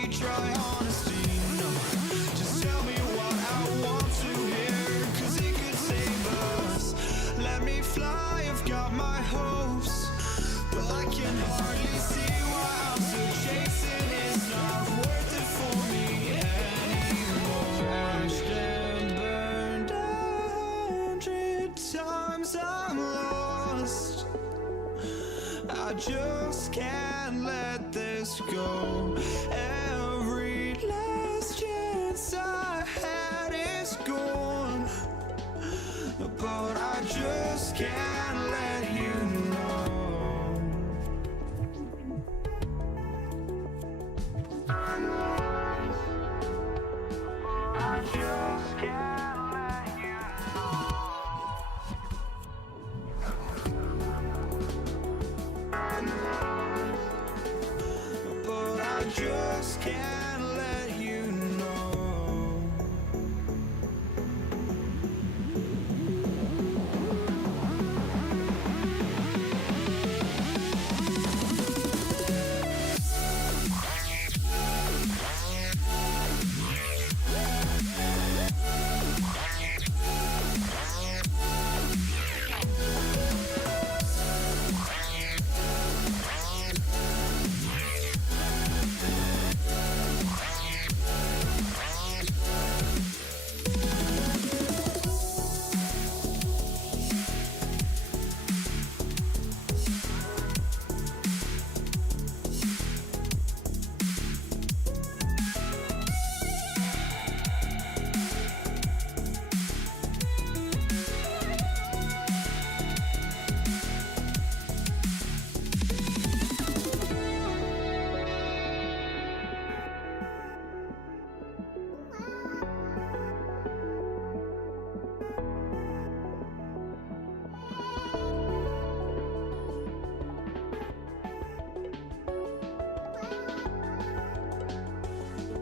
me try honesty. No, just tell me what I want to hear, 'cause it could save us. Let me fly, I've got my hopes, but I can hardly see why I'm still chasing. It's not worth it for me anymore. Crashed and burned 100 times, I'm lost. I just can't let this go. Every last chance I had is gone, but I just can't let you know. I just can't let you know.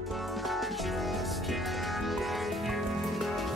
But I just can't let you know.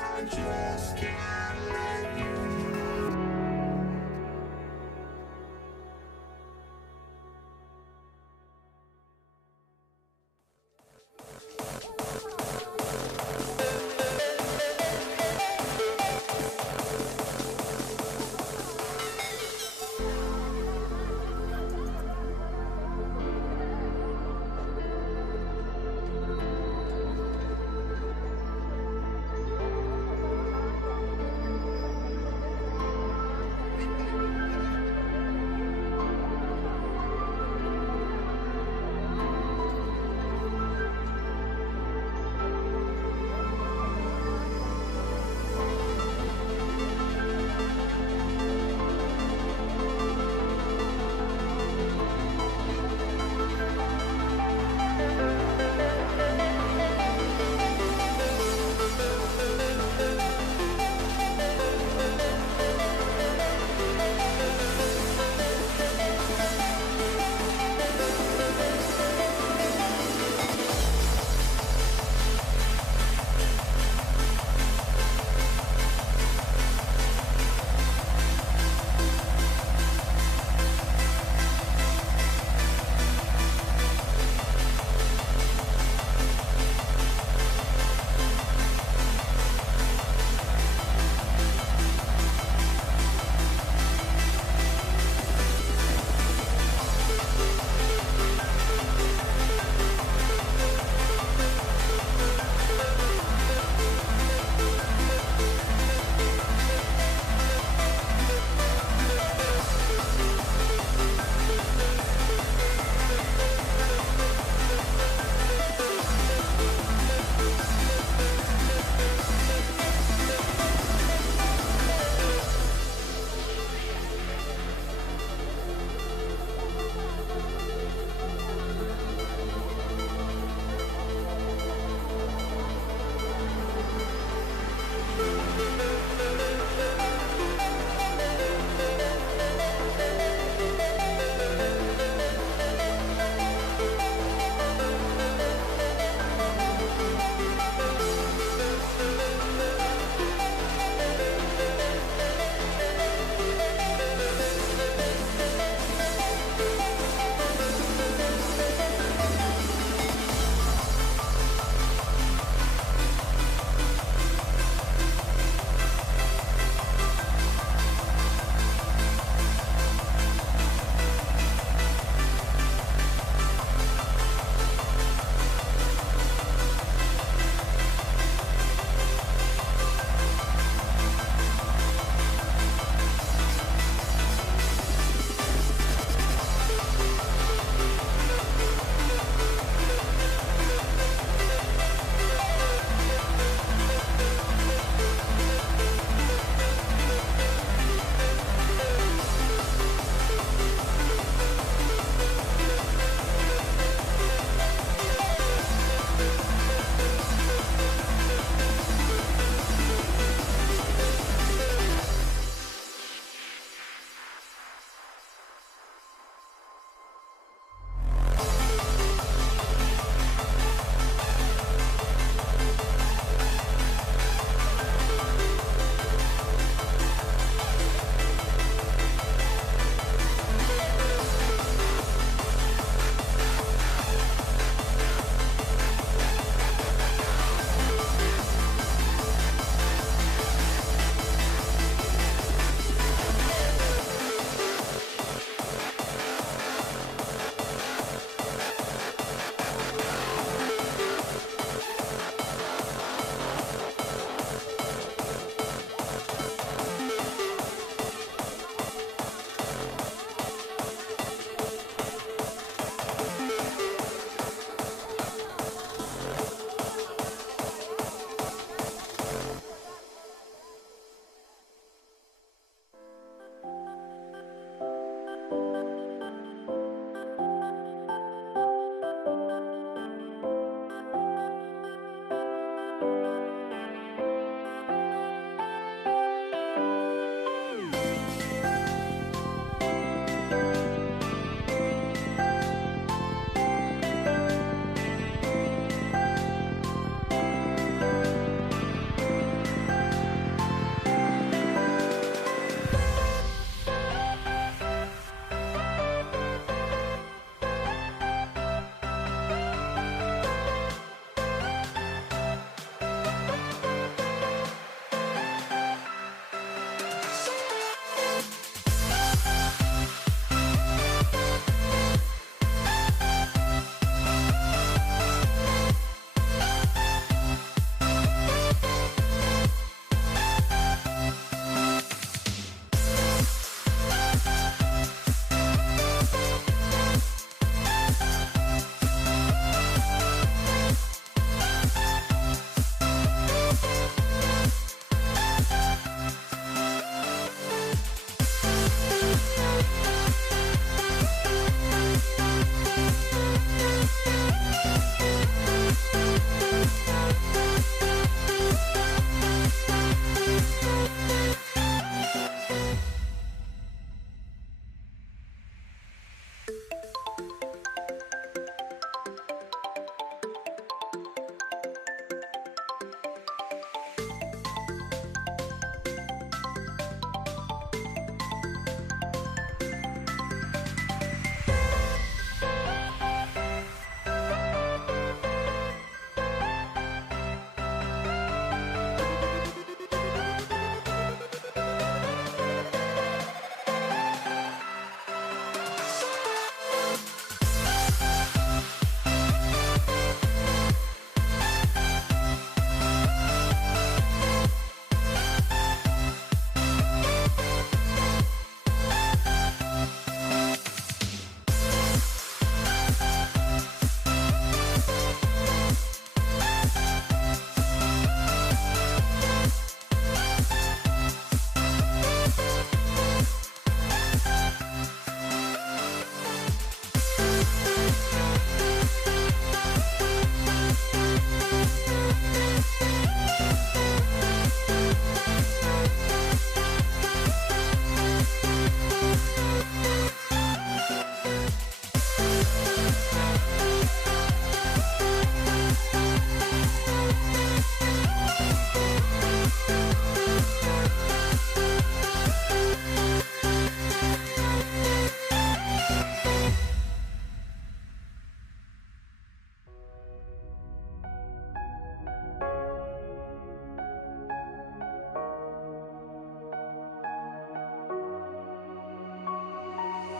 I just can't let you know.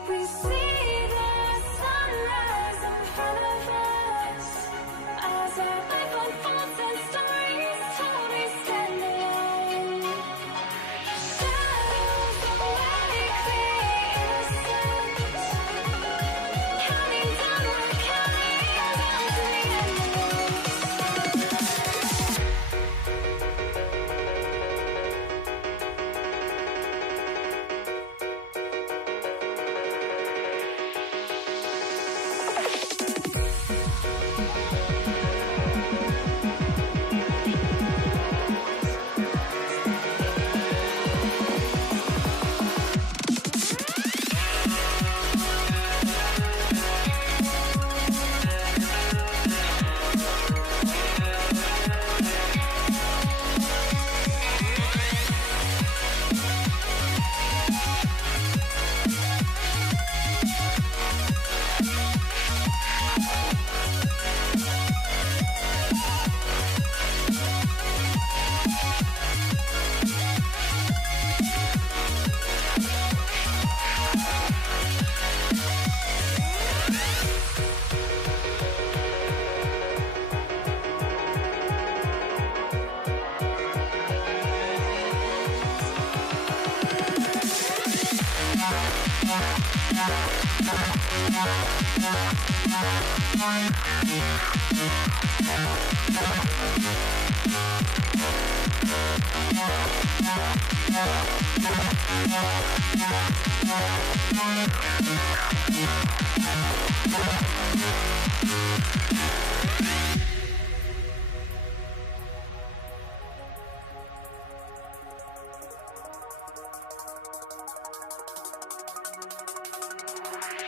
We see the sunrise in front of us as our life unfolds and stories told. We stand alone. Shadows awake the innocence, counting down, we're counting down to the end of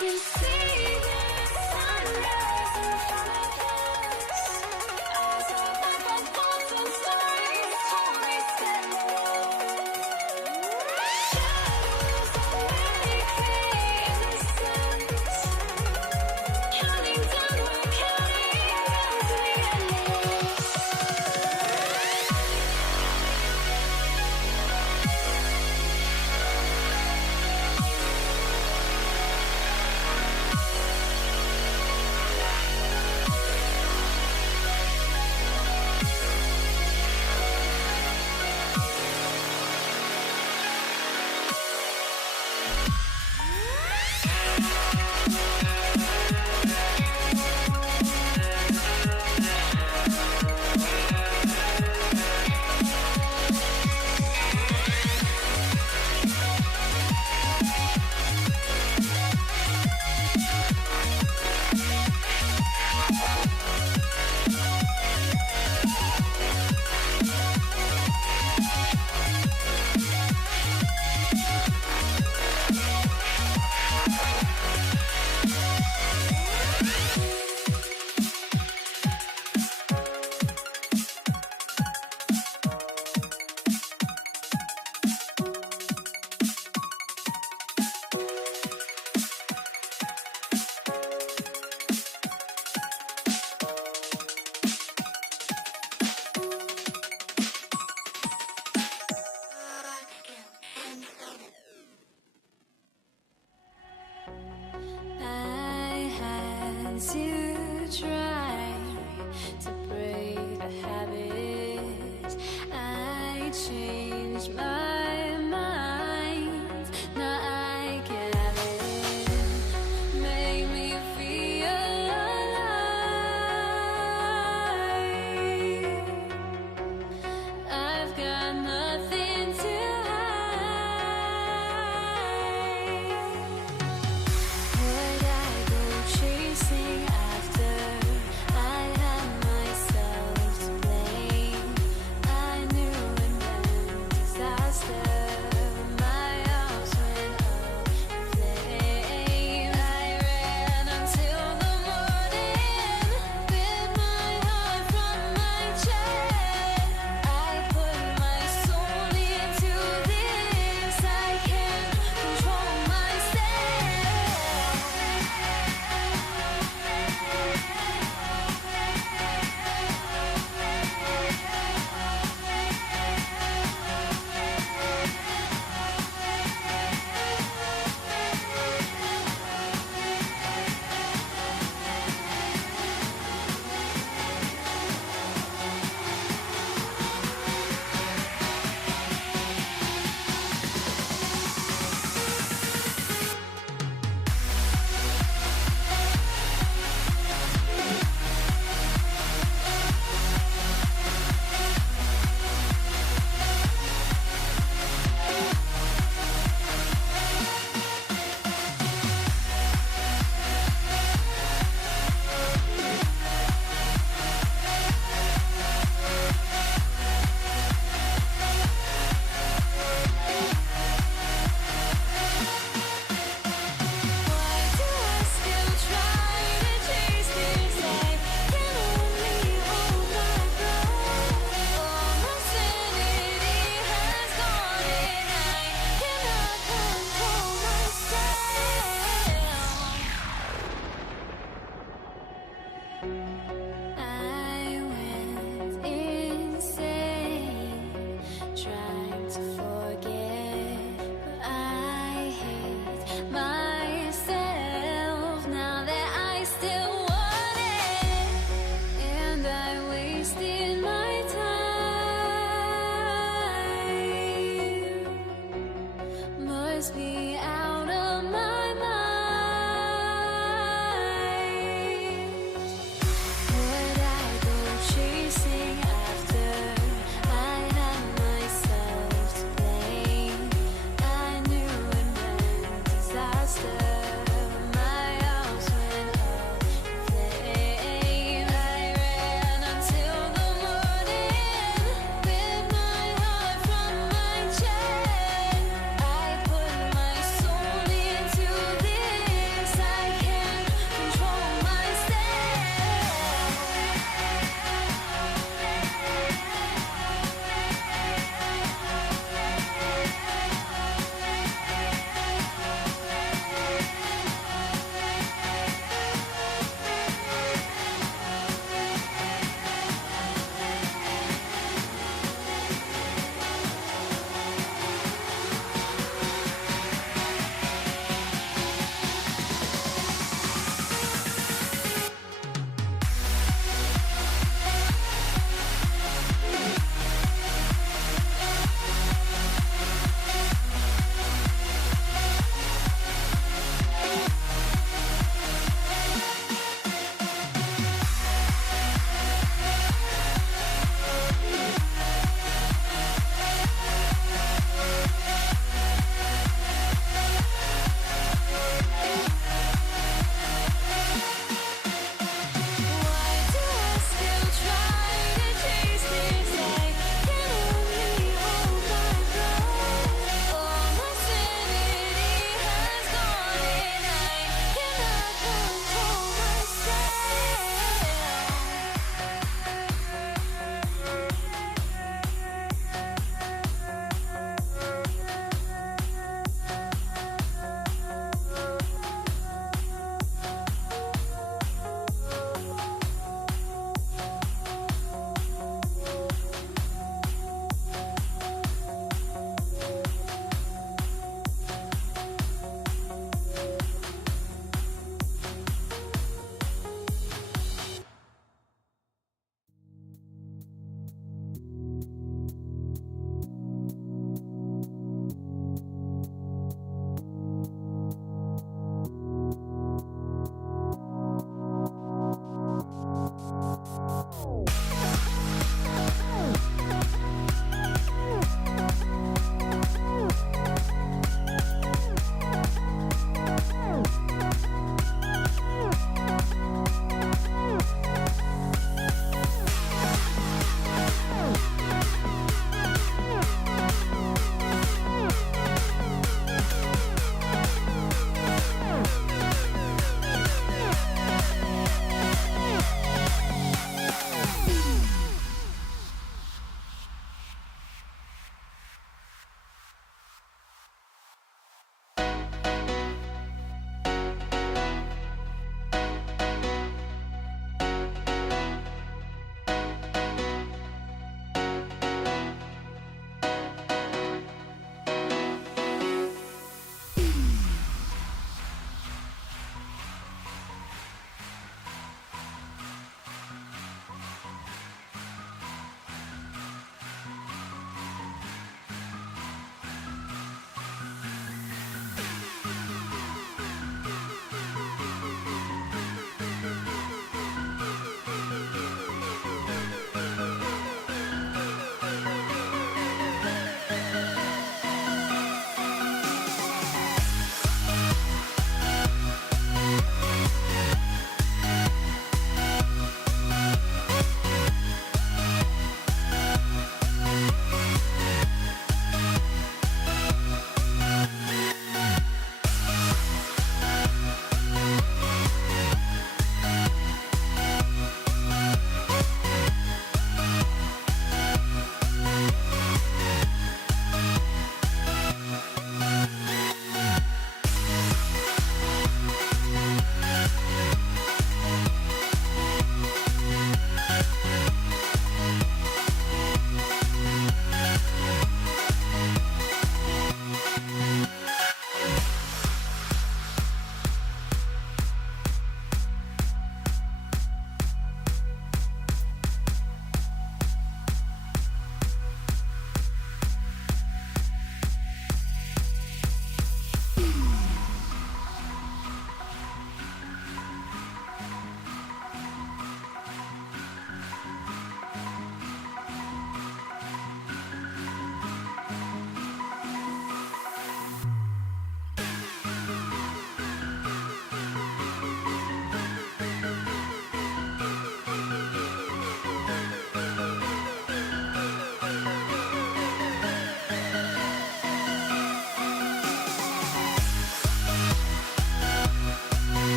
we see the sunrise in front of us as our life unfolds and stories told. We stand alone. Shadows awake the innocence, counting down, we're counting down to the end of us. I had to try to break the habit. I changed my mind. Now I can have it. Make me feel alive. I've got nothing to would I go chasing after? I had myself to blame. I knew it meant disaster.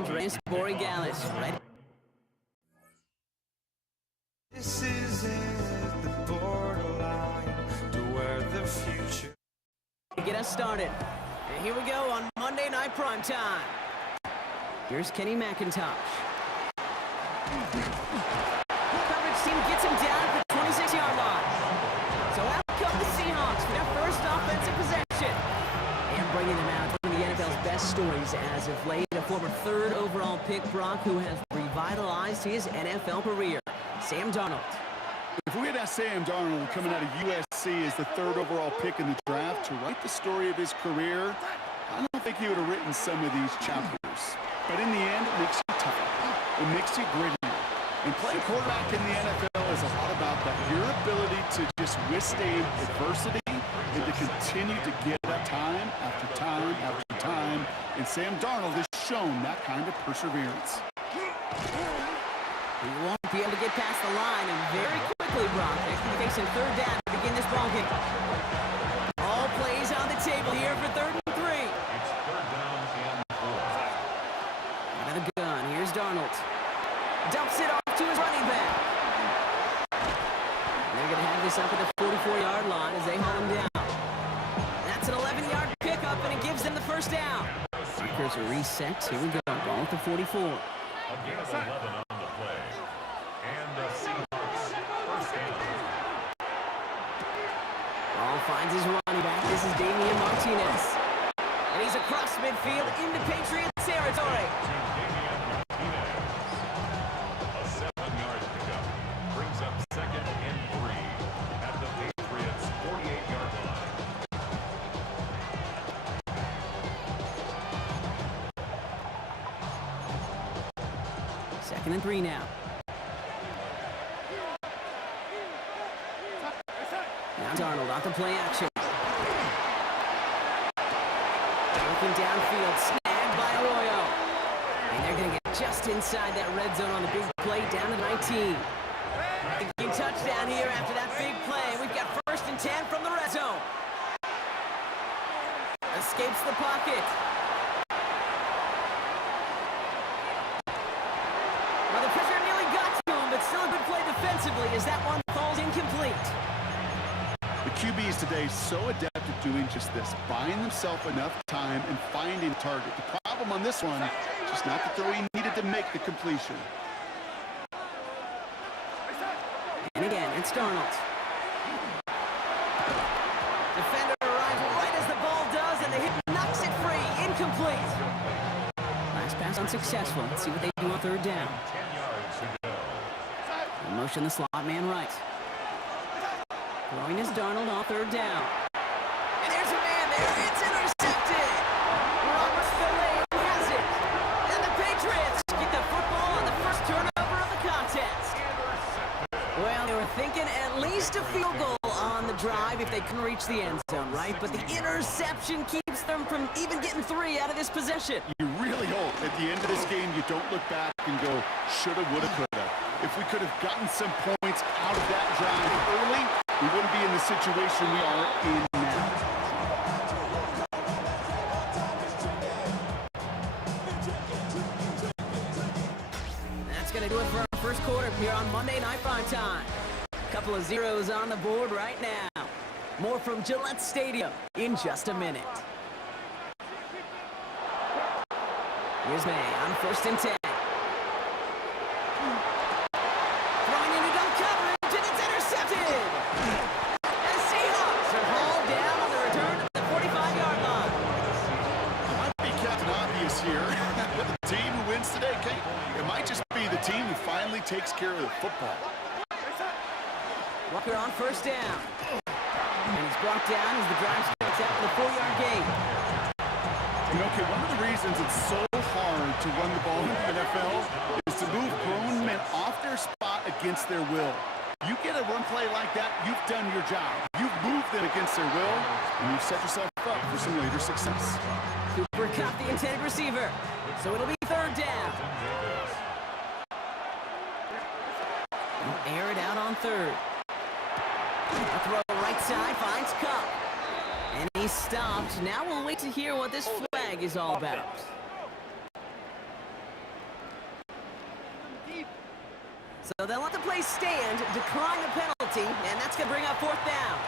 Andres Borregalis. Right. This isn't the borderline to where the future. To get us started. And here we go on Monday Night Primetime. Here's Kenny McIntosh. Coverage team gets him down at the 26-yard line. So out come the Seahawks for their first offensive possession. And bringing them out, one of the NFL's best stories as of late, a former third overall pick, Brock, who has revitalized his NFL career. Sam Darnold. If we had asked Sam Darnold coming out of USC as the third overall pick in the draft to write the story of his career, I don't think he would have written some of these chapters. But in the end, it makes you tougher. It makes you grittier. And playing quarterback in the NFL is a lot about that. Your ability to just withstand adversity and to continue to get up time after time after time. And Sam Darnold has shown that kind of perseverance. He won't be able to get past the line, and very quickly, Brock, they're facing third down to begin this ball game. All plays on the table here for 3rd and 3. It's 3rd down and 4. Out of the gun, here's Darnold. Dumps it off to his running back. They're going to have this up at the 44-yard line as they haul him down. That's an 11-yard pickup, and it gives them the first down. Seekers are reset. Here we go. Ball at the 44. A gain of 11 on the play. And the Seahawks first down. Ball finds his running back. This is Damian Martinez. And he's across midfield into Patriots territory. Damian Martinez. A 7-yard pickup brings up 2nd and 3 at the Patriots' 48-yard line. 2nd and 3 now. Now Darnold out to play action. Looking downfield, snagged by Arroyo. And they're going to get just inside that red zone on the big play down to 19. Big touchdown here after that big play. We've got 1st and 10 from the red zone. Escapes the pocket. Well, the pressure nearly got to him, but still a good play defensively as that one falls incomplete. The QBs today so adept at doing just this, buying themselves enough time and finding target. The problem on this one, just not the throw he needed to make the completion. And again, it's Darnold. Defender arrives right as the ball does, and the hit knocks it free. Incomplete. Last pass unsuccessful. Let's see what they do on 3rd down. 10 yards to go. In motion, the slot man right. Throwing is Darnold on 3rd down. And there's a man there. It's intercepted. Robert Spillane has it. And the Patriots get the football on the first turnover of the contest. Well, they were thinking at least a field goal on the drive if they couldn't reach the end zone, right? But the interception keeps them from even getting 3 out of this possession. You really hope at the end of this game you don't look back and go, shoulda, woulda, coulda. If we could have gotten some points out of that drive early, we wouldn't be in the situation we are in now. That's going to do it for our first quarter here on Monday Night Primetime. Couple of zeros on the board right now. More from Gillette Stadium in just a minute. Here's May on 1st and 10. Throwing into double coverage, and it's intercepted. And the Seahawks are hauled down on the return to the 45-yard line. It might be Captain Obvious here. The team who wins today, Kate, it might just be the team who finally takes care of the football. Walker on 1st down. And he's brought down as the drive starts out with a 4-yard gain. You know, Kate, one of the reasons it's so hard to run the ball in the NFL is to move grown men off their spot against their will. You get a run play like that, you've done your job. You've moved them against their will, and you've set yourself up for some later success. Cooper caught the intended receiver, so it'll be 3rd down. He'll air it out on 3rd. A throw right side finds Cup. And he's stopped. Now we'll wait to hear what this flag is all about. So they'll let the play stand, decline the penalty, and that's going to bring up fourth down.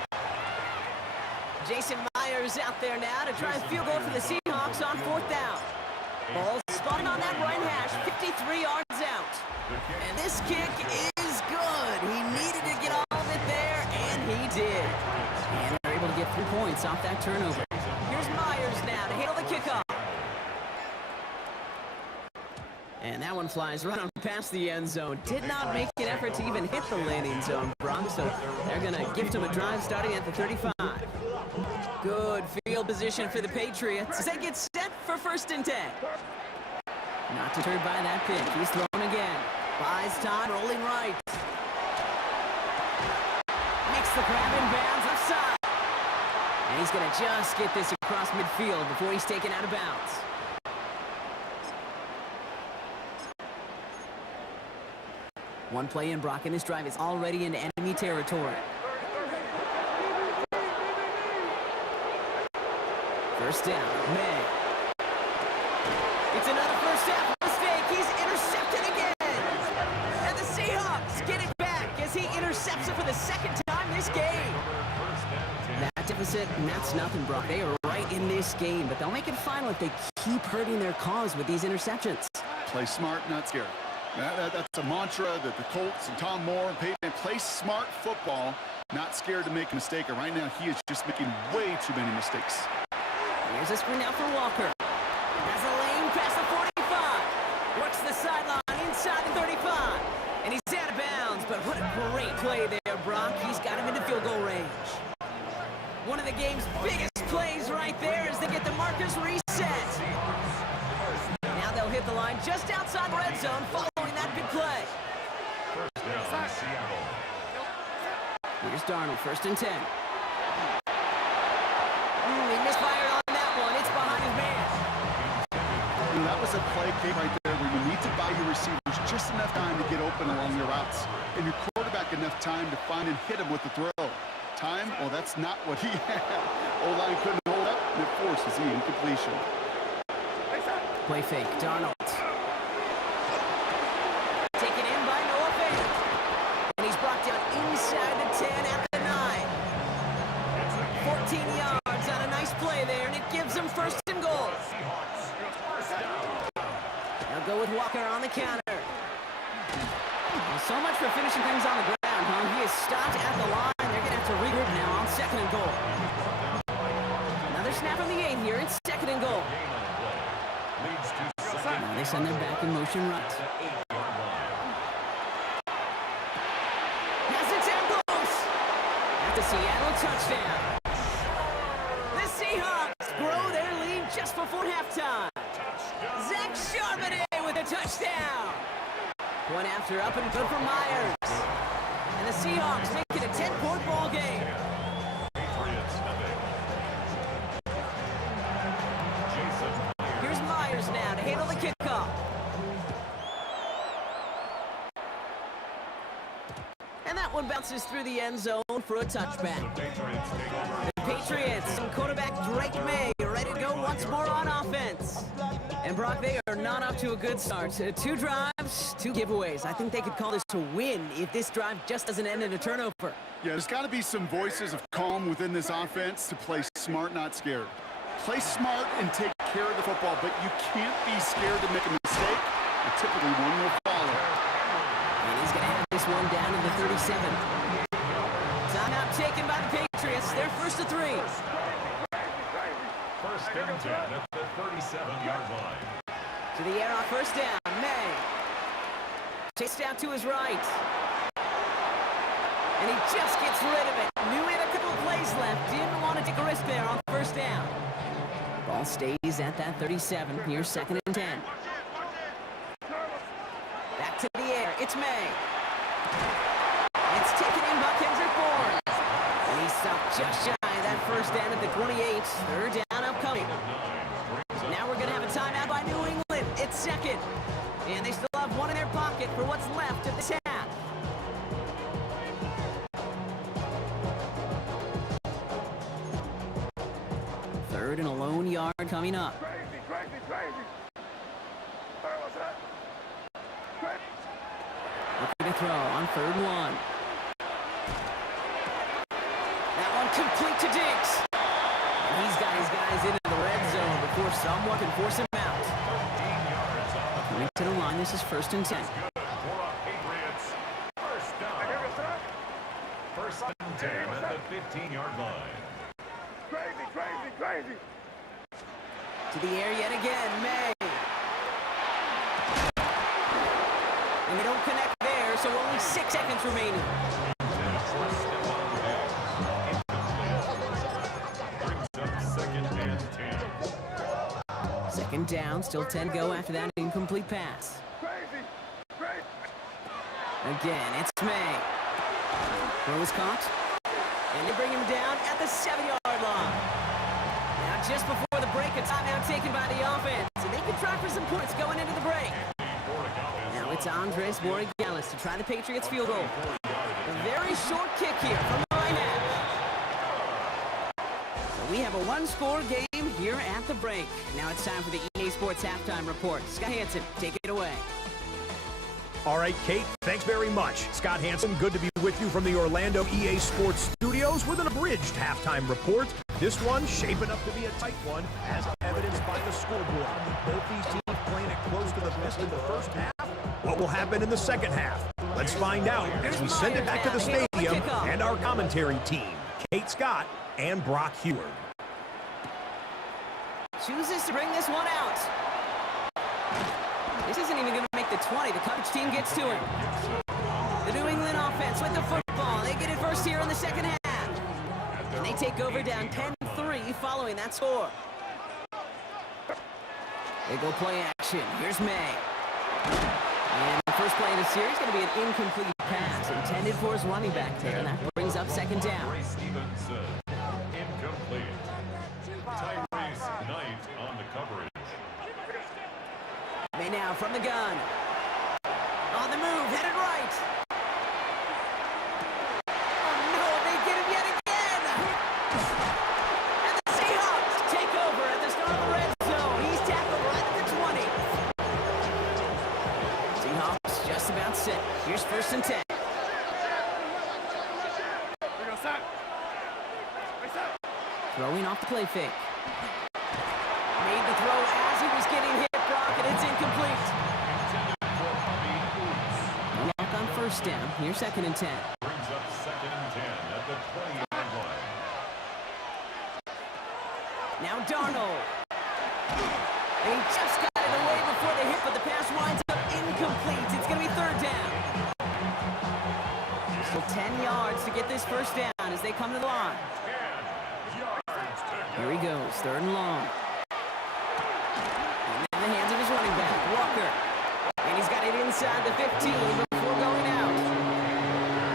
Jason Myers out there now to try and field goal for the Seahawks on fourth down. Ball spotted on that right hash, 53 yards out. And this kick is good. He needed to get all of it there, and he did. And they're able to get 3 points off that turnover. Here's Myers now to handle the kickoff. And that one flies right on past the end zone. Did not make an effort to even hit the landing zone, Brock, so they're going to gift him a drive starting at the 35. Good field position for the Patriots as they get set for 1st and 10. Not deterred by that pick. He's thrown again. Buys time, rolling right. Makes the grab in bounds left side. And he's going to just get this across midfield before he's taken out of bounds. One play in, Brock, and this drive is already into enemy territory. First down, May. It's another first down mistake. He's intercepted again. And the Seahawks get it back as he intercepts it for the 2nd time this game. That deficit, and that's nothing, Brock. They are right in this game, but they'll make it final if they keep hurting their cause with these interceptions. Play smart, not scared. That's a mantra that the Colts and Tom Moore and Peyton play smart football, not scared to make a mistake. And right now, he is just making way too many mistakes. Here's a screen now for Walker. Has a lane past the 45. Works the sideline inside the 35. And he's out of bounds, but what a great play there, Brock. He's got him into field goal range. One of the game's biggest plays right there as they get the markers reset. Now they'll hit the line just outside the red zone following that big play. First down, Seattle. Here's Darnold, 1st and 10. He misfired on that one. It's behind his man. And that was a play game right there where you need to buy your receivers just enough time to get open along your routes, and your quarterback enough time to find and hit him with the throw. Time? Well, that's not what he had. O-line couldn't hold up, and it forces the incompletion. Play fake, Darnold. Taken in by Noah Fant. And he's brought down inside the 10 at the 9. 14 yards on a nice play there, and it gives them 1st and goal. They'll go with Walker on the counter. Well, so much for finishing things on the ground, huh? He is stopped at the line. They're going to have to regroup now on 2nd and goal. Another snap from the 8 here. It's 2nd and goal. Now they send them back in motion right. Has it down close. At the Seattle touchdown. The Seahawks grow their lead just before halftime. Zach Charbonnet with a touchdown. One after up and good for Myers. And the Seahawks make it a 10-point ball game. Here's Myers now to handle the kickoff. And that one bounces through the end zone for a touchback. The Patriots and quarterback Drake May ready to go once more on offense. And Brock, they are not off to a good start. 2 drives, 2 giveaways. I think they could call this a win if this drive just doesn't end in a turnover. Yeah, there's got to be some voices of calm within this offense to play smart, not scared. Play smart and take care of the football, but you can't be scared to make a mistake, and typically one will follow. And he's going to have this one down in the 37. Timeout taken by the Patriots. They're 1st to 3. 1st and 10 at the 37-yard line. To the air on 1st down. May. Chased out to his right. And he just gets rid of it. Knew he had a couple of plays left. Didn't want to take a risk there on 1st down. Ball stays at that 37. Here's 2nd and 10. Back to the air. It's May. It's taken in by Kendrick Bourne. And he's stopped just shy of that 1st down at the 28. 3rd down upcoming. Now we're going to have a timeout by New England. It's 2nd. And they still have one in their pocket for what's left of this half. Third and a lone yard coming up. Looking to throw on 3rd and 1. That one complete to Diggs. And he's got his guys into the red zone before someone can force him out. 13 yards on the Coming to the line, this is 1st and 10. good for the Patriots. First down. First and 10 at the 15-yard line. To the air yet again, May. And they don't connect there, so only 6 seconds remaining. Second down, still 10 go after that incomplete pass. Again, it's May. Throw is caught. And they bring him down at the 7-yard line. Now just before the break, a timeout taken by the offense. And they can try for some points going into the break. Now it's Andres Borregales to try the Patriots field goal. A very short kick here from the line half. So we have a one-score game here at the break. Now it's time for the EA Sports Halftime Report. Scott Hansen, take it away. All right, Kate, thanks very much. Scott Hansen, good to be with you from the Orlando EA Sports Studios with an abridged halftime report. This one shaping up to be a tight one, as evidenced by the scoreboard. Both these teams playing it close to the vest in the first half. What will happen in the second half? Let's find out as we send it back to the stadium and our commentary team, Kate Scott and Brock Heward. Chooses to bring this one out. This isn't even going to make the 20. The coverage team gets to him. The New England offense with the football. They get it first here in the second half. And they take over down 10-3 following that score. They go play action. Here's May. And the first play of the series is going to be an incomplete pass intended for his running back there. And that brings up second down. Ray Stevenson, incomplete. Tyrese Knight on the coverage. May now from the gun. On the move, headed right. Oh no, they get him yet again. And the Seahawks take over at the start of the red zone. He's tackled right at the 20. Seahawks just about set. Here's 1st and 10. Throwing off the play fake. Made the throw as he was getting hit, Brock, and it's incomplete. No luck on 1st down. Here's 2nd and 10. Brings up 2nd and 10 at the 20-yard line. Now Darnold. They just got it away before the hit, but the pass winds up incomplete. It's going to be 3rd down. Still 10 yards to get this 1st down as they come to the line. Here he goes, 3rd and long. In the hands of his running back, Walker. And he's got it inside the 15 before going out.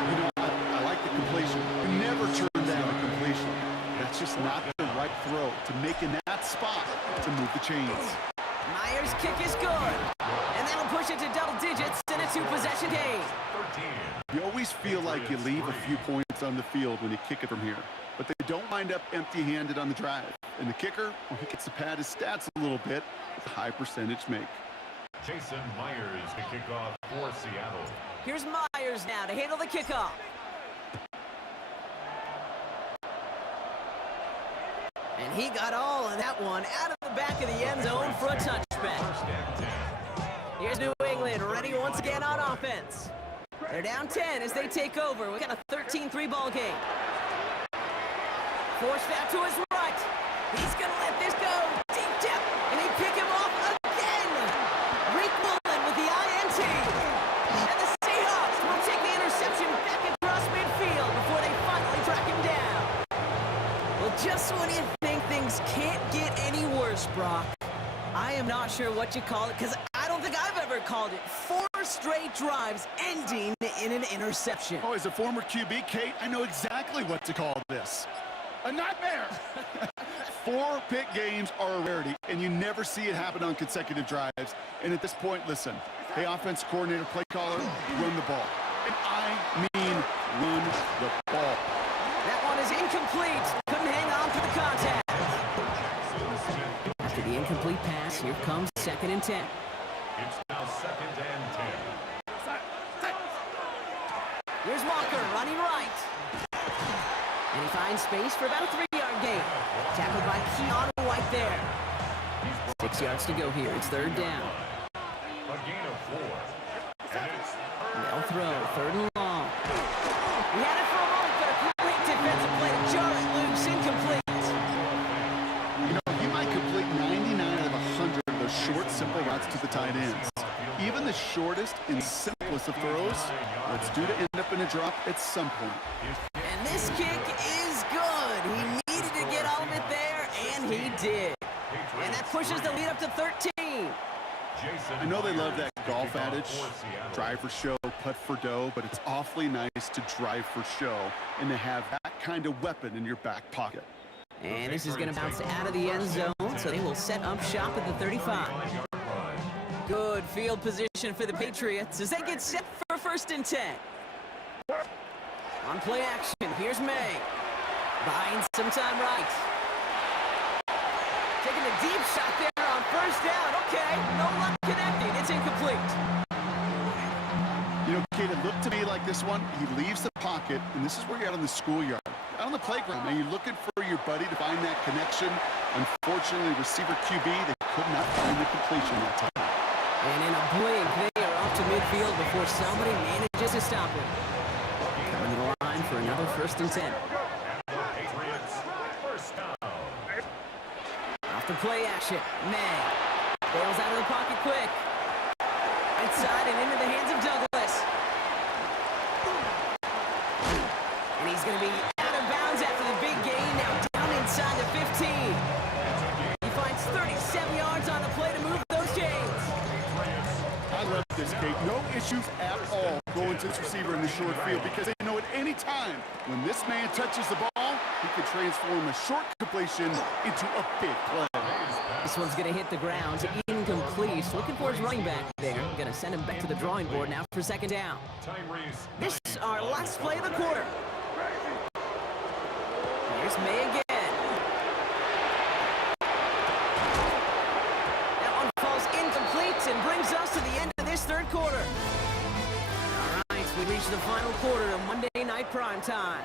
You know, I like the completion. You never turn down a completion. That's just not the right throw to make in that spot to move the chains. Myers' kick is good. And that'll push it to double digits in a 2-possession game. 13. You always feel like you leave a few points on the field when you kick it from here. But they don't wind up empty-handed on the drive. And the kicker, well, he gets to pad his stats a little bit with a high percentage make. Jason Myers to kick off for Seattle. Here's Myers now to handle the kickoff. And he got all of that one out of the back of the end zone for a touchback. First and 10. Here's New England ready once again on offense. They're down 10 as they take over. We got a 13-3 ball game. Forced out to his right. He's going to let this go. Deep depth. And they pick him off again. Rick Mullen with the INT. And the Seahawks will take the interception back across midfield before they finally track him down. Well, just when you think things can't get any worse, Brock, I am not sure what you call it because I don't think I've ever called it 4 straight drives ending in an interception. Oh, as a former QB, Kate, I know exactly what to call this. A nightmare! 4 pick games are a rarity, and you never see it happen on consecutive drives. And at this point, listen, hey, offense coordinator, play caller, run the ball. And I mean run the ball. That one is incomplete. Couldn't hang on to the contact. After the incomplete pass, here comes 2nd and 10. It's now 2nd and 10. Here's Walker running right. And he finds space for about a 3-yard gain. Tackled by Keon White there. 6 yards to go here. It's third down. A gain of 4. And it's They'll throw. Third and long. He had it for a moment, but a quick defensive play to jar it loose. Incomplete. You know, he might complete 99 out of 100 of those short, simple routes to the tight ends. Even the shortest and simplest of throws, it's due to end up in a drop at some point. And this kick is good. He needed to get all of it there, and he did. And that pushes the lead up to 13. I know they love that golf adage, drive for show, putt for dough, but it's awfully nice to drive for show and to have that kind of weapon in your back pocket. And this is going to bounce out of the end zone, so they will set up shop at the 35. Good field position for the Patriots as they get set for 1st and 10. On play action, here's May. Buying some time right. Taking a deep shot there on 1st down. Okay, no luck connecting. It's incomplete. You know, Kate, it looked to me like this one, he leaves the pocket, and this is where you're out on the schoolyard. Out on the playground, man, you're looking for your buddy to find that connection. Unfortunately, receiver QB, they could not find the completion that time. And in a blink, they are off to midfield before somebody manages to stop him. Coming to the line for another 1st and 10. Patriots first down. Off the play action, May bails out of the pocket quick. Inside and into the hands of Douglas. And he's going to be out of bounds after the big gain. Now down inside the 15. He finds 37 yards on the play to move those chains. I love this, Kate. No issues at all going to this receiver in the short field because they know at any time when this man touches the ball, he can transform a short completion into a big play. This one's going to hit the ground. Incomplete. Looking for his running back there. Going to send him back to the drawing board now for 2nd down. This is our last play of the quarter. Here's May again. That one falls incomplete and brings us to the end of this 3rd quarter. All right, we reach the final quarter of Monday Night Prime Time.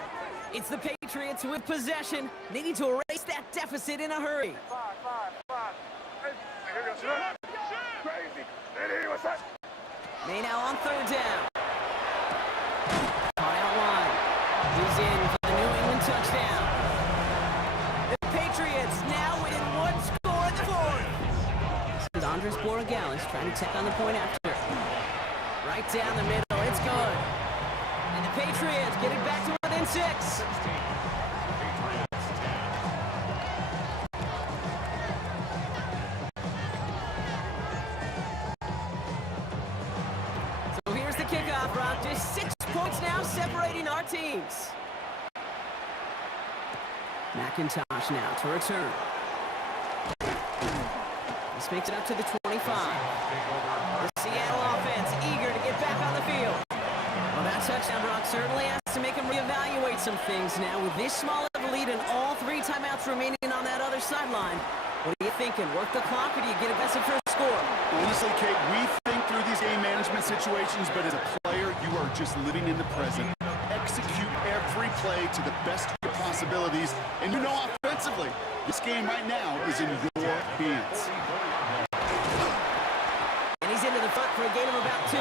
It's the Patriots with possession. They need to erase that deficit in a hurry. May now on 3rd down. Caught out wide. He's in for the New England touchdown. The Patriots now within 1 score in the 4th. This is Andres Borregales trying to tack on the point after. Right down the middle. It's good. And the Patriots get it back to within 6. So here's the kickoff, Rock. Just 6 points now separating our teams. McIntosh now to return. This makes it up to the 25. The Seattle offense eager to get back on the field. Well, that touchdown, Brock, certainly has to make him reevaluate some things now. With this small of a lead and all 3 timeouts remaining on that other sideline, what are you thinking? Work the clock, or do you get invested for a score? Honestly, Kate, we think through these game management situations, but as a player, you are just living in the present. Execute every play to the best of your possibilities, and you know offensively, this game right now is in your hands. And he's into the front for a gain of about 2.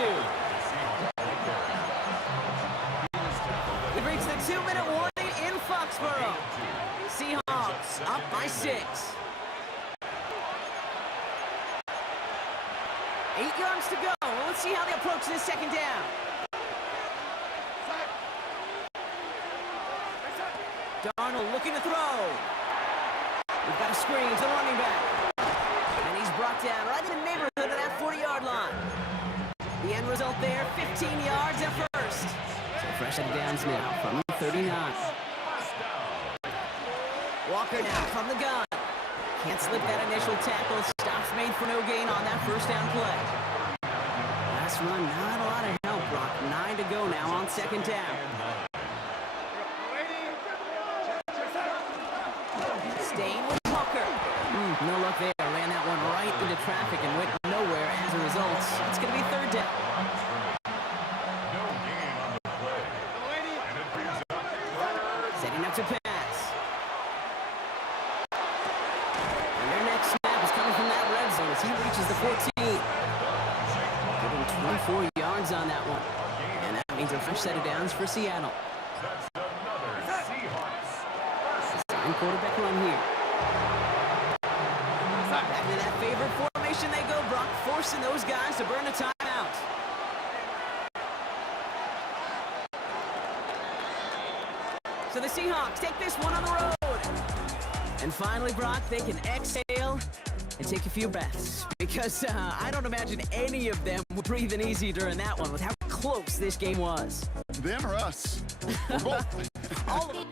We've reached the 2-minute warning in Foxborough. Seahawks up by 6. 8 yards to go. Well, let's see how they approach this 2nd down. Darnold looking to throw. We've got a screen to the running back. And he's brought down right in the neighborhood of that 40-yard line. The end result there, 15 yards at first. So fresh out of downs now from the 39. Walker now from the gun. Can't slip that initial tackle. Stops made for no gain on that 1st down play. Last run, not a lot of help, Brock. 9 to go now on 2nd down. Staying with Walker. No luck there. Ran that one right into traffic and went nowhere as a result. It's going to be 3rd down. No gain on the play. 4 yards on that one. And that means a fresh set of downs for Seattle. That's another Seahawks. Design quarterback run here. Back to that favorite formation they go. Brock forcing those guys to burn a timeout. So the Seahawks take this one on the road. And finally, Brock, they can exhale and take a few breaths. Because I don't imagine any of them were breathing easy during that one with how close this game was. Them or us? We're both. All of them.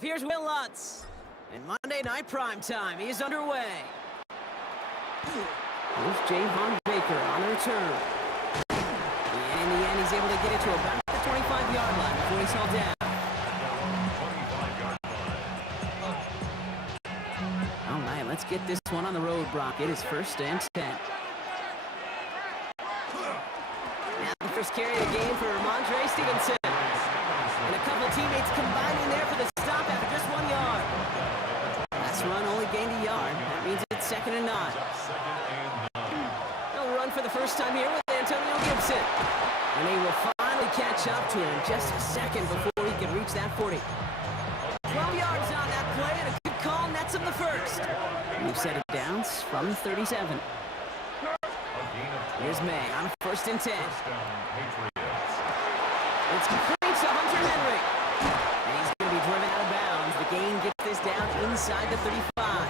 Here's Will Lutz. And Monday Night Primetime is underway. Here's Javon Baker on the return. And in the end, he's able to get it to about the 25-yard line before he's held down. Let's get this one on the road, Brock. It is 1st and 10. Now the first carry of the game for Ramondre Stevenson. And a couple teammates combining there for the stop after just 1 yard. Last run only gained a yard. That means it's 2nd and 9. They'll run for the first time here with Antonio Gibson. And they will finally catch up to him just a second before he can reach that 40. 12 yards on that play, and a good call nets him the first. We've set it down from 37. Here's May on 1st and 10. It's complete to Hunter Henry. And he's going to be driven out of bounds. The gain gets this down inside the 35.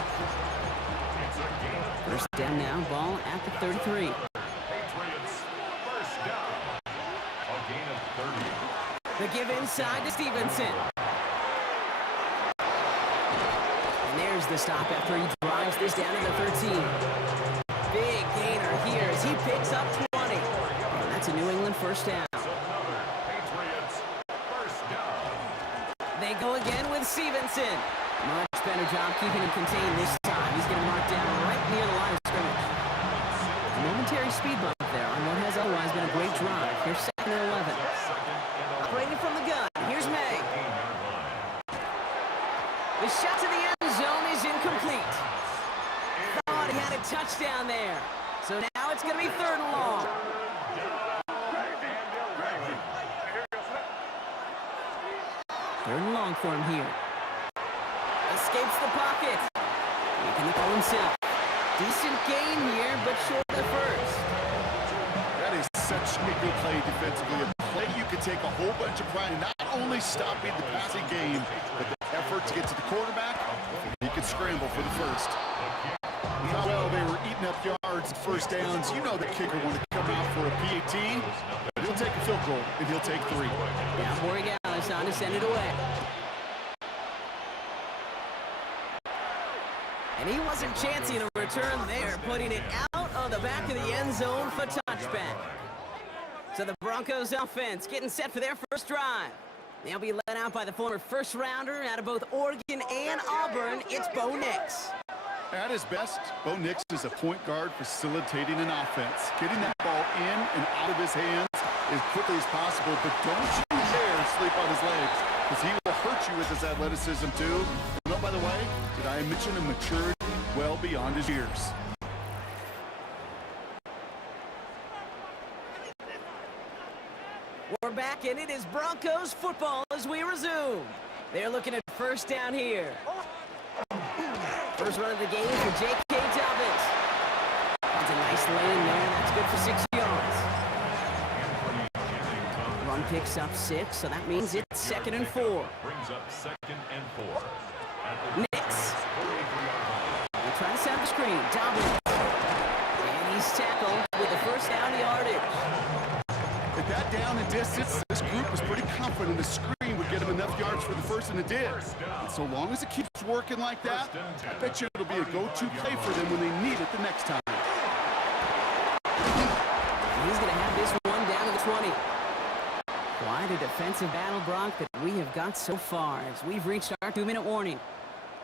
First down now, ball at the 33. The give inside to Stevenson. And there's the stop after he drives this down to the 13. Big gainer here as he picks up 20. And that's a New England first down. They go again with Stevenson. Much better job keeping him contained this time. He's getting marked down right near the line of scrimmage. A momentary speed bump there on what has otherwise been a great drive. Here's 2nd and 11. Operating from the gun. Here's May. The shot to the end zone is incomplete. Thought he had a touchdown there. So now it's going to be 3rd and long. Third and long for him here. Escapes the pocket. Making the call himself. Decent gain here, but short of the first. That is such a good play defensively. A play you can take a whole bunch of pride in not only stopping the passing game, but the effort to get to the quarterback. He could scramble for the first. How well they were eating up yards, first downs. You know the kicker wanted to come out for a PAT. But he'll take a field goal, and he'll take 3. Now Borregales on to send it away. And he wasn't chancing a return there, putting it out on the back of the end zone for touchback. So the Broncos offense getting set for their first drive. They'll be led out by the former first-rounder out of both Oregon and Auburn. It's Bo Nix. At his best, Bo Nix is a point guard facilitating an offense. Getting that ball in and out of his hands as quickly as possible, but don't you dare sleep on his legs, because he will hurt you with his athleticism too. And oh, by the way, did I mention a maturity well beyond his years? We're back, and it is Broncos football as we resume. They're looking at first down here. First run of the game for J.K. Dobbins. That's a nice lane there. That's good for 6 yards. Run picks up 6, so that means it's 2nd and 4. Brings up 2nd and 4. Nix. They try to set up the screen. Dobbins. And he's tackled with the first down yardage. At that down and distance, this group was pretty confident the screen would get him enough yards for the first, and it did. And so long as it keeps working like that, I bet you it'll be a go-to play for them when they need it the next time. He's going to have this one down to the 20. Quite a defensive battle, Brock, that we have got so far as we've reached our 2-minute warning.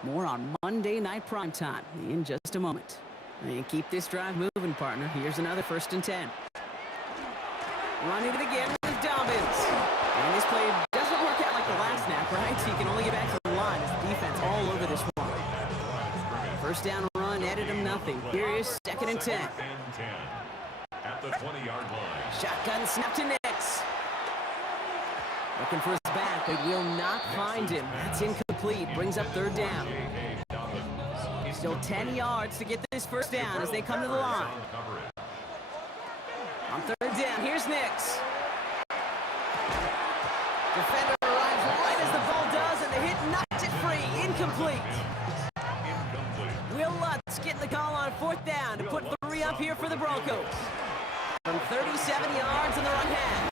More on Monday Night Primetime in just a moment. And keep this drive moving, partner. Here's another 1st and 10. Running it again with Dobbins. And this play doesn't work out like the last snap, right? So you can only get back to the line as the defense all over this one. First down run, netted him nothing. Here is 2nd and 10. At the 20-yard line. Shotgun snap to Nix. Looking for his back, but will not find him. That's incomplete. Brings up 3rd down. Still 10 yards to get this first down as they come to the line. On 3rd down, here's Nix. Defender arrives right as the ball does, and the hit knocks it free. Incomplete. Will Lutz getting the call on 4th down to put 3 up here for the Broncos. From 37 yards in the run half.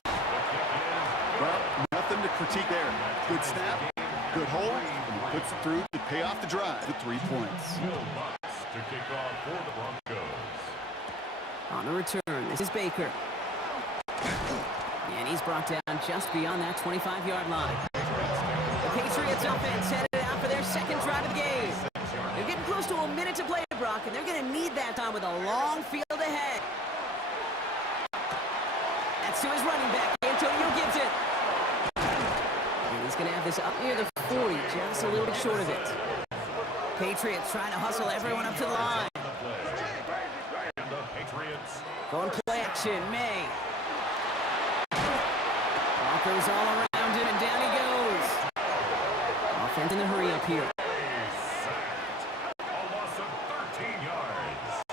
Well, nothing to critique there. Good snap, good hold, and he puts it through to pay off the drive with 3 points. Will Lutz to kick off for the Broncos. On the return, this is Baker. And he's brought down just beyond that 25-yard line. The Patriots offense headed out for their 2nd drive of the game. They're getting close to a minute to play with a long field ahead. That's to his running back, Antonio Gibson. And he's going to have this up near the 40, just a little bit short of it. Patriots trying to hustle everyone up to the line. And the Patriots Going play action, May. Broncos all around him, and down he goes. Offense in a hurry up here. sacked. A loss of 13 yards.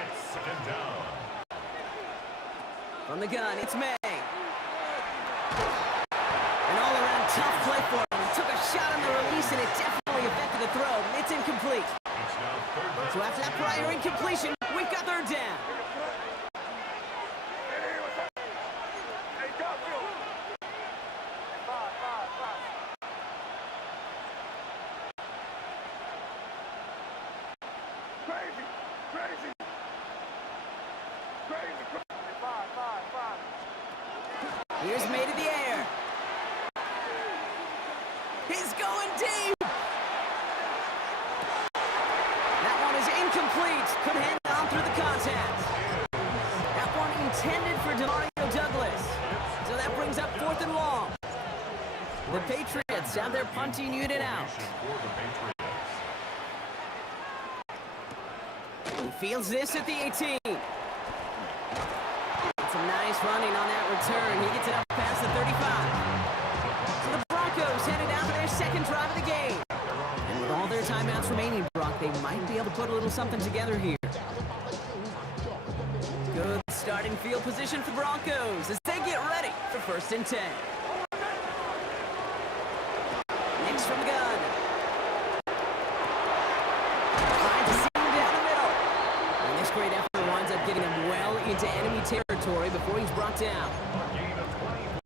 It's second down. From the gun, it's May. An all-around tough play for him. He took a shot on the release, and it definitely affected the throw. It's incomplete. It's now third down. So after that prior incompletion, we've got third down. Here's May to the air. He's going deep. That one is incomplete. Could hang on through the contact. That one intended for Demario Douglas. So that brings up 4th and long. The Patriots have their punting unit out. For the Patriots. He fields this at the 18. Some nice running on that return. He gets it up past the 35. So the Broncos headed out for their second drive of the game. And with all their timeouts remaining, Brock, they might be able to put a little something together here. Good starting field position for Broncos as they get ready for 1st and 10. Next from the gun. Trying to seam down the middle. And this great effort winds up getting him well into enemy territory before he's brought down.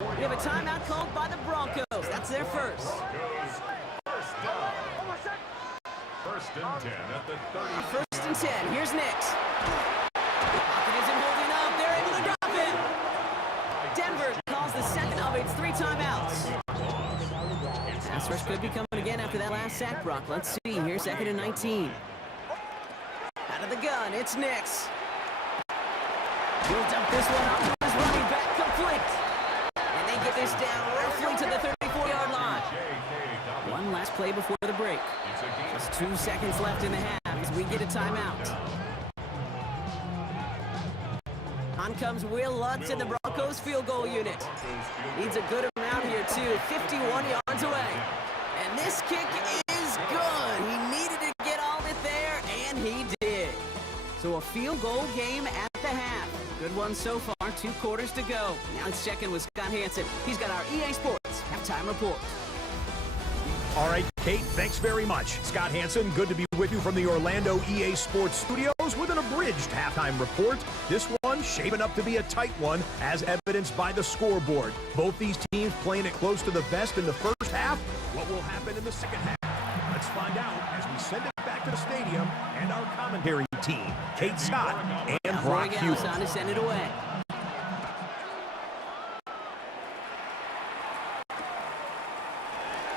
We have a timeout called by the Broncos. That's their first. Broncos first down. First and 10 at the 30. 1st and 10. Here's Nix. Pocket isn't holding up. They're able to drop it. Denver calls the second of its 3 timeouts. Pass rush could be coming again after that last sack, Brock. Let's see. Here's 2nd and 19. Out of the gun, it's Nix. He'll dump this one off to his running back, complete. And they get this down roughly to the 34-yard line. One last play before the break. Just 2 seconds left in the half as we get a timeout. On comes Will Lutz in the Broncos field goal unit. Needs a good amount here, too. 51 yards away. And this kick is good. He needed to get all of it there, and he did. So a field goal game at the half. Good one so far. 2 quarters to go. Now let's check in with Scott Hanson. He's got our EA Sports halftime report. All right, Kate, thanks very much. Scott Hanson, good to be with you from the Orlando EA Sports Studios with an abridged halftime report. This one shaping up to be a tight one, as evidenced by the scoreboard. Both these teams playing it close to the vest in the first half. What will happen in the second half? Let's find out as we send it back to the stadium and our commentary team, Kate Scott and Brock Hughes. On to send it away.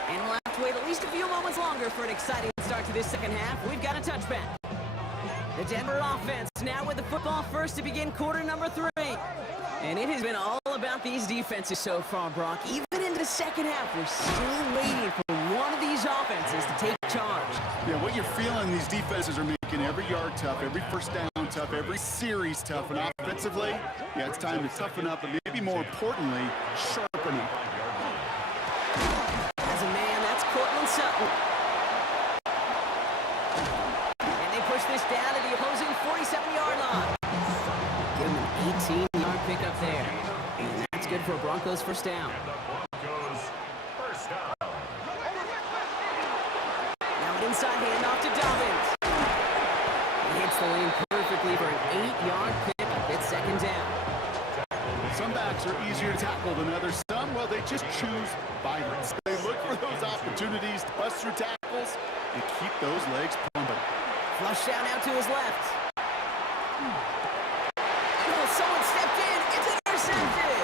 And we'll have to wait at least a few moments longer for an exciting start to this second half. We've got a touchback. The Denver offense now with the football first to begin quarter number 3. And it has been all about these defenses so far, Brock. Even into the second half, we're still waiting for one of these offenses to take charge. Yeah, what you're feeling, these defenses are making every yard tough, every first down tough, every series tough. And offensively, yeah, it's time to toughen up, but maybe more importantly, sharpen up. As a man, that's Cortland Sutton. And they push this down to the opposing 47-yard line. Give him an 18-yard pickup there. And that's good for a Broncos first down. Broncos first down. Now an inside handoff to Dobbins. He hits the lane perfectly for an 8-yard pickup. It's second down. Some backs are easier to tackle than others. Some, well, they just choose violence. They look for those opportunities to bust through tackles and keep those legs pumping. Flush down out to his left. Oh, someone stepped in. It's intercepted.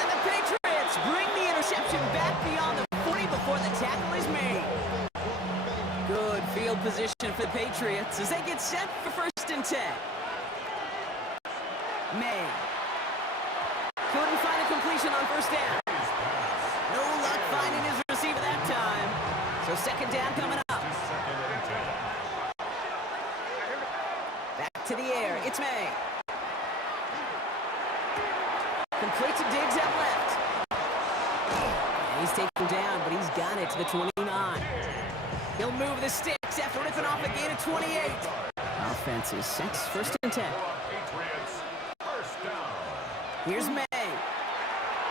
And the Patriots bring the interception back beyond the 40 before the tackle is made. Good field position for the Patriots as they get set for 1st and 10. May. Couldn't find a completion on first down. No luck finding his receiver that time. So second down coming up. Back to the air. It's May. Complete to Diggs out left. And he's taken down, but he's got it to the 29. He'll move the sticks after ripping off a gain of 28. Offense is set. First and 10. Here's May.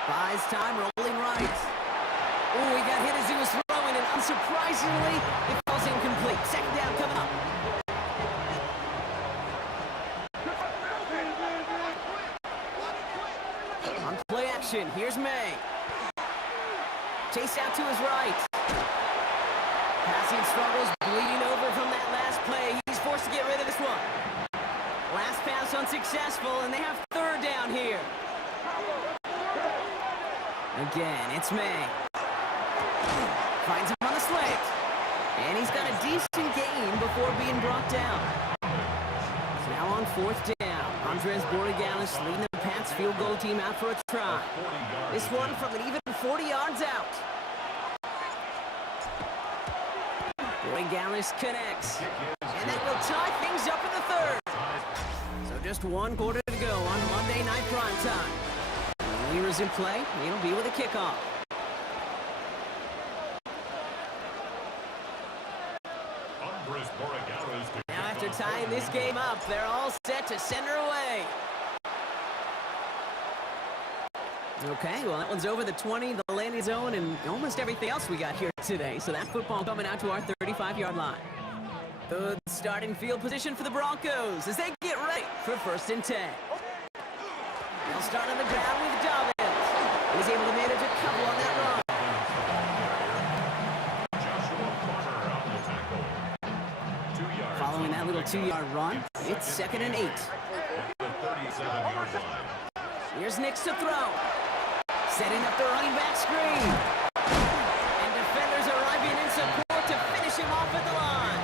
Buys time, rolling right. Ooh, he got hit as he was throwing, and unsurprisingly, it falls incomplete. Second down coming up. On play action, here's May. Chase out to his right. Passing struggles, bleeding over from that last play. He's forced to get rid of this one. Last pass unsuccessful, and they have third down here. Again, it's May. Finds him on the slant. And he's got a decent gain before being brought down. So now on fourth down, Andres Borregalis leading the Pats field goal team out for a try. This one from an even 40 yards out. Borregalis connects. And that will tie things up in the third. So just one quarter to go on Monday Night Primetime. Leaders in play, it'll be with a kickoff. Now after tying this game up, they're all set to send her away. Okay, well that one's over the 20, the landing zone, and almost everything else we got here today. So that football coming out to our 35-yard line. Good starting field position for the Broncos as they get ready for first and 10. They'll start on the ground with Dobbins. He's able to manage a couple on that run. Following that little 2-yard run, it's second and 8. Here's Nix to throw. Setting up the running back screen. And defenders arriving in support to finish him off at the line.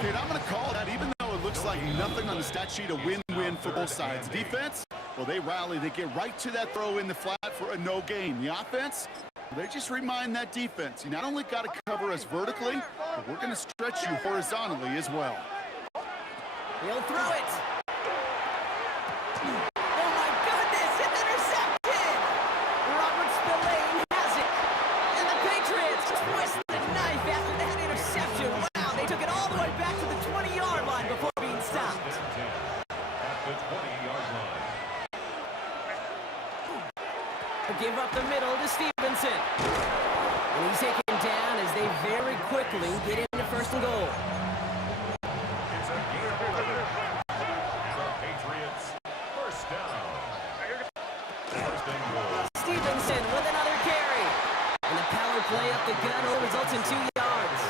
Kate, I'm going to call that, even though it looks like nothing on the stat sheet, a win-win for both sides. Defense, well, they rally. They get right to that throw in the flat for a no gain. The offense, they just remind that defense, you not only got to cover us vertically, but we're going to stretch you horizontally as well. He'll throw it. Oh, my goodness, it's intercepted. Robert Spillane has it. And the Patriots twist the knife after that interception. Wow, they took it all the way back to the 20-yard line before being stopped. At the 20-yard line. Give up the middle to Stevenson. And he's taken down as they very quickly get into first and goal. It's a gain of 11. The Patriots first down. First and goal. Stevenson with another carry. And the power play up the gut results in 2 yards.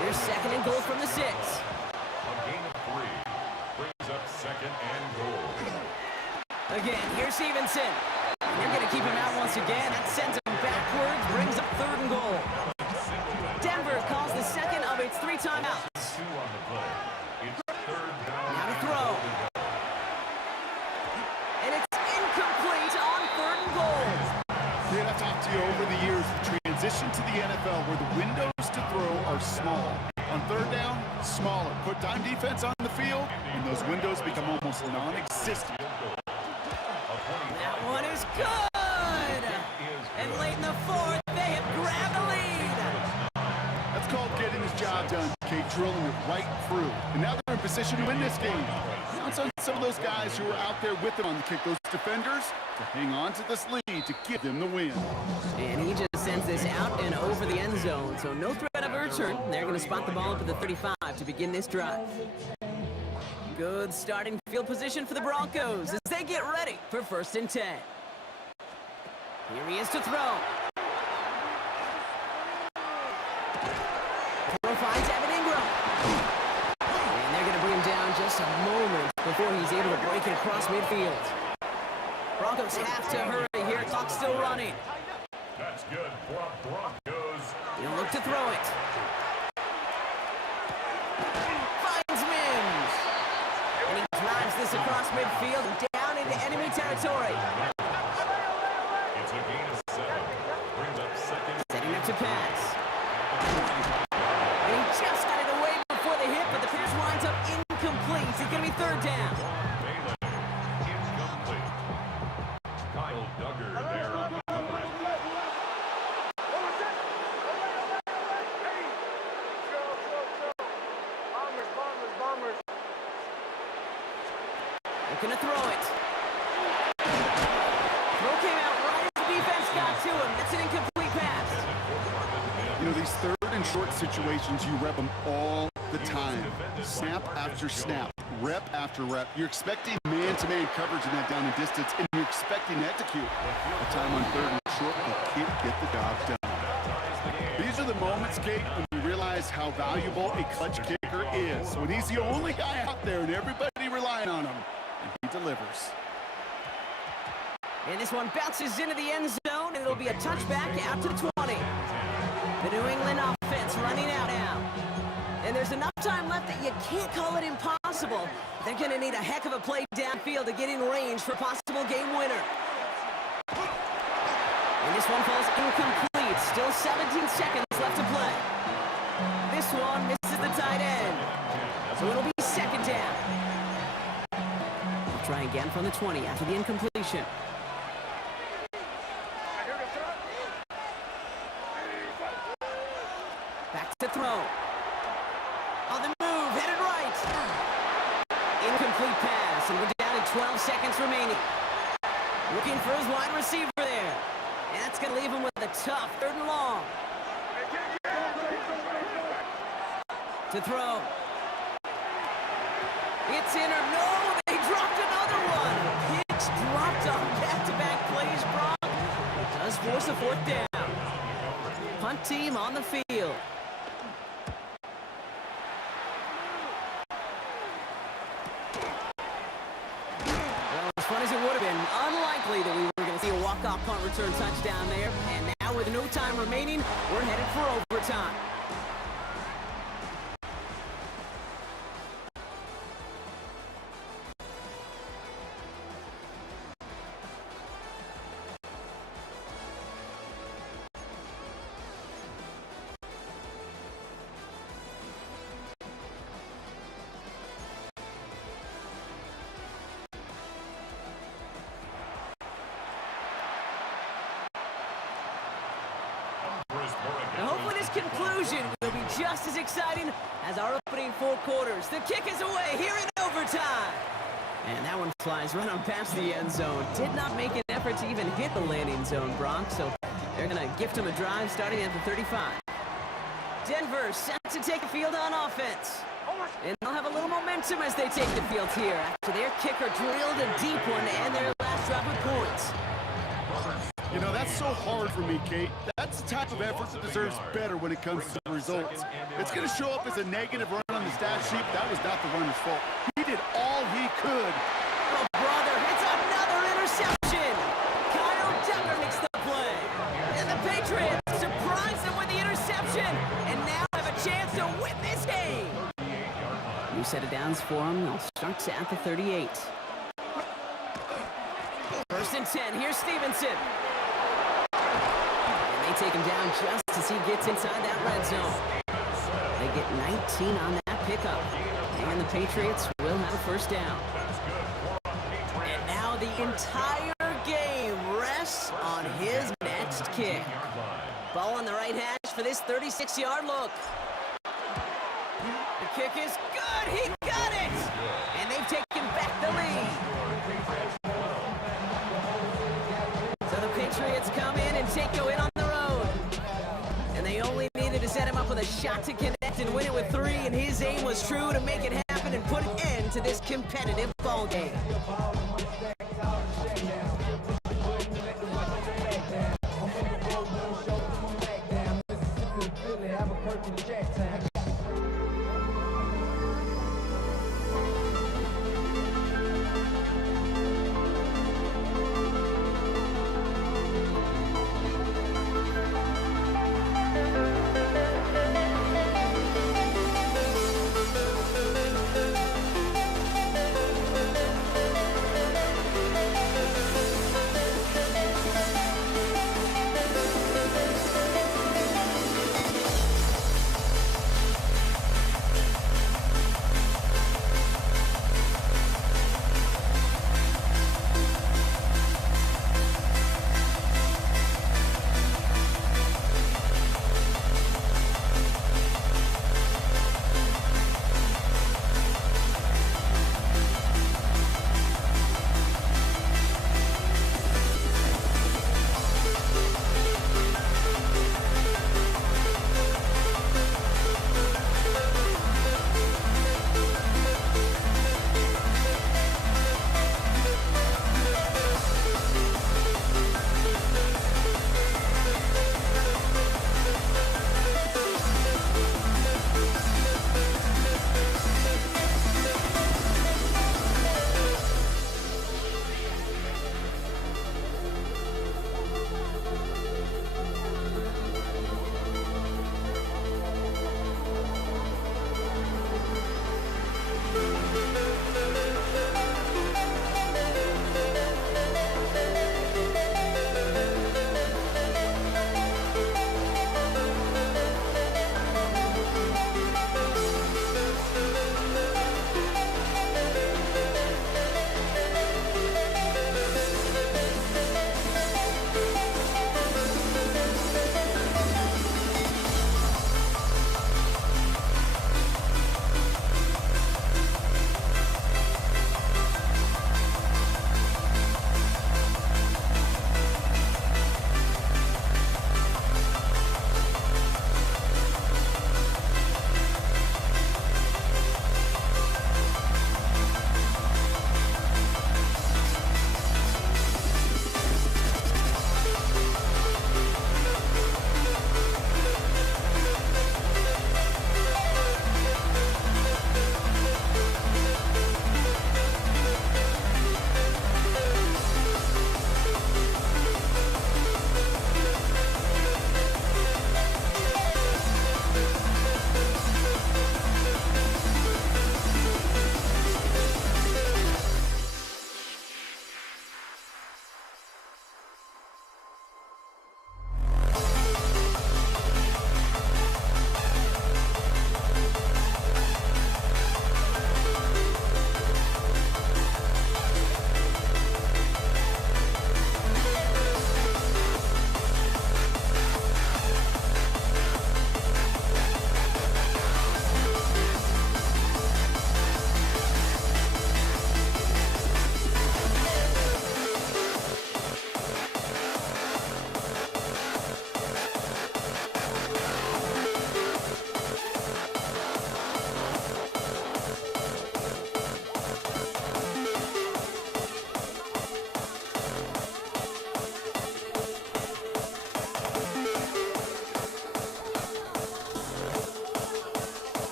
Here's second and goal from the 6. A gain of 3 brings up second and goal. Again, here's Stevenson. And they're going to keep him out once again. That sends him backwards, brings up third and goal. Denver calls the second of its 3 timeouts. 2 on the play. It's third down. Now to throw. And it's incomplete on third and goal. Kate, I've talked to you over the years, the transition to the NFL where the windows to throw are small. On third down, smaller. Put dime defense on the field, and those windows become almost non-existent. That one is good! And late in the fourth, they have grabbed the lead! That's called getting his job done, Kate, drilling it right through. And now they're in position to win this game. Now it's on some of those guys who are out there with them on the kick, those defenders, to hang on to this lead to give them the win. And he just sends this out and over the end zone, so no threat of a return. They're going to spot the ball up at the 35 to begin this drive. Good starting field position for the Broncos as they get ready for first and 10. Here he is to throw. Throw finds Evan Ingram. And they're going to bring him down just a moment before he's able to break it across midfield. Broncos have to hurry here. Clock's still running. That's good for Broncos. He'll look to throw it. Finds Mims. And he drives midfield and down into enemy territory. It's a gain of 7. Brings up second. Setting up to pass. And he just got it away before the hit, but the pass winds up incomplete. It's going to be third down. Bailey, incomplete. Kyle Duggar there on the coverage. Looking to throw it. Throw came out right as the defense got to him. That's an incomplete pass. You know, these third and short situations, you rep them all the time. Snap after snap, rep after rep. You're expecting man-to-man coverage in that down and distance, and you're expecting to execute. A time on third and short, you can't get the job done. These are the moments, Kate, when you realize how valuable a clutch kicker is. When he's the only guy out there and everybody relying on him, and he delivers. And this one bounces into the end zone, and it'll be a touchback out to the 20. The New England offense running out now. And there's enough time left that you can't call it impossible. They're going to need a heck of a play downfield to get in range for a possible game winner. And this one falls incomplete. Still 17 seconds left to play. This one misses the tight end. So it'll be second down. We'll try again from the 20 after the incompletion. Back to throw. On the move, headed right. Incomplete pass, and we're down to 12 seconds remaining. Looking for his wide receiver there. And that's going to leave him with a tough third and long. To throw. It's in or no, they dropped another one. Hicks dropped on back-to-back plays, Brock. It does force a fourth down. Punt team on the field. Well, as fun as it would have been, unlikely that we were going to see a walk-off punt return touchdown there. And now with no time remaining, we're headed for overtime. Now hopefully this conclusion will be just as exciting as our opening 4 quarters. The kick is away here in overtime. And that one flies right on past the end zone. Did not make an effort to even hit the landing zone, Brock, so they're going to gift him a drive starting at the 35. Denver set to take the field on offense. And they'll have a little momentum as they take the field here after their kicker drilled a deep one and their last drive with points. You know, that's so hard for me, Kate. That's the type of effort that deserves better when it comes to the results. It's going to show up as a negative run on the stat sheet. That was not the runner's fault. He did all he could. Oh, brother, it's another interception. Kyle Duggar makes the play. And the Patriots surprise them with the interception and now have a chance to win this game. New set of downs for them. They'll start at the 38. First and 10. Here's Stevenson. And they take him down just as he gets inside that red zone. They get 19 on that pickup. And the Patriots will have a first down. And now the entire game rests on his next kick. Ball on the right hash for this 36-yard look. The kick is good. He got it. And they've taken back the lead. So the Patriots come in and take go in on the road. And they only needed to set him up with a shot to connect and win it with 3. And his aim was true to make it happen and put an end to this competitive ball game.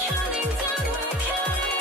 Counting down, we're counting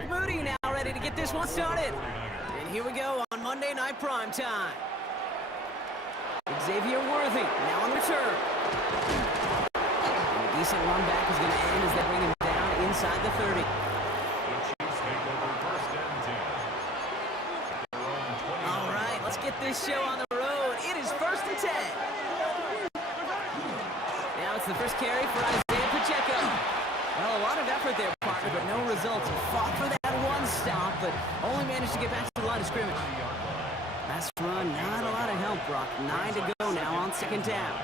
Rick Moody now ready to get this one started. And here we go on Monday Night Primetime. Xavier Worthy now on return. And a decent run back is going to end as they bring him down inside the 30. The Chiefs take over first and 10. Their own 20. All right, let's get this show on the road. It is first and 10. Now it's the first carry for Isaiah Pacheco. Well, a lot of effort there, partner, but no results. He fought for that one stop, but only managed to get back to the line of scrimmage. Last run, not a lot of help, Brock. 9 to go now on second down.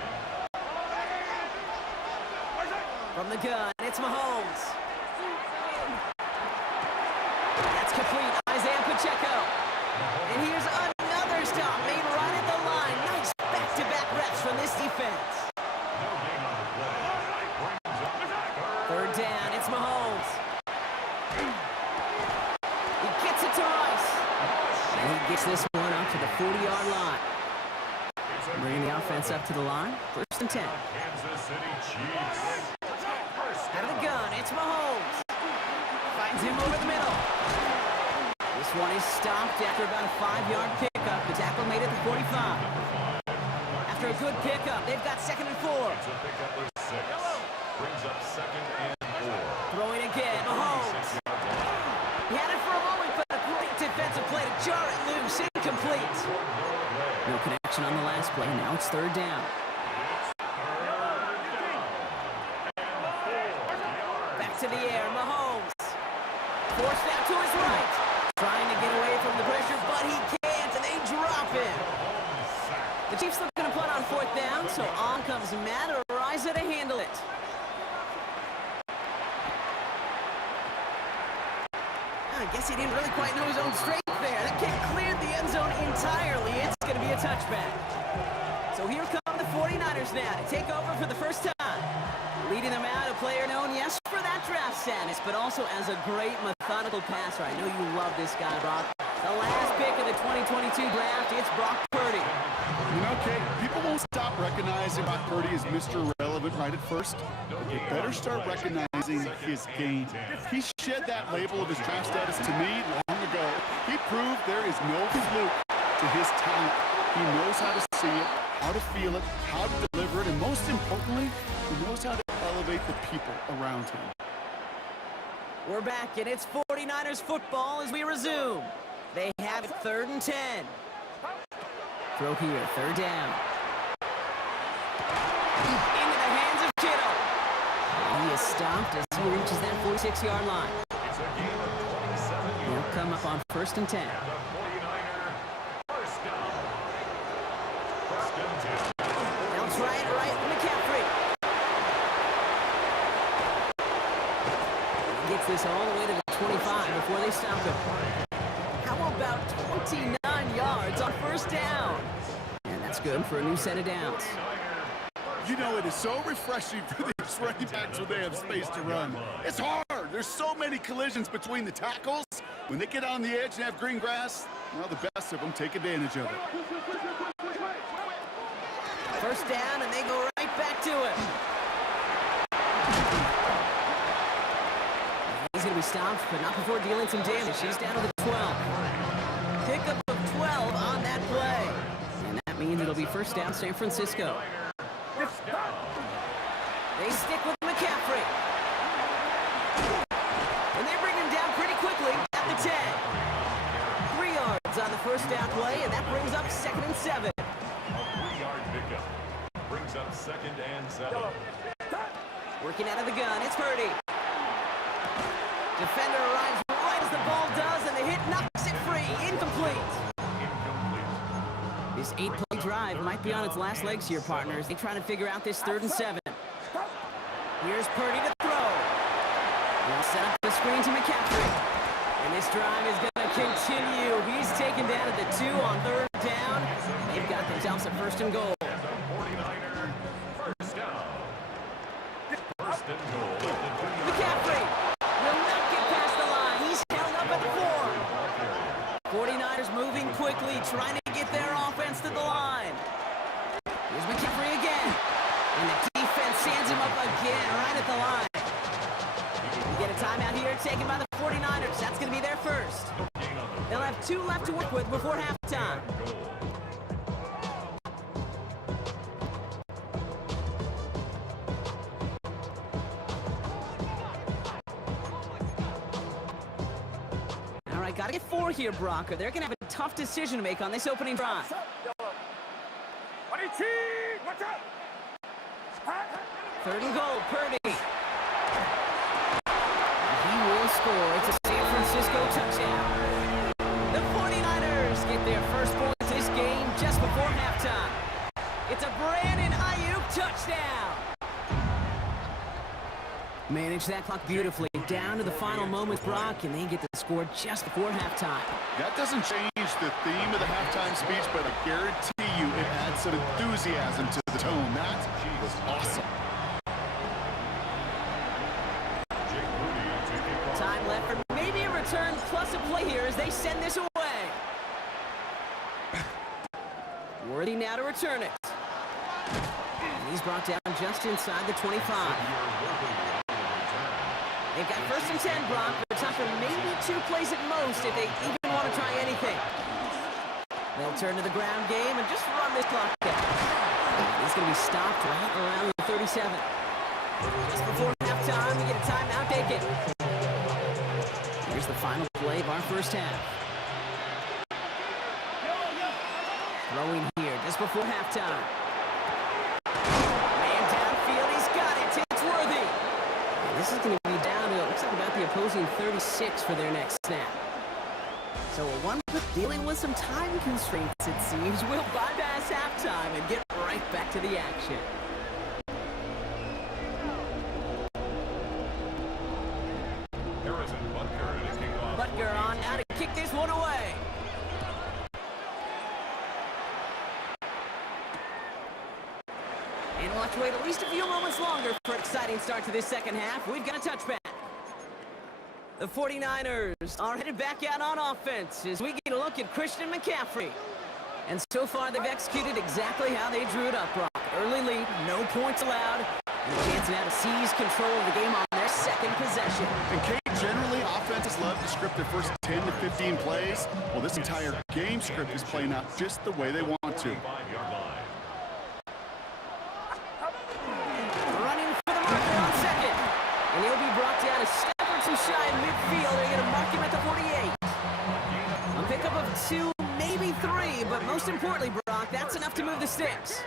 From the gun, it's Mahomes. That's complete. Isaiah Pacheco. And here's another stop made right at the line. Nice back-to-back reps from this defense. Third down, it's Mahomes. He gets it to Rice. And he gets this one up to the 40-yard line. Bringing the offense up to the line. First and 10. Kansas City Chiefs. Out of the gun, it's Mahomes. Finds him over the middle. This one is stopped after about a 5-yard pickup. The tackle made it to 45. After a good pickup, they've got second and 4. It's a pickup of 6. Brings up second and 4. Throwing again, Mahomes. He had it for a moment, but a great defensive play to jar it loose. Incomplete. No connection on the last play. Now it's third down. Back to the air, Mahomes. Forced out to his right. Trying to get away from the pressure, but he can't, and they drop him. The Chiefs looking to punt on fourth down, so on comes Matt Araiza to handle it. I guess he didn't really quite know his own strength there. That kick cleared the end zone entirely. It's going to be a touchback. So here come the 49ers now to take over for the first time. Leading them out, a player known, yes, for that draft status, but also as a great methodical passer. I know you love this guy, Brock. The last pick of the 2022 draft, it's Brock Purdy. You know, Kate, people won't stop recognizing Brock Purdy as Mr. Relevant right at first, but they better start recognizing his game. He shed that label of his draft status to me long ago. He proved there is no fluke to his talent. He knows how to see it, how to feel it, how to deliver it, and most importantly, he knows how to elevate the people around him. We're back, and it's 49ers football as we resume. They have it third and 10. Throw here, third down. Into the hands of Kittle. And he is stopped as he reaches that 46-yard line. It's a game of 27 He'll yards. come up on first and 10. The 49er first down. First and 10. They'll try it right with McCaffrey. He gets this all the way to the 25 before they stop him. How about 29 yards on first down? And that's good for a new set of downs. You know, it is so refreshing for these running backs when they have space to run. It's hard. There's so many collisions between the tackles. When they get on the edge and have green grass, well, the best of them take advantage of it. First down, and they go right back to him. He's going to be stopped, but not before dealing some damage. He's down to the 12. Pickup of 12 on that play. And that means it'll be first down San Francisco. They stick with McCaffrey. And they bring him down pretty quickly at the 10. 3 yards on the first down play, and that brings up second and 7. A 3-yard pickup. Brings up second and 7. Working out of the gun, it's Purdy. Defender arrives right as the ball does, and the hit knocks it free. Incomplete. This 8-play drive might be on its last legs here, partners. They trying to figure out this third and 7. Here's Purdy to throw. They'll set up the screen to McCaffrey. And this drive is going to continue. He's taken down at the 2 on third down. They've got themselves a first and goal. And the 49er first down. First and goal at the 2-yard McCaffrey will not get past the line. He's held up at the 4. 49ers moving quickly, trying to get their offense to the line. Here's McCaffrey again. And the defense sands him up again right at the line. We get a timeout here taken by the 49ers. 49ers. That's going to be their first. They'll have 2 left to work with before halftime. All right, got to get 4 here, Brock, or they're going to have a tough decision to make on this opening drive. Third and goal, Purdy. He will score. It's a San Francisco touchdown. The 49ers get their first points this game just before halftime. It's a Brandon Ayuk touchdown. Manage that clock beautifully. Down to the final moments, Brock, and they get the score just before halftime. That doesn't change the theme of the halftime speech, but I guarantee you it adds some enthusiasm to the tone. That was awesome. Time left for maybe a return plus a play here as they send this away. Worthy now to return it. And he's brought down just inside the 25. They've got first and 10, Brock, but time for maybe 2 plays at most if they even want to try anything. They'll turn to the ground game and just run this clock out. He's going to be stopped right around the 37. Just before halftime, we get a timeout taken. Here's the final play of our first half. Throwing here just before halftime. Man downfield, he's got it. It's Worthy. This is going to be down to, it looks like about the opposing 36 for their next snap. So a one dealing with some time constraints, it seems, will bypass halftime and get right back to the action. Harrison Butker to kick off. Butker on now to kick this one away. And we'll have to wait at least a few moments longer for an exciting start to this second half. We've got a touchback. The 49ers are headed back out on offense as we get a look at Christian McCaffrey. And so far, they've executed exactly how they drew it up, Brock. Early lead, no points allowed, and a chance now to seize control of the game on their second possession. And Kate, generally, offenses love to script their first 10 to 15 plays. Well, this entire game script is playing out just the way they want to. 5-yard line. Running for the marker on second. And he'll be brought down a step or 2 shy in midfield. They're going to mark him at the 48. A pickup of 2, maybe 3, but most importantly, Brock, that's enough to move the sticks.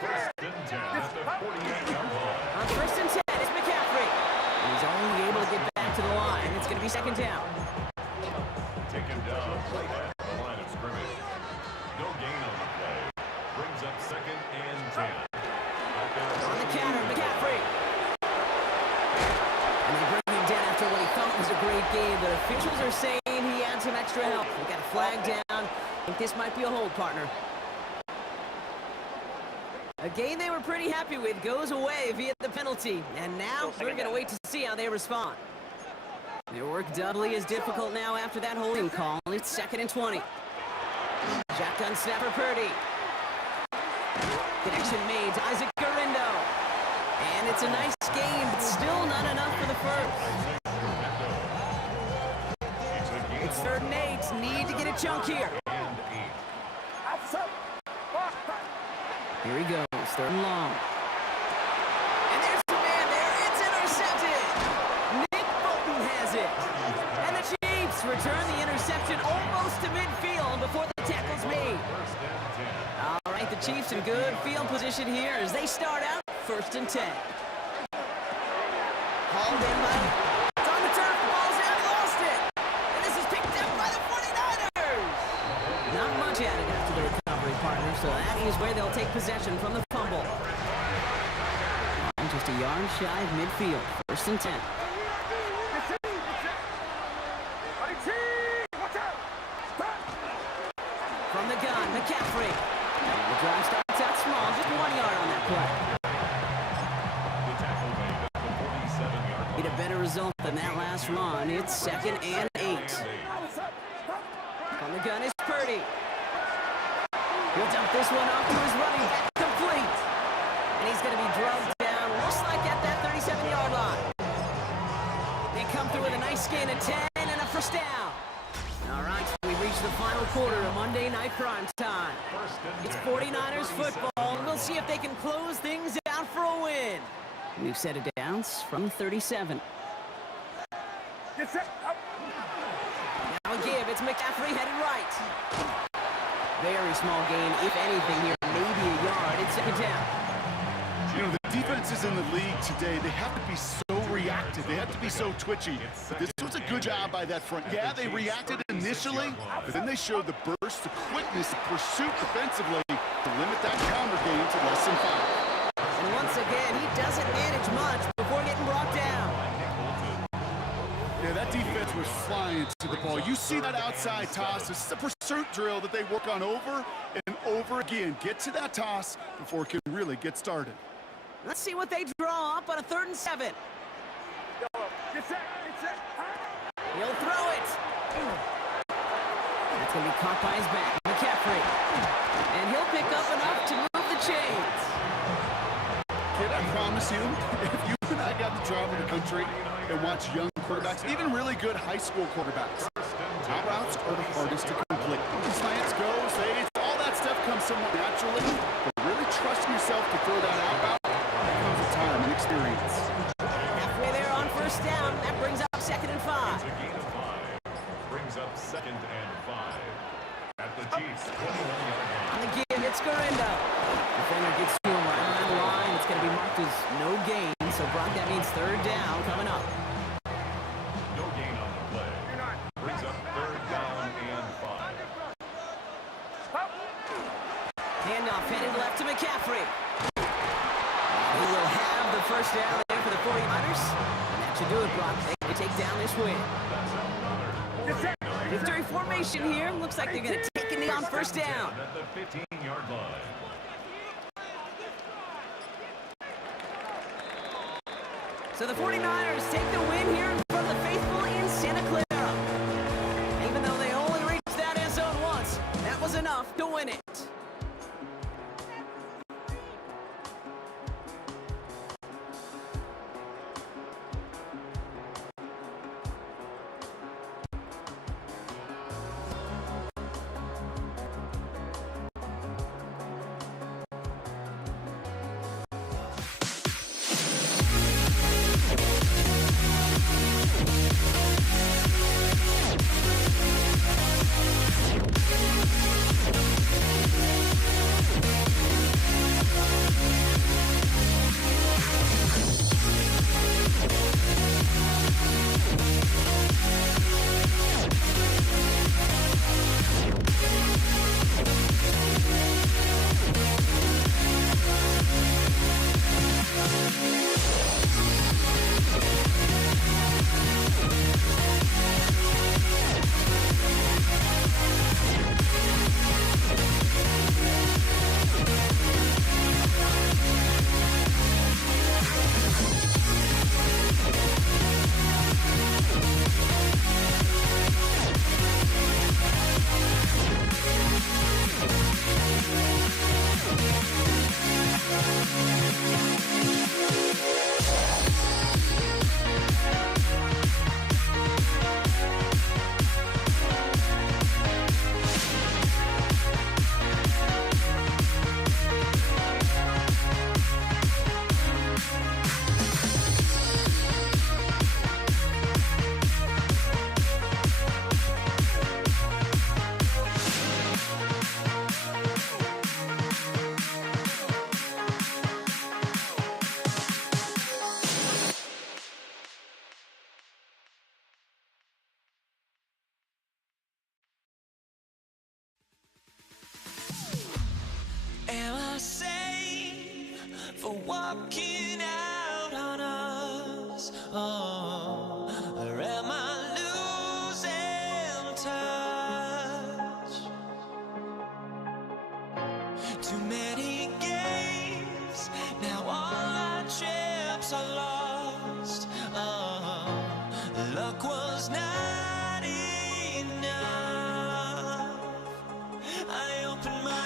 First and 10 at the 48-yard line. On first and 10, it's McCaffrey. And he's only able to get back to the line. It's going to be second down. Taken down right at the line of scrimmage. No gain on the play. Brings up second and 10. On the counter, McCaffrey. And they bring him down after what he thought was a great game, but officials are saying he had some extra help. We got a flag down. I think this might be a hold, partner. A game they were pretty happy with goes away via the penalty. And now we're going to wait to see how they respond. Their work doubly is difficult now after that holding call. It's second and 20. Shotgun snap for Purdy. Connection made to Isaac Gurindo. And it's a nice game, but still not enough for the first. It's third and 8. Need to get a chunk here. Here he goes, third and long. And there's the man there. It's intercepted. Nick Bolton has it. And the Chiefs return the interception almost to midfield before the tackle's made. All right, the Chiefs in good field position here as they start out first and 10. Hauled in by, it's on the turf, the ball's out, he lost it. And this is picked up by the 49ers. Not much added after the recovery, partner, so that is where they'll take possession from the fumble. Just a yard shy of midfield, first and 10. From the gun, McCaffrey. The drive starts out small, just 1 yard on that play. Get a better result than that last run. It's second and 8. From the gun is Purdy. He'll dump this one off to his running back, complete. And he's going to be drugged down, looks like at that 37-yard line. They come through with a nice gain of 10. first down. All right, we've reached the final quarter of Monday Night Prime Time. It's 49ers football, and we'll see if they can close things out for a win. We've set it downs from 37. Now a give, it's McCaffrey headed right. Very small gain, if anything here, maybe a yard. It's second down. You know, the defenses in the league today, they have to be so reactive. They have to be so twitchy. But this was a good job by that front. Yeah, they reacted initially, but then they showed the burst, the quickness, the pursuit defensively to limit that counter game to less than 5. And once again, he doesn't manage much before getting brought down. Yeah, that defense was flying to the ball. You see that outside toss. This is a pursuit drill that they work on over and over again. Get to that toss before it can really get started. Let's see what they draw up on a 3rd and 7. He'll throw it. That's going to be caught by his back, McCaffrey. And he'll pick up enough to move the chains. Kid, I promise you, if you and I got to travel the country and watch young quarterbacks, even really good high school quarterbacks, top routes are the hardest to complete. Slants, goes, fades, all that stuff comes somewhat naturally, but really trusting yourself to throw that out route, that comes with time and experience. Halfway there on first down. That brings up 2nd and 5. It's a gain of 5. Brings up 2nd and 5. At the Chiefs' 21-yard line. On the give, it's Garindo. Defender gets to him right around the line. It's going to be marked as no gain. So, Brock, that means 3rd down coming up. No gain on the play. Brings up 3rd down and 5. Handoff headed left to McCaffrey. He will have the first down there for the 49ers. And that should do it, Brock. They take down this win. Victory formation here. Looks like they're going to take a knee on first down. At the 15-yard line. So the 49ers take the win here from the faithful in Santa Clara. Even though they only reached that end zone once, that was enough to win it. Am I safe for walking out on us? Oh, or am I losing touch? Too many games, now all our chips are lost. Oh, luck was not enough. I opened my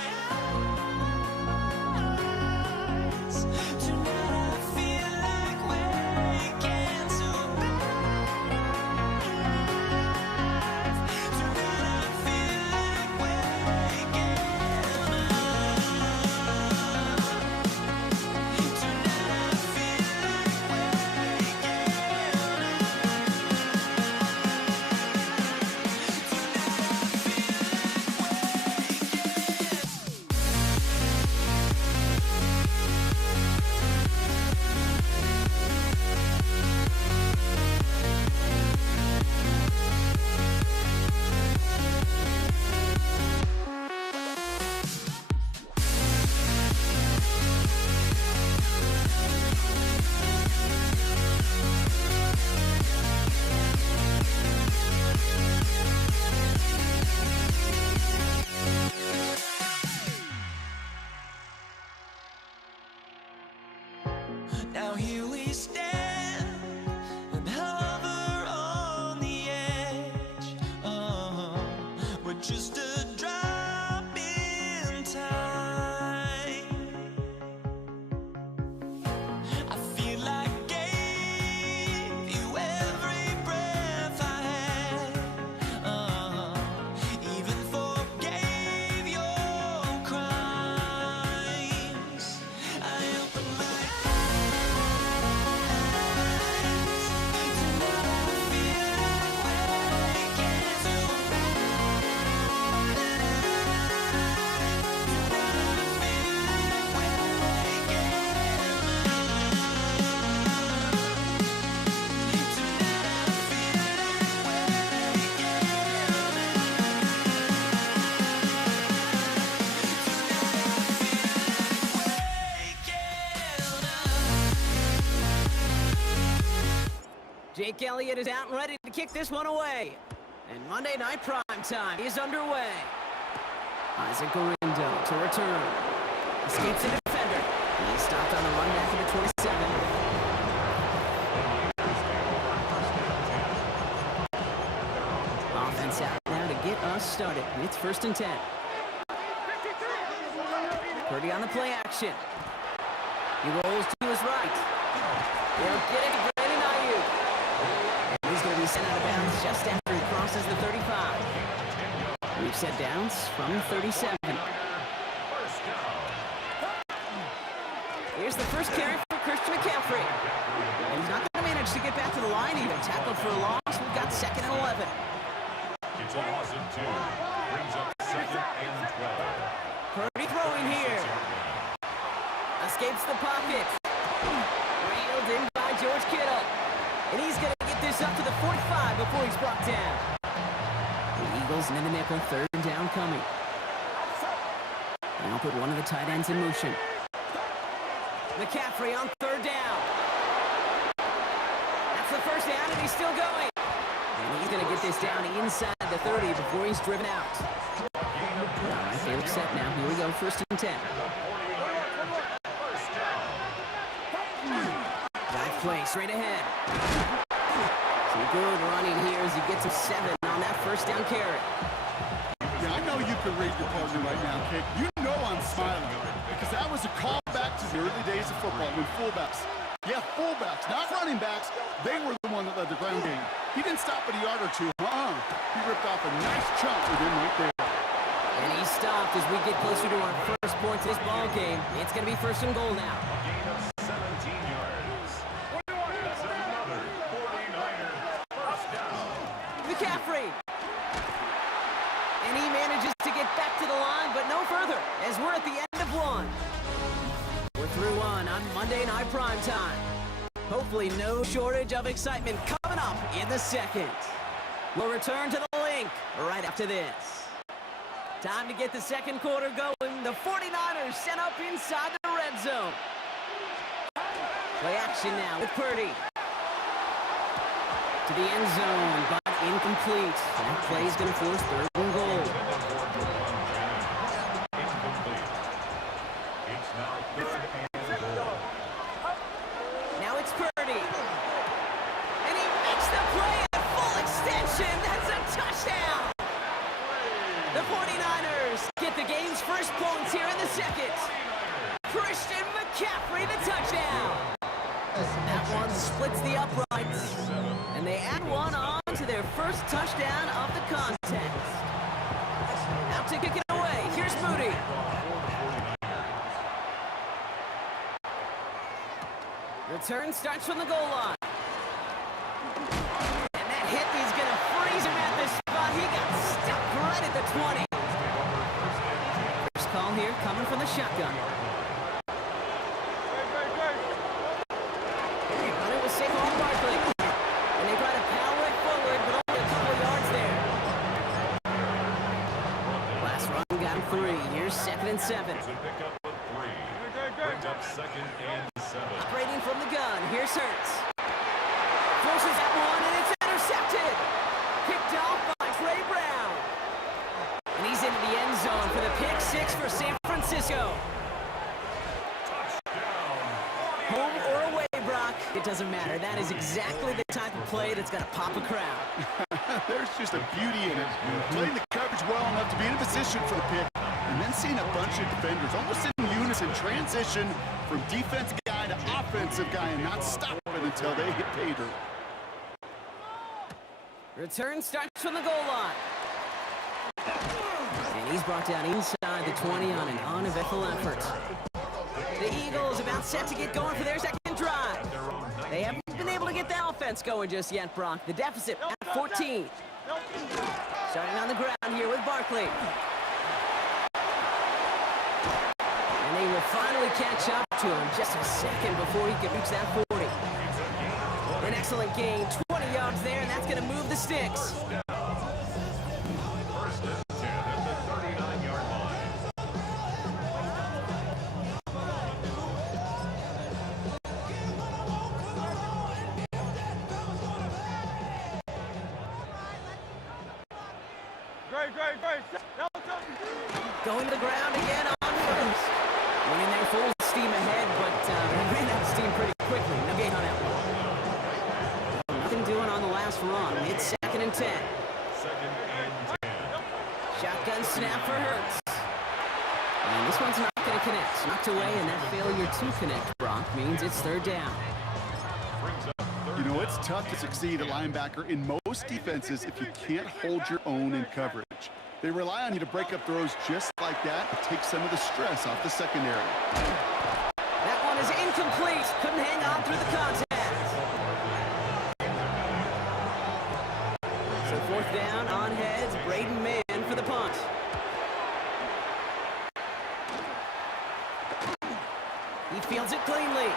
Jake Elliott is out and ready to kick this one away. And Monday Night Prime Time is underway. Isaac Gorindo to return. Escapes the defender. He's stopped on the run back to the 27. Offense out now to get us started. It's 1st and 10. Purdy on the play action. He rolls to his right. They'll get it to Brandon Ayuk. And he's going to be sent out of bounds just after he crosses the 35. We've set downs from 37. Here's the first carry for Christian McCaffrey. And he's not going to manage to get back to the line even. Tackled for a loss. We've got 2nd and 11. It's a loss of 2. Brings up 2nd and 12. Purdy throwing here. Escapes the pocket. Reeled in by George Kittle. And he's going to get this up to the 45 before he's brought down. The Eagles in the nickel, 3rd down coming. And I'll put one of the tight ends in motion. McCaffrey on 3rd down. That's the 1st down, and he's still going. And he's going to get this down inside the 30 before he's driven out. All right, they look set now. Here we go, 1st and 10. Drive play straight ahead. Some good running here as he gets a 7 on that 1st down carry. Yeah, I know you can read your partner right now, kid. You know I'm smiling because that was a call back to the early days of football when fullbacks, not running backs, they were the one that led the ground game. He didn't stop at a yard or two. He ripped off a nice chunk with him right there. And he stopped as we get closer to our first point of this ball game. It's going to be 1st and goal now. A gain of 17 yards. That's another 49er first down. McCaffrey. And he manages to get back to the line, but no further, as we're at the end of 1. We're through 1 on Monday Night Prime Time. Hopefully no shortage of excitement coming up in the 2nd. We'll return to the link right after this. Time to get the 2nd quarter going. The 49ers set up inside the red zone. Play action now with Purdy. To the end zone, but incomplete. That play is going to force 3rd and goal. Incomplete. It's now 3rd and goal. Now it's Purdy. And he makes the play at full extension. That's a touchdown. The 49ers get the game's first points here in the 2nd. Christian McCaffrey, the touchdown. That one splits the uprights. And they add 1 on to their first touchdown of the contest. Now to kick it away, here's Moody. Return starts from the goal line. And that hit is going to freeze him at this spot. He got stuck right at the 20. First call here coming from the shotgun. They run it with Saquon Barkley. And they try to power it forward, but only a couple of yards there. Last run got him 3. Here's 2nd and 7. To pick up a 3. Brings up 2nd and 7. Operating from the gun. Here's Hurts. Forces that one, and it's intercepted. Picked off by Trey Brown. And he's into the end zone for the pick 6 for San Francisco. Home or away, Brock, it doesn't matter. That is exactly the type of play that's going to pop a crowd. There's just a beauty in it. Playing the coverage well enough to be in a position for the pick, and then seeing a bunch of defenders almost in unison transition from defensive guy to offensive guy and not stop it until they hit pay dirt. Return starts from the goal line. And he's brought down inside the 20 on an uneventful effort. The Eagles about set to get going for their 2nd drive. They haven't been able to get the offense going just yet, Brock. The deficit at 14. Starting on the ground here with Barkley. And they will finally catch up to him just a second before he can reach that 40. An excellent gain, 20 yards there, and that's going to move the sticks. First and 10 at the 39-yard line. Going to the ground again on first. Winning their full steam ahead, but they ran out of steam pretty quickly. No gain on that one. Nothing doing on the last run. It's 2nd and 10. Second and 10. Shotgun snap for Hurts. And this one's not going to connect. Knocked away, and that failure to connect, Brock, means it's 3rd down. Brings up third You know, down. it's tough to succeed at linebacker in most defenses if you can't hold your own in coverage. They rely on you to break up throws just like that and take some of the stress off the secondary. That one is incomplete. Couldn't hang on through the contact. So 4th down on heads. Braden Mann for the punt. He fields it cleanly.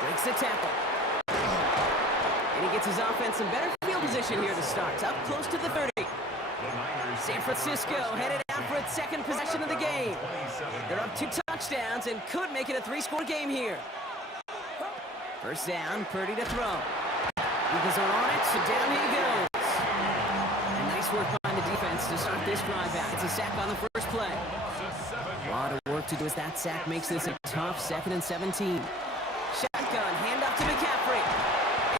Breaks the tackle. And he gets his offense in better field position here to start. Up close to the 30. San Francisco headed out for its 2nd possession of the game. They're up 2 touchdowns and could make it a 3-score game here. 1st down, Purdy to throw. Eagles are on it, so down he goes. And nice work by the defense to start this drive out. It's a sack on the first play. A lot of work to do as that sack makes this a tough 2nd and 17. Shotgun, hand up to McCaffrey.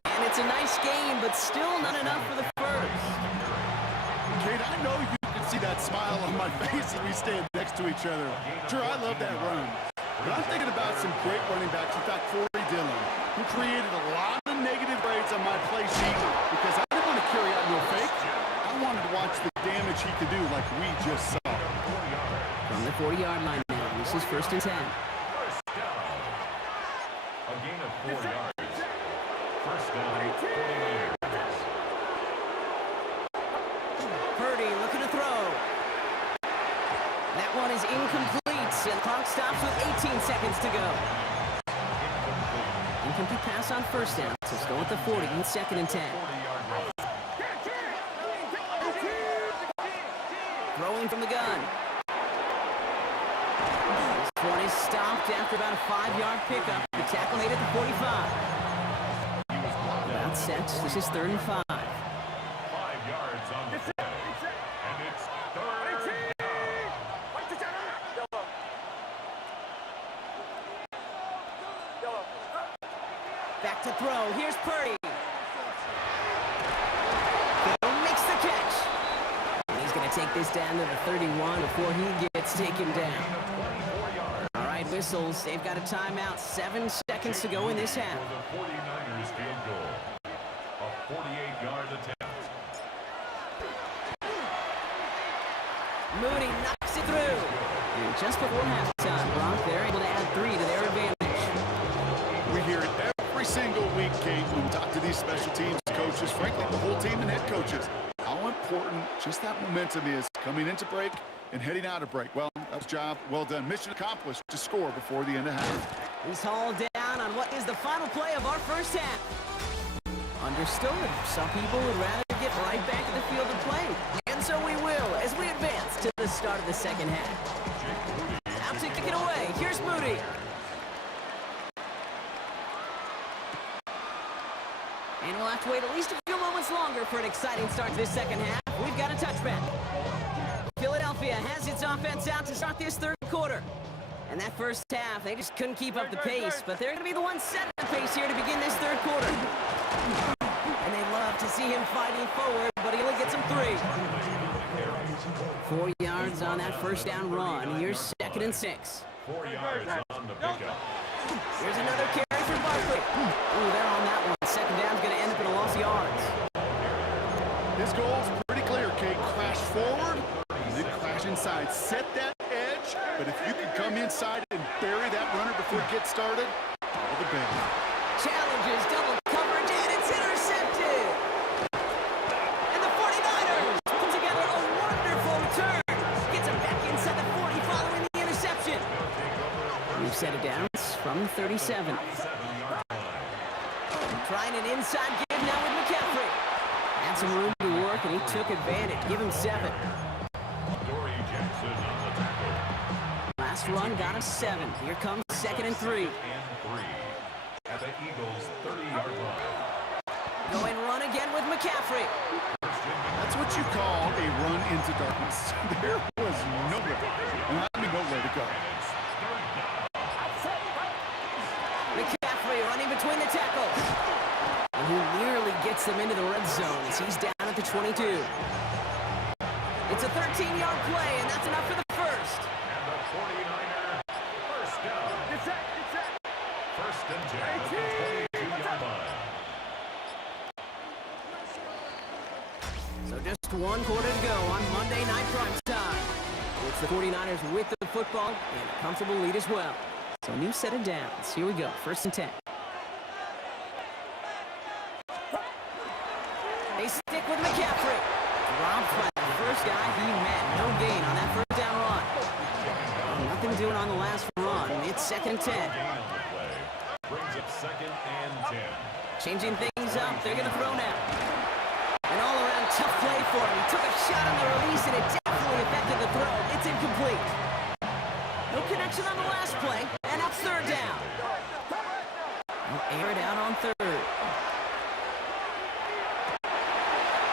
And it's a nice game, but still not enough for the first. Kate, I know you can see that smile on my face as we stand next to each other. Sure, I love that run. But I'm thinking about some great running backs. In fact, Corey Dillon, who created a lot of negative grades on my play sheet because I didn't want to carry out no fake. I wanted to watch the damage he could do like we just saw. From the 40-yard line now, this is 1st and 10. First down. A gain of 4 yards. First down, 49ers. Purdy looking to throw. That one is incomplete. And the clock stops with 18 seconds to go. Incomplete pass on 1st down. So let's go with the 40 in 2nd and 10. 40-yard run. Throwing from the gun. This one is stopped after about a 5-yard pickup. The tackle made it to 45. About set. This is 3rd and 5. 5 yards on the play. And it's 3rd down. Back to throw. Here's Purdy. Hill makes the catch. And he's going to take this down to the 31 before he gets taken down. All right, whistles. They've got a timeout. 7 seconds to go in this half. For the 49ers field goal. A 48-yard attempt. Mooney knocks it through. And just before halftime, Brock, they're able to add 3 to their advantage. We hear it every single week, Kate, when we talk to these special teams coaches, frankly, the whole team and head coaches, how important just that momentum is coming into break and heading out of break. Well, that was a job well done. Mission accomplished to score before the end of half. He's hauled down on what is the final play of our first half. Understood. Some people would rather get right back in the field and play. And so we will as we advance to the start of the second half. Out to kick it away. Here's Moody. And we'll have to wait at least a few moments longer for an exciting start to this second half. We've got a touchback. Philadelphia has its offense out to start this 3rd quarter. And that first half, they just couldn't keep up the pace, but they're going to be the ones setting the pace here to begin this 3rd quarter. And they love to see him fighting forward, but he only gets him 3. 4 yards on that first down run. Here's 2nd and 6. 4 yards on the pickup. Here's another carry from Barkley. Ooh, they're on that one. 2nd down's going to end up in a loss of yards. His goal's pretty clear, Kate. Crash forward, and then crash inside. Set that edge, but if you can come inside and bury that runner before it gets started, all the better. Challenges, double coverage, and it's intercepted. And the 49ers put together a wonderful return. Gets him back inside the 40 following the interception. We've set it down from the 37. Trying an inside give now with McCaffrey. Had some room to work, and he took advantage. Give him 7. Dory Jackson on the tackle. Last run got him 7. Here comes 2nd and 3. And 3 at the Eagles' 30-yard line. Go and run again with McCaffrey. That's what you call a run into darkness. There was nowhere, and I didn't know where to go. McCaffrey running between the tackles. And he nearly gets them into the red zone as he's down at the 22. It's a 13-yard play, and that's enough for the first. And the 49er first down. First and 10 at the 22-yard line. So just 1 quarter to go on Monday Night Primetime. It's the 49ers with the football and a comfortable lead as well. So new set of downs. Here we go. First and 10. They stick with McCaffrey. Dropped by the first guy he met. No gain on that first down run. Nothing doing on the last run. It's second and 10. Gain on the play. Brings up second and 10. Changing things up. They're going to throw now. An all-around tough play for him. He took a shot on the release, and it definitely affected the throw. It's incomplete. No connection on the last play, and up third down. They'll air it out on third.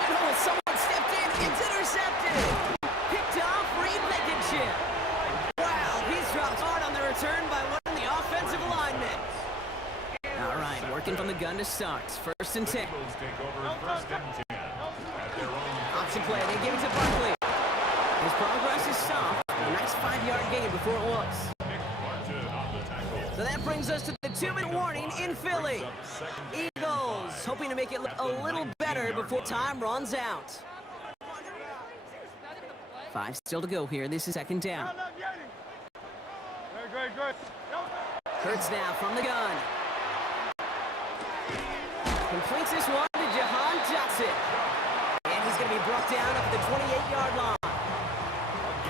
And someone stepped in. It's intercepted. Picked off Reed Blankenship. Wow, he's dropped hard on the return by one of the offensive linemen. All right, working from the gun to start. First and 10. Eagles take over first and 10 at their own. Option play. They give it to Barkley. His progress is soft. A nice 5-yard gain before it was. Nick Martin on the tackle. So that brings us to the 2-minute warning in Philly. Eagles hoping to make it look a little better before time runs out. 5 still to go here. This is second down. Hurts now from the gun. Completes this one to Jahan Johnson. And he's going to be brought down at the 28-yard line.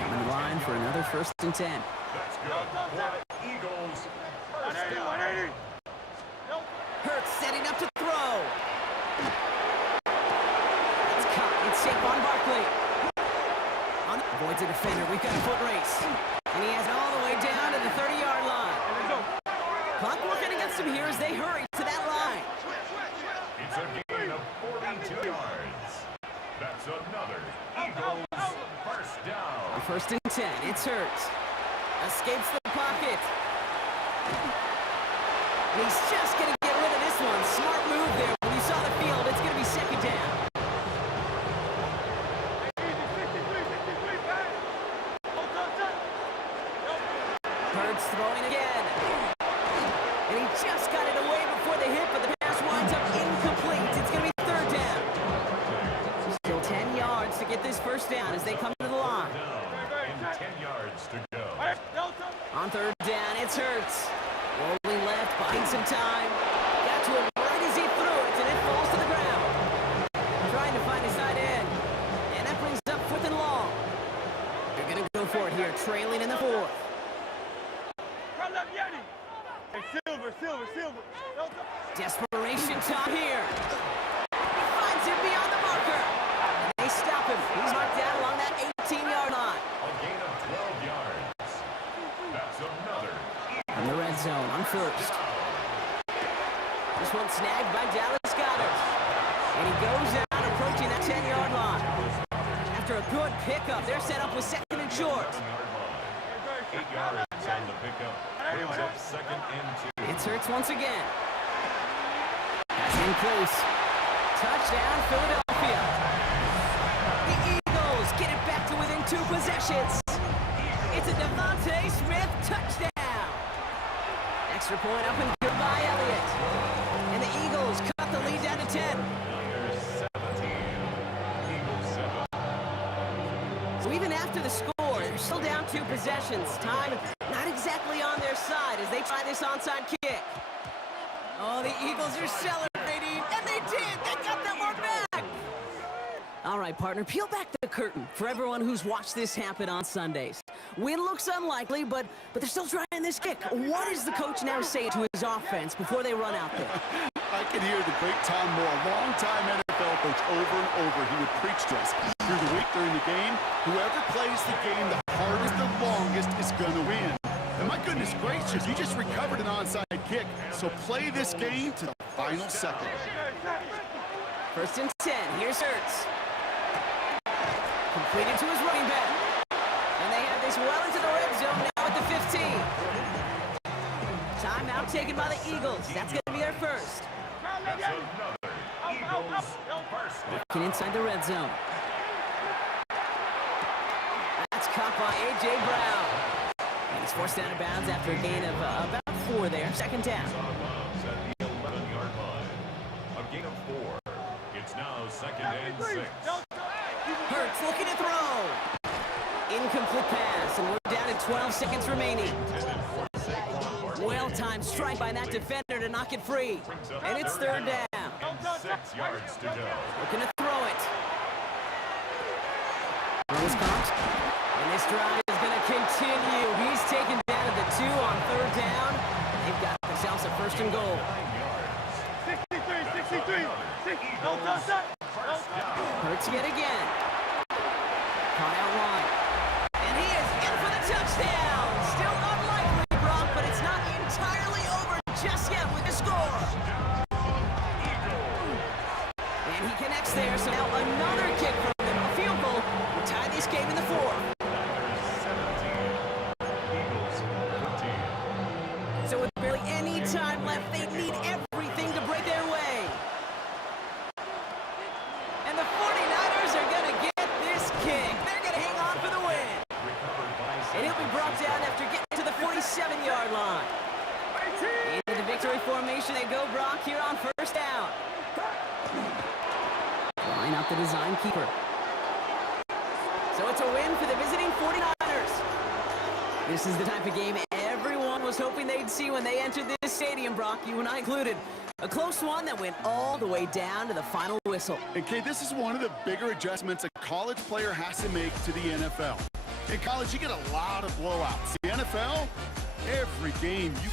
In line for another first and 10. That's good. For the Eagles. First down. Hurts setting up to throw. It's caught. It's Saquon Barkley. Avoids a defender. We've got a foot race. And he has it all the way down to the 30-yard line. Clock working against him here as they hurry to that line. It's a gain of 42 yards. That's another Eagles first down. First and 10. It's Hurts. Escapes the pocket. And he's just going to get rid of this one. Smart move there. When you saw the field, it's going to be second down. Hurts throwing again. And he just got it away before the hit, but the pass winds up incomplete. It's going to be third down. Still 10 yards to get this first down as they come to the line. And 10 yards to go. On third down, it's Hurts. Rolling left, buying some time. Got to him right as he threw it, and it falls to the ground. Trying to find his side end. And that brings up 4th and long. They're going to go for it here, trailing in the 4th. Desperation time here. He finds him beyond the marker. And they stop him. He's marked down along that 18-yard line. A gain of 12 yards. That's another In the red zone on first. This one snagged by Dallas Goedert. And he goes out approaching that 10-yard line. After a good pickup, they're set up with second and short. 8 yards on the pickup. Brings up second and 2. It's Hurts once again. That's in close. Touchdown, Philadelphia. The Eagles get it back to within 2 possessions. It's a Devontae Smith touchdown. Extra point up and good by Elliott. And the Eagles cut the lead down to 10. Niners 17. Eagles 7. So even after the score, they're still down 2 possessions. Time not exactly on their side as they try this onside kick. Oh, the Eagles are celebrating, and they did! They got that one back! All right, partner, peel back the curtain for everyone who's watched this happen on Sundays. Win looks unlikely, but they're still trying this kick. What does the coach now say to his offense before they run out there? I can hear the great Tom Moore, longtime NFL coach, over and over. He would preach to us through the week during the game. Whoever plays the game the hardest, the longest is going to win. And my goodness gracious, he just recovered an onside kick. So play this game to the final second. First and 10. Here's Hurts. Completed to his running back. And they have this well into the red zone now at the 15. Timeout taken by the Eagles. That's going to be their first. That's another Eagles first. Looking inside the red zone. That's caught by A.J. Brown. And he's forced out of bounds after a gain of about 4 there. Second down. Loves at the 11-yard line. A gain of 4. It's now 2nd and 6. Hurts looking to throw. Incomplete pass, and we're down to 12 seconds remaining. Well-timed strike by that defender to knock it free. And it's 3rd down. And 6 yards to go. Looking to throw it. Throws caught. And this drive is going to continue. He's taken down at the 2 on 3rd down. They've got themselves a 1st and goal. 63. Hurts yet again. Caught out wide. And he is in for the touchdown. Still unlikely, Brock, but it's not entirely over just yet with the score. And he connects there, so now another kick from them. A field goal will tie this game in the 4th. Eagles 15. So with barely any time left, they need everything to break their way. And the 49ers are going to get this kick. They're going to hang on for the win. And he'll be brought down after getting to the 47-yard line. Into the victory formation they go, Brock, here on 1st down. Line up the design keeper. So it's a win for the visiting 49ers. This is the type of game everyone was hoping they'd see when they entered this stadium, Brock, you and I included. A close one that went all the way down to the final whistle. And Kate, this is one of the bigger adjustments a college player has to make to the NFL. In college, you get a lot of blowouts. The NFL, every game you...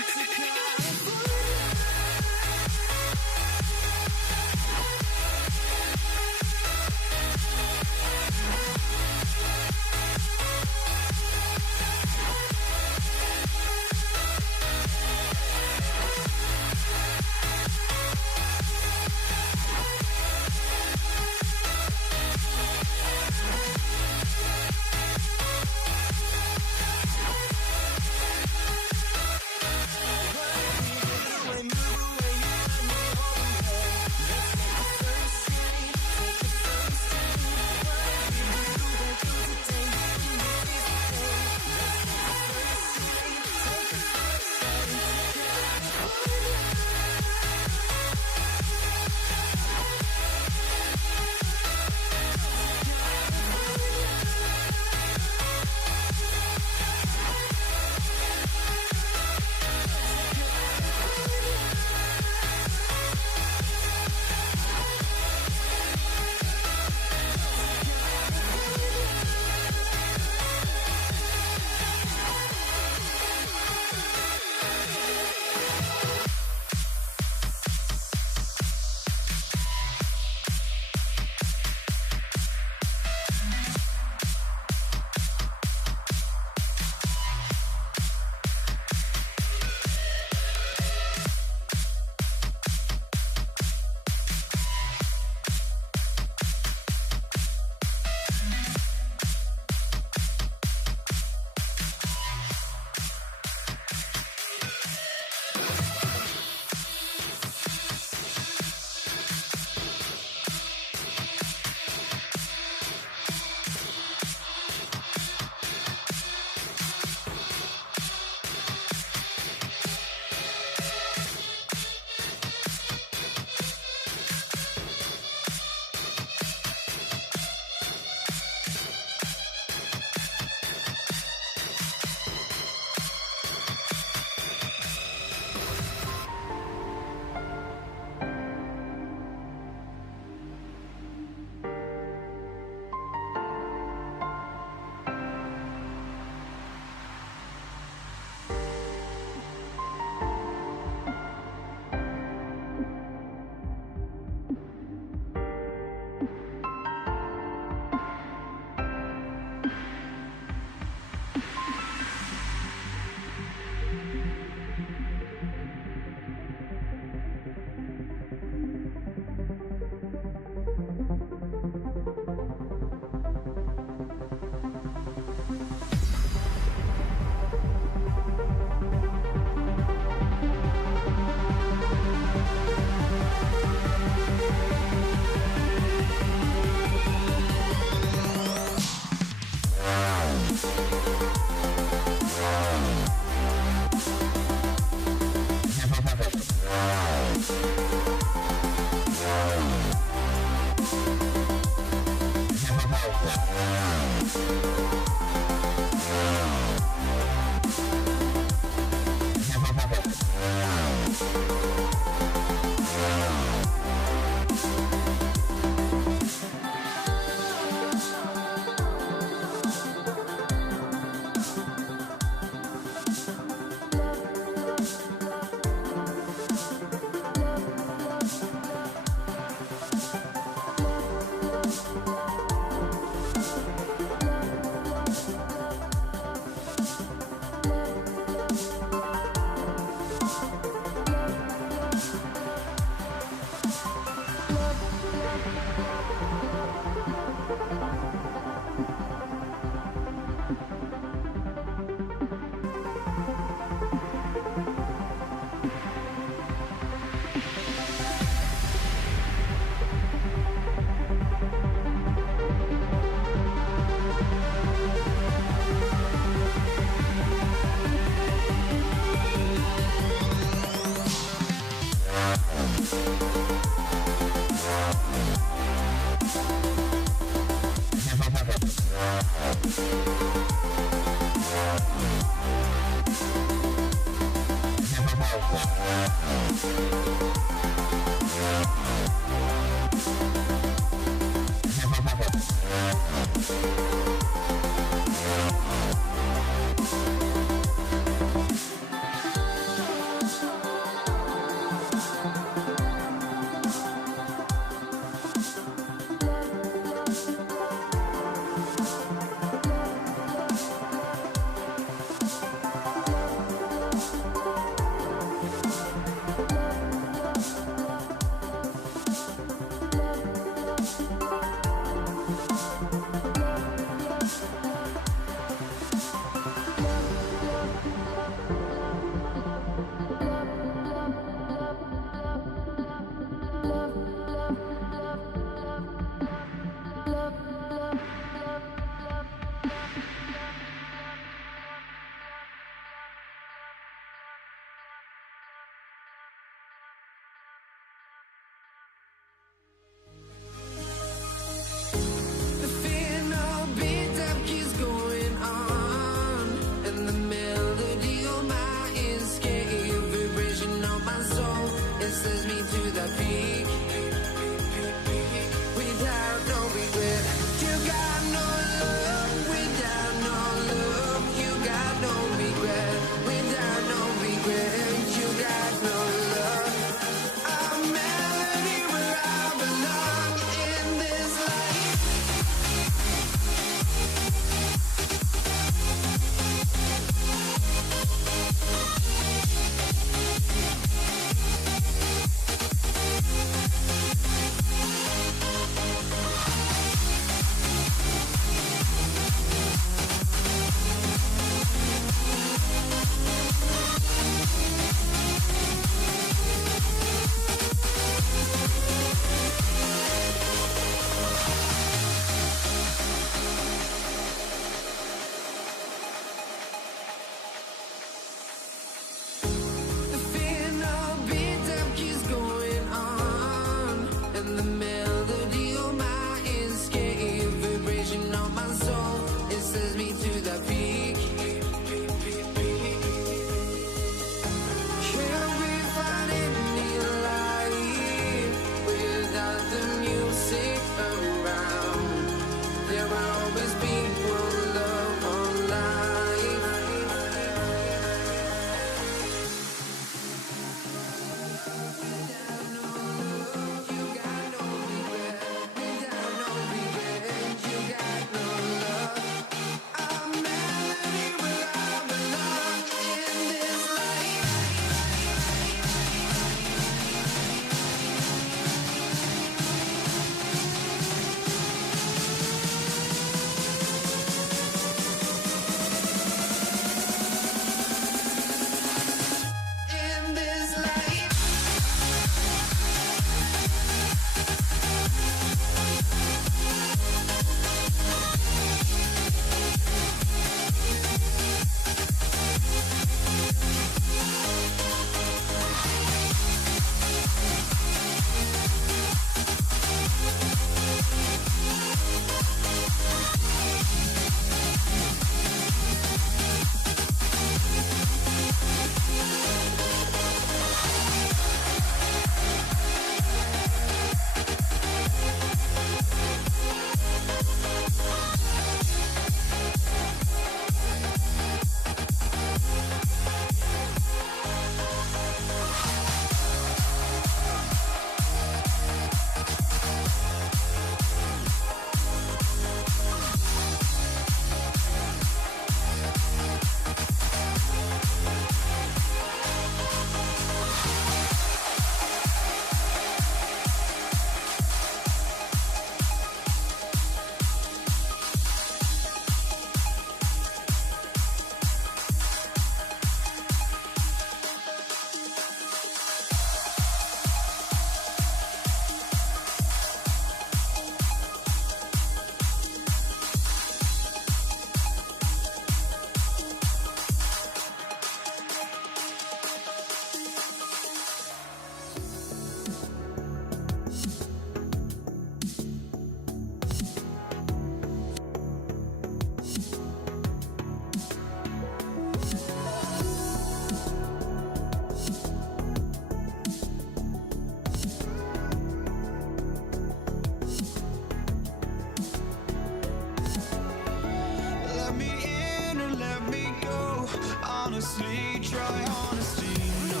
try honesty, no.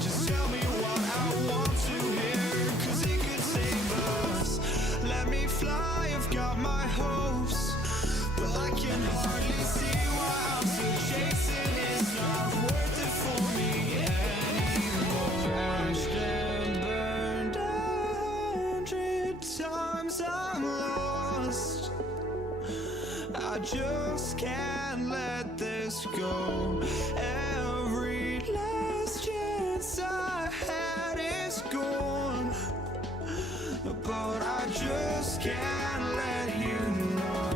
Just tell me what I want to hear, 'cause it could save us. Let me fly, I've got my hopes, but I can hardly see why I'm still chasing. It's not worth it for me anymore. Crashed and burned 100 times, I'm lost. I just can't let this go. Every last chance I had is gone, but I just can't let you know.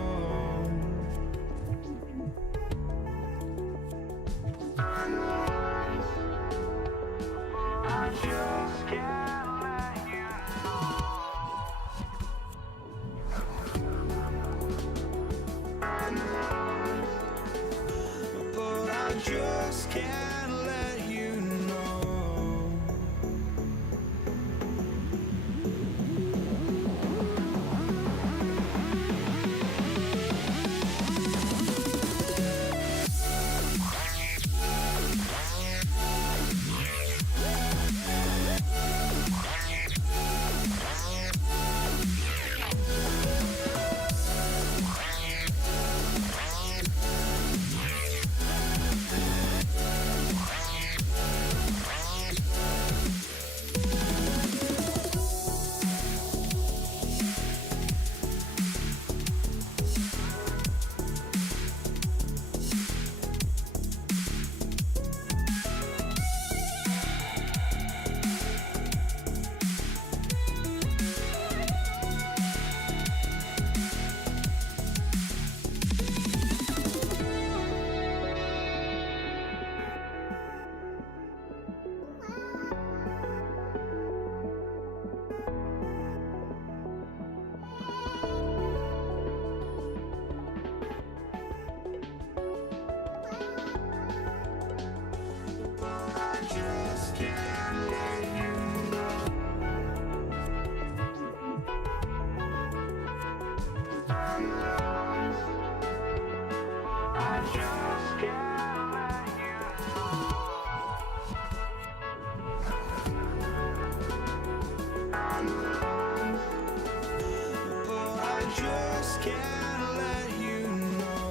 I just can't let you know. But I just can't let you know. I just can't let you know.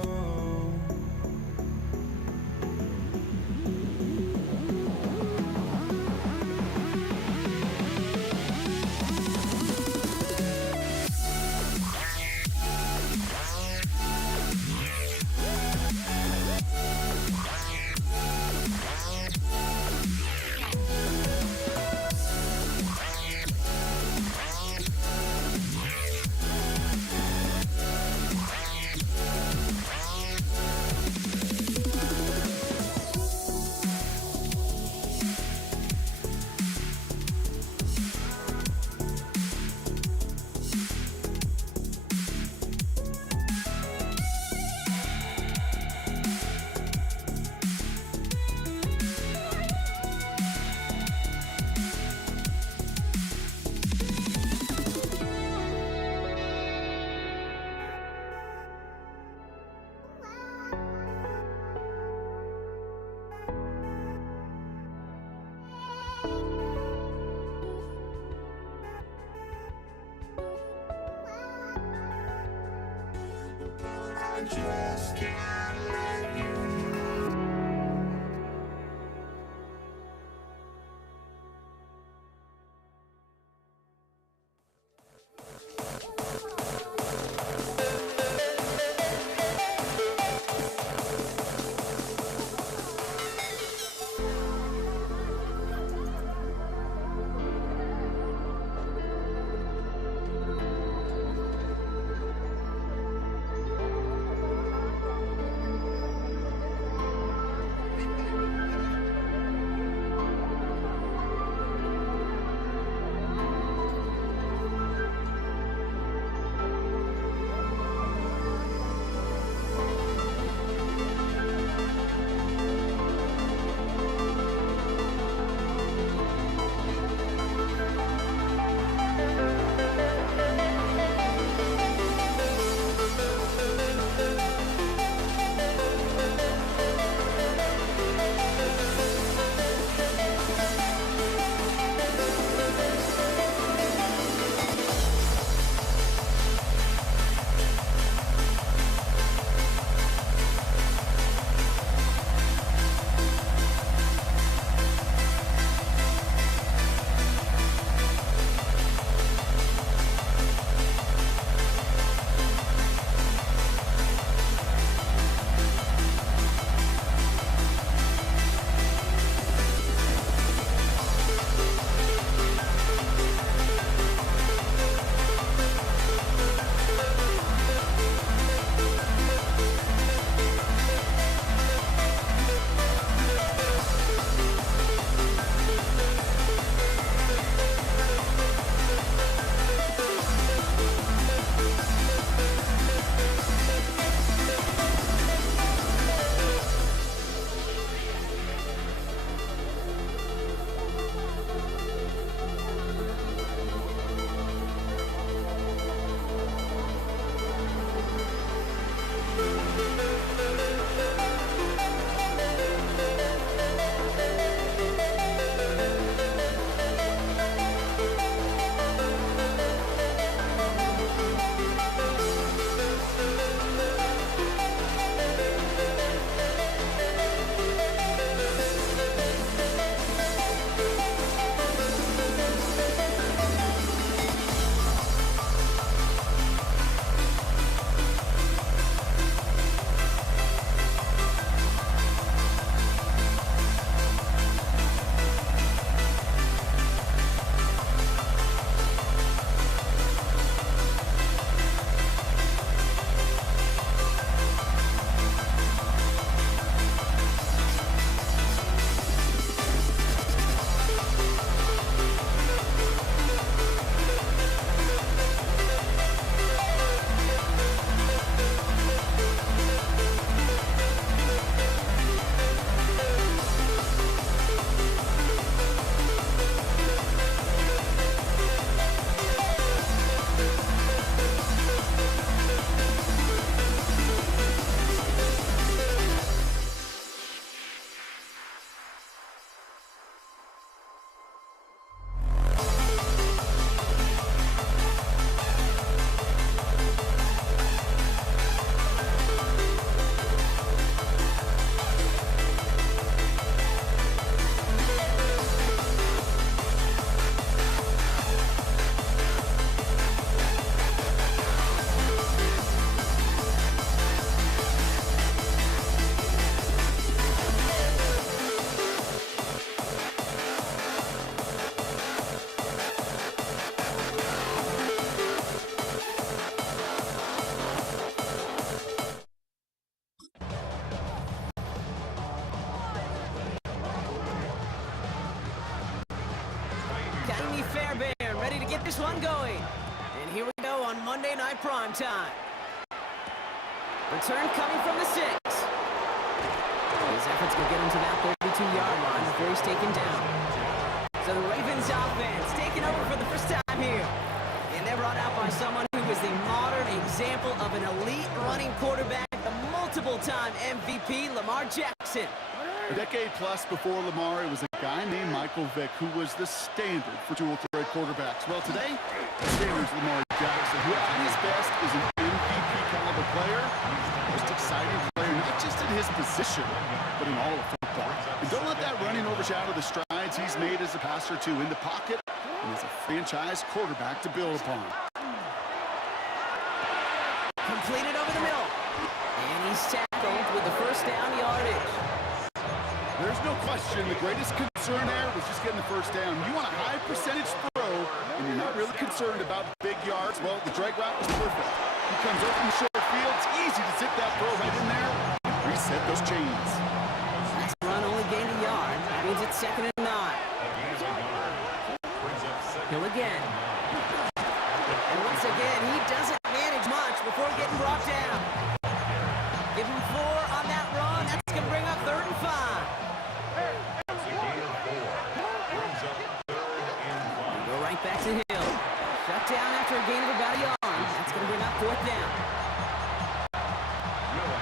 this one going. And here we go on Monday Night Primetime. Return coming from the 6. His efforts will get him to that 32-yard line before he's taken down. So the Ravens offense taking over for the first time here. And they're brought out by someone who is the modern example of an elite running quarterback, the multiple-time MVP, Lamar Jackson. A decade plus before Lamar, it was a guy named Michael Vick who was the standard for dual-threat quarterbacks. Well, today, the standard is Lamar Jackson, who at his best is an MVP-caliber player, most exciting player, not just in his position, but in all of football. And don't let that running overshadow the strides he's made as a passer, too, in the pocket and as a franchise quarterback to build upon. Completed over the middle. And he's tackled with the first down yardage. There's no question the greatest concern there was just getting the first down. You want a high percentage throw, and you're not really concerned about big yards. Well, the drag route was perfect. He comes up from the short field. It's easy to zip that throw right in there. Reset those chains. Last run only gained a yard. That means it's 2nd and 9. Hill again. And once again, he doesn't manage much before getting brought down. Give him 4 on that run. That's going to bring up 3rd and 5. Go right back to Hill. Shut down after a gain of about a yard. That's going to bring up 4th down.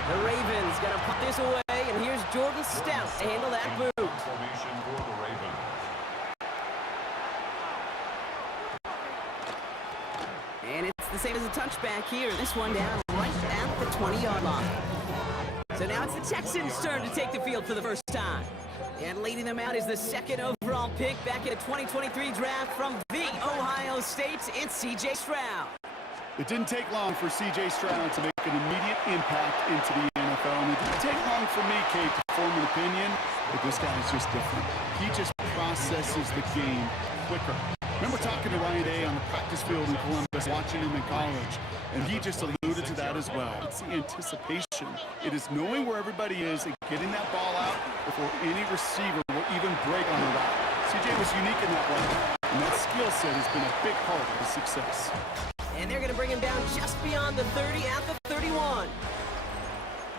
The Ravens going to put this away, and here's Jordan Stout to handle that boot. Formation for the Ravens. And it's the same as a touchback here. This one down right at the 20-yard line. So now it's the Texans' turn to take the field for the first time. And leading them out is the 2nd overall pick back in the 2023 draft from the Ohio State. It's C.J. Stroud. It didn't take long for C.J. Stroud to make an immediate impact into the NFL. And it didn't take long for me, Kate, to form an opinion, but this guy is just different. He just processes the game quicker. Remember talking to Ryan Day on the practice field in Columbus, watching him in college, and he just alluded to that as well. It's the anticipation. It is knowing where everybody is and getting that ball out before any receiver will even break on the route. CJ was unique in that way, and that skill set has been a big part of his success. And they're going to bring him down just beyond the 30 at the 31.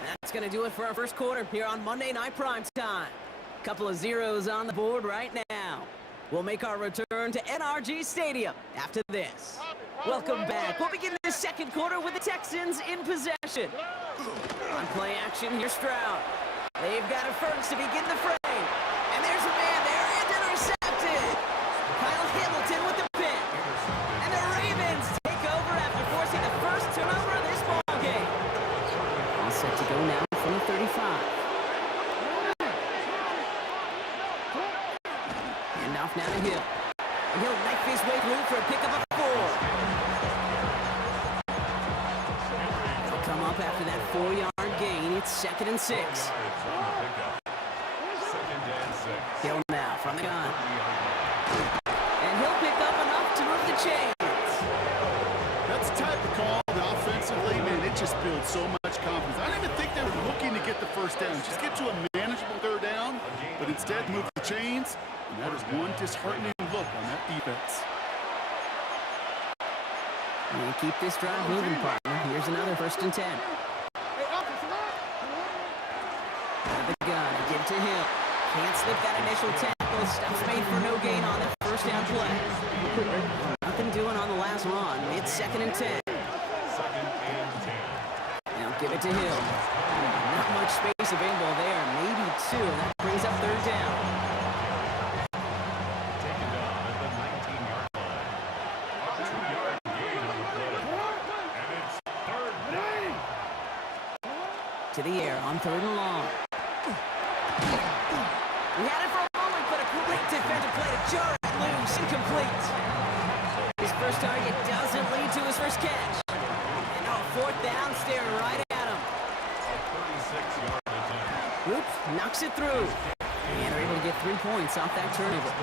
That's going to do it for our first quarter here on Monday Night Primetime. Couple of zeros on the board right now. We'll make our return to NRG Stadium after this. Welcome back. We'll begin the second quarter with the Texans in possession. On play action, here's Stroud. They've got it first to begin the fray. And there's a man there and intercepted. Kyle Hamilton with the pick. And the Ravens take over after forcing the first turnover of this ballgame. All set to go now from the 35. Off now to Hill. And he'll knife his way through for a pickup of 4. They'll come up after that 4-yard gain. It's 2nd and 6. Hill now from the gun. And he'll pick up enough to move the chains. That's the type of call offensively, man, it just builds so much confidence. I don't even think they were looking to get the first down. Just get to a manageable 3rd down, but instead move the chains. And that is one disheartening look on that defense. We'll keep this drive moving, partner. Here's another 1st and 10. Out of the gun, give to Hill. Can't slip that initial tackle. Stuff's made for no gain on that first down play. Nothing doing on the last run. It's 2nd and 10. Now give it to Hill. Not much space available there. Maybe 2. That brings up 3rd down. To the air on 3rd and long. He had it for a moment, but a great defensive play to jar it loose, incomplete. His first target doesn't lead to his first catch. And now 4th down, staring right at him. Oops, knocks it through. And they're able to get 3 points off that turnover.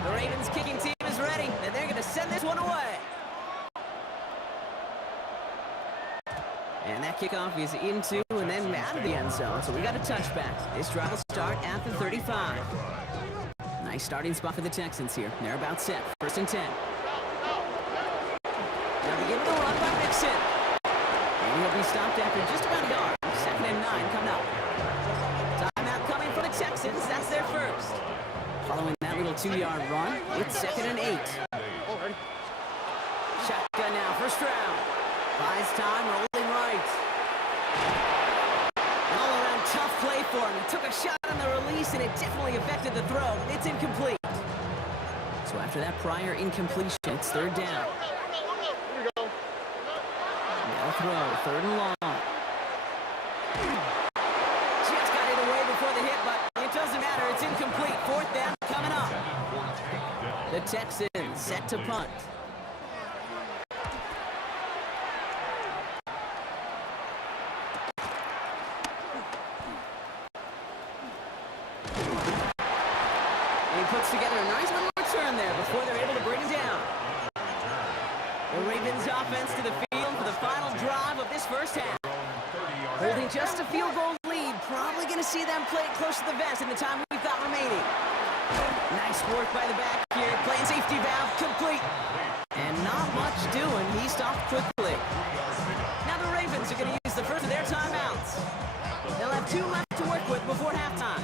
The Ravens kicking team is ready, and they're going to send this one away. And that kickoff is into and then out of the end zone. So we got a touchback. This drive will start at the 35. Nice starting spot for the Texans here. They're about set. 1st and 10. Now begin with a run by Mixon. And he'll be stopped after just about a yard. 2nd and 9 coming up. Timeout coming for the Texans. That's their first. Following that little 2-yard run, it's 2nd and 8. Shotgun now, first round. Buys time, rolling right. An all-around tough play for him. He took a shot on the release, and it definitely affected the throw. It's incomplete. So after that prior incompletion, it's 3rd down. Now throw, 3rd and long. Just got it away before the hit, but it doesn't matter. It's incomplete. 4th down coming up. The Texans set to punt. Puts together a nice little return there before they're able to bring him down. The Ravens offense to the field for the final drive of this first half. Holding just a field goal lead. Probably going to see them play it close to the vest in the time we've got remaining. Nice work by the back here. Playing safety valve complete. And not much doing. He stopped quickly. Now the Ravens are going to use the first of their timeouts. They'll have 2 left to work with before halftime.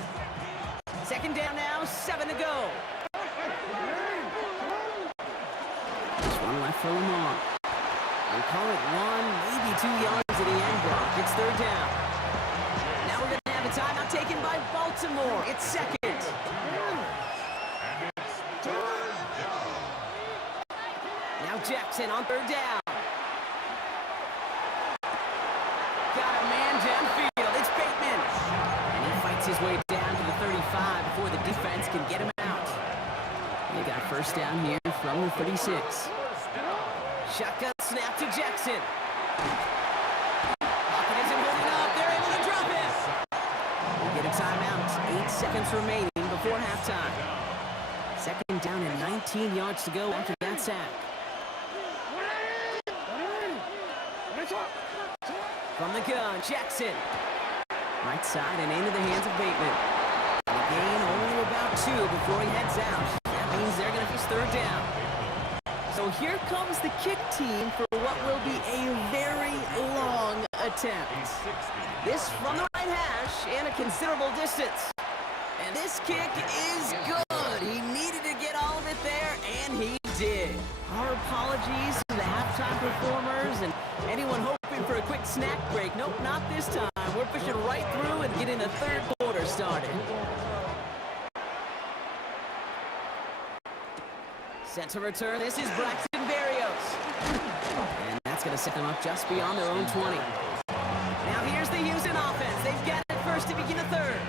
2nd down now, 7 to go. Just 1 left for Lamar. We'll call it 1, maybe 2 yards to the end block. It's 3rd down. Now we're going to have a timeout taken by Baltimore. It's 2nd. Now Jackson on 3rd down. Got a man downfield. It's Bateman. And he fights his way down to the 35 before the defense can get him out. They got 1st down here from the 36. Shotgun snap to Jackson. Pocket isn't holding up. They're able to drop it. We'll get a timeout. 8 seconds remaining before halftime. 2nd down and 19 yards to go after that sack. From the gun, Jackson. Right side and into the hands of Bateman. The gain only about 2 before he heads out. That means they're going to face 3rd down. So here comes the kick team for what will be a very long attempt. This from the right hash and a considerable distance. And this kick is good. He needed to get all of it there, and he did. Our apologies to the halftime performers and anyone hoping for a quick snack break. Nope, not this time. We're pushing right through and getting the 3rd quarter started. Set to return, this is Braxton Berrios. And that's going to set them up just beyond their own 20. Now here's the Houston offense. They've got it first to begin the 3rd.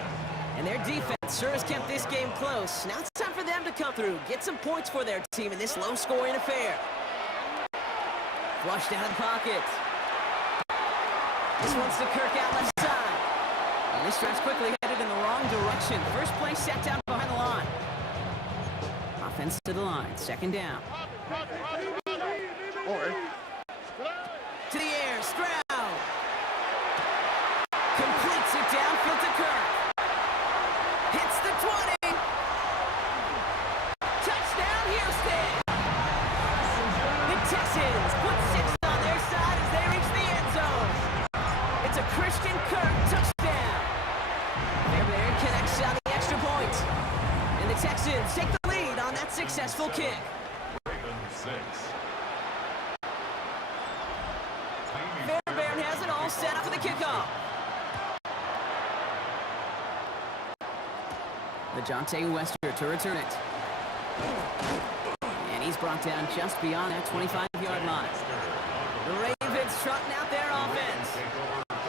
And their defense sure has kept this game close. Now it's time for them to come through, get some points for their team in this low-scoring affair. Flushed out of the pocket. This one's to Kirk out left side. And this drive's quickly headed in the wrong direction. First play set down behind the line. Offense to the line. 2nd down. To the air. Stroud. Completes it downfield to Kirk. Hits the 20. Touchdown, Houston. The Texans put 6 on their side as they reach the end zone. It's a Christian Kirk touchdown. Fairbairn connects on the extra point. And the Texans take the lead on that successful kick. Ravens 6. Fairbairn has it all set up for the kickoff. The Jonte Wester to return it. And he's brought down just beyond that 25-yard line. The Ravens trotting out their offense.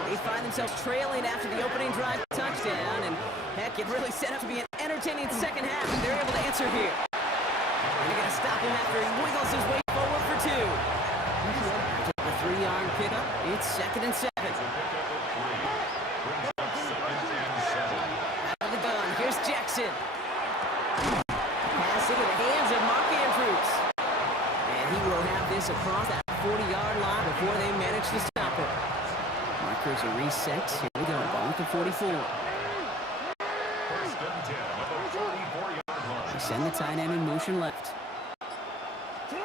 They find themselves trailing after the opening drive touchdown, and heck, it really set up to be an entertaining second half, and they're able to answer here. And they're going to stop him after he wiggles his way forward for 2. After the 3-yard pickup, it's 2nd and 7. Out of the gun, here's Jackson. Pass into the hands of Mark Andrews. And he will have this across that 40-yard line before they manage to stop it. Markers are reset. Here we go. Ball at the 44. First and 10 at the 44-yard line. They send the tight end in motion left. And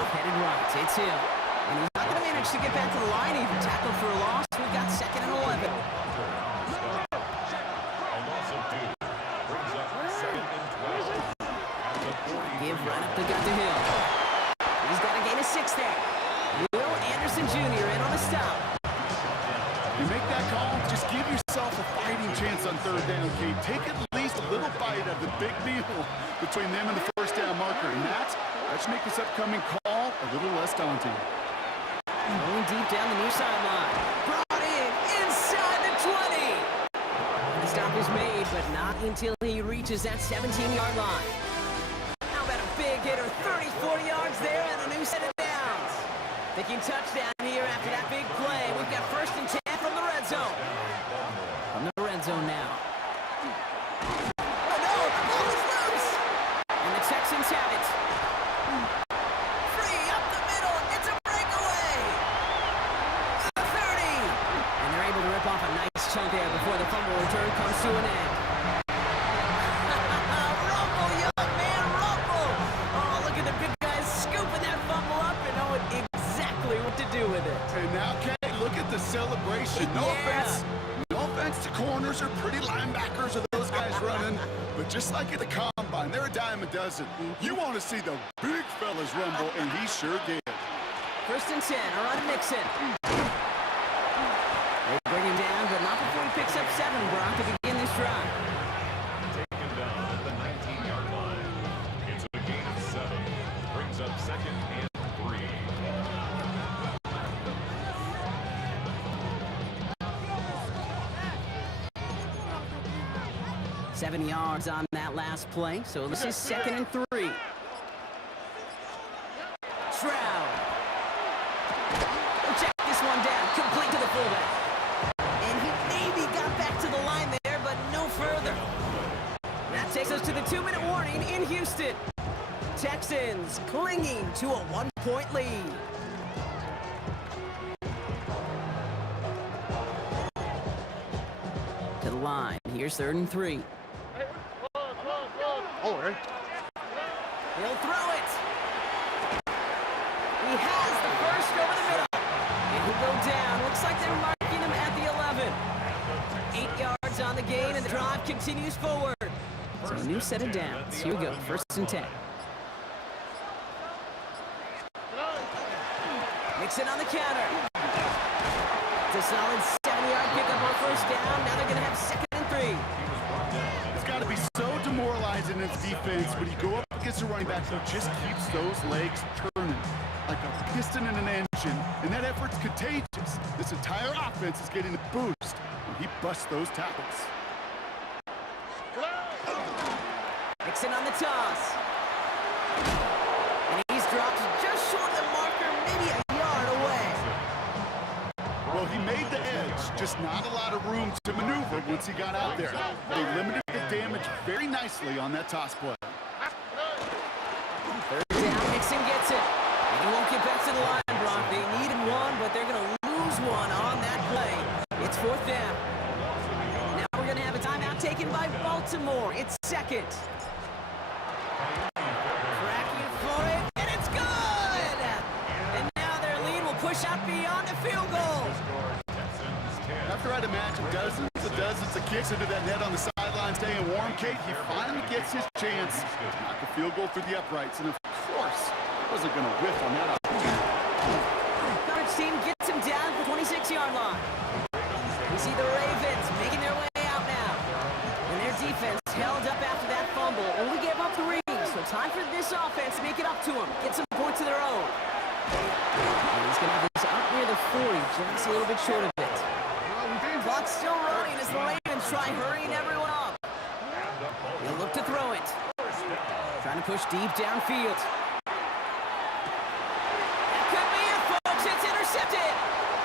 off headed right. It's Hill. And he's not going to manage to get back to the line even. Tackled for a loss. We've got 2nd and 11. A loss of 2 brings up 2nd and 12 at the 40. Give right up the gut to Hill. He's got to gain a 6 there. Will Anderson Jr. in on a stop. You make that call, just give yourself a fighting chance on 3rd down, Kate. Take at least a little bite of the big meal between them and the 1st down marker. And that should make this upcoming call a little less daunting. Going deep down the near sideline. Brought in inside the 20. The stop is made, but not until he reaches that 17-yard line. How about a big hitter, 34 yards there and a new set of downs. Thinking touchdown here after that big play. We've got 1st and 10 from the red zone. From the red zone now. Oh no, the ball is loose. And the Texans have it. Free up the middle. It's a breakaway. The 30. And they're able to rip off a nice chunk there before the fumble return comes to an end. Rumble, young man, rumble. Oh, look at the big guys scooping that fumble up and knowing exactly what to do with it. And now, Kate, look at the celebration. No offense to corners or pretty linebackers or those guys running, but just like at the combine, they're a dime a dozen. You want to see the big fellas rumble, and he sure did. 1st and 10, around Nixon. They bring him down, but not before he picks up 7, Brock, to begin this drive. Taken down at the 19-yard line. It's a gain of 7. Brings up 2nd and 3. 7 yards on that last play, so this is 2nd and 3. Stroud. We'll check this one down, complete to the fullback. And he maybe got back to the line there, but no further. That takes us to the 2-minute warning in Houston. Texans clinging to a 1-point lead. To the line, here's 3rd and 3. He'll throw it. He has the 1st over the middle. It will go down. Looks like they're marking him at the 11. 8 yards on the gain, and the drive continues forward. So a new set of downs. Here we go, 1st and 10. Nixon on the counter. It's a solid 7-yard pickup on 1st down. Now they're going to have 2nd and 3. It's got to be so demoralizing in its defense when you go up against a running back who just keeps those legs turning like a piston in an engine, and that effort's contagious. This entire offense is getting a boost when he busts those tackles. Nixon on the toss. And he's dropped just short of the marker, maybe a yard away. Well, he made the edge, just not a lot of room to maneuver once he got out there. They limited the damage very nicely on that toss play. 3rd down, Nixon gets it. And he won't get back to the line, Brock. They needed one, but they're going to lose one on that play. It's 4th down. Now we're going to have a timeout taken by Baltimore. It's 2nd. Cracking for it, and it's good! And now their lead will push out beyond the field goal. After I'd imagine dozens of kicks into that net on the sideline staying warm, Kate, he finally gets his chance to knock a field goal through the uprights, and of course, he wasn't going to whiff on that opportunity. Coverage team gets him down at the 26-yard line. We see the Ravens making their way out now. And their defense held up after that fumble. Only gave up 3, so time for this offense to make it up to them. Get some points of their own. And he's going to have this up near the 40, just a little bit short of it. Clock's still running as the Ravens try hurrying everyone up. He'll look to throw it. Trying to push deep downfield. That could be it, folks. It's intercepted.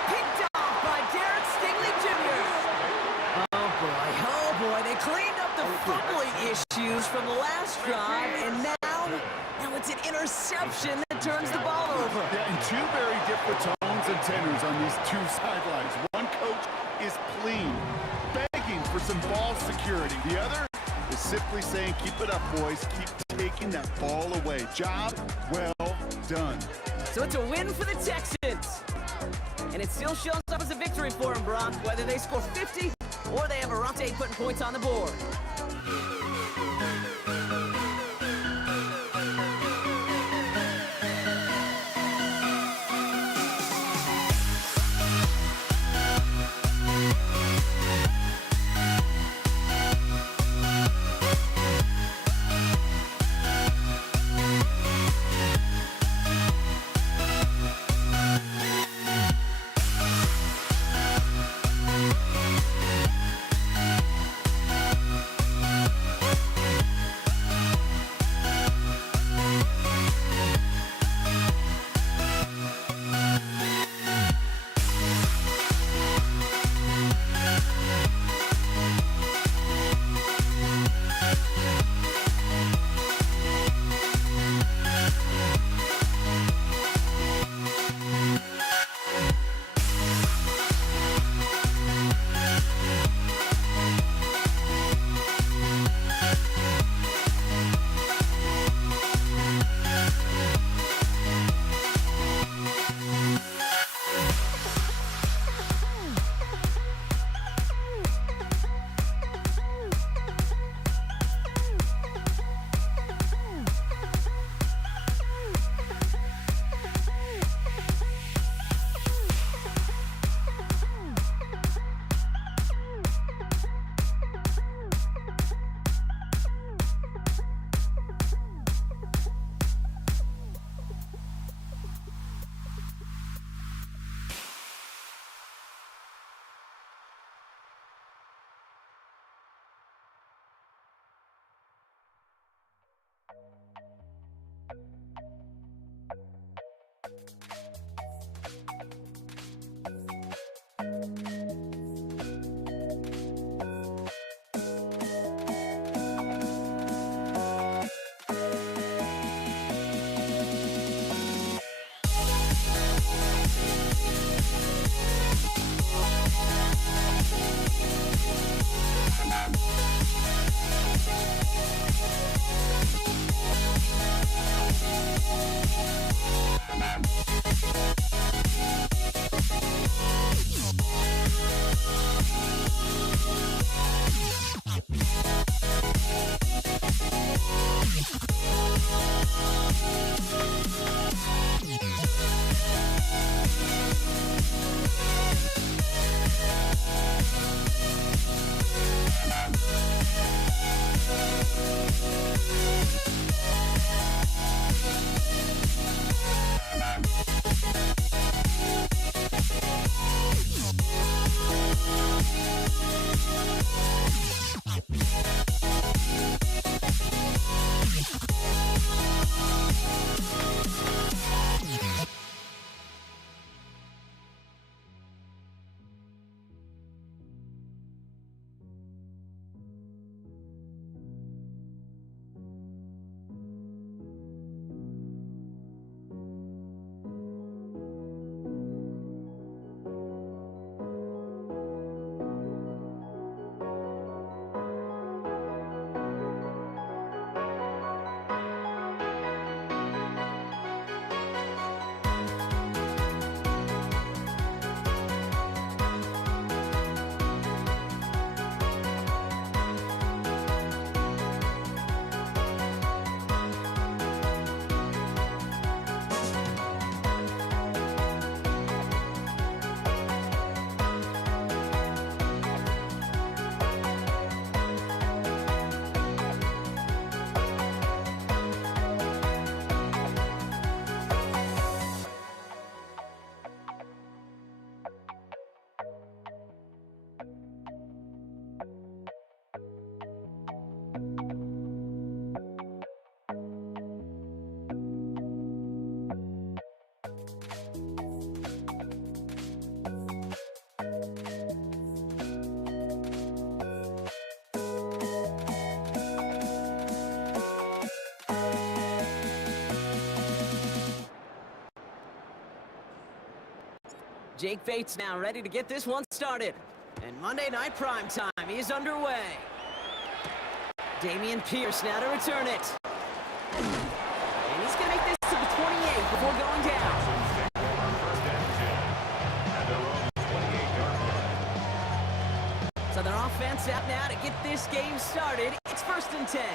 Picked off by Derek Stingley Jr. Oh, boy. They cleaned up the fumbling issues from the last drive, and now it's an interception that turns the ball over. Yeah, in 2 very different tones. tongues and tenors on these two sidelines. One coach is pleading, begging for some ball security. The other is simply saying, keep it up, boys. Keep taking that ball away. Job well done. So it's a win for the Texans. And it still shows up as a victory for them, Brock, whether they score 50 or they have Arante putting points on the board. Jake Bates now ready to get this one started. And Monday Night Prime Time is underway. Damian Pierce now to return it. And he's going to make this to the 28 before going down. So their offense out now to get this game started. It's 1st and 10.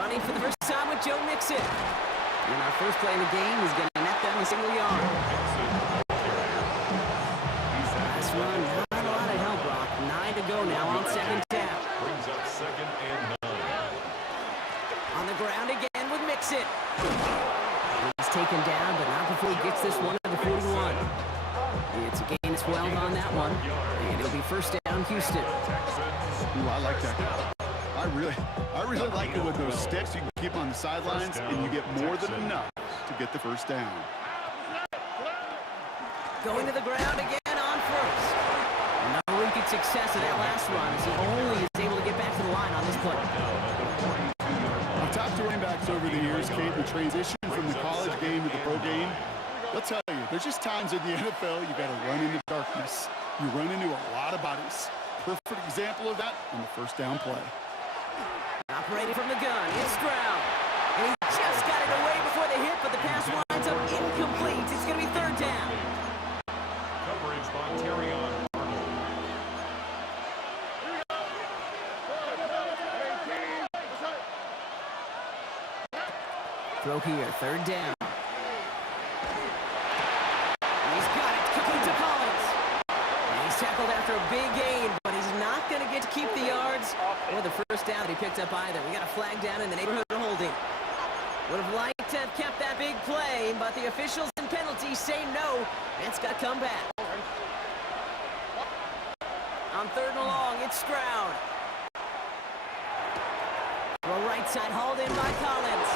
Running for the first time with Joe Mixon. And our first play in the game is going to net them a single yard. Last run, not a lot of help, Brock. 9 to go now on 2nd down. Brings up 2nd and 9. On the ground again with Mixon. He's taken down, but not before he gets this one to the 41. It's a gain of 12 on that one. And it'll be 1st down, Houston. Ooh, I like that. I really like it with those sticks. You can keep them on the sidelines, and you get more than enough to get the 1st down. Going to the ground again on 1st. No repeat success of that last run as he only is able to get back to the line on this play. I've talked to running backs over the years, Kate, the transition from the college game to the pro game. They'll tell you, there's just times in the NFL you got to run into darkness. You run into a lot of bodies. Perfect example of that on the 1st down play. Operating from the gun, it's Stroud. And he just got it away before the hit, but the pass winds up incomplete. It's going to be 3rd down. Coverage by Terrion Arnold. Throw here, 3rd down. He's got it, complete to Collins. And he's tackled after a big gain, but he's not going to get to keep the yards or the 1st down he picked up either. We got a flag down in the neighborhood of holding. Would have liked to have kept that big play, but the officials and penalties say no. It's got to come back. On 3rd and long, it's Stroud. Throw right side, hauled in by Collins.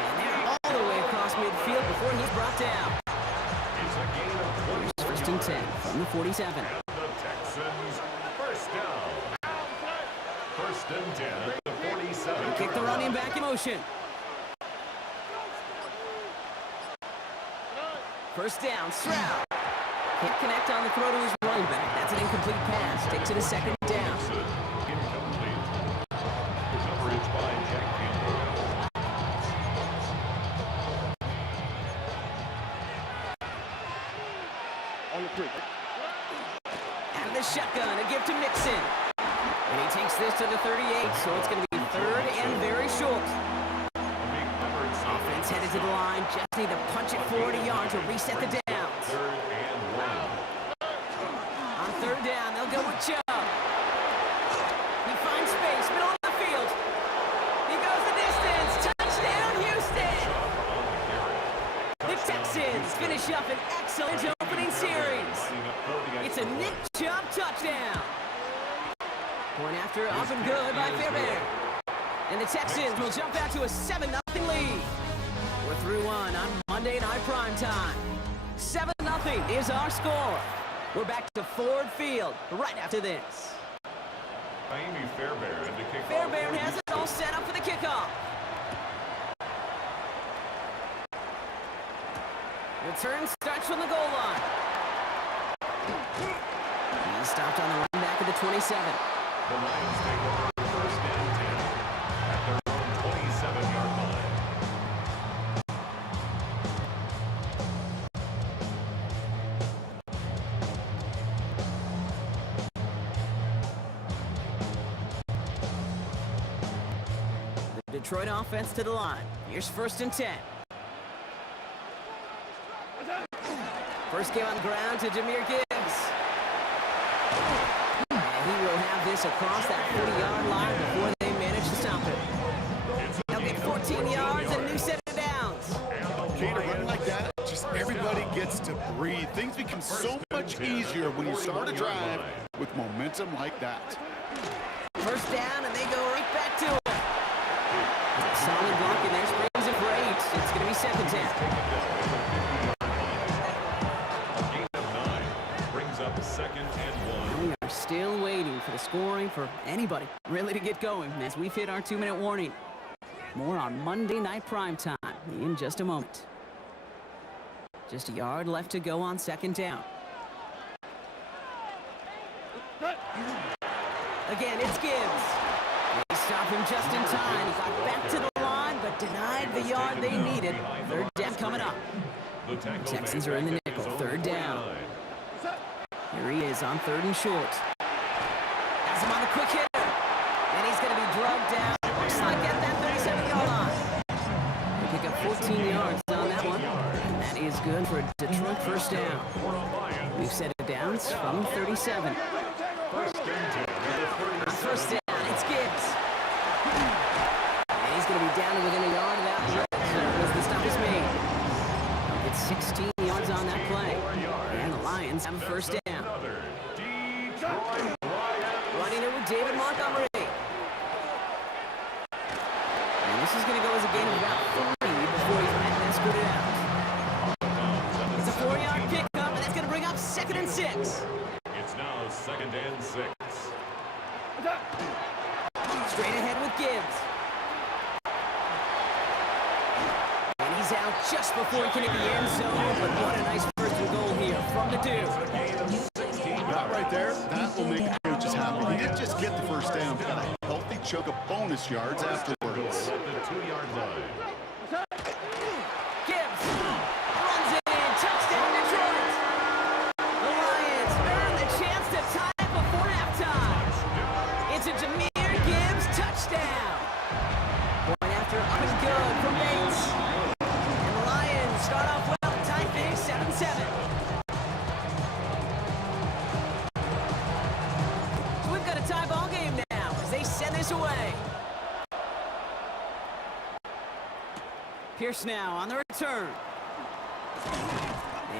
And they're all the way across midfield before he's brought down. It's a gain of 20. 1st and 10 from the 47. The Texans 1st down. 1st and 10 at the 47. Kick the running back in motion. 1st down, Stroud. Can't connect on the throw to his running back. That's an incomplete pass. Takes it to 2nd down. Incomplete. Coverage by Jack Campbell. Out of the shotgun, a give to Mixon. And he takes this to the 38, so it's going to be 3rd and very short. Offense headed to the line. Just need to punch it 40 yards to reset the downs. 3rd and 1. On 3rd down, they'll go with Chubb. He finds space, middle of the field. He goes the distance. Touchdown, Houston! The Texans finish up an excellent opening series. It's a Nick Chubb touchdown. Point after, up and good by Fairbairn. And the Texans will jump out to a 7-0 lead. We're through one on Monday Night Prime Time. 7-0 is our score. We're back to Ford Field right after this. Amy Fairbairn to kick Fairbairn has it all set up for the kickoff. Return starts from the goal line. He's stopped on the run back of the 27. The Lions take over 1st and 10 at their own 27-yard line. The Detroit offense to the line. Here's 1st and 10. First game on the ground to Jahmyr Gibbs. And he will have this across that 40-yard line before they manage to stop it. They'll get 14 yards and a new set of downs. Kate, a run like that, just everybody gets to breathe. Things become so much easier when you start a drive with momentum like that. 1st down, and they go right back to it. Solid block in there, springs it for 8. It's going to be 2nd down. Gain of 9 brings up 2nd and 1. We are still waiting for the scoring for anybody really to get going as we've hit our 2-minute warning. More on Monday Night Primetime in just a moment. Just a yard left to go on second down. Again, it's Gibbs. They stop him just in time. He got back to the line, but denied the yard they needed. Third down coming up. Texans are in the nickel. Third down. Here he is on third and short. Has him on the quick hitter. And he's going to be drugged down. Looks like at that 37-yard line. They pick up 14 yards on that one. And that is good for a Detroit first down. We've set it down from 37. First down, it's Gibbs. And he's going to be down to within a yard of that as the stop is made. It's 16 yards on that play. And the Lions have a first down. Running it with David Montgomery. And this is going to go as a gain of about 3 before he's met and escorted out. It's a 4-yard pickup, and that's going to bring up 2nd and 6. It's now 2nd and 6. Straight ahead with Gibbs. And he's out just before he can hit the end zone, but what a nice first and goal here from the dude. That right there, that will make the coaches happy. He didn't just get the first down, he got a healthy chunk of bonus yards afterwards. At the 2-yard line. Gibbs runs it in. Touchdown, Detroit. The Lions earn the chance to tie it before halftime. It's a Jahmyr Gibbs touchdown. Point after up and good from Bates. And the Lions start off well, tie things 7-7. So we've got a tie ball game now as they send this away. Pierce now on the return.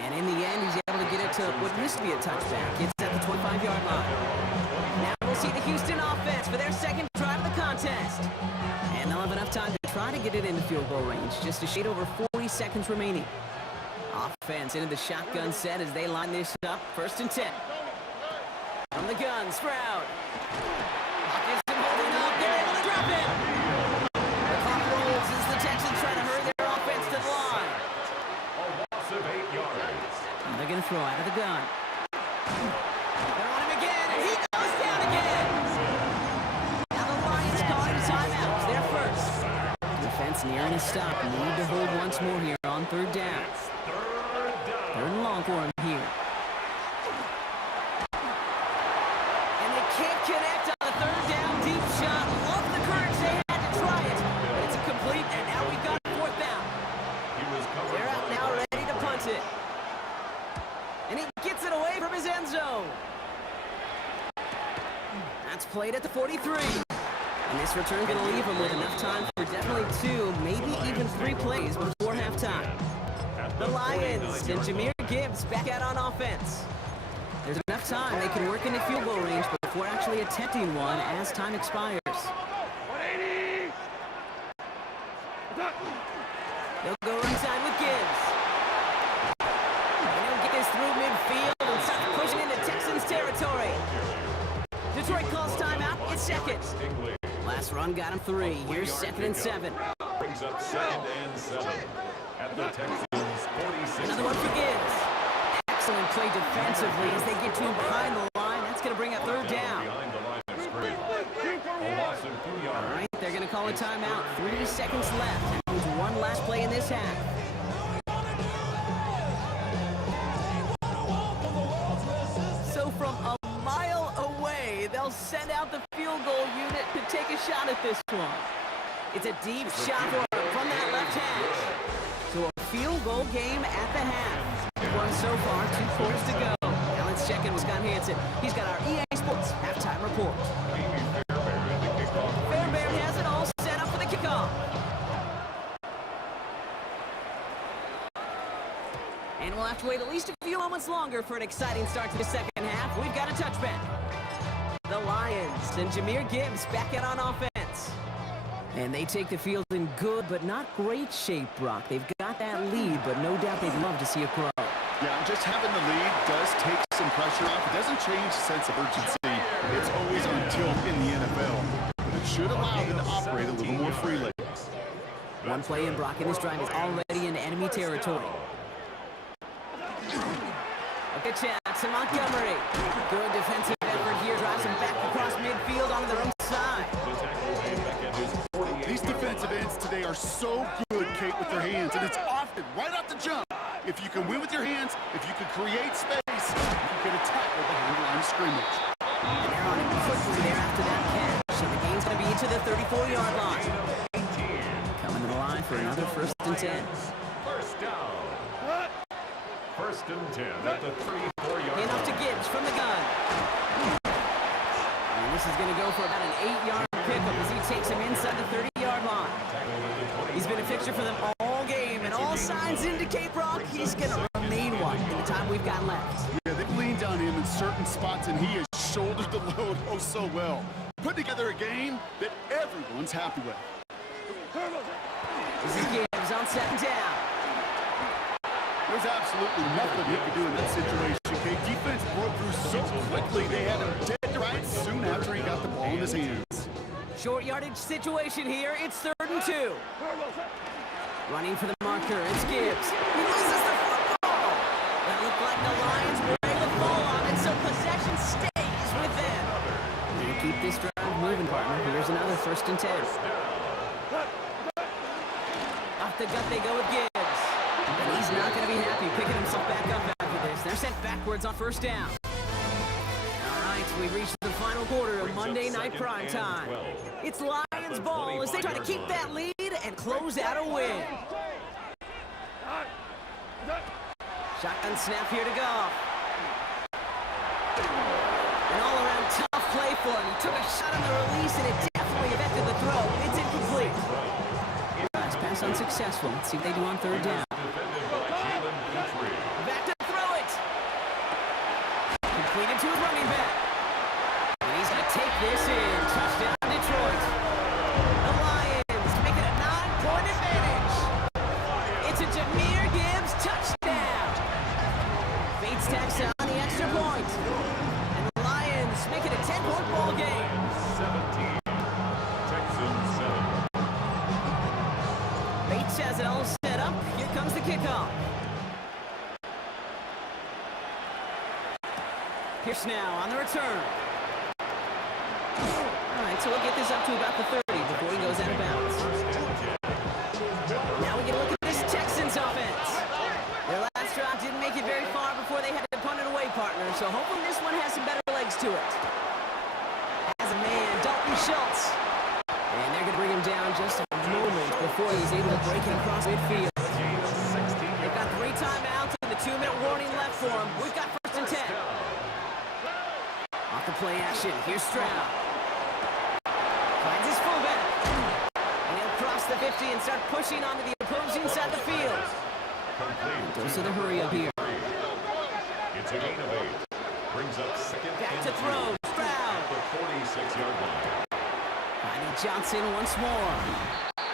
And in the end, he's able to get it to what used to be a touchback. It's at the 25-yard line. Now we'll see the Houston offense for their second drive of the contest. And they'll have enough time to try to get it into field goal range. Just a shade over 40 seconds remaining. Offense into the shotgun set as they line this up. 1st and 10. From the gun, Stroud. Hawkins holding up. They're able to drop it. The clock rolls as the Texans try to hurry their offense to the line. A loss of 8 yards. And they're going to throw out of the gun. They're on him again, and he goes down again. Now the Lions calling a timeout. It's their first. Defense nearing a stop. Need to hold once more here on third down. Third and long for him here. And they can't connect on the third down deep shot. Love the courage they had to try it, but it's incomplete, and now we've got 4th down. They're out now ready to punt it. And he gets it away from his end zone. That's played at the 43. And this return going to leave him with enough time for definitely 2, maybe even 3 plays before halftime. The Lions and Jahmyr Gibbs back out on offense. There's enough time they can work into field goal range before actually attempting one as time expires. They'll go inside with Gibbs. And he'll get this through midfield and start pushing into Texans territory. Detroit calls timeout. It's 2nd. Last run got him 3. Here's 2nd and 7. Brings up 2nd and 7 at the Texans 46. Another one for Gibbs. Excellent play defensively as they get to him behind the line. That's going to bring up 3rd down. Behind the line of scrimmage. A loss of 2 yards. All right, they're going to call a timeout. 3 seconds left. That means one last play in this half. So from a mile away, they'll send out the field goal unit to take a shot at this one. It's a deep shot from that left hash. So a field goal game at the half. One so far, 2 quarters to go. Now let's check in with Scott Hansen. He's got our EA Sports halftime report. Fairbairn has it all set up for the kickoff. And we'll have to wait at least a few moments longer for an exciting start to the second half. We've got a touchback. The Lions and Jahmyr Gibbs back out on offense. And they take the field in good but not great shape, Brock. They've got that lead, but no doubt they'd love to see it grow. Yeah, just having the lead does take some pressure off. It doesn't change the sense of urgency. It's always on tilt in the NFL, but it should allow them to operate a little more freely. One play and Brock in this drive is already into enemy territory. A good chance to Montgomery. Good defensive effort here. Drives him back across midfield onto their own side. These defensive ends today are so good, Kate, with their hands, and it's often right off the jump. If you can win with your hands, if you can create space, you can attack behind the line of scrimmage. And they're on it quickly there after that catch. So the game's going to be into the 34-yard line. Coming to the line for another 1st and 10. First down. 1st and 10 at the 34-yard line. Handoff to Gibbs from the gun. And this is going to go for about an 8-yard pickup as he takes him inside the 30-yard line. He's been a fixture for them all game, and all signs indicate, Brock, he's going to remain one in the time we've got left. Yeah, they've leaned on him in certain spots, and he has shouldered the load oh so well. Put together a game that everyone's happy with. This is Gibbs on 2nd down. There's absolutely nothing he could do in that situation, Kate. Defense broke through so quickly, they had him dead to rights soon after he got the ball in his hands. Short yardage situation here. It's 3rd and 2. Running for the marker. It's Gibbs. He loses the football. That looked like the Lions were able to fall on it, so possession stays with them. They keep this drive moving, partner. Here's another 1st and 10. Off the gut they go with Gibbs. But he's not going to be happy picking himself back up after this. They're sent backwards on 1st down. All right, we've reached the final quarter of Monday Night Primetime. It's Lions ball as they try to keep that lead and close out a win. Shotgun snap here to Goff. An all-around tough play for him. He took a shot on the release and it definitely affected the throw. It's incomplete. Last pass unsuccessful. Let's see what they do on 3rd down. Back to throw it. Completed to his running back. And he's going to take this in. Touchdown, Detroit. The Lions make it a 9-point advantage. It's a Jahmyr Gibbs touchdown. Bates tacks on the extra point. And the Lions make it a 10-point ball game. 17. Texans 7. Bates has it all set up. Here comes the kickoff. Pierce now on the return. All right, so we'll get this up to about the 30 before he goes out of bounds. Now we get a look at this Texans offense. Their last drive didn't make it very far before they had to punt it away, partner, so hopefully this one has some better legs to it. As a man, Dalton Schultz. And they're going to bring him down just a moment before he's able to break it across midfield. They've got 3 timeouts and the 2-minute warning left for him. We've got 1st and 10. Off the play action, here's Stroud. Finds his fullback. And he'll cross the 50 and start pushing onto the opposing side of the field. Goes to the hurry up here. It's a gain of 8. Brings up 2nd Back and to 2 throw, Stroud. at the 46-yard line. Finding Johnson once more.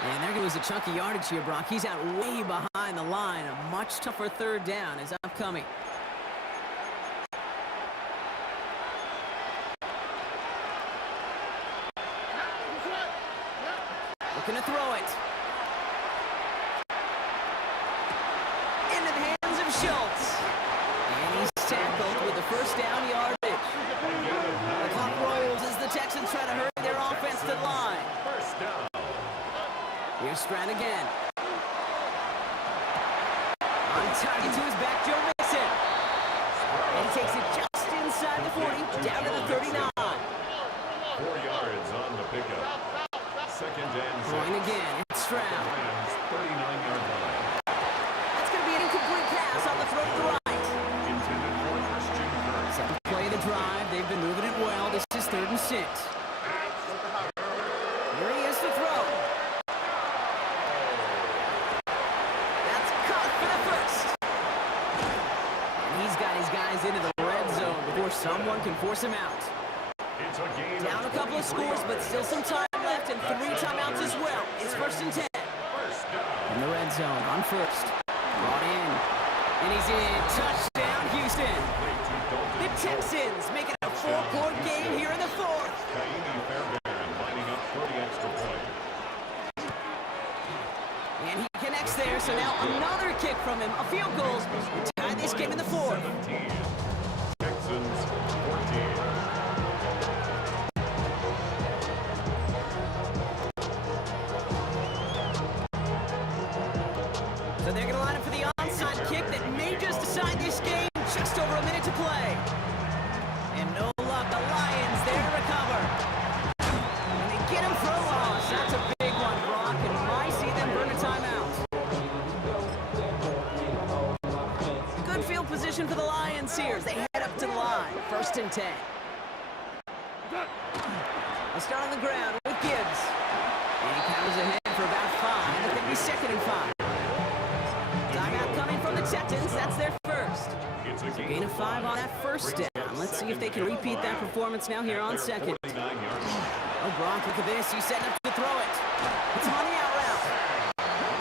And there goes a chunky yardage here, Brock. He's out way behind the line. A much tougher 3rd down is upcoming. Looking to throw it. Into the hands of Schultz. And he's tackled with the 1st down yardage. The clock rolls as the Texans try to hurry their offense to the line. First down. Here's Stroud again. On target to his back, Joe Mixon. And he takes it just inside the 40, down to the 39. 4 yards on the pickup. 2nd and 6. Going again, it's Stroud. Lions 39-yard line. That's going to be an incomplete pass on the throw to the right. Intended for Christian Kirk. 7th play of the drive. They've been moving it well. This is 3rd and 6. Here he is to throw. That's caught for the 1st. And he's got his guys into the red zone before someone can force him out. It's a gain Down a couple of scores, but still some time left and 3 timeouts as well. It's 1st and 10. First down. In the red zone on 1st. Brought in. And he's in. Touchdown, Houston. The Texans make it a 4-point game here in the 4th. Kaimi Fairbairn lining up for the extra point. So now another kick from him. A field goal. Tie this game in the fourth. 17. Texans 14. So they're going to line up for the onside kick that may just decide this game. Just over a minute to play. And no luck. The Lions there to recover. And they get him for a loss. That's a big one, Brock. And might see them burn a timeout. Good field position for the Lions here as they head up to the line. 1st and 10. They'll start on the ground with Gibbs. And he powers ahead for about 5. It's going to be 2nd and 5. Timeout coming from the Texans. That's their first. It's a Gain of 5 on that first down. Let's see if they can repeat that performance now here on 2nd. 49 yards. Oh, Brock, look at this. He's setting up to throw it. It's him on the out route.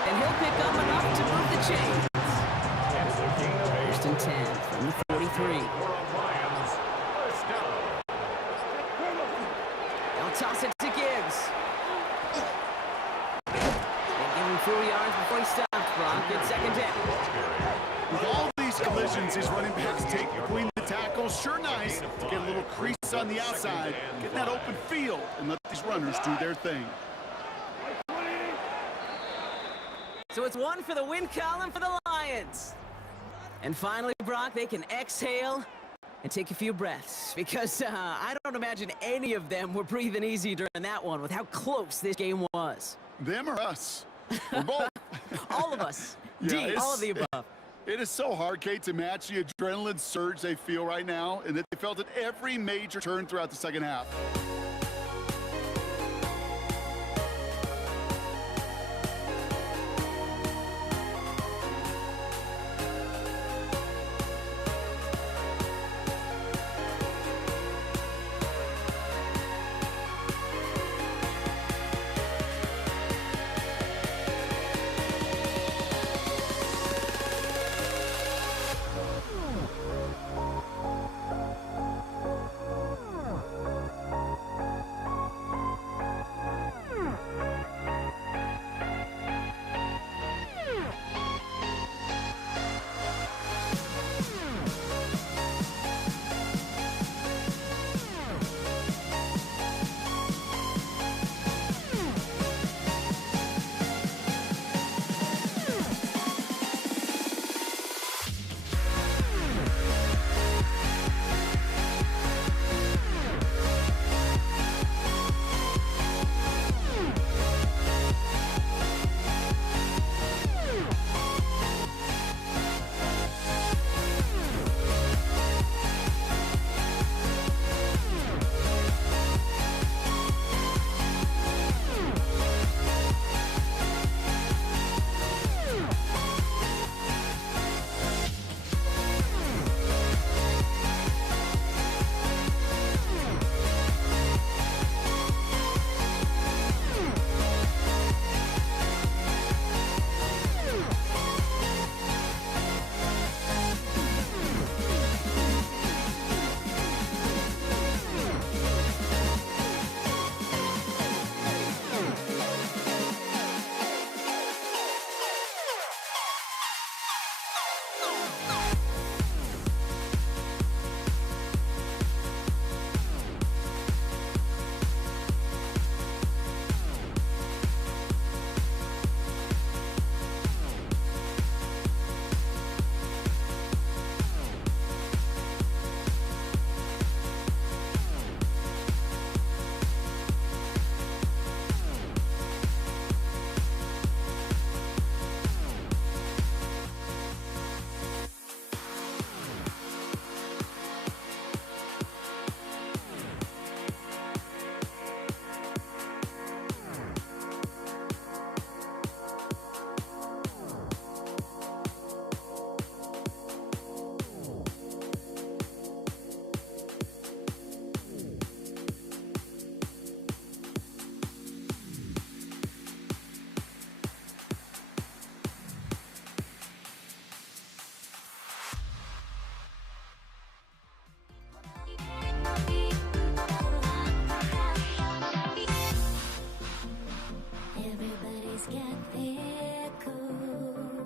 And he'll pick up enough to move the chains. It's a gain of 8 1st and 10 from the 43. for the Lions. First down. They'll toss it to Gibbs. They give him 4 yards before he stops, Brock. It's 2nd down. With all these collisions his running backs take between the tackles, sure nice to get a little crease on the outside, get that open field, and let these runners do their thing. So it's 1 for the win column for the Lions. And finally, Brock, they can exhale and take a few breaths because I don't imagine any of them were breathing easy during that one with how close this game was. Them or us? We're both. All of us. Yeah, D, it's- all of the above. It is so hard, Kate, to match the adrenaline surge they feel right now, and that they felt at every major turn throughout the second half. Everybody's got their code.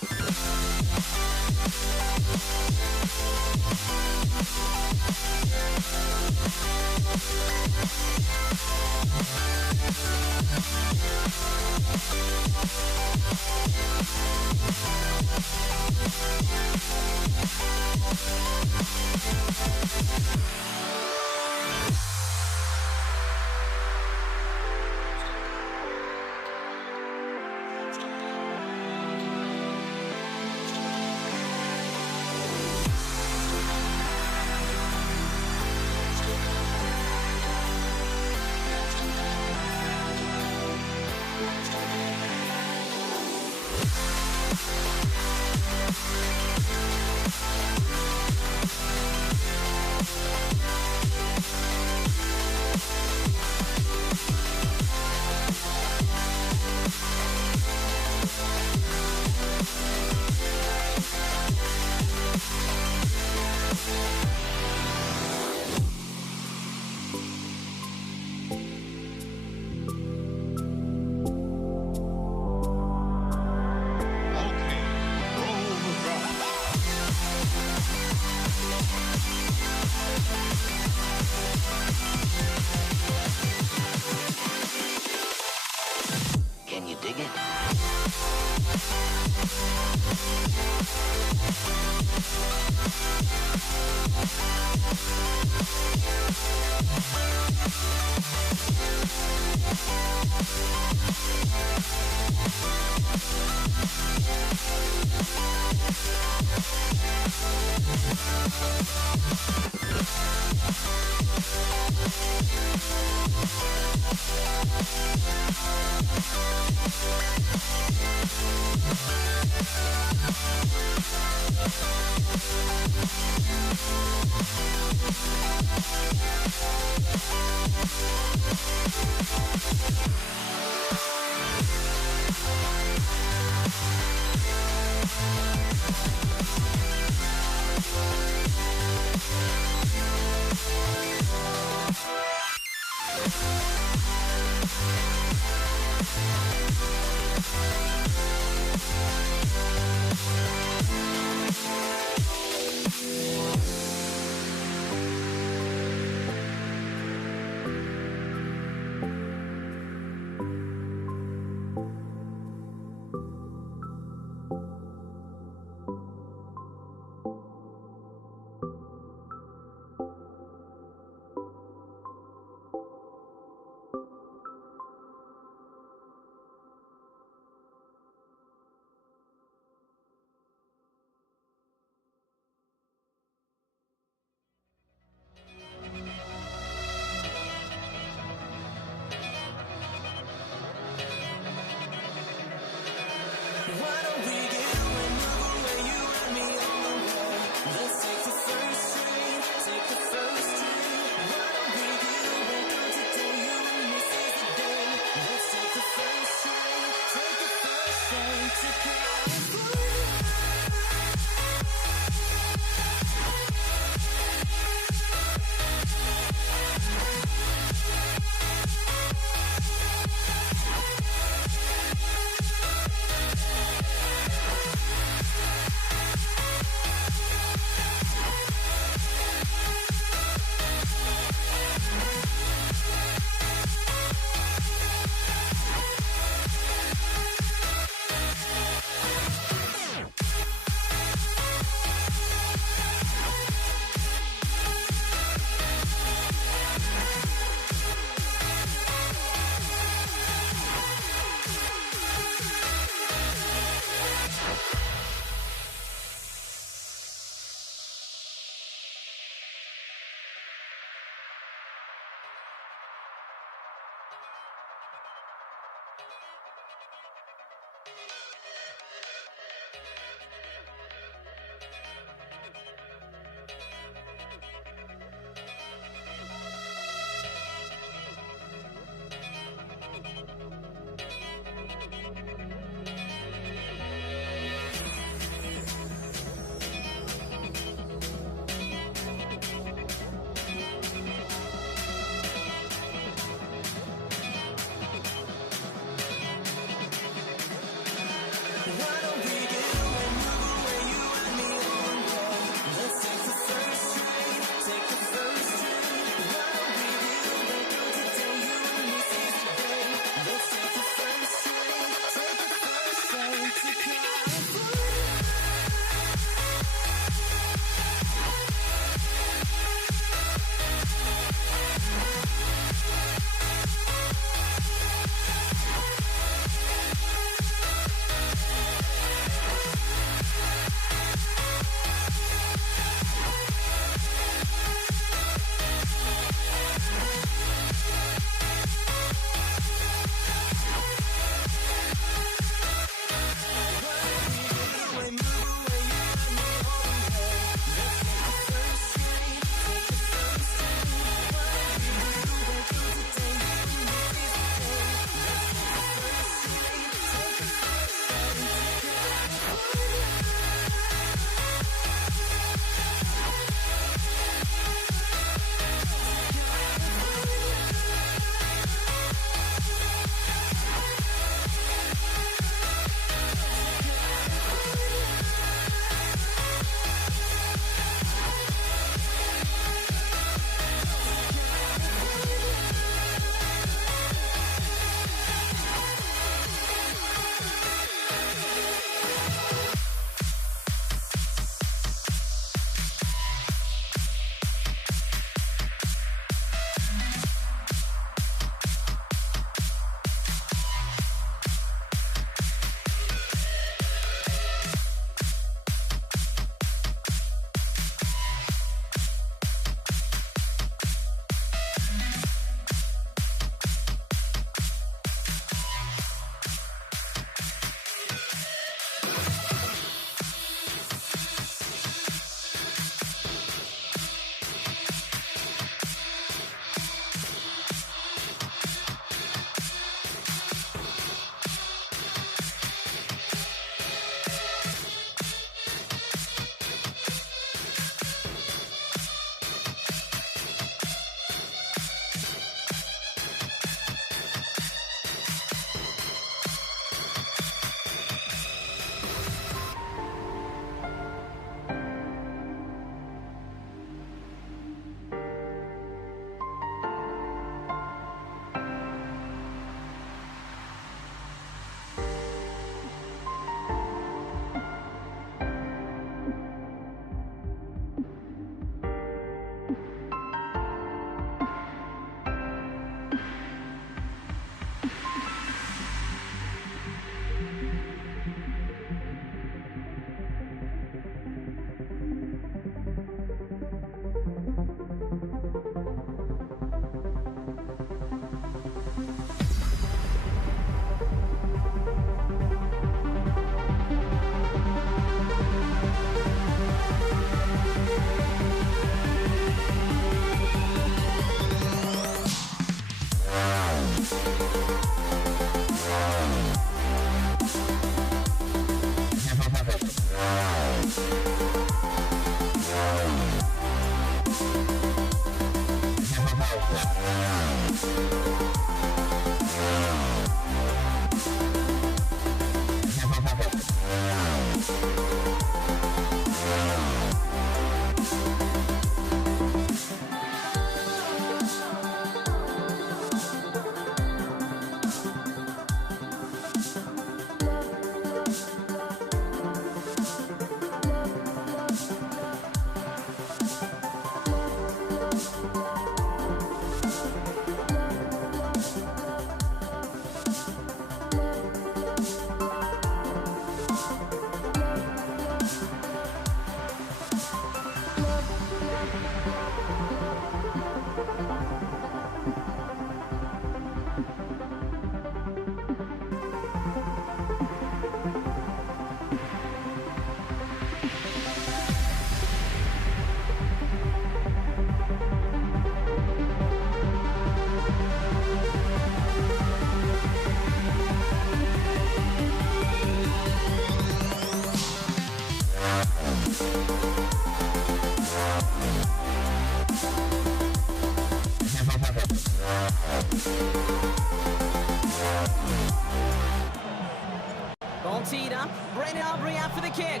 All teed up. Brandon Aubrey out for the kick.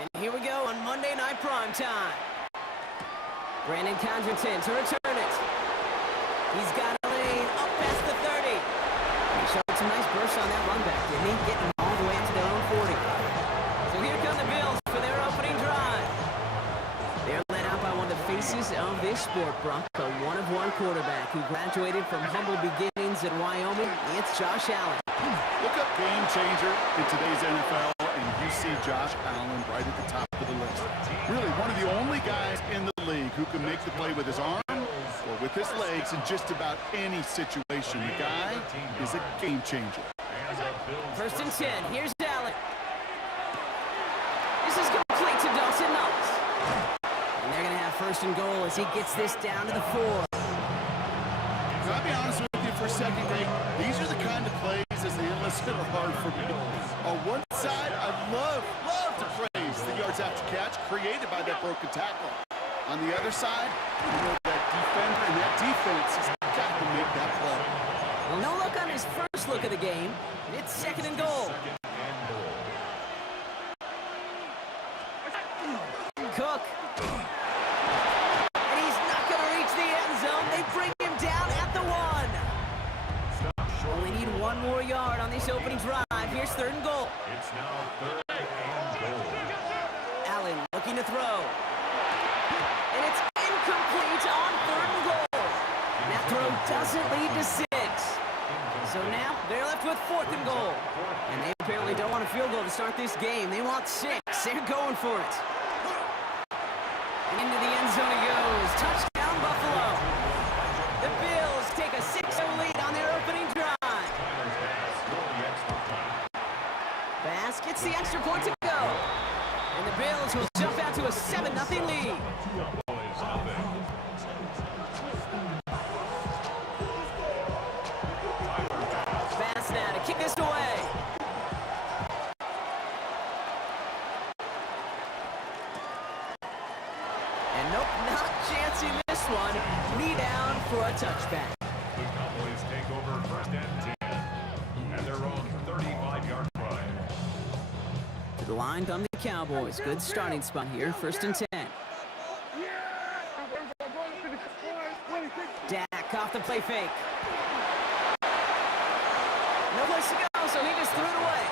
And here we go on Monday Night Prime Time. Brandon Condrington to return it. He's got a lane up past the 30. He showed some nice bursts on that run back, didn't he? Getting all the way into their own 40. So here come the Bills for their opening drive. They're led out by one of the faces of this sport, Brock, a one-of-one quarterback who graduated from humble beginnings in Wyoming. It's Josh Allen. Look up game changer in today's NFL, and you see Josh Allen right at the top of the list. Really, one of the only guys in the league who can make the play with his arm or with his legs in just about any situation. The guy is a game changer. First and 10. Here's Allen. This is complete to Dawson Knox. And they're going to have first and goal as he gets this down to the 4. Can I be honest with you for a second, Nate? These are the kind of plays as an analyst that are hard for me. On one side, I love to praise the yards after catch created by that broken tackle. On the other side, you know that defender and that defense has got to make that play. Well, no look on his first look of the game. It's second and goal. Cook. And he's not going to reach the end zone. They bring him down at the 1. Only need one more yard on this opening drive. Here's third and goal. It's now third and goal. Allen looking to throw. And it's incomplete on third and goal. And that throw doesn't lead to 6. So now they're left with fourth and goal. And they apparently don't want a field goal to start this game. They want 6. They're going for it. And into the end zone it goes. Touchdown, Buffalo. The Bills take a 6-0 lead on their opening drive. Bass gets the extra point to go. And the Bills will jump out to a 7-0 lead. Bass now to kick this away. And nope, not chancing this one. Knee down for a touchback. The Cowboys take over first and 10 at their own 35-yard line. To the line come the Cowboys. Good starting spot here. First and 10. Dak off the play fake. No place to go, so he just threw it away.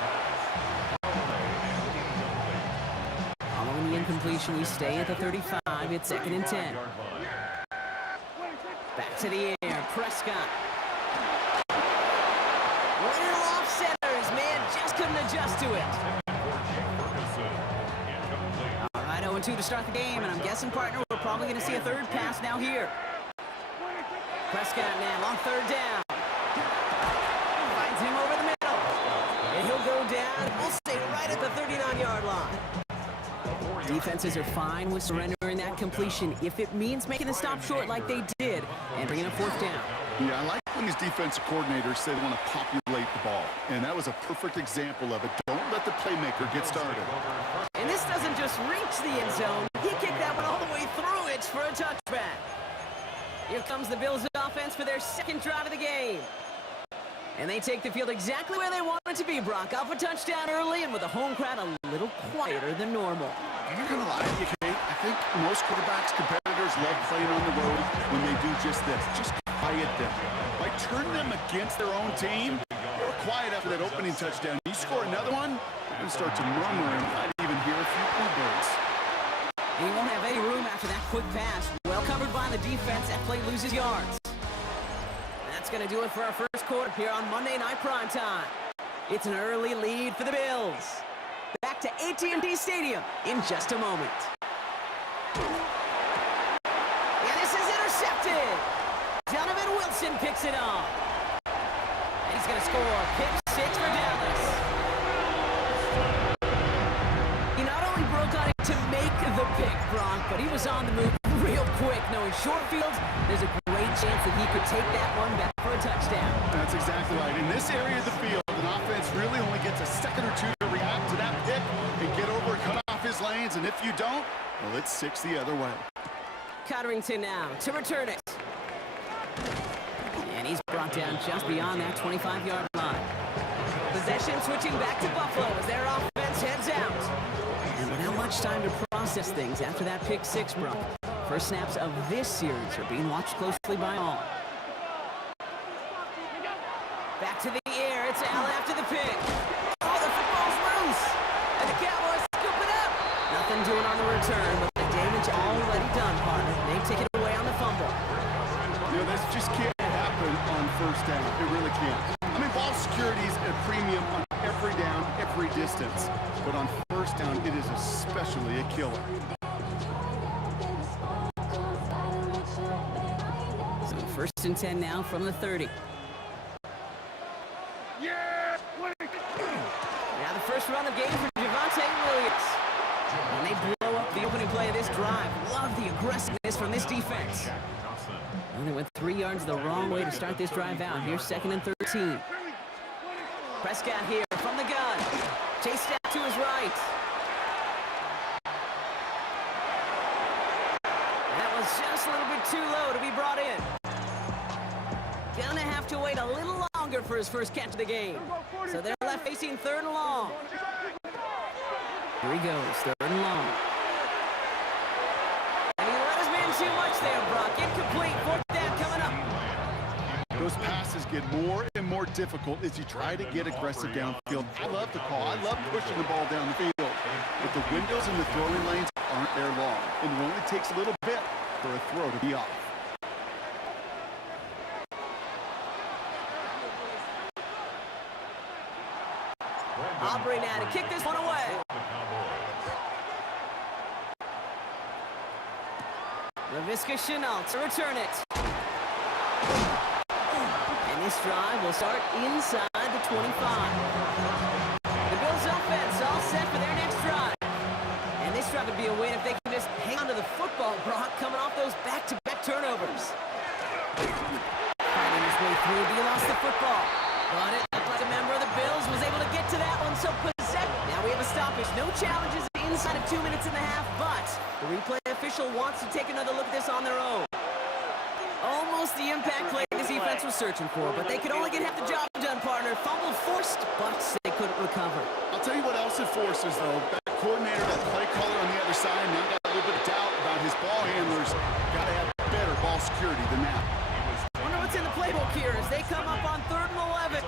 Following the incompletion, we stay at the 35. It's second and 10. Back to the air. Prescott. Little off centers. Man just couldn't adjust to it. All right, 0-2 to start the game, and I'm guessing, partner, we're probably going to see a third pass now here. Prescott now on third down. Finds him over the middle. And he'll go down. We'll stay right at the 39-yard line. Defenses are fine with surrendering that completion if it means making the stop short like they did and bringing a fourth down. Yeah, I like when these defensive coordinators say they want to populate the ball. And that was a perfect example of it. Don't let the playmaker get started. And this doesn't just reach the end zone. He kicked that one all the way through it for a touchback. Here comes the Bills offense for their second drive of the game. And they take the field exactly where they want it to be, Brock. Off a touchdown early and with a home crowd a little quieter than normal. I'm not going to lie to you, Kate. I think most quarterbacks, competitors love playing on the road when they do just this. Just quiet them. By turning them against their own team, they were quiet after that opening touchdown. You score another one, you're going to start to murmur and might even hear a few bluebirds. He won't have any room after that quick pass. Well covered by the defense. That play loses yards. That's going to do it for our first quarter here on Monday Night Prime Time. It's an early lead for the Bills. Back to AT&T Stadium in just a moment. And this is intercepted. Donovan Wilson picks it off. And he's going to score. Pick 6 for Dallas. He not only broke on it to make the pick, Brock, but he was on the move real quick. Knowing short fields, there's a great chance that he could take that one back for a touchdown. That's exactly right. In this area of the field, an offense really only gets a second or two to react to that pick and get over and cut off his lanes. And if you don't, well, it's 6 the other way. Cotterington now to return it. And he's brought down just beyond that 25-yard line. The Possession switching back to Buffalo as their offense heads out. And without much time to process things after that pick six, Brock, first snaps of this series are being watched closely by all. Back to the air. It's Allen after the pick. Oh, the football's loose. And the Cowboys scoop it up. Nothing doing on the return, but the damage already done, partner. They take it away on the fumble. You know, this just can't happen on first down. It really can't. I mean, ball security is a premium on every down, every distance. But on first down, it is especially a killer. So first and 10 now from the 30. Now the first run of game for Javonte Williams. And they blow up the opening play of this drive. Love the aggressiveness from this defense. And they went 3 yards the wrong way to start this drive out. Here's second and 13. Prescott here from the gun. Chased out to his right. That was just a little bit too low to be brought in. Gonna have to wait a little longer for his first catch of the game. So they're left facing third and long. Here he goes, third and long. And he let his man too much there, Brock. Incomplete, fourth down coming up. Those passes get more and more difficult as you try to get aggressive downfield. I love the call. I love pushing the ball down the field. But the windows in the throwing lanes aren't there long. And it only takes a little bit for a throw to be off. Aubrey now to kick this one away. Laviska Shenault to return it. And this drive will start inside the 25. The Bills offense all set for their next drive. And this drive would be a win if they can just hang on to the football, Brock, coming off those back-to-back turnovers. Fighting his way through, he lost the football. But it looked like a member of the Bills was able to get to that one, so now we have a stoppage. No challenges inside of 2 minutes and a half, but the replay official wants to take another look at this on their own. Almost the impact play this defense was searching for, but they could only get half the job done, partner. Fumble forced, but they couldn't recover. I'll tell you what else it forces, though. That coordinator, that play caller on the other side, now got a little bit of doubt about his ball handlers. Got to have better ball security than that. Wonder what's in the playbook here as they come up on 3rd and 11.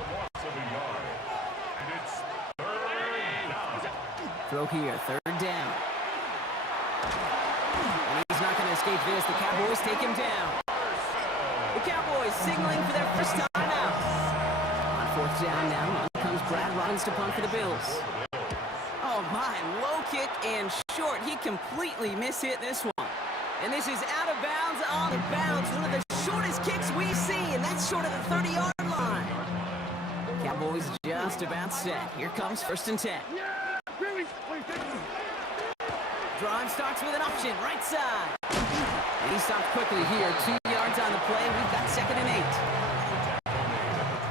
Throw here, 3rd down. And he's not going to escape this. The Cowboys take him down. The Cowboys signaling for their first time out. On 4th down now, on comes Brad Robbins to punt for the Bills. Oh my, low kick and short. He completely mishit this one. And this is out of bounds, on the bounds. One of the shortest kicks we've seen. That's short of the 30-yard line. Cowboys just about set. Here comes 1st and 10. Drive starts with an option, right side. And he stopped quickly here. 2 yards on the play. We've got 2nd and 8.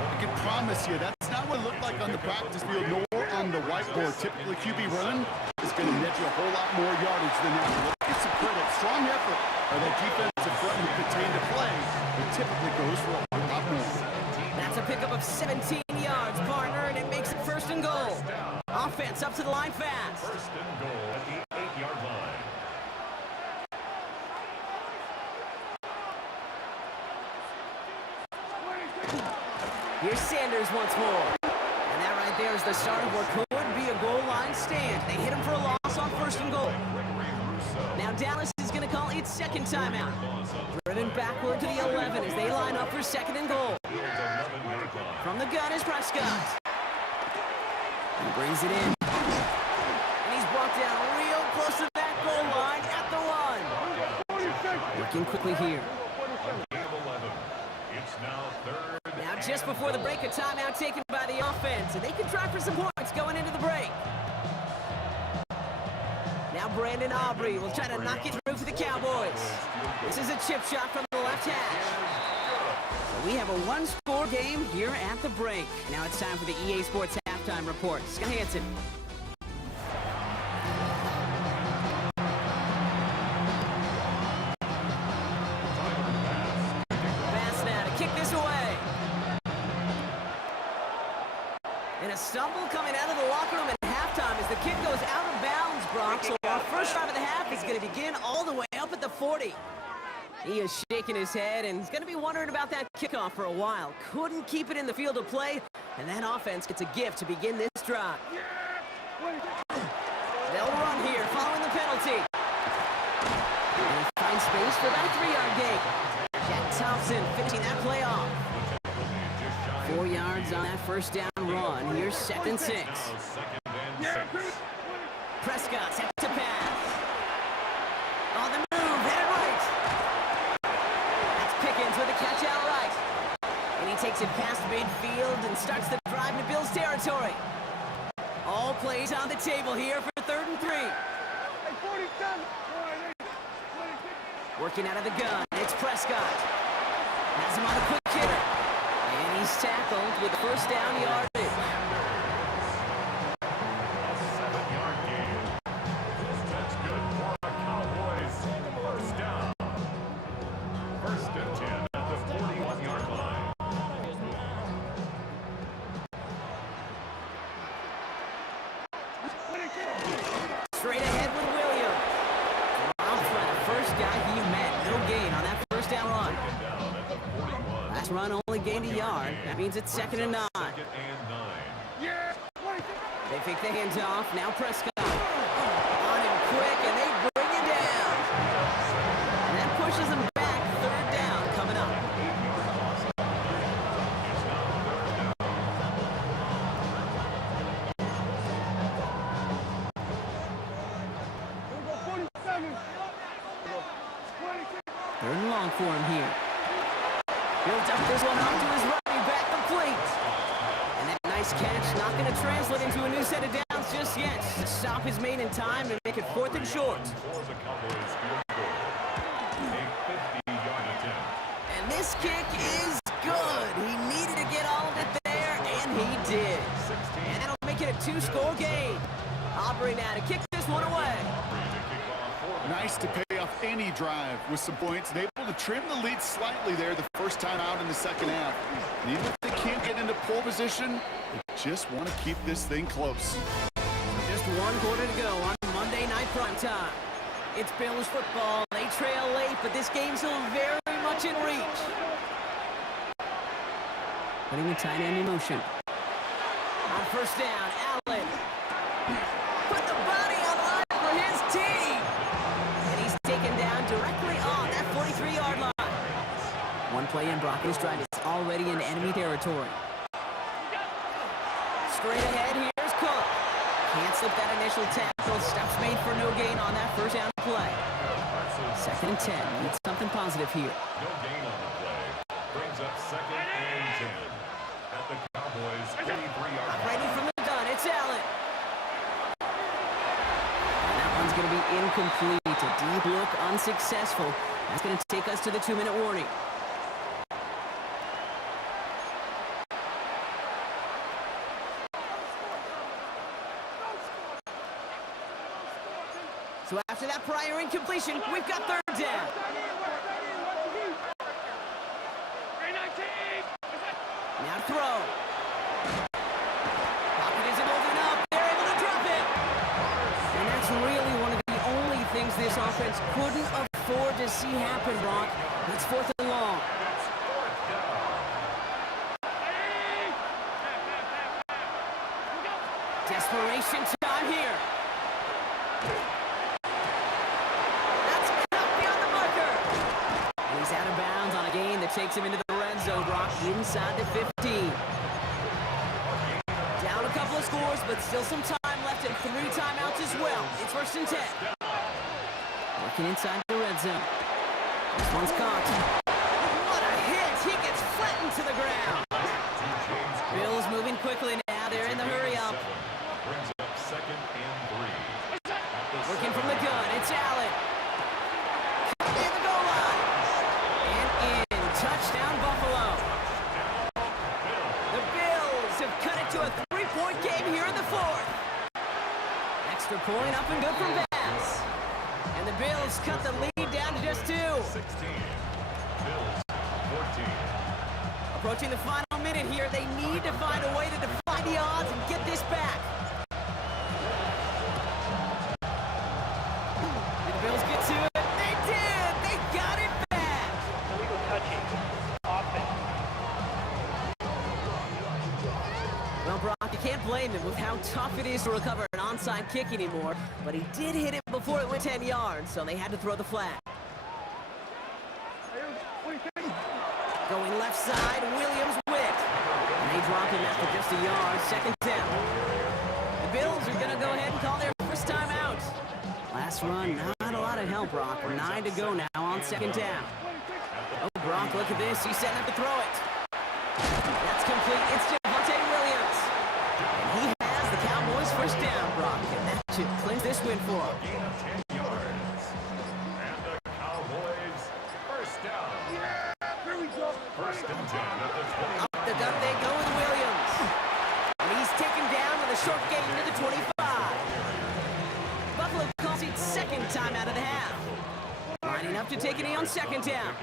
I can promise you that's not what it looked like on the practice field nor on the whiteboard. Typically, QB run is going to net you a whole lot more yardage than that. Look at some credit. Strong effort by that defensive front who contained the play. It typically goes for a lot more. That's a pickup of 17 yards, partner, and it makes it 1st and goal. Offense up to the line fast. 1st and goal at the 8-yard line. Here's Sanders once more. And that right there is the start of what could be a goal line stand. They hit him for a loss on 1st and goal. Now Dallas is going to call its 2nd timeout. Driven backward to the 11 as they line up for 2nd and goal. From the gun is Prescott. He brings it in. And he's brought down real close to that goal line at the 1. Working quickly here. Now just before the break, a timeout taken by the offense. And they can try for some points going into the break. Now Brandon Aubrey will try to knock it through for the Cowboys. This is a chip shot from the left hash. So we have a one-score game here at the break. Now it's time for the EA Sports Halftime Report. Scott Hansen. Pass now to kick this away. And a stumble coming out of the locker room at halftime as the kick goes out of bounds, Brock. So our first drive of the half is going to begin all the way up at the 40. He is shaking his head and he's going to be wondering about that kickoff for a while. Couldn't keep it in the field of play, and that offense gets a gift to begin this drive. They'll run here following the penalty. And he finds space for about a 3-yard gain. Jack Thompson finishing that play off. 4 yards on that first down run. Here's 2nd and 6. Prescott set to pass. On the move, headed right. That's Pickens with a catch out right. And he takes it past midfield and starts the drive into Bills territory. All plays on the table here for 3rd and 3. Working out of the gun, it's Prescott. Has him on a quick hitter. And he's tackled with the first down yardage. A 7-yard gain. That's good for the Cowboys. First down. 1st and 10 at the 41-yard line. Straight ahead with Williams. Alfred, the first guy he met. No gain on that first down run. Down at the 41. Last run only gained a yard. That means it's 2nd and 9. 2nd and 9. They fake the hands off. Now Prescott. On him quick, and they bring him down. And that pushes him back. 3rd down coming up. Third and long for him here. Builds up this one onto his running back, complete. And that nice catch not going to translate into a new set of downs just yet. The stop is made in time to make it 4th and short. For the Cowboys field goal. A 50-yard attempt. And this kick is good. He needed to get all of it there, and he did. And that'll make it a 2-score game. Aubrey now to kick this one away. Nice to pay off any drive with some points and able to trim the lead slightly there the first time out in the second half. And even if they can't get into pole position, they just want to keep this thing close. Just 1 quarter to go on Monday Night Primetime. It's Bills football. They trail late, but this game's still very much in reach. Putting the tight end in motion. On first down, Allen. Put the body on line for his team. And he's taken down directly on that 43-yard line. One play in, Broncos drive is already in enemy territory. Straight ahead, here's Cook. Can't slip that initial tackle. Stops made for no gain on that first down play. 2nd and 10. Need something positive here. No gain on the play. Brings up 2nd and 10. At the Cowboys' 43-yard line. Ready from the gun, it's Allen. And that one's going to be incomplete. A deep look, unsuccessful. That's going to take us to the 2-minute warning. So after that prior incompletion, we've got 3rd down. Now throw. Pocket isn't old enough. They're able to drop it. And that's really one of the only things this offense couldn't afford to see happen, Brock. It's 4th and long. Desperation time here. That's cut beyond the marker. And he's out of bounds on a gain that takes him into the red zone, Brock, inside the 15. Down a couple of scores, but still some time left and 3 timeouts as well. It's 1st and 10. Working inside the red zone. This one's caught. What a hit! He gets flattened to the ground. Bills moving quickly now. They're in the hurry-up. Brings up 2nd and 3. Working from the gun, it's Allen. In the goal line. And in. Touchdown, Buffalo. The Bills have cut it to a 3-point game here in the 4th. Extra point up and good from Bass. And the Bills cut the lead down to just 2. 16. Bills 14. Approaching the final minute here, they need to find a way to defy the odds You can't blame him with how tough it is to recover an onside kick anymore, but he did hit it before it went 10 yards, so they had to throw the flag. Going left side, Williams whipped. And they drop him after just a yard, second down. The Bills are going to go ahead and call their first time out. Last run, not a lot of help, Brock. 9 to go now on second down. Oh, Brock, look at this. He's setting up to throw it. That's complete. It's Javonte Williams. And he has the Cowboys first down, Brock. And that should clinch this win for him. Gain of 10 yards. And the Cowboys first down. First and 10 at the 20. Up the gut they go with Williams. And he's taken down with a short gain to the 25. Buffalo calls it second time out of the half. Lining up to take a knee on second down.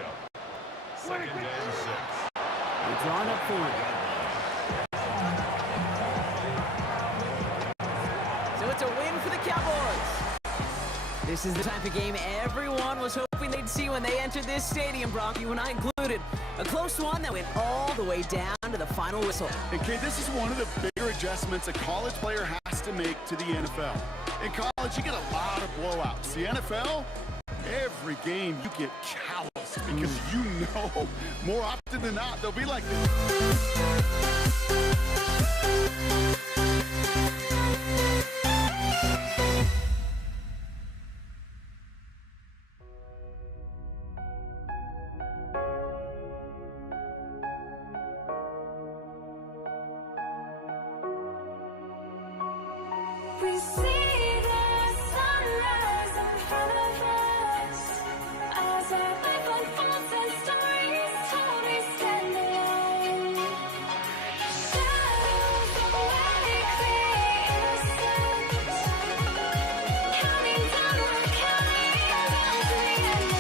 Second and 6. They're drawn up for it. So it's a win for the Cowboys. This is the type of game everyone was hoping they'd see when they entered this stadium, Brock, you and I included. A close one that went all the way down to the final whistle. And Kate, this is one of the bigger adjustments a college player has to make to the NFL. In college, you get a lot of blowouts. The NFL, every game you get calloused because you know more often than not they'll be like this. We see the sunrise in front of us as our life unfolds and stories told. We stand alone. Shadows of awake the innocence, counting down, we're counting down to the end.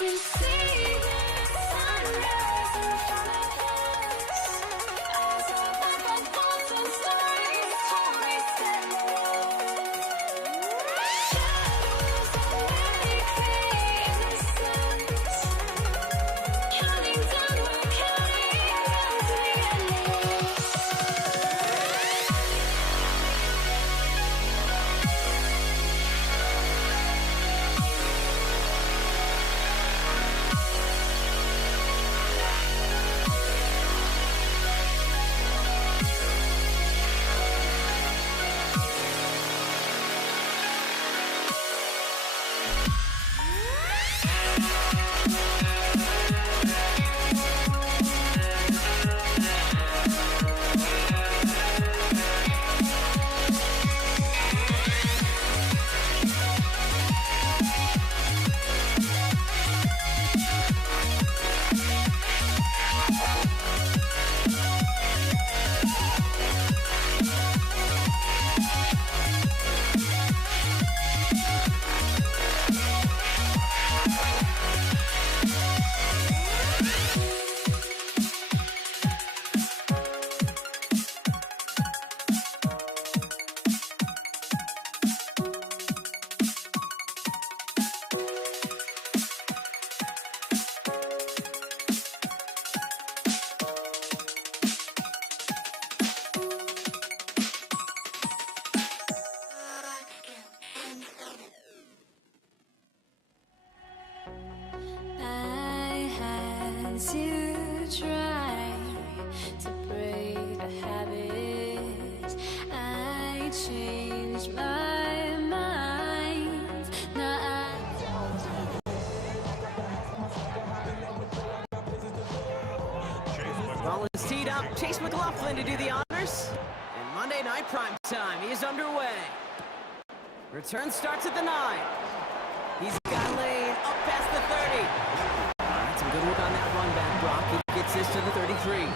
We see the sunrise in front of us as our life unfolds and stories told. We stand alone. Shadows of awake the innocence, counting down, we're counting down to the end. Once you try to break a habit, I changed my mind. Now Ball is teed up. Chase McLaughlin to do the honors. And Monday Night Prime Time is underway. Return starts at the 9. He's got a lane up past the 30. All right, some good work on that run back, Brock. He gets this to the 33.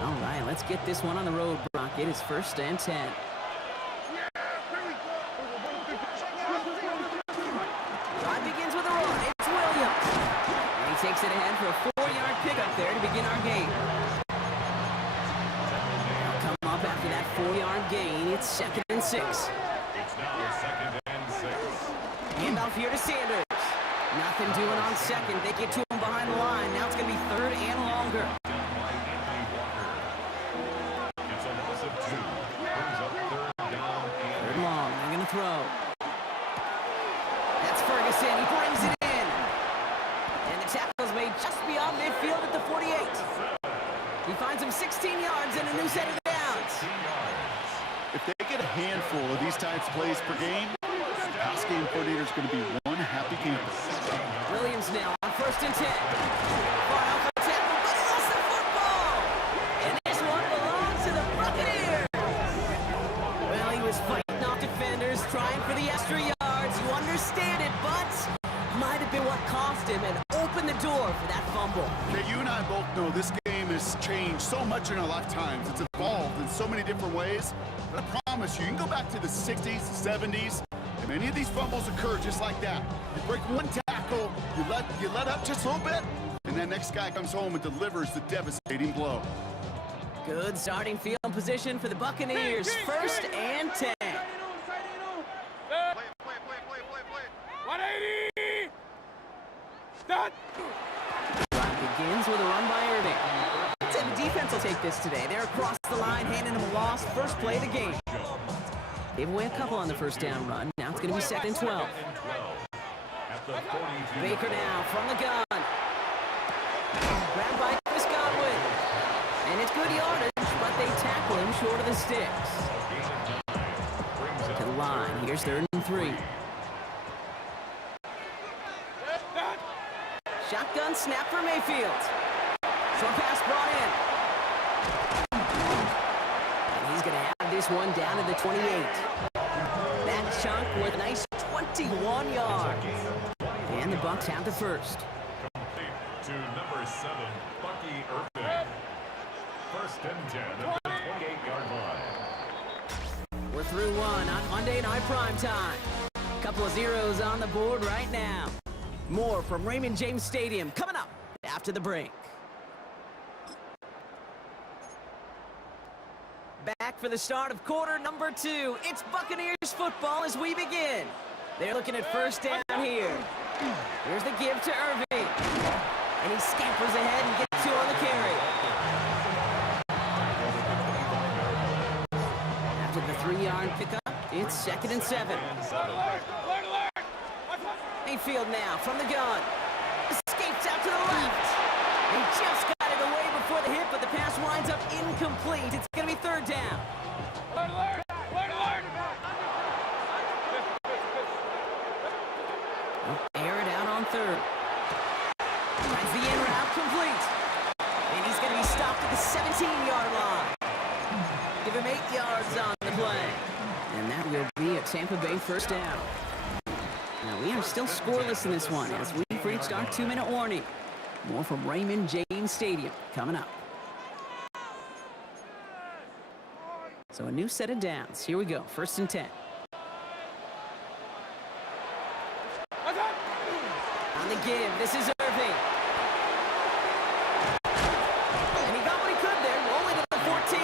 All right, let's get this one on the road, Brock. It is 1st and 10. Drive begins with a run. It's Williams. And he takes it ahead for a 4-yard pickup there to begin our game. Come up after that 4-yard gain. It's 2nd and 6. It's now 2nd and 6. Handoff here to Sanders. Nothing doing on 2nd. They get to him behind the line. Now it's going to be 3rd and longer. Down by Anthony Walker. It's a loss of 2. Brings up 3rd down and 3rd long. They're going to throw. That's Ferguson. He brings it in. And the tackle's made just beyond midfield at the 48. He finds him 16 yards and a new set of downs. If they get a handful of these types of plays per game, the pass game coordinator is going to be one happy camper. Williams now on 1st and 10. Far out for tackle, but he lost the football. And this one belongs to the Buccaneers. Well, he was fighting off defenders, trying for the extra yards. You understand it, but might have been what cost him and opened the door for that fumble. Okay, you and I both know this game has changed so much in our lifetimes. It's evolved in so many different ways. But I promise you, you can go back to the 60s, 70s, and many of these fumbles occur just like that. You break one tackle, you let up just a little bit, and that next guy comes home and delivers the devastating blow. Good starting field position for the Buccaneers. 1st and 10. 180! Start! Drive begins with a run by Irving. I'd say the defense will take this today. They're across the line, handing him a loss. First play of the game. Gave away a couple on the 1st down run. Now it's going to be 2nd and 12. at the 42. Baker now from the gun. Grabbed by Chris Godwin. And it's good yardage, but they tackle him short of the sticks. To the line. Here's 3rd and 3. Shotgun snap for Mayfield. Short pass brought in. And he's going to have this one down to the 28. That chunk with a nice 21 yards. And the Bucs have the first. Complete to number 7, Bucky Irving. 1st and 10 at the 28-yard line. We're through one on Monday Night Prime Time. Couple of zeros on the board right now. More from Raymond James Stadium coming up after the break. Back for the start of quarter number 2. It's Buccaneers football as we begin. They're looking at 1st down here. Here's the give to Irving. And he scampers ahead and gets 2 on the carry. After the 3-yard pickup, it's 2nd and 7. Mayfield now from the gun. Escapes out to the left. He just got it away before the hit, but the pass winds up incomplete. It's going to be 3rd down. Air it out on 3rd. Finds the in route complete. And he's going to be stopped at the 17-yard line. Give him 8 yards on the play. And that will be a Tampa Bay 1st down. Now, we are still scoreless in this one as we've reached our 2-minute warning. More from Raymond James Stadium coming up. So a new set of downs. Here we go. 1st and 10. On the give, this is Irving. And he got what he could there, rolling to the 14.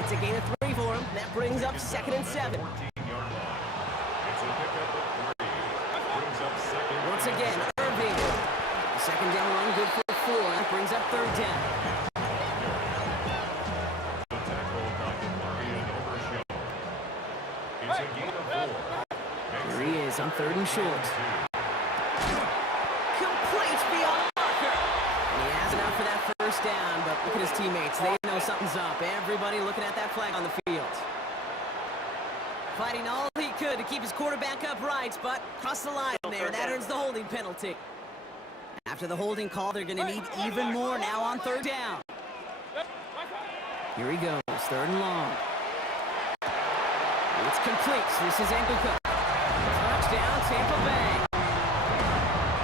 It's a gain of 3 for him. That brings up 2nd and 7. 14-yard line. It's a pickup of 3. Brings up 2nd. Once again, Irving. The 2nd down run, good for 4. That brings up 3rd down. The tackle by Marion Overshow. It's a gain of 4. Here he is on 3rd and short. Complete beyond the marker. And he has enough for that first down, but look at his teammates. They know something's up. Everybody looking at that flag on the field. Fighting all he could to keep his quarterback upright, but crossed the line there. That earns the holding penalty. After the holding call, they're going to need even more now on 3rd down. Here he goes, 3rd and long. It's complete. This is Anguka. Touchdown, Tampa Bay.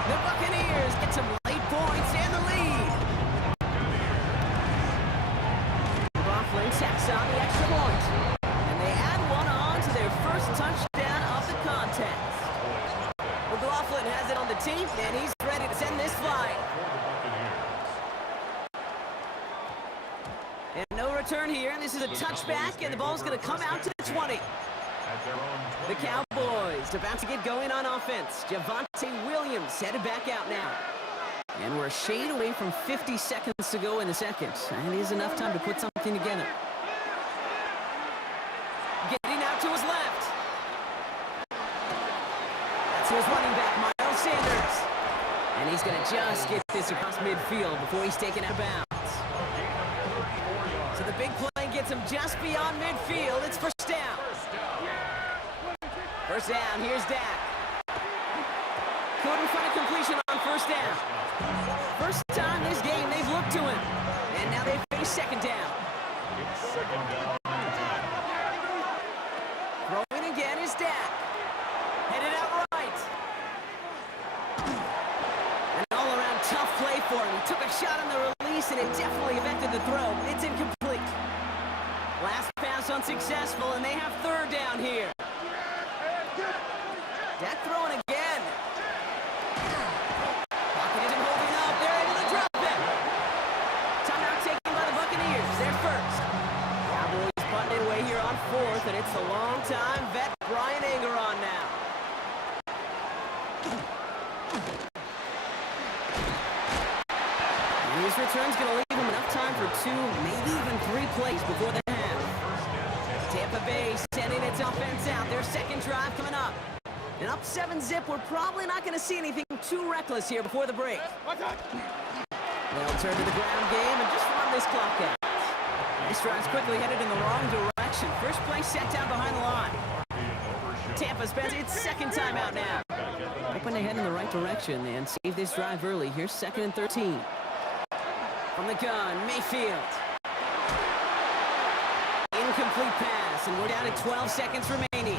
The Buccaneers get some late points and the lead. Roughlin tacks on the extra point. And they add one on to their first touchdown of the contest. McLaughlin has it on the team, and he's ready to send this flight. And no return here, and this is a touchback, and the ball's going to come out to the 20. The Cowboys about to get going on offense. Javonte Williams headed back out now. And we're a shade away from 50 seconds to go in the second. And it is enough time to put something together. Getting out to his left. That's his running back, Miles Sanders. And he's going to just get this across midfield before he's taken out of bounds. So the big play gets him just beyond midfield. It's first down. First down, here's Dak. Couldn't find a completion on first down. First time this game they've looked to him. And now they face second down. Throwing again is Dak. Headed out right. An all-around tough play for him. He took a shot on the release and it definitely affected the throw. It's incomplete. Last pass unsuccessful and they have 3rd down here. Dak throwing again. Pocket isn't holding up. They're able to drop it. Timeout taken by the Buccaneers. They're first. Cowboys punting it away here on 4th, and it's the long-time vet Bryan Anger on now. And his return's going to leave him enough time for 2, maybe even 3 plays before the half. Tampa Bay sending its offense out. Their second drive coming up. And up 7-zip, we're probably not going to see anything too reckless here before the break. They'll turn to the ground game and just run this clock out. This drive's quickly headed in the wrong direction. First play set down behind the line. Tampa spends its second time out now. Hoping to head in the right direction and save this drive early. Here's 2nd and 13. From the gun, Mayfield. Incomplete pass, and we're down to 12 seconds remaining.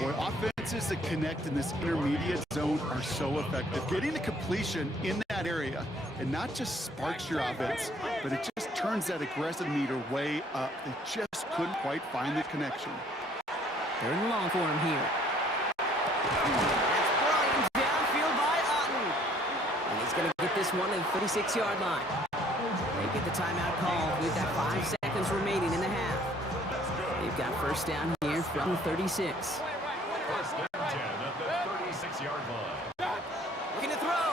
Boy, offenses that connect in this intermediate zone are so effective. Getting the completion in that area, and not just sparks your offense, but it just turns that aggressive meter way up. They just couldn't quite find the connection. 3rd and long for him here. That's Bryan downfield by Otten. And he's going to get this one at the 36-yard line. They get the timeout called. We've got 5 seconds remaining in the half. They've got first down here from 36. First and 10 at the 36-yard line. Looking to throw.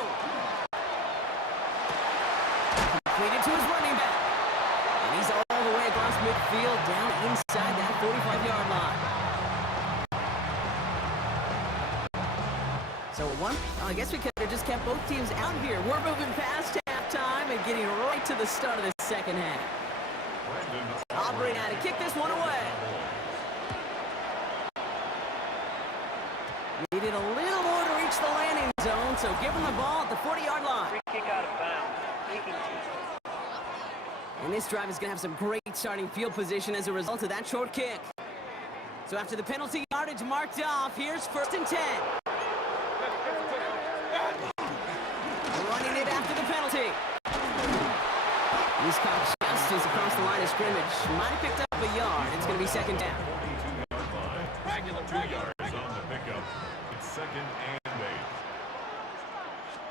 Completed to his running back. And he's all the way across midfield, down inside that 45-yard line. So I guess we could have just kept both teams out here. We're moving past halftime and getting right to the start of the second half. Aubrey now to kick this one away. Needed a little more to reach the landing zone, so give him the ball at the 40-yard line. Free kick out of bounds. And this drive is going to have some great starting field position as a result of that short kick. So after the penalty yardage marked off, here's 1st and 10. Running it after the penalty. He's caught just as across the line of scrimmage. Might have picked up a yard. It's going to be second down. 2 yards on the pickup. It's 2nd and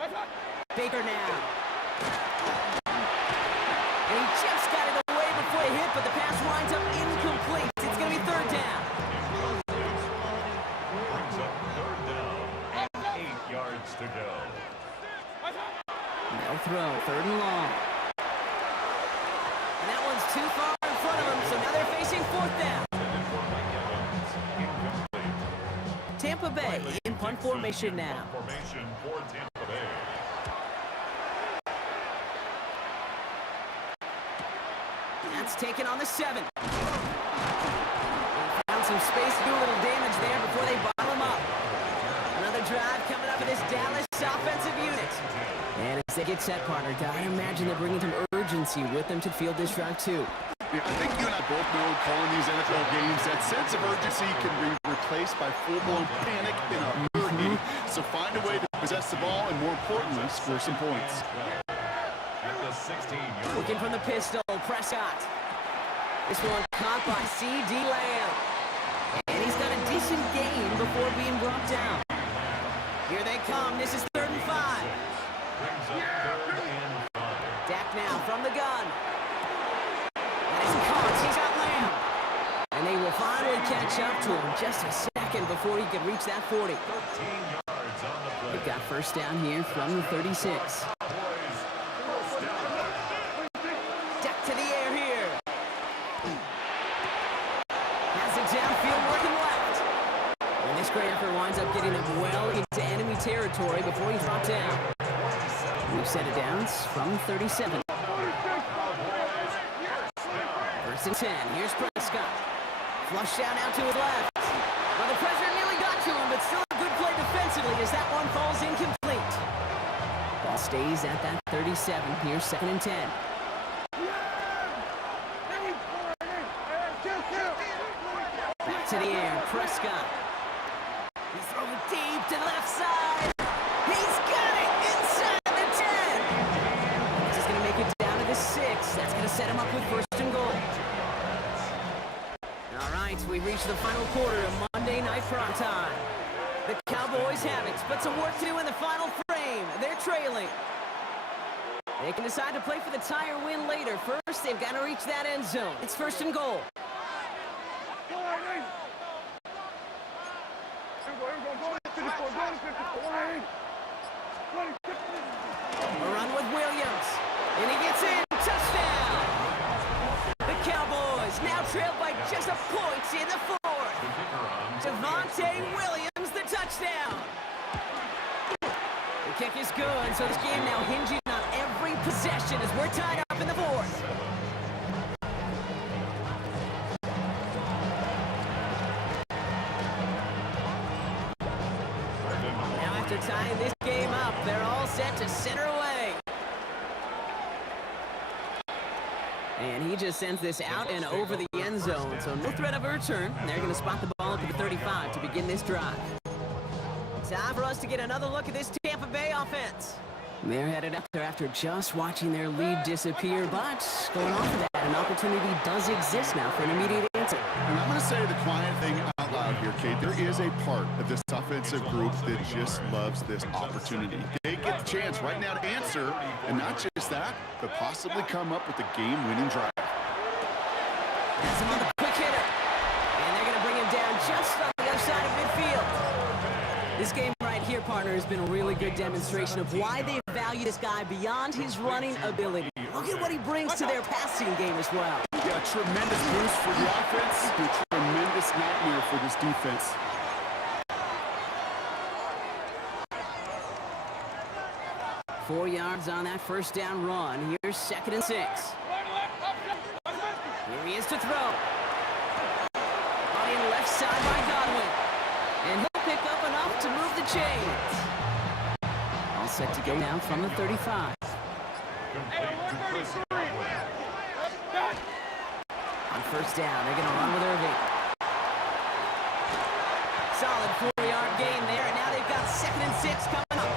8. Baker now. And he just got it away before he hit, but the pass winds up incomplete. It's going to be 3rd down. Brings up 3rd down and 8 yards to go. They'll throw, 3rd and long. And that one's too far in front of him, so now they're facing 4th down. Incomplete. Tampa Bay in punt formation now. Formation for Tampa Bay. That's taken on the 7. Found some space to do a little damage there before they bottle him up. Another drive coming up for this Dallas offensive unit. And as they get set, partner, I imagine they're bringing some urgency with them to field this drive too. Yeah, I think you and I both know calling these NFL games, that sense of urgency can be replaced by full-blown panic in a hurry. So find a way to possess the ball and, more importantly, score some points. At the 16-yard Looking from the pistol, Prescott. This one caught by C.D. Lamb. And he's got a decent gain before being brought down. Here they come. This is 3rd and 5. brings up 3rd and 5. Dak now from the gun. That is caught. He's got Lamb. And they will finally catch up to him just a second before he can reach that 40. 13 yards on the play. They've got first down here from the 36. Boys, first down. Dak to the air here. Has it downfield working left. And this great effort winds up getting him well into enemy territory before he's dropped down. We've set it down from 37. First and 10. Here's Prescott. Flush down out to his left. Well, the pressure nearly got to him, but still a good play defensively as that one falls incomplete. Ball stays at that 37. Here's 2nd and 10. Back to the air. Prescott. He's throwing deep to the left side. He's got it inside the 10. He's just going to make it down to the 6. That's going to set him up with 1st and goal. All right, we've reached the final quarter of Monday Night Primetime. The Cowboys have it, but some work to do in the final frame. They're trailing. They can decide to play for the tie or win later. First, they've got to reach that end zone. It's 1st and goal. A run with Williams. And he gets in. Touchdown! The Cowboys now trail by just a point in the 4th. Devontae Williams, the touchdown. The kick is good, so this game now hinging on every possession as we're tied up in the 4th. Now after tying this game up, they're all set to center away. And he just sends this out and over the end zone, so no threat of a return. They're going to spot the ball up at the 35 to begin this drive. Time for us to get another look at this Tampa Bay offense. They're headed out there after just watching their lead disappear, but going off of that, an opportunity does exist now for an immediate answer. And I'm going to say the quiet thing out loud here, Kate. There is a part of this offensive group that just loves this opportunity. They get the chance right now to answer, and not just that, but possibly come up with a game-winning drive. That's another quick hitter. And they're going to bring him down just on the other side of midfield. This game right here, partner, has been a really good demonstration of why they value this guy beyond his running ability. Look at what he brings to their passing game as well. Yeah, tremendous boost for the offense, and a tremendous nightmare for this defense. Four yards on that first down run. Here's 2nd and 6. Here he is to throw. On the left side by Godwin. And he'll pick up enough to move the chains. All set to go now from the 35. On first down, they're going to run with Irving. Solid 4-yard gain there, and now they've got 2nd and 6 coming up.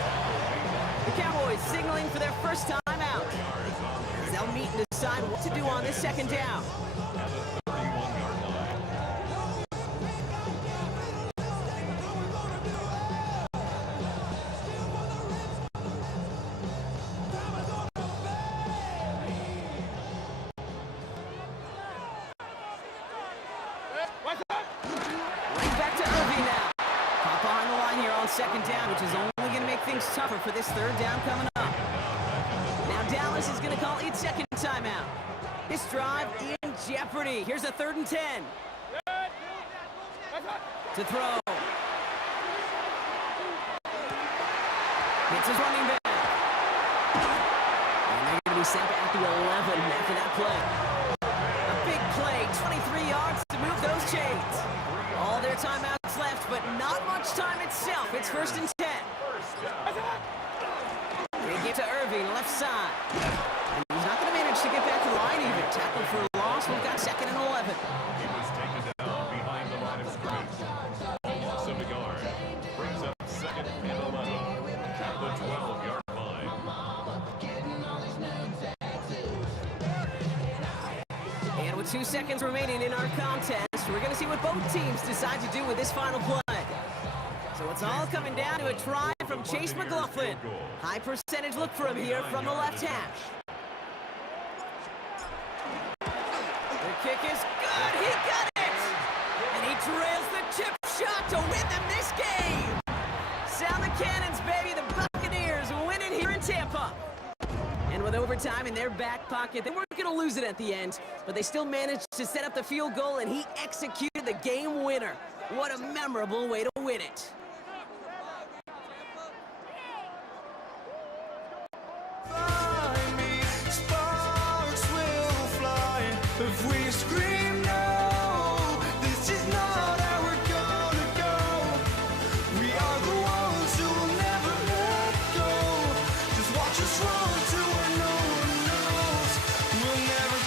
The Cowboys signaling for their first time out. They'll meet and decide what to do on this 2nd down. Right back to Irving now. Pop behind the line here on 2nd down, which is only going to make things tougher for this 3rd down coming up. Now Dallas is going to call its 2nd timeout. This drive in jeopardy. Here's a 3rd and 10. To throw. Hits his running back. And they're going to be set at the 11 after that play. A big play, 23 yards to move those chains. All their timeouts left, but not much time itself. It's 1st and 10. They get to Irving, left side. And he's not going to manage to get back to the line even. Tackle for a loss. We've got 2nd and 11. He was taken down behind the line of scrimmage. A loss of a yard. Brings up 2nd and 11 at the 12-yard line. And with 2 seconds remaining in our contest, we're going to see what both teams decide to do with this final play. So it's all coming down to a try from Chase McLaughlin. High percentage look for him here from the left hash. The kick is good. He got it. And he drills the chip shot to win them this game. Sound the cannons, baby. The Buccaneers win it here in Tampa. And with overtime in their back pocket, they weren't going to lose it at the end, but they still managed to set up the field goal, and he executed the game winner. What a memorable way to win it. Find me, sparks will fly if we scream no. This is not how we're gonna go. We are the ones who will never let go. Just watch us run to where no one knows. We'll never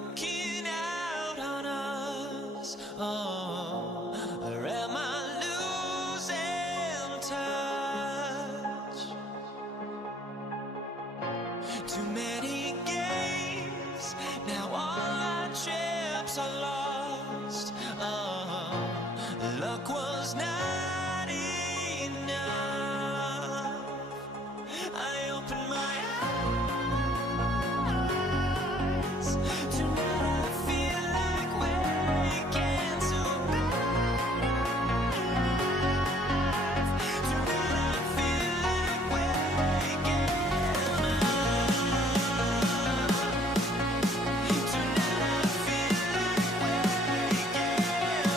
walking out on us. Oh, or am I losing touch? Too many games, now all our chips are lost. Oh, luck was not enough. I opened my eyes. Tonight I feel like waking to life. Tonight I feel like waking up. Tonight I feel like waking up.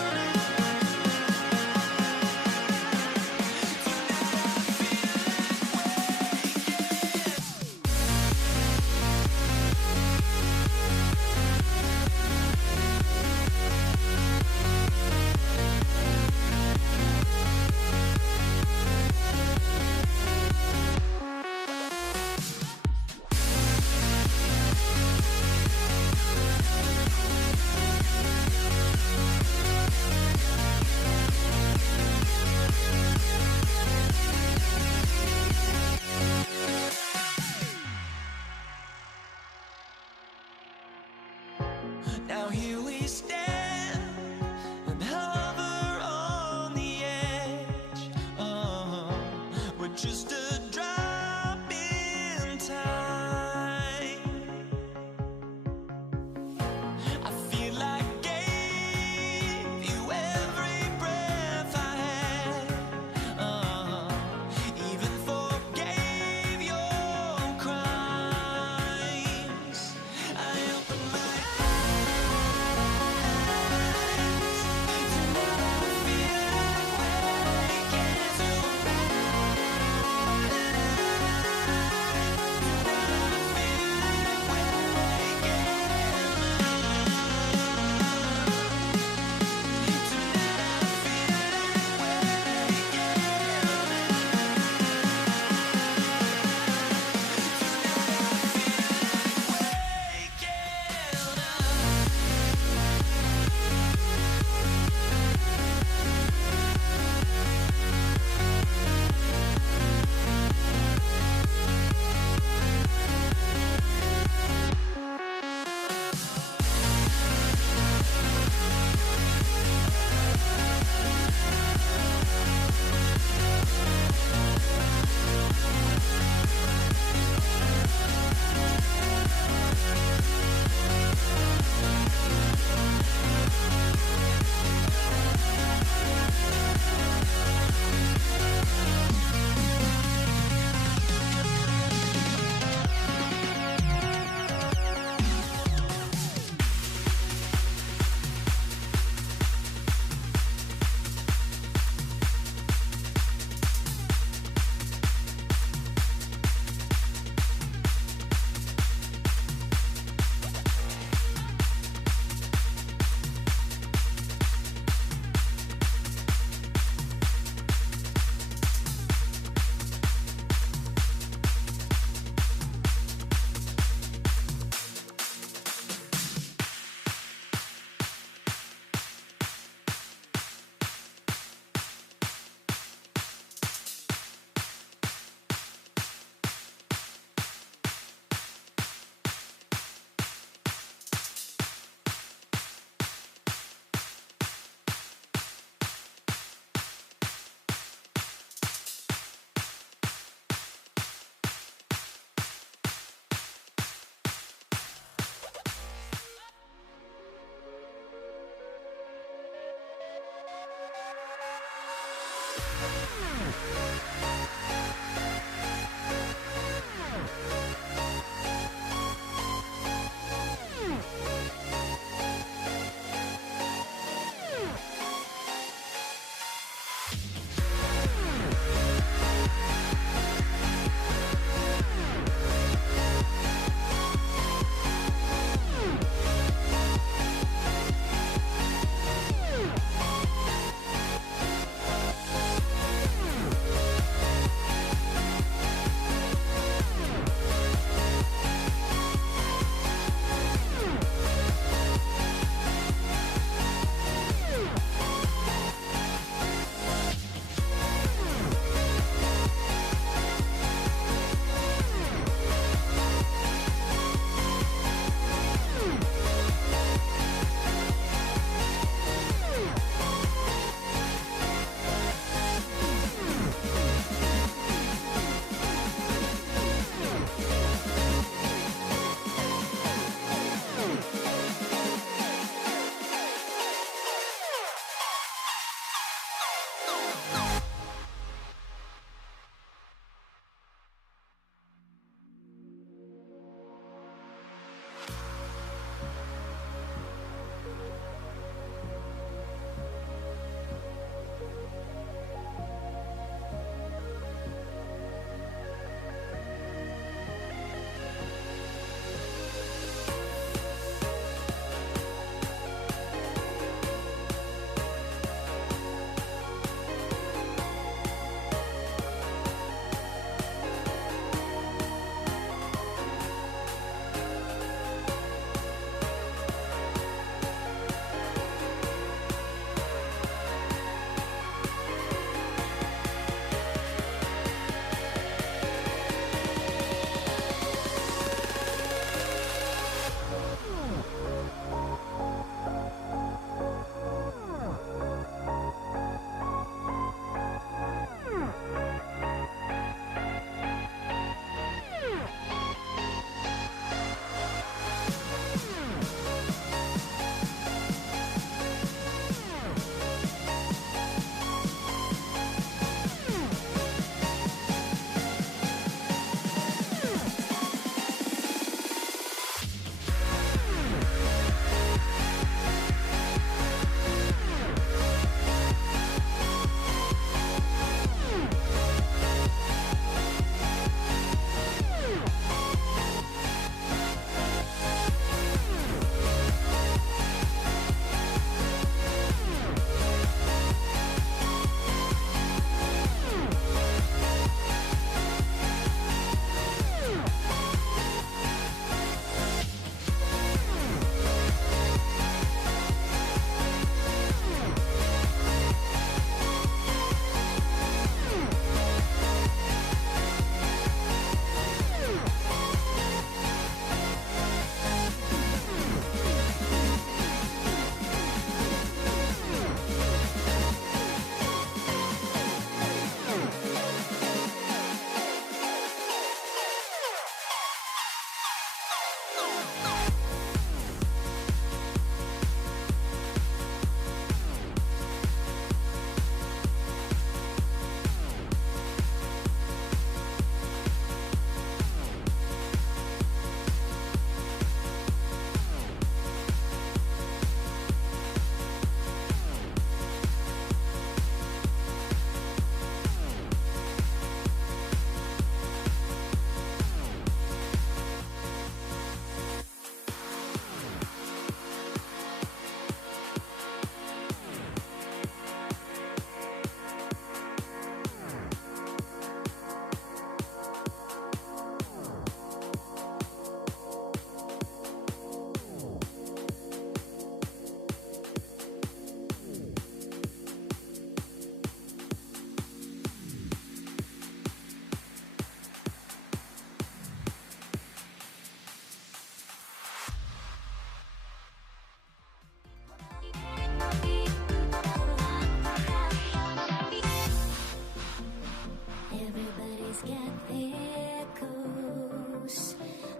Everybody's got their goals,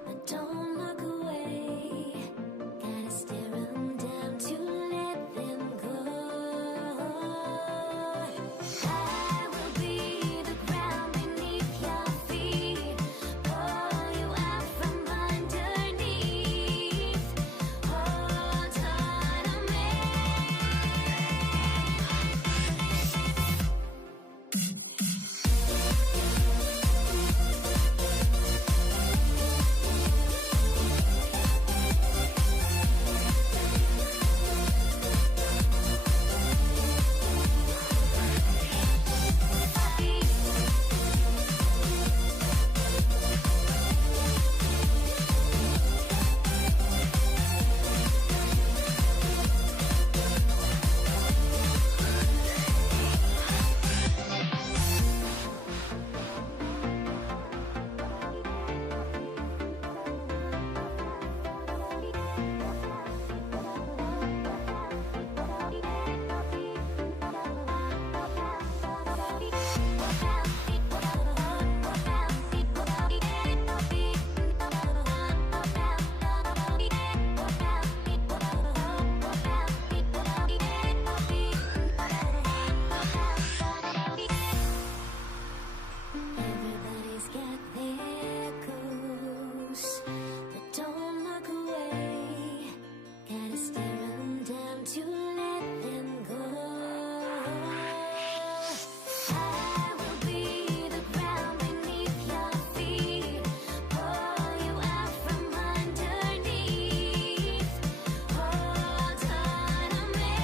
but don't look away. Gotta stare 'em down to let them go. I will be the ground beneath your feet, pull you out from underneath. Hold on to me. Everybody's got their goals, but don't look away. Gotta stare 'em down to let them go. I will be the ground beneath your feet, pull you out from underneath. Hold on to me.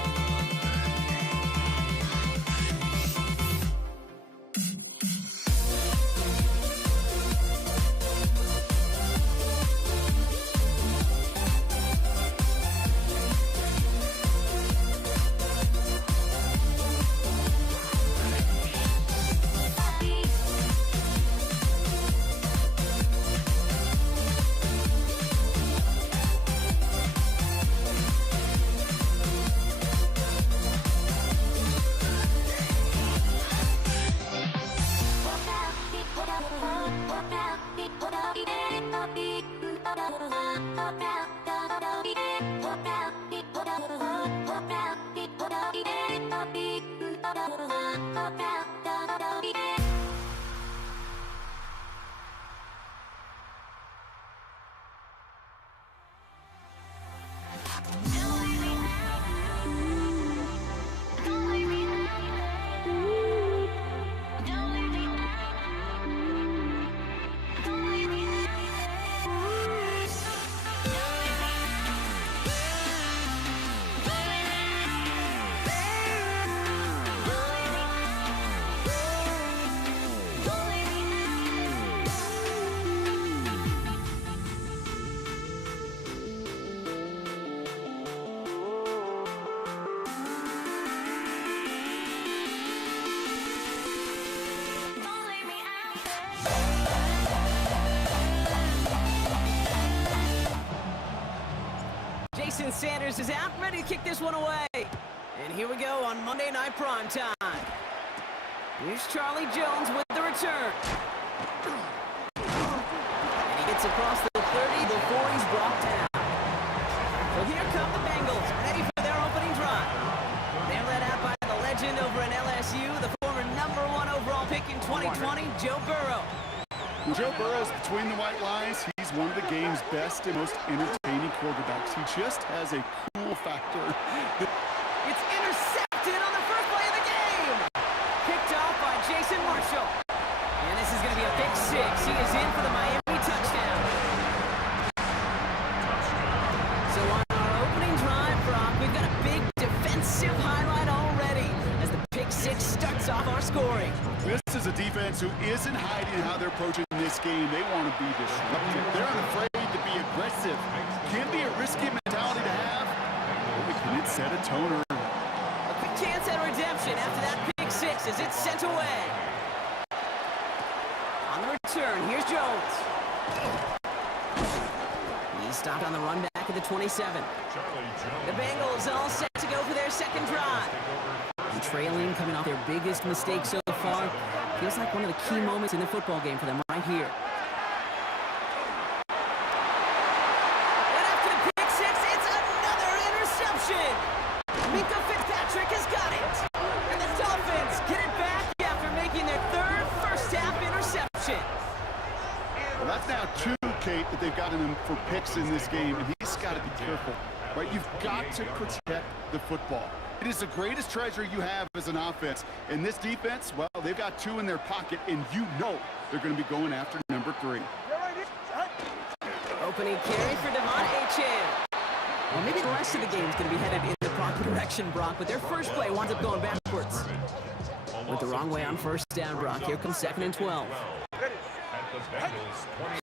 Jason Sanders is out, ready to kick this one away. And here we go on Monday Night Primetime. Here's Charlie Jones with the return. And he gets across the 30 before he's brought down. So here come the Bengals, ready for their opening drive. They're led out by the legend over in LSU, the former #1 overall pick in 2020, Joe Burrow. Joe Burrow's between the white lines. He's one of the game's best and most entertaining quarterbacks. He just has a cool factor. It's intercepted on the first play of the game. Picked off by Jason Marshall. And this is going to be a big 6. He is in for the Miami touchdown. So on our opening drive, Brock, we've got a big defensive highlight already as the pick 6 starts off our scoring. This is a defense who isn't hiding how they're approaching this game. They want to be disruptive. They're unafraid to be aggressive. Can be a risky mentality to have. Can it set a tone? A quick chance at redemption after that pick 6 as it's sent away. On the return, here's Jones. He's stopped on the run back at the 27. The Bengals all set to go for their second drive. And trailing, coming off their biggest mistake so far. Feels like one of the key moments in the football game for them right here. And after the pick 6, it's another interception. Minka Fitzpatrick has got it. And the Dolphins get it back after making their third first-half interception. Well, that's now 2, Kate, that they've gotten him for picks in this game, and he's got to be careful, right? You've got to protect the football. It is the greatest treasure you have as an offense. And this defense, well, they've got 2 in their pocket, and you know they're going to be going after number 3. Opening carry for Devon Achane. Well, maybe the rest of the game is going to be headed in the proper direction, Brock, but their first play winds up going backwards. Went the wrong way on first down, Brock. Here comes 2nd and 12.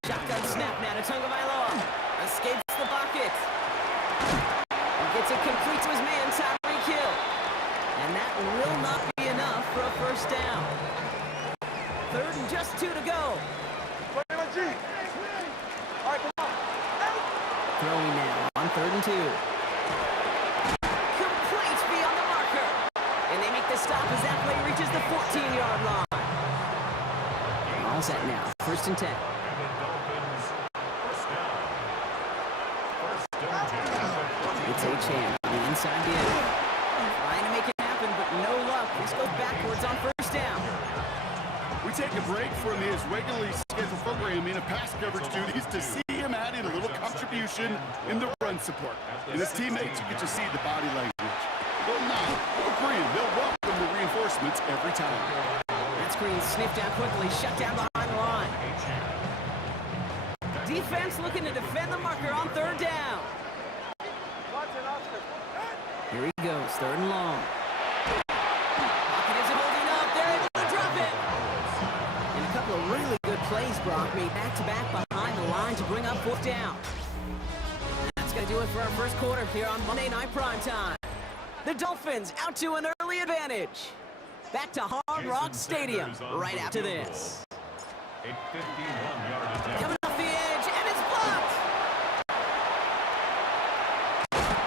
Shotgun snap now to Tagovailoa. Escapes the pocket. And gets it complete to his man, Tyreek Hill. And that will not be enough for a first down. 3rd and just 2 to go. Throwing now on 3rd and 2. Complete beyond the marker. And they make the stop as that play reaches the 14-yard line. All set now. 1st and 10. It's Achane on the inside the end. Trying to make it happen, but no luck. This goes backwards on 1st down. We take a break from his regularly scheduled programming of pass coverage duties to see him add in a little contribution in the run support. And his teammates, you get to see the body language. They'll nod, agree, they'll welcome the reinforcements every time. That screen sniffed out quickly, shut down behind the line. Defense looking to defend the marker on 3rd down. Here he goes, 3rd and long. Pocket isn't holding up, they're able to drop it. And a couple of really good plays, Brock, made back-to-back behind the line to bring up 4th down. That's going to do it for our first quarter here on Monday Night Primetime. The Dolphins out to an early advantage. Back to Hard Rock Stadium right after this. Coming off the edge, and it's blocked!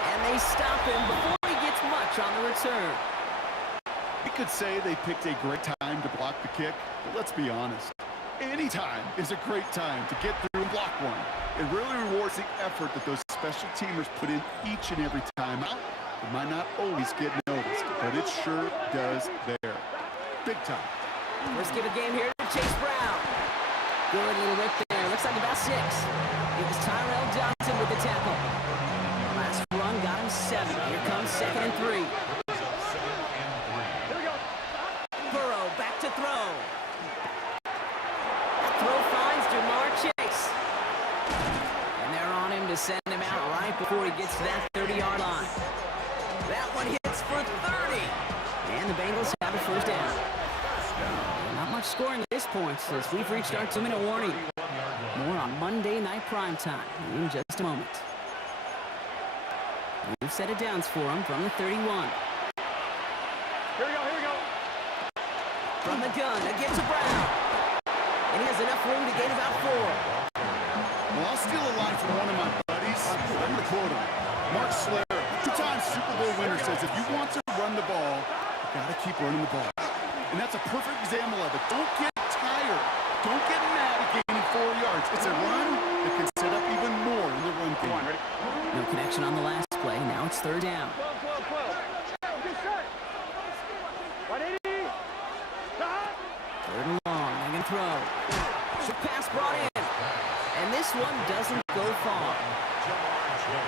And they stop him before he gets much on the return. We could say they picked a great time to block the kick, but let's be honest. Any time is a great time to get through and block one. It really rewards the effort that those special teamers put in each and every time out. It might not always get noticed, but it sure does there. Big time. First give a game here to Chase Brown. Good little rip there. Looks like about 6. It was Tyrell Johnson with the tackle. Last run got him 7. Here comes 2nd and 3. Burrow back to throw. That throw finds Jamar Chase. And they're on him to send him out right before he gets to that 30-yard line. That one hits for 30. And the Bengals have a first down. Not much scoring at this point as we've reached our 2-minute warning. More on Monday Night Primetime in just a moment. We've set it downs for him from the 31. Here we go. From the gun, again to Brown. And he has enough room to gain about 4. Well, I'll steal a line from one of my buddies. I'm going to quote him. Mark Slater, 2-time Super Bowl winner, says if you want to run the ball, you got to keep running the ball. And that's a perfect example of it. Don't get tired. Don't get mad at gaining 4 yards. It's a run that can set up even action on the last play. Now it's third down. 12. Good set. 180. Third and long. They're going to throw. Should pass brought in. And this one doesn't go far.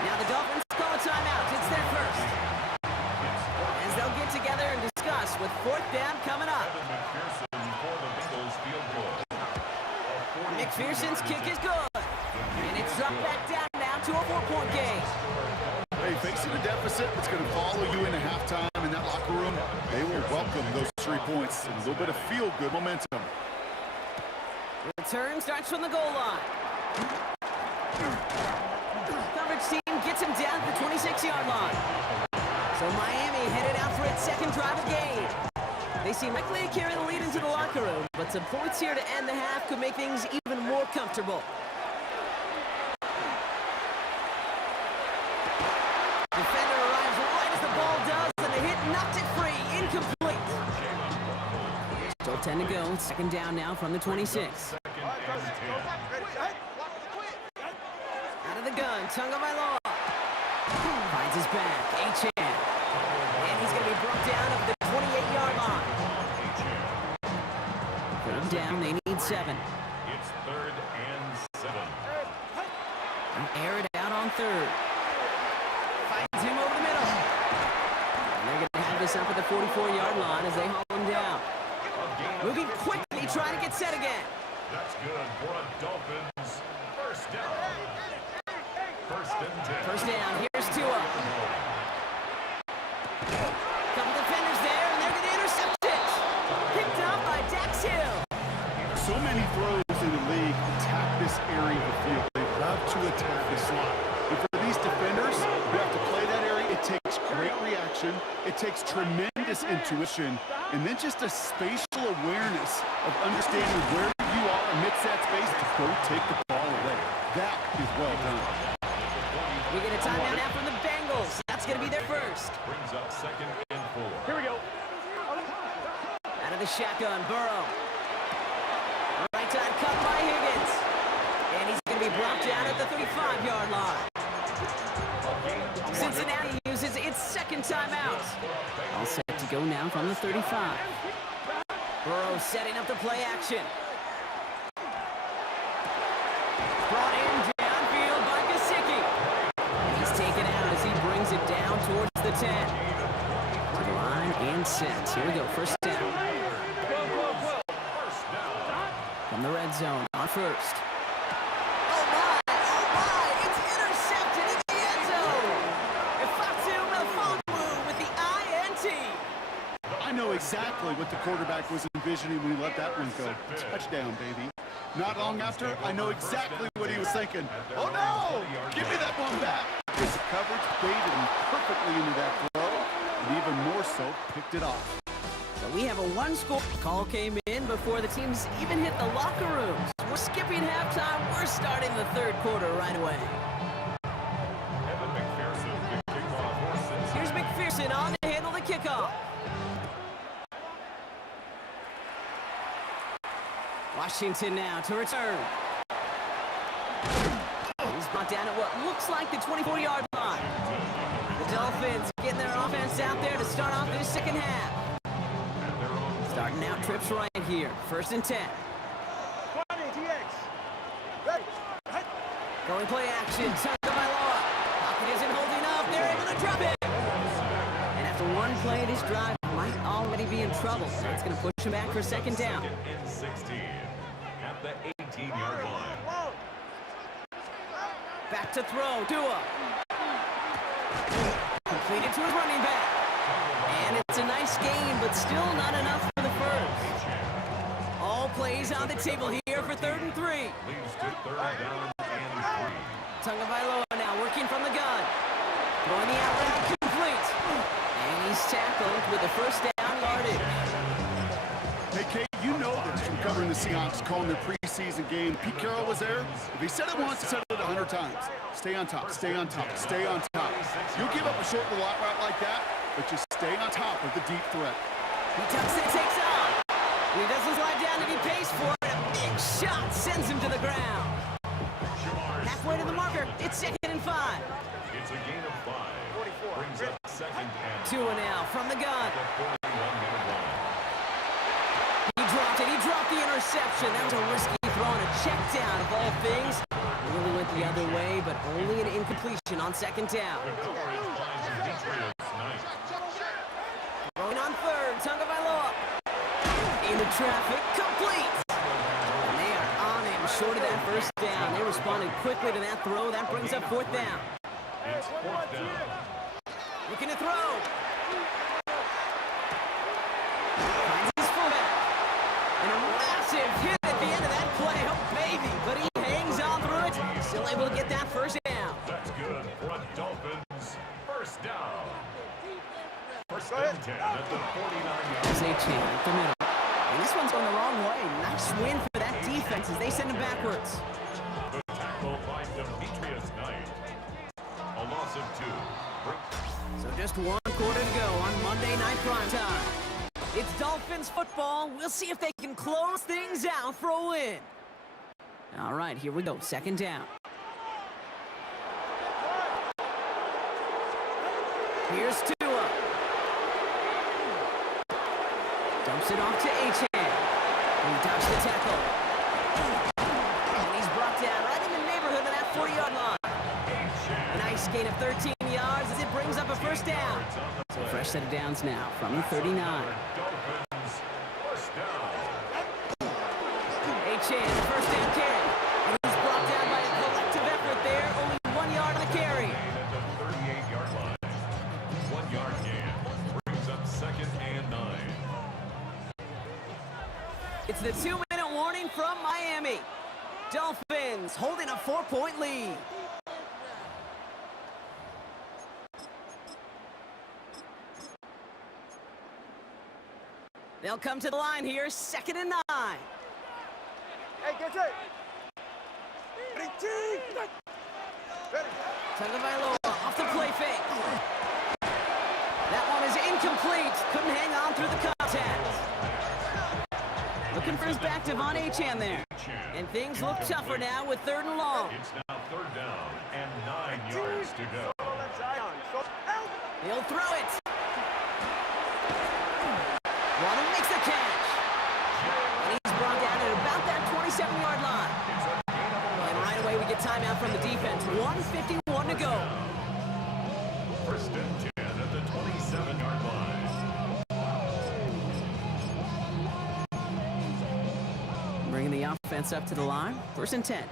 Now the Dolphins call a timeout. It's their first. As they'll get together and discuss with fourth down coming up. McPherson's kick is good. And it's dropped back down now to a 4-point game. Hey, facing a deficit that's going to follow you into halftime in that locker room, they will welcome those 3 points and a little bit of feel-good momentum. Return starts from the goal line. Coverage team gets him down at the 26-yard line. So Miami headed out for its second drive of the game. They seem likely to carry the lead into the locker room, but some points here to end the half could make things even more comfortable. Defender arrives right as the ball does, and the hit knocked it free. Incomplete. Still 10 to go. Second down now from the 26. Out of the gun, Tagovailoa finds his back. Achane. And he's going to be brought down at the 28-yard line. Third down, they need 7. It's 3rd and 7. And air it out on third. Finds him over the middle. And they're going to have this up at the 44-yard line as they haul him down. Moving quickly, trying to get set again. That's good for a Dolphins first down. 1st and 10. First down, here's Tua. Couple defenders there, and they're going to intercept it. Picked up by Dax Hill. So many throws in the league attack this area of the field. They love to attack the slot. And for these defenders who have to play that area, it takes great reaction, it takes tremendous intuition, and then just a spatial awareness of understanding where you are amidst that space to go take the ball away. That is well done. We get a timeout now from the Bengals. That's going to be their first. Brings up 2nd and 4. Here we go. Out of the shotgun, Burrow. Right side cut by Higgins. And he's going to be brought down at the 35-yard line. Cincinnati uses its second timeout. All set to go now from the 35. Burrow setting up the play action. Brought in downfield by Gesicki. And he's taken out as he brings it down towards the 10. To the line and set. Here we go, first down. From the red zone on first. Oh my, it's intercepted in the end zone. Ifeatu Melifonwu with the INT. I know exactly what the quarterback was envisioning when he let that one go. Touchdown, baby. Not long after, I know exactly what he was thinking. Oh no! Give me that one back! His coverage baited him perfectly into that throw, and even more so, picked it off. So we have a one-score call came in before the teams even hit the locker rooms. We're skipping halftime. We're starting the third quarter right away. Evan McPherson, the kickoff for Cincinnati. Here's McPherson on to handle the kickoff. Washington now to return. He's brought down at what looks like the 24-yard line. The Dolphins getting their offense out there to start off this second half. Starting out trips right here. 1st and 10. Going play action. Tagovailoa. Pocket isn't holding up. They're able to drop it. And after one play, this drive might already be in trouble. So it's going to push him back for second down. 2nd and 16 at the 18-yard line. Back to throw. Tua. Completed to his running back. And it's a nice gain, but still not enough for the first. All plays on the table here for 3rd and 3. Leads to 3rd down and 3. Tagovailoa now working from the gun. Throwing the out route complete. And he's tackled with the first down yardage. Hey, Kate, you know that from covering the Seahawks, calling their preseason game. Pete Carroll was there. If he said it once, he said it 100 times. Stay on top, stay on top, stay on top. You'll give up a short little out route like that, but just stay on top of the deep threat. He tucks it, takes off. He doesn't slide down to be paced for it. A big shot sends him to the ground. Halfway to the marker, it's 2nd and 5. It's a gain of 5. 44. Brings up second and 2 now from the gun. the 41-yard line. He dropped it. He dropped the interception. That was a risky throw and a check down of all things. Really went the other way, but only an incompletion on second down. The coverage finds Demetrius Knight. Throwing on third. Tagovailoa. Into traffic. Complete. And they are on him. Short of that first down. They responded quickly to that throw. That brings up fourth down. It's fourth down. Looking to throw. Finds his fullback. And a massive hit at the end of that play. Oh, baby. But he hangs on through it. Still able to get that first down. That's good for a Dolphins first down. First and 10 at the 49-yard line. Zay Chan at the middle. And this one's going the wrong way. Nice win for that defense as they send him backwards. The tackle by Demetrius Knight. A loss of 2. So just 1 quarter to go on Monday Night Primetime. It's Dolphins football. We'll see if they can close things out for a win. All right, here we go. Second down. Here's Tua. Dumps it off to Achane. He dodged the tackle. And he's brought down right in the neighborhood of that 40-yard line. A nice gain of 13 yards as it brings up a first down. So fresh set of downs now from the 39. Dolphins first down. Achane, the first down carry. And he's brought down by a collective effort there. Only 1 yard on the carry. Gain at the 38-yard line. 1 yard gain. Brings up second and 9. It's the 2-minute warning from Miami. Dolphins holding a 4-point lead. They'll come to the line here, 2nd and 9. Hey, get it. Tagovailoa off the play fake. That one is incomplete. Couldn't hang on through the contact. Looking for his back, Devon Achane there. And things look tougher now with 3rd and long. It's now 3rd down and 9 yards to go. He'll throw it. Waddle makes the catch. And he's brought down at about that 27-yard line. And right away we get timeout from the defense. 1:51 to go. First and 10 at the 27-yard line. Bringing the offense up to the line. 1st and 10.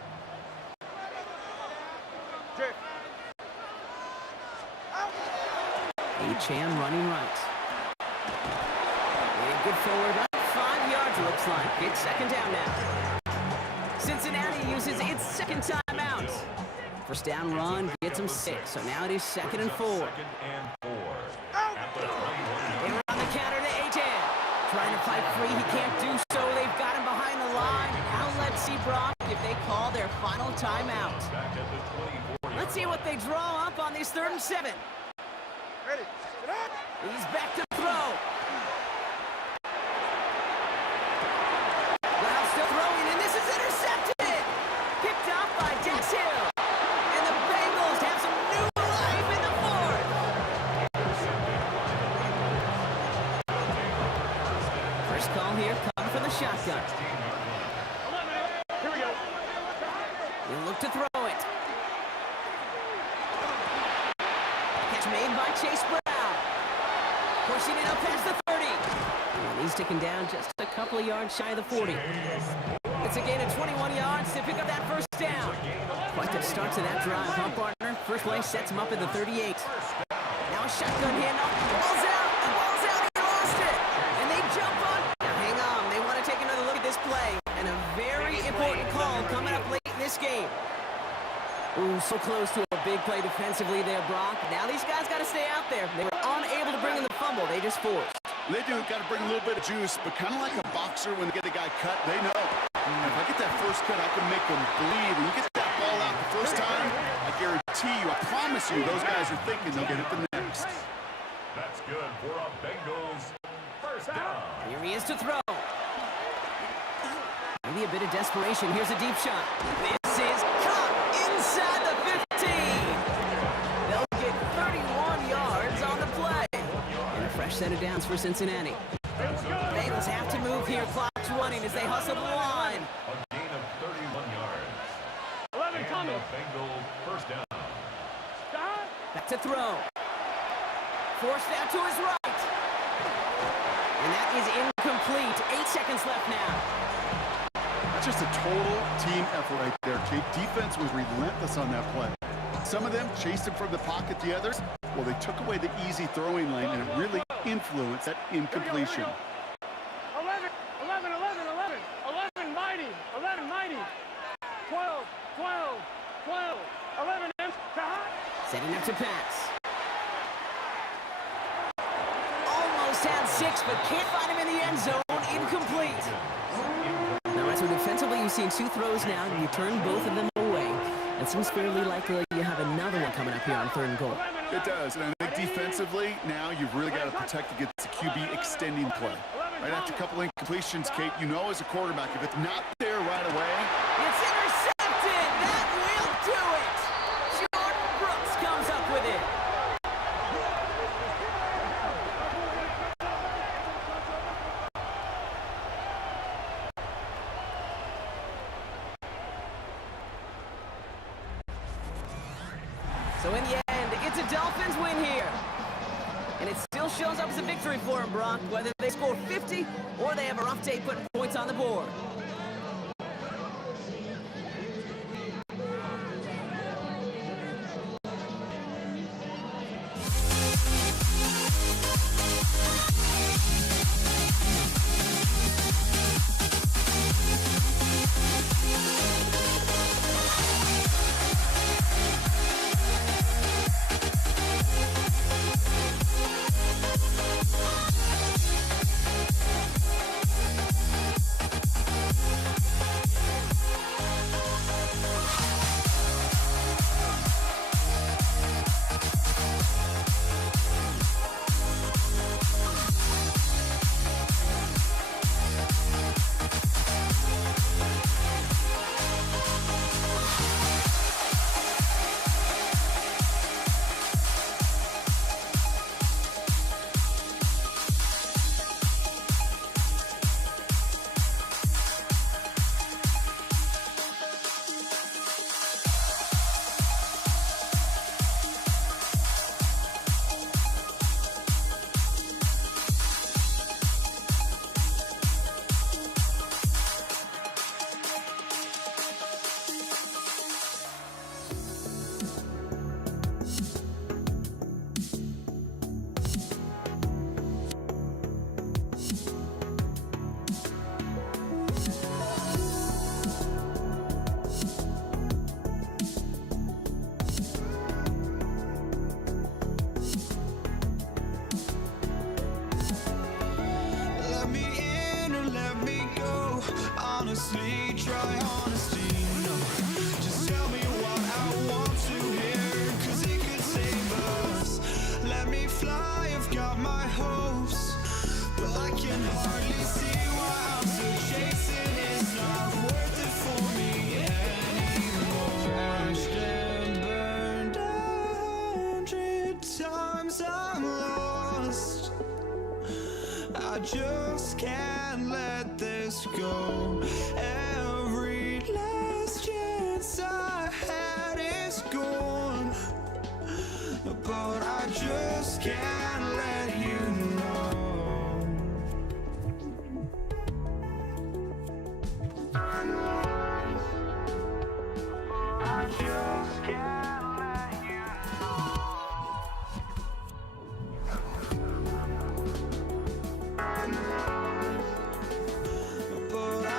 Achane running right. And good forward, up 5 yards it looks like. It's 2nd down now. Cincinnati uses its 2nd timeout. First down run gets them 6. So now it is 2nd and 4. 2nd and 4. At the 21. They run the counter to Achane. Trying to fight free, he can't do so. They've got him behind the line. Now let's see, Brock, if they call their final timeout. Back at the 24. Let's see what they draw up on this 3rd and 7. Ready. He's back to throw. Wow, still throwing, and this is intercepted. Picked off by Dax Hill. And the Bengals have some new life in the 4th. First call here, coming from the shotgun. Here we go. He'll look to throw it. Catch made by Chase Brown. Pushing it up past the 30. And he's taken down just a couple of yards shy of the 40. It's a gain of 21 yards to pick up that first down. Quite the start to that drive, huh, partner? First play sets him up at the 38. Now a shotgun handoff. The ball's out. The ball's out. He lost it. And they jump on. Now hang on. They want to take another look at this play. And a very important call coming up late in this game. Ooh, so close to a big play defensively there, Brock. Now these guys got to stay out there. They were unable to bring in the fumble. They just forced. They do got to bring a little bit of juice, but kind of like a boxer when they get the guy cut, they know. If I get that first cut, I can make them bleed. When you get that ball out the first time, I guarantee you, I promise you, those guys are thinking they'll get it the next. That's good for a Bengals first down. Here he is to throw. Maybe a bit of desperation. Here's a deep shot. This is caught inside the 15. set of downs for Cincinnati. Bengals have to move here. Clock's running as they hustle the line. A gain of 31 yards. 11 And coming. the Bengals first down. Back to throw. Forced out to his right. And that is incomplete. 8 seconds left now. That's just a total team effort right there, Kate. Defense was relentless on that play. Some of them chased him from the pocket. The others, well, they took away the easy throwing lane, and it really influenced that incompletion. 11, 11, 11, 11, 11, mighty, 11, mighty, 12, 12, 12, 11, Setting up to pass. Almost had 6, but can't find him in the end zone. Incomplete. Now, as with defensively, you've seen 2 throws now, and you turn both of them away. It seems fairly likely you have another one coming up here on 3rd and goal. It does, and I think defensively, now you've really got to protect against the QB extending play. Right after a couple incompletions, Kate, you know as a quarterback, if it's not there right away, It's intercepted! That will do it! Jordan Brooks comes up with it. So in the end, it's a Dolphins win here. And it still shows up as a victory for them, Brock, whether they score 50 or they have a rough day putting points on the board. Let me in or let me go. Honestly, try honesty. No, just tell me what I want to hear, 'cause it could save us. Let me fly, I've got my hopes, but I can hardly see why I'm still chasing. It's not worth it for me anymore. Crashed and burned 100 times, I'm lost. I just can't let this go. Every last chance I had is gone, but I just can't let you know. I just can't let you know. But I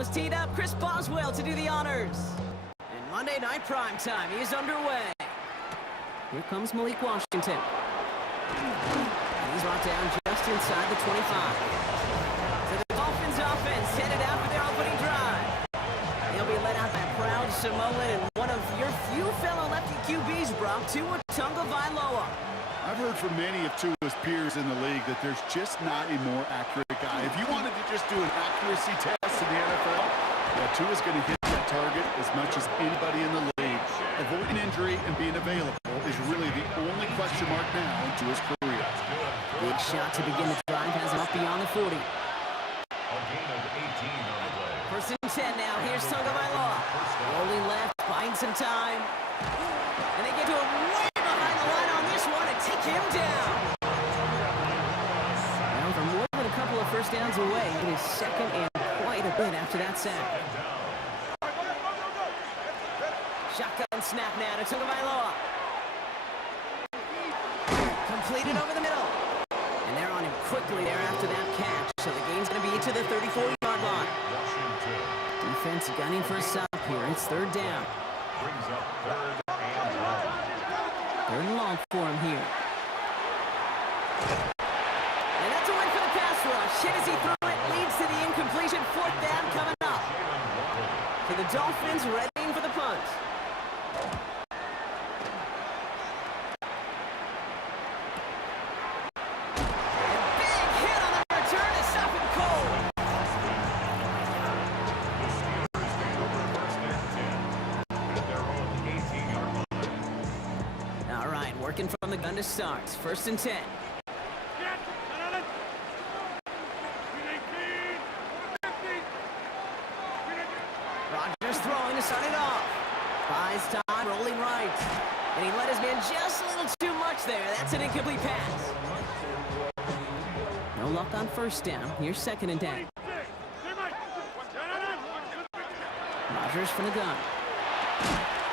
is teed up. Chris Boswell to do the honors. And Monday Night Primetime is underway. Here comes Malik Washington. He's brought down just inside the 25. So the Dolphins offense headed out for their opening drive. He'll be led out by a proud Samoan and one of your few fellow lefty QBs, Brock, Tua Tagovailoa. I've heard from many of Tua's peers in the league that there's just not a more accurate guy. If you wanted to just do an accuracy test in the NFL, Tua's going to hit that target as much as anybody in the league. Avoiding injury and being available is really the only question mark now in Tua's career. Big shot to begin the drive, has him up beyond the 40. A gain of 18 on the play. First and 10 now. Here's Tagovailoa. Rolling left, buying some time. And they get to him way behind the line on this one and take him down. Now, for more than a couple of first downs away, it is second and quite a bit after that sack. Shotgun snap now to Tagovailoa. Completed over the middle. And they're on him quickly there after that catch. So the game's going to be to the 34-yard line. Defense gunning for a stop here. It's third down. Brings up third and long. Third and long for him here. And that's a win for the pass rush. Hit as he threw it. Leads to the incompletion. Fourth down coming up. So the Dolphins readying for the punt. Working from the gun to start. First and 10. Rodgers throwing to start it off. Buys time, rolling right. And he let his man just a little too much there. That's an incomplete pass. No luck on first down. Here's second and 10. Rodgers from the gun.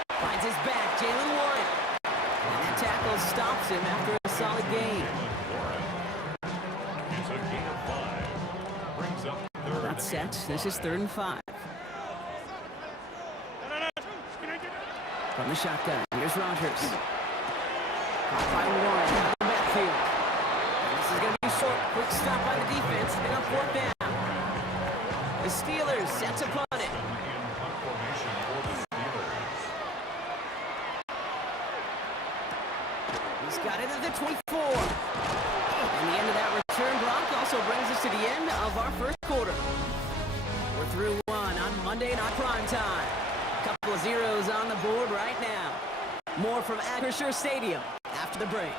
Finds his back, Jalen Warren. And that tackle stops him after a solid gain. It's a gain of 5. Brings up third. That's set. This is third and 5. From the shotgun, here's Rodgers. Caught by Warren out of the backfield. And this is going to be short. Quick stop by the defense. And up fourth down. The Steelers set to punt it. He's got it at the 24. And the end of that return block also brings us to the end of our first quarter. We're through one on Monday Night Primetime. Couple of zeros on the board right now. More from Acrisure Stadium after the break.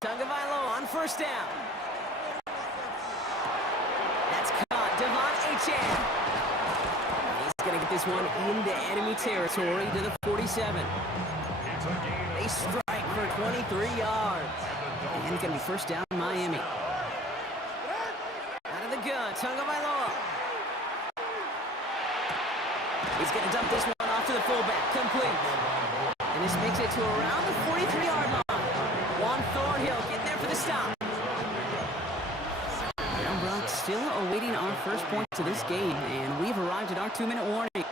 Tagovailoa on first down. That's caught. Devon Achane. He's going to get this one into enemy territory to the 47. They strike for 23 yards. And it's going to be first down Miami. Out of the gun, Tagovailoa. He's going to dump this one off to the fullback. Complete. And this makes it to around the 43-yard line. Juan Thornhill getting there for the stop. Now Brock still awaiting our first points of this game, and we've arrived at our 2-minute warning.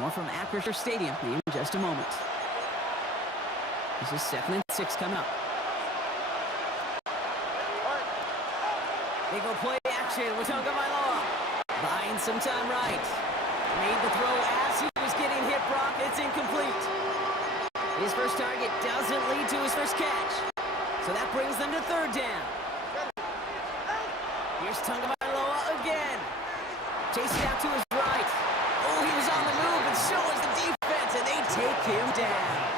More from Acrisure Stadium in just a moment. This is 2nd and 6 coming up. They go play action with Tagovailoa. Buying some time right. Made the throw as he was getting hit, Brock. It's incomplete. His first target doesn't lead to his first catch. So that brings them to third down. Here's Tagovailoa again. Chasing out to his right. Oh, he was on the move, and so was the defense, and they take him down.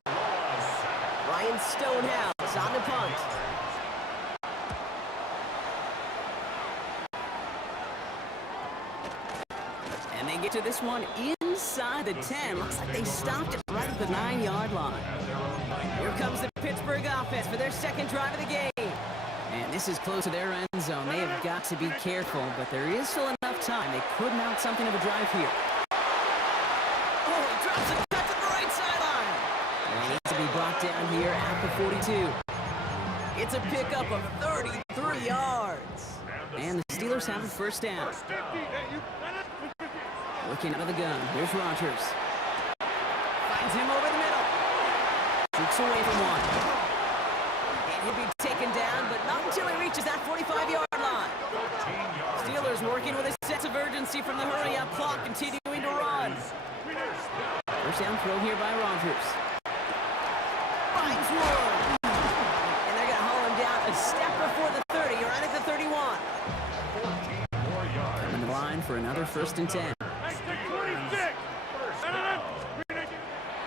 Ryan Stonehouse on the punt. And they get to this one inside the 10. Looks like they stopped it right at the 9-yard line. Here comes the Pittsburgh offense for their second drive of the game. And this is close to their end zone. They have got to be careful, but there is still enough time. They could mount something of a drive here. Oh, he drops a cut to the right sideline. And he needs to be brought down here at the 42. It's a pickup of 33 yards. And the Steelers Steelers have a first down. 50. Hey, you. Looking out of the gun. Here's Rodgers. Finds him over the middle. Shoots away from one. And he'll be taken down, but not until he reaches that 45-yard line. Steelers working with a sense of urgency from the hurry-up clock, continuing to run. First down throw here by Rodgers. Finds one. And they're going to haul him down a step before the 30. You're right at the 31. Coming to the line for another 1st and 10.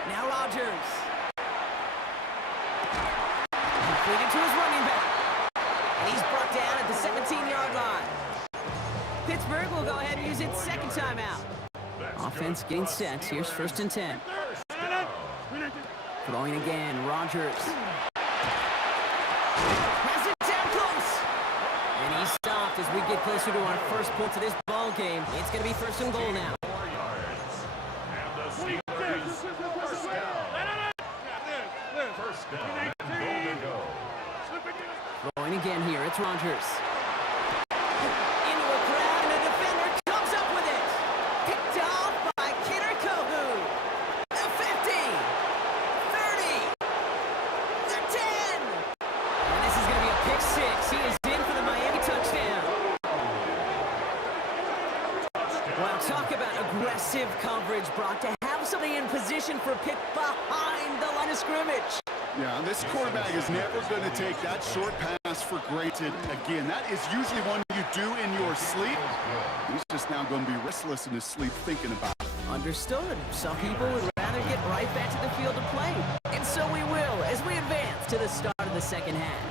Now Rodgers. Completed to his running back. And he's brought down at the 17-yard line. Pittsburgh will go ahead and use its second timeout. Offense getting set. Here's 1st and 10. Throwing again, Rodgers. Has it down close. And he's stopped as we get closer to our first point of this ball game. It's going to be 1st and goal now. Throwing again here, it's Rodgers. Into a crowd, and a defender comes up with it. Picked off by Kidder Kohu. The 50, 30, the 10. And this is going to be a pick 6. He is in for the Miami touchdown. Well, talk about aggressive coverage, Brock, to have somebody in position for a pick behind the line of scrimmage. Yeah, this quarterback is never going to take that short pass for granted again. That is usually one you do in your sleep. He's just now going to be restless in his sleep thinking about it. Understood. Some people would rather get right back to the field to play. And so we will as we advance to the start of the second half.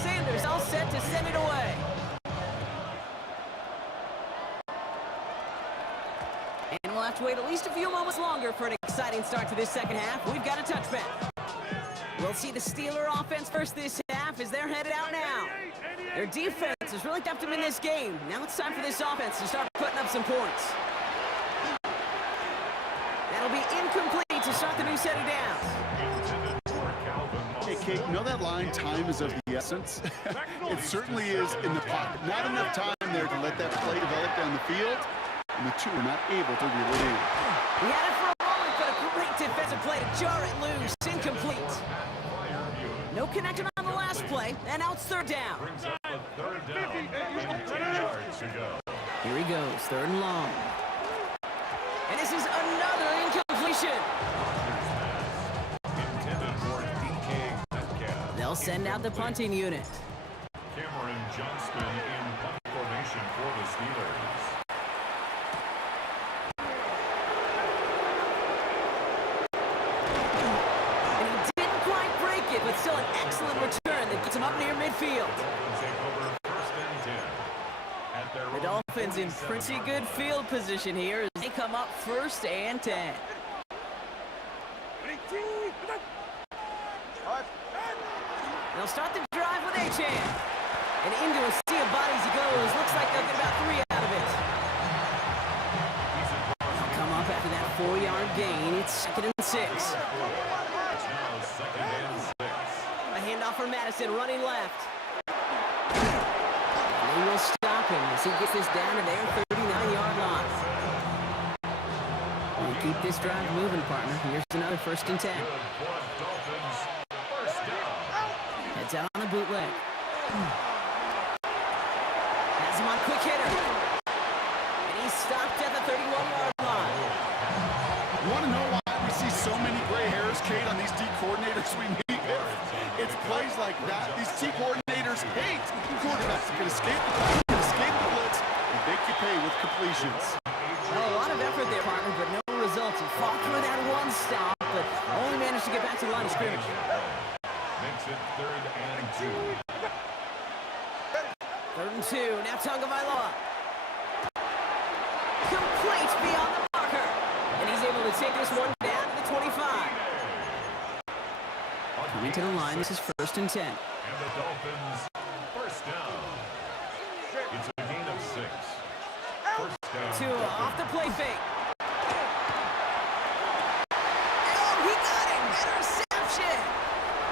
Sanders all set to send it away. And we'll have to wait at least a few moments longer for an exciting start to this second half. We've got a touchback. We'll see the Steeler offense first this half as they're headed out now. Their defense has really kept them in this game. Now it's time for this offense to start putting up some points. That'll be incomplete to start the new set of downs. Hey, Kate, you know that line, time is of the essence? It certainly is in the pocket. Not enough time there to let that play develop down the field, and the two are not able to reel it in. He had it for a moment, but a great defensive play to jar it loose. Incomplete. No connection on the last play, and now it's 3rd down. Here he goes, 3rd and long. And this is another incompletion. They'll send out the punting unit. Cameron Johnston in punt formation for the Steelers. But still an excellent return that gets him up near midfield. The Dolphins in pretty good field position here as they come up 1st and 10. They'll start the drive with Achane. And into a sea of bodies he goes. Looks like they'll get about 3 out of it. They'll come up after that 4-yard gain. It's 2nd and 6. A handoff for Madison, running left. And they will stop him as he gets this down to their 39-yard line. We keep this drive moving, partner. Here's another 1st and 10. Heads out on the bootleg. Has him on quick hitter. And he's stopped at the 31-yard line. You want to know why we see so many gray hairs, Kate, on these D coordinators we meet with? It's plays like that. These D coordinators hate quarterbacks that can escape the blitz, and make you pay with completions. Well, a lot of effort there, partner, but no results. He fought through that one stop, but only managed to get back to the line of scrimmage. Makes it 3rd and 2. 3rd and 2. Now Tagovailoa. Complete beyond the marker. And he's able to take this one down to the 25. Coming to the line, this is 1st and 10. And the Dolphins, 1st down. It's a gain of 6. 1st down. Tua off the play fake. Oh, he got him! Interception!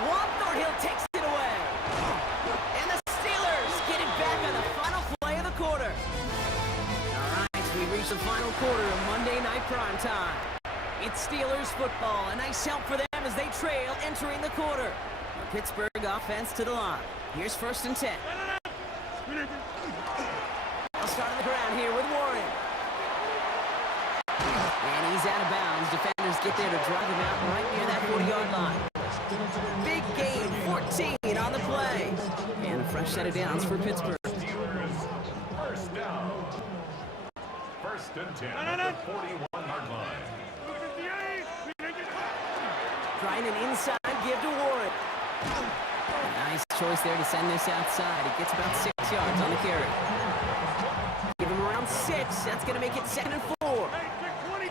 Juan Thornhill takes it away. And the Steelers get it back on the final play reached the final quarter of Monday Night Primetime. It's Steelers football. A nice help for them as they trail entering the quarter. The Pittsburgh offense to the line. Here's 1st and 10. I'll start on the ground here with Warren. And he's out of bounds. Defenders get there to drive him out right near that 40-yard line. Big gain, 14 on the play. And a fresh set of downs for Pittsburgh. Steelers, first down. 1st and 10 at the 41-yard line. Trying an inside give to Warren. Nice choice there to send this outside. It gets about 6 yards on the carry. Give him around 6. That's going to make it 2nd and 4. A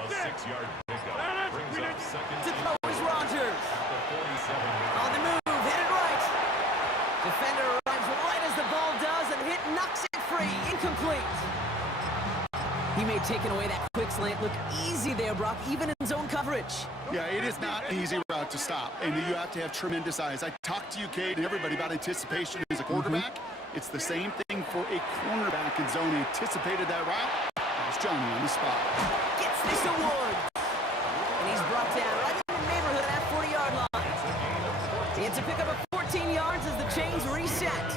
6-yard pickup brings up 2nd To throw is Rodgers. at the 47-yard On the move, headed right. Defender arrives right as the ball does, and the hit knocks it free. Incomplete. He may have taken away that quick slant. Look easy there, Brock, even in zone coverage. Yeah, it is not an easy route to stop, and you have to have tremendous eyes. I talked to you, Cade, and everybody about anticipation as a quarterback. It's the same thing for a cornerback in zone. He anticipated that route. There's Johnny on the spot. Gets this to Woods. And he's brought down right in the neighborhood of that 40-yard line. He had to pick up a 14 yards as the chains reset.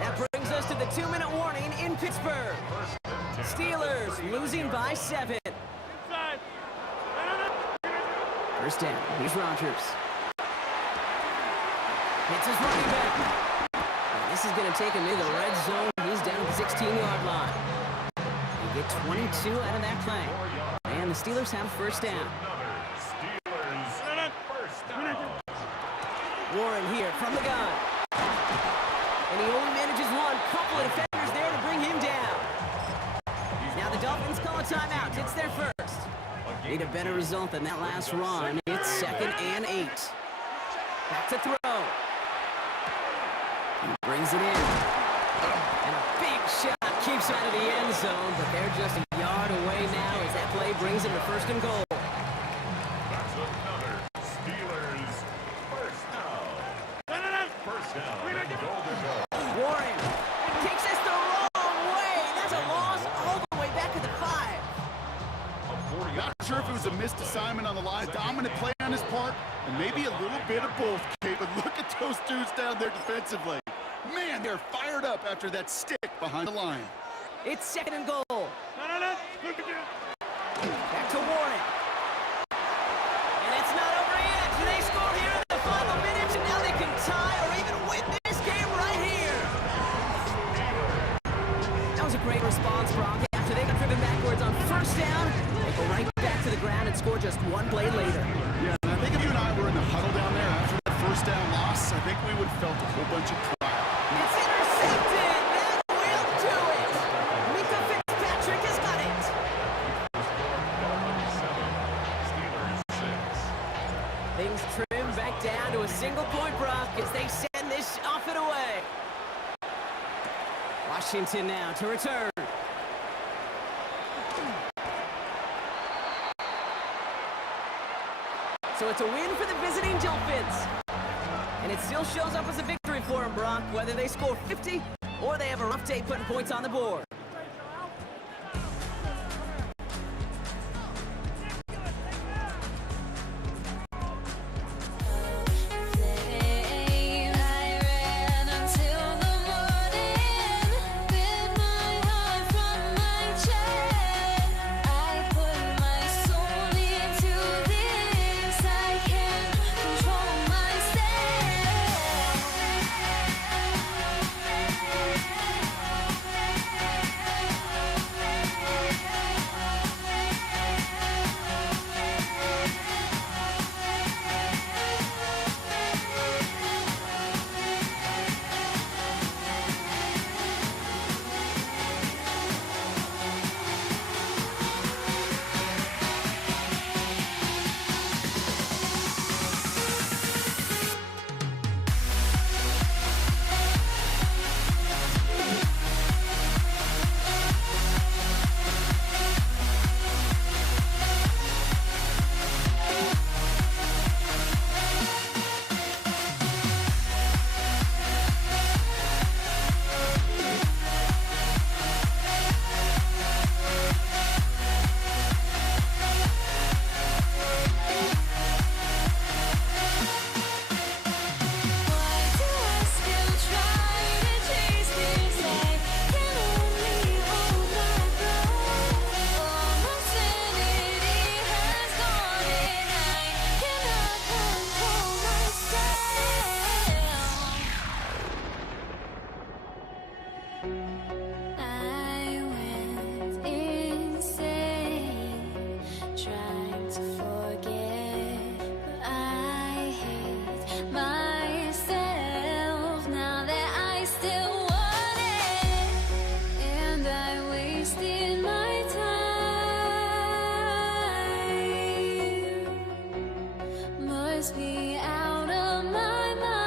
That brings us to the 2-minute warning in Pittsburgh. Steelers losing by 7. First down. Here's Rodgers. Hits his running back. And this is going to take him into the red zone. He's down at the 16-yard line. They get 22 out of that play. And the Steelers have first down. Steelers, first down. Warren here from the gun. And he only manages one. Couple of defenders there to bring him down. Now the Dolphins call a timeout. It's their first. Need a better result than that last run. It's 2nd and 8. Back to throw. He brings it in. And a big shot keeps him out of the end zone, but they're just a yard away now as that play brings him to 1st and goal. That's another Steelers first down. First down and goal to go. Warren takes this the wrong way. That's a loss all the way back to the 5. Not sure if it was a missed assignment on the line, dominant play on his part, and maybe a little bit of both, Kate, but look at those dudes down there defensively. Man, they're fired up after that stick behind the line. It's 2nd and goal. Back to Warren. And it's not over yet. They score here in the final minutes, and now they can tie or even win this game right here. That was a great response, Brock. After they got driven backwards on first down, they go right back to the ground and score just one play later. Yeah, and I think if you and I were in the huddle down there after that first down loss, I think we would have felt a whole bunch of pride. It's intercepted. That will do it. Mika Fitzpatrick has got it. Steelers 6. Things trim back down to a single-point Brock as they send this off and away. Washington now to return. So it's a win for the visiting Dolphins. And it still shows up as a victory for them, Brock, whether they score 50 or they have a rough day putting points on the board. I ran until the morning, bit my heart from my chest. I put my soul into this. I can't control myself. I went insane trying to forget, but I hate myself now that I still want it, and I wasted my time. Must be out of my mind.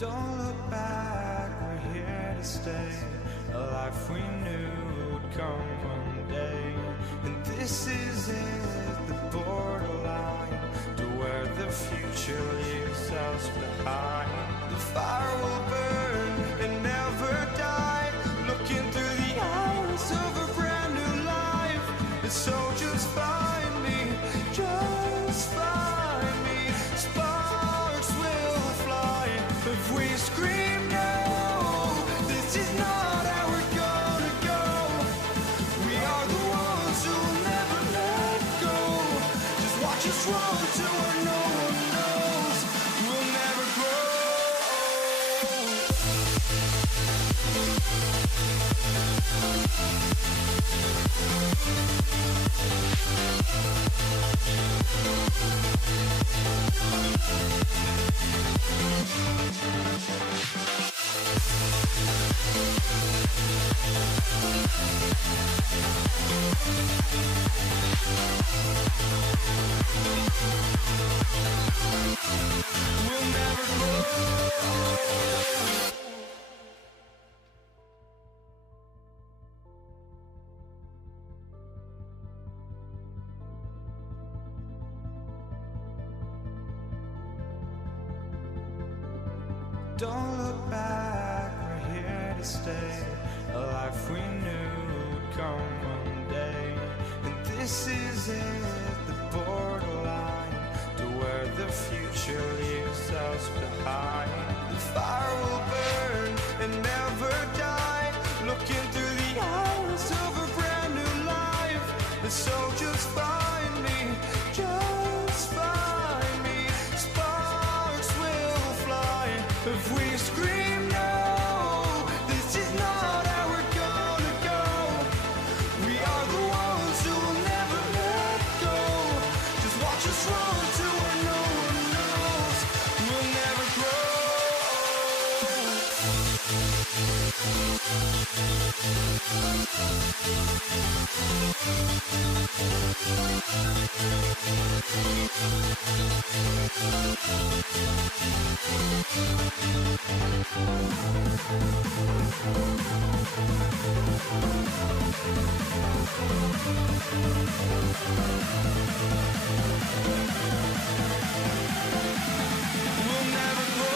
Don't look back, we're here to stay. A life we knew would come one day. And this is it, the borderline to where the future leaves us behind. The fire will burn and never die, looking through the eyes of a brand new life. And so just find me, just find me. Sparks will fly if we scream no. This is not how we're gonna go. We are the ones who will never let go. Just watch us run to where no one knows. We'll never grow. We'll never grow. Don't look back, we're here to stay. A life we knew would come one day. And this is it, the borderline to where the future leaves us behind. The fire will burn and never die, looking through the eyes of a brand new life. And so just find me, just find me. Sparks will fly if we scream no. This is not how we're gonna go. We are the ones who will never let go. Just watch us run to where no one knows. We'll never grow. We'll never grow.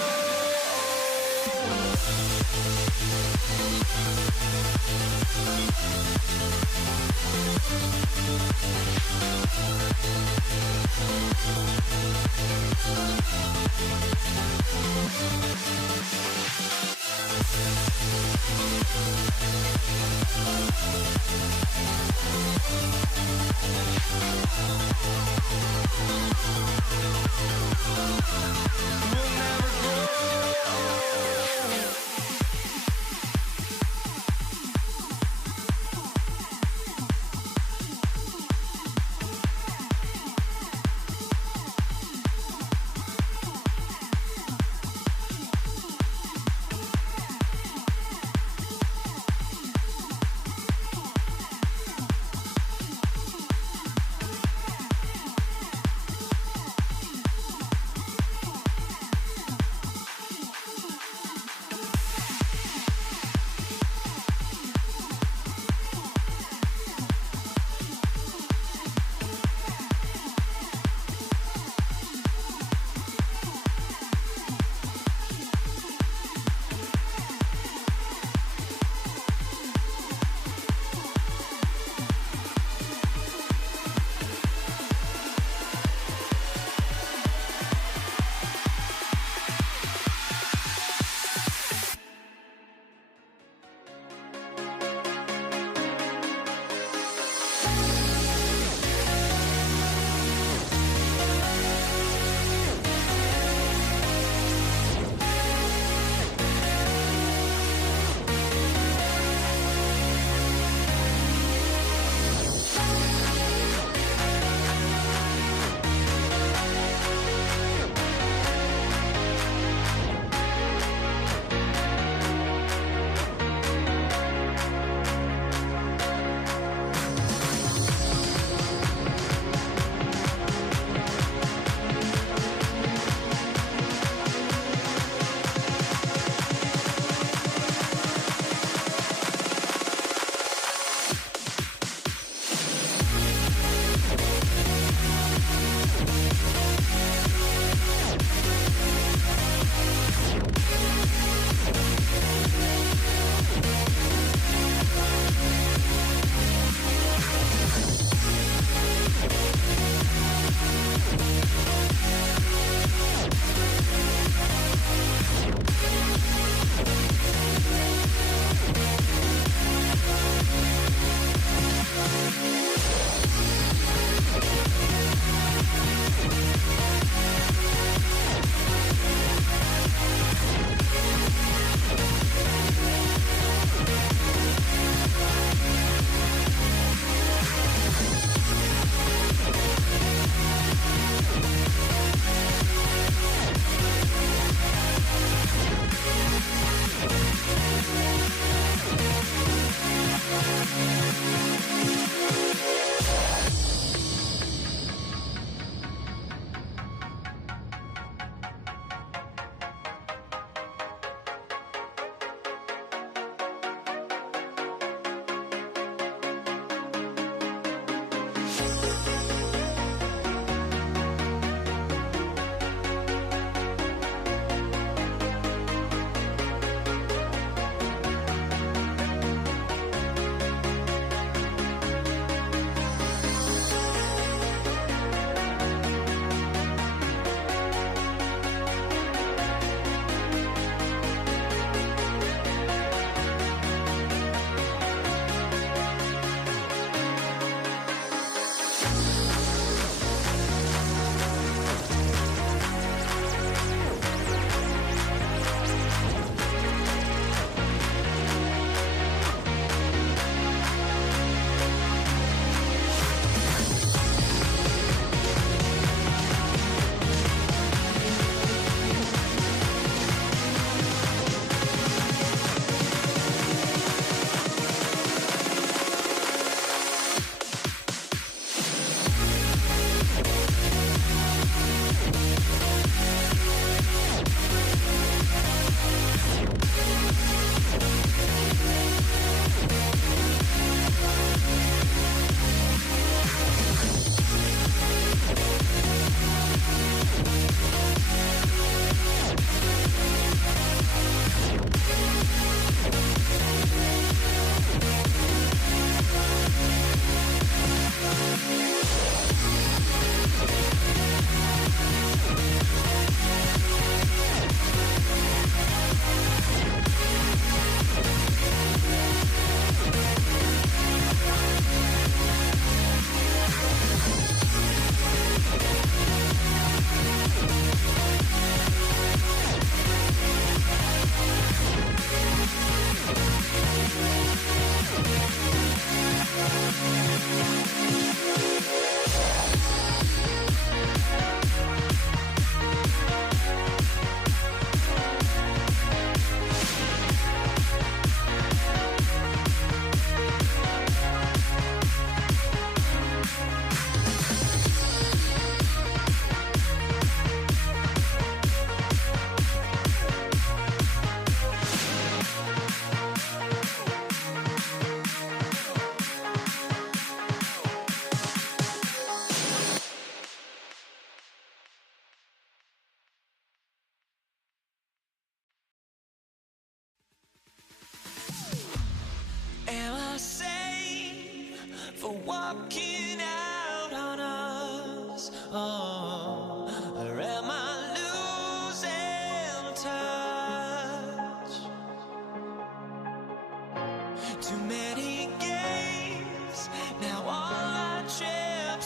We'll never grow.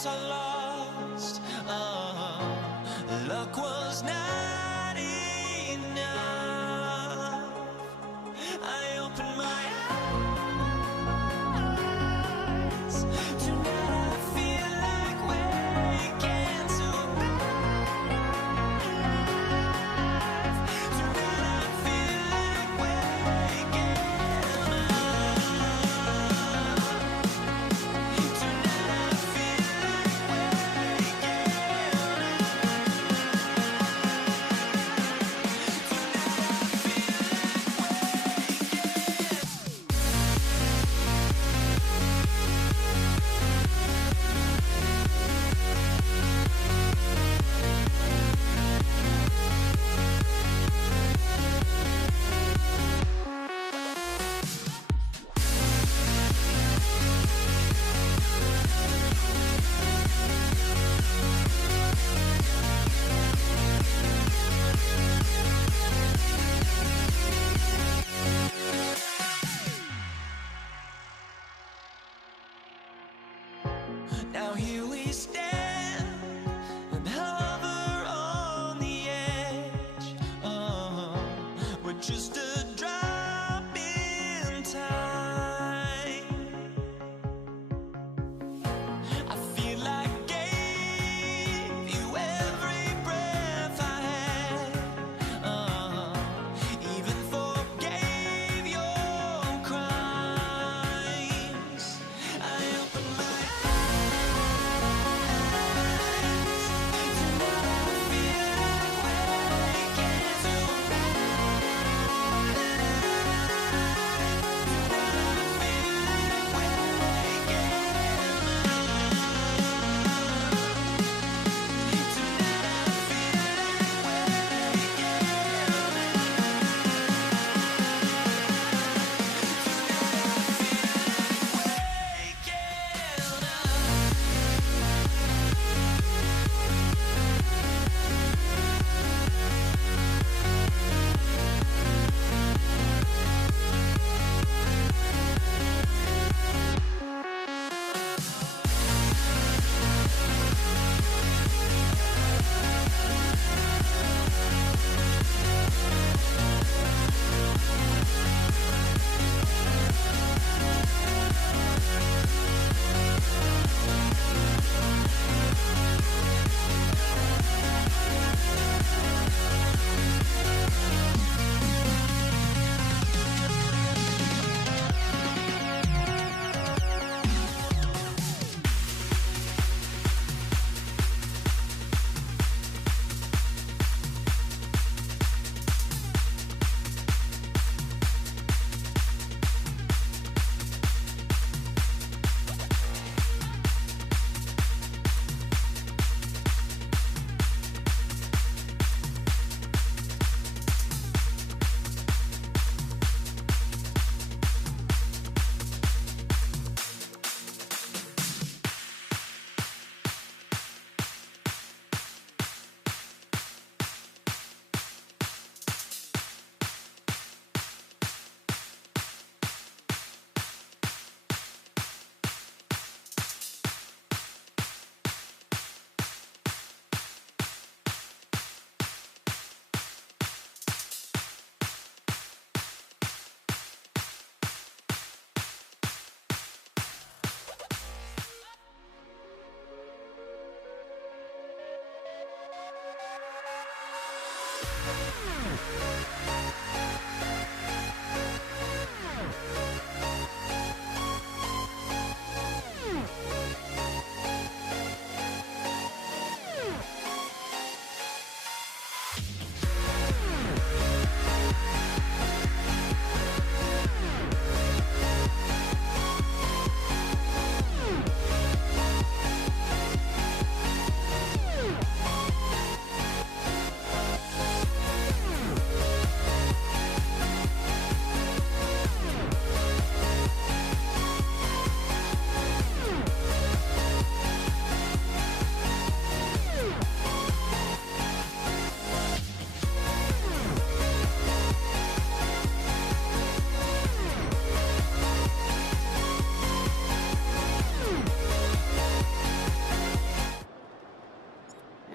I lost. Luck was not enough. I opened my eyes. Tonight I feel like waking to a better life. Tonight I feel like waking up. Tonight I feel like waking Now here we stand and hover on the edge. We're just a drop in time. I feel like I gave you every breath I had. Even forgave your crimes. I opened my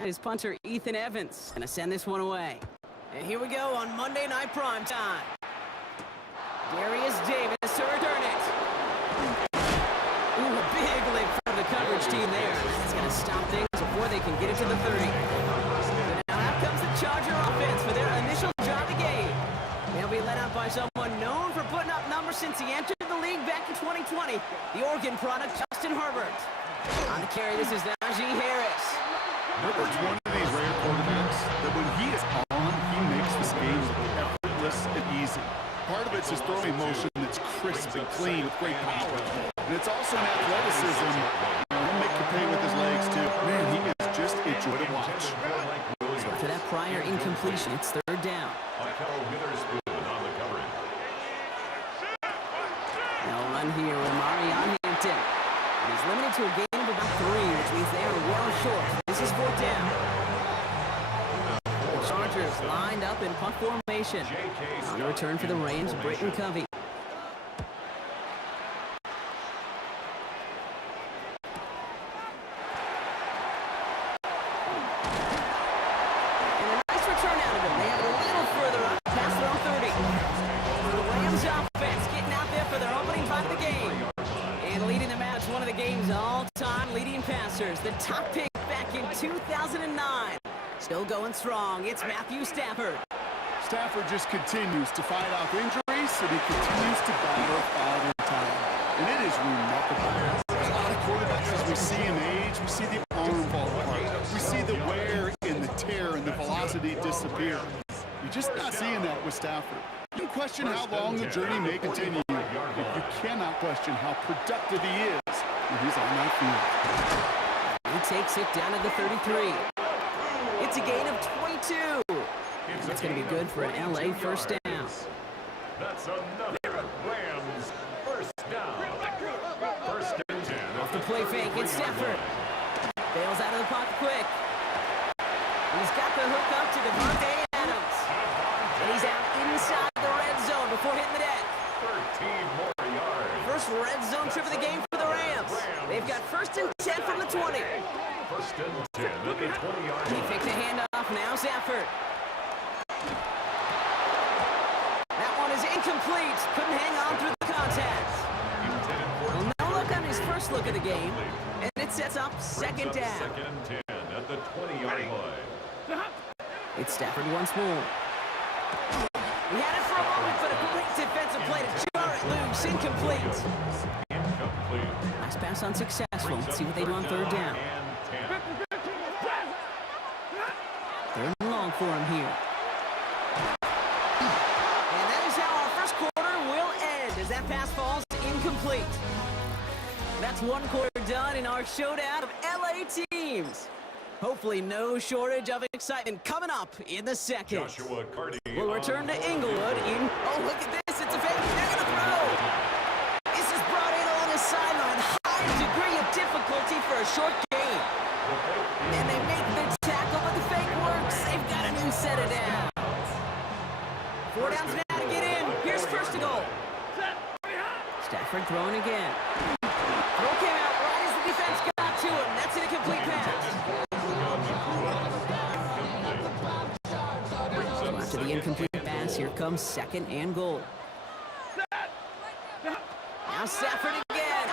His punter, Ethan Evans, gonna send this one away. And here we go on Monday Night Prime Time. Darius Davis to return it. Ooh, a big lick from the coverage team there. It's gonna stop things before they can get it to the 30. So now out comes the Charger offense for their initial drive of the game. They'll be led out by someone known for putting up numbers since he entered the league back in 2020. The Oregon product, Justin Herbert. On the carry, this is Najee Harris. Herbert's one of these rare quarterbacks that when he is on, he makes this game look effortless and easy. Part of it's his throwing motion that's crisp and clean with great power. And it's also an athleticism. He'll make you pay with his legs, too. Man, he is just a joy to watch. So after that prior incompletion, it's third down. They'll run here with Marion Hampton. And he's limited to a gain of about 3, which means they are well short. This is fourth down. The Chargers lined up in punt formation. On the return for the Rams, Britton Covey. And a nice return out of him. They have it a little further up, past their own 30. The Rams offense getting out there for their opening drive of the game. And leading the match, one of the game's all-time leading passers. The top pick back in 2009. Still going strong. It's Matthew Stafford. Stafford just continues to fight off injuries, and he continues to battle Father Time. And it is remarkable. There's a lot of quarterbacks as we see him age, we see the arm fall apart. We see the wear and the tear and the velocity disappear. You're just not seeing that with Stafford. You can question how long the journey may continue, but you cannot question how productive he is when he's on that field. He takes it down to the 33. It's a gain of 22. That's going to be good for an LA first down. That's another Rams first down. First and 10. Off the play fake, it's Stafford. Bails out of the pocket quick. He's got the hook up to Devontae Adams. And he's out inside the red zone before hitting the deck. 13 more yards. First red zone trip of the game for the Rams. They've got first and 10 from the 20. First and 10 at the 20-yard He line. faked the handoff, now Stafford. That one is incomplete. Couldn't hang on through the contact. Well, no look on his first look of the game, and it sets up second down. Second and 10 at the 20-yard line. It's Stafford once more. He had it for a moment, but a great defensive play to jar it loose. Incomplete. Incomplete. Last pass unsuccessful. Let's see what they do on third down. And 10. Third and long for him here. And that is how our first quarter will end, as that pass falls incomplete. That's one quarter done in our showdown of LA teams. Hopefully no shortage of excitement coming up in the second. Joshua Carty. We'll return to Inglewood in... Oh, look at this. It's a fake. They're going to throw. This is brought in along the sideline. High degree of difficulty for a short gain. And they make the tackle, but the fake works. They've got a new set of downs. 4 downs now to get in. Here's first to goal. Stafford throwing again. Throw came out right as the defense got to him. That's an incomplete pass. So after the incomplete pass, here comes second and goal. Now Stafford again.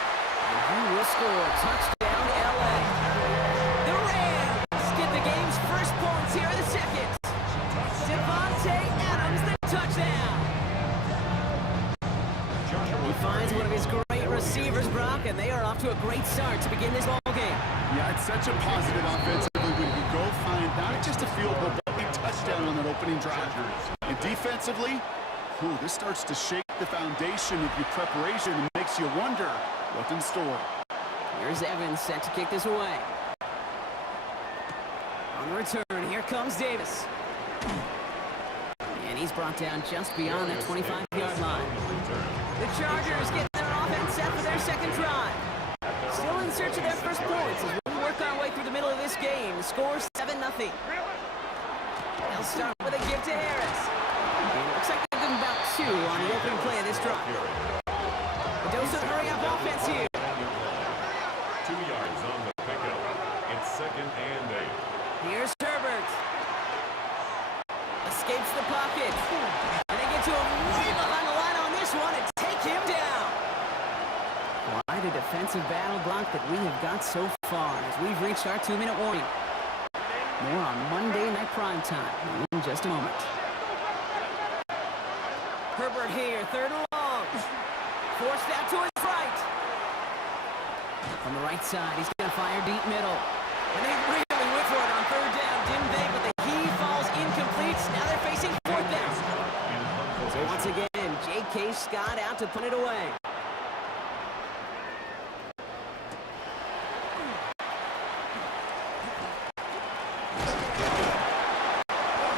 And he will score. Touchdown, LA. The Rams get the game's first points here in the second. Devontae Adams, the touchdown. He finds one of his great receivers, Brock, and they are off to a great start to begin this ball game. Yeah, it's such a positive offensively when you go find not just a field goal, but a touchdown on that opening drive. And defensively, this starts to shake the foundation of your preparation and makes you wonder what's in store. Here's Evans set to kick this away. On the return, here comes Davis. And he's brought down just beyond that 25-yard line. The Chargers get their offense set for their second drive. Still in search of their first points as we work our way through the middle of this game. The score 7-0. They'll start with a give to Harris. And it looks like they've given about 2 on the opening play of this drive. A dose of hurry-up offense here. 2 yards on the pickup. It's second a defensive battle block that we have got so far as we've reached our 2-minute warning. More on Monday Night Primetime in just a moment. Herbert here, 3rd and long. Forced out to his right. On the right side, he's going to fire deep middle. And they really went for it on 3rd down, didn't they? But the heave falls incomplete. Now they're facing 4th down. So once again, J.K. Scott out to put it away.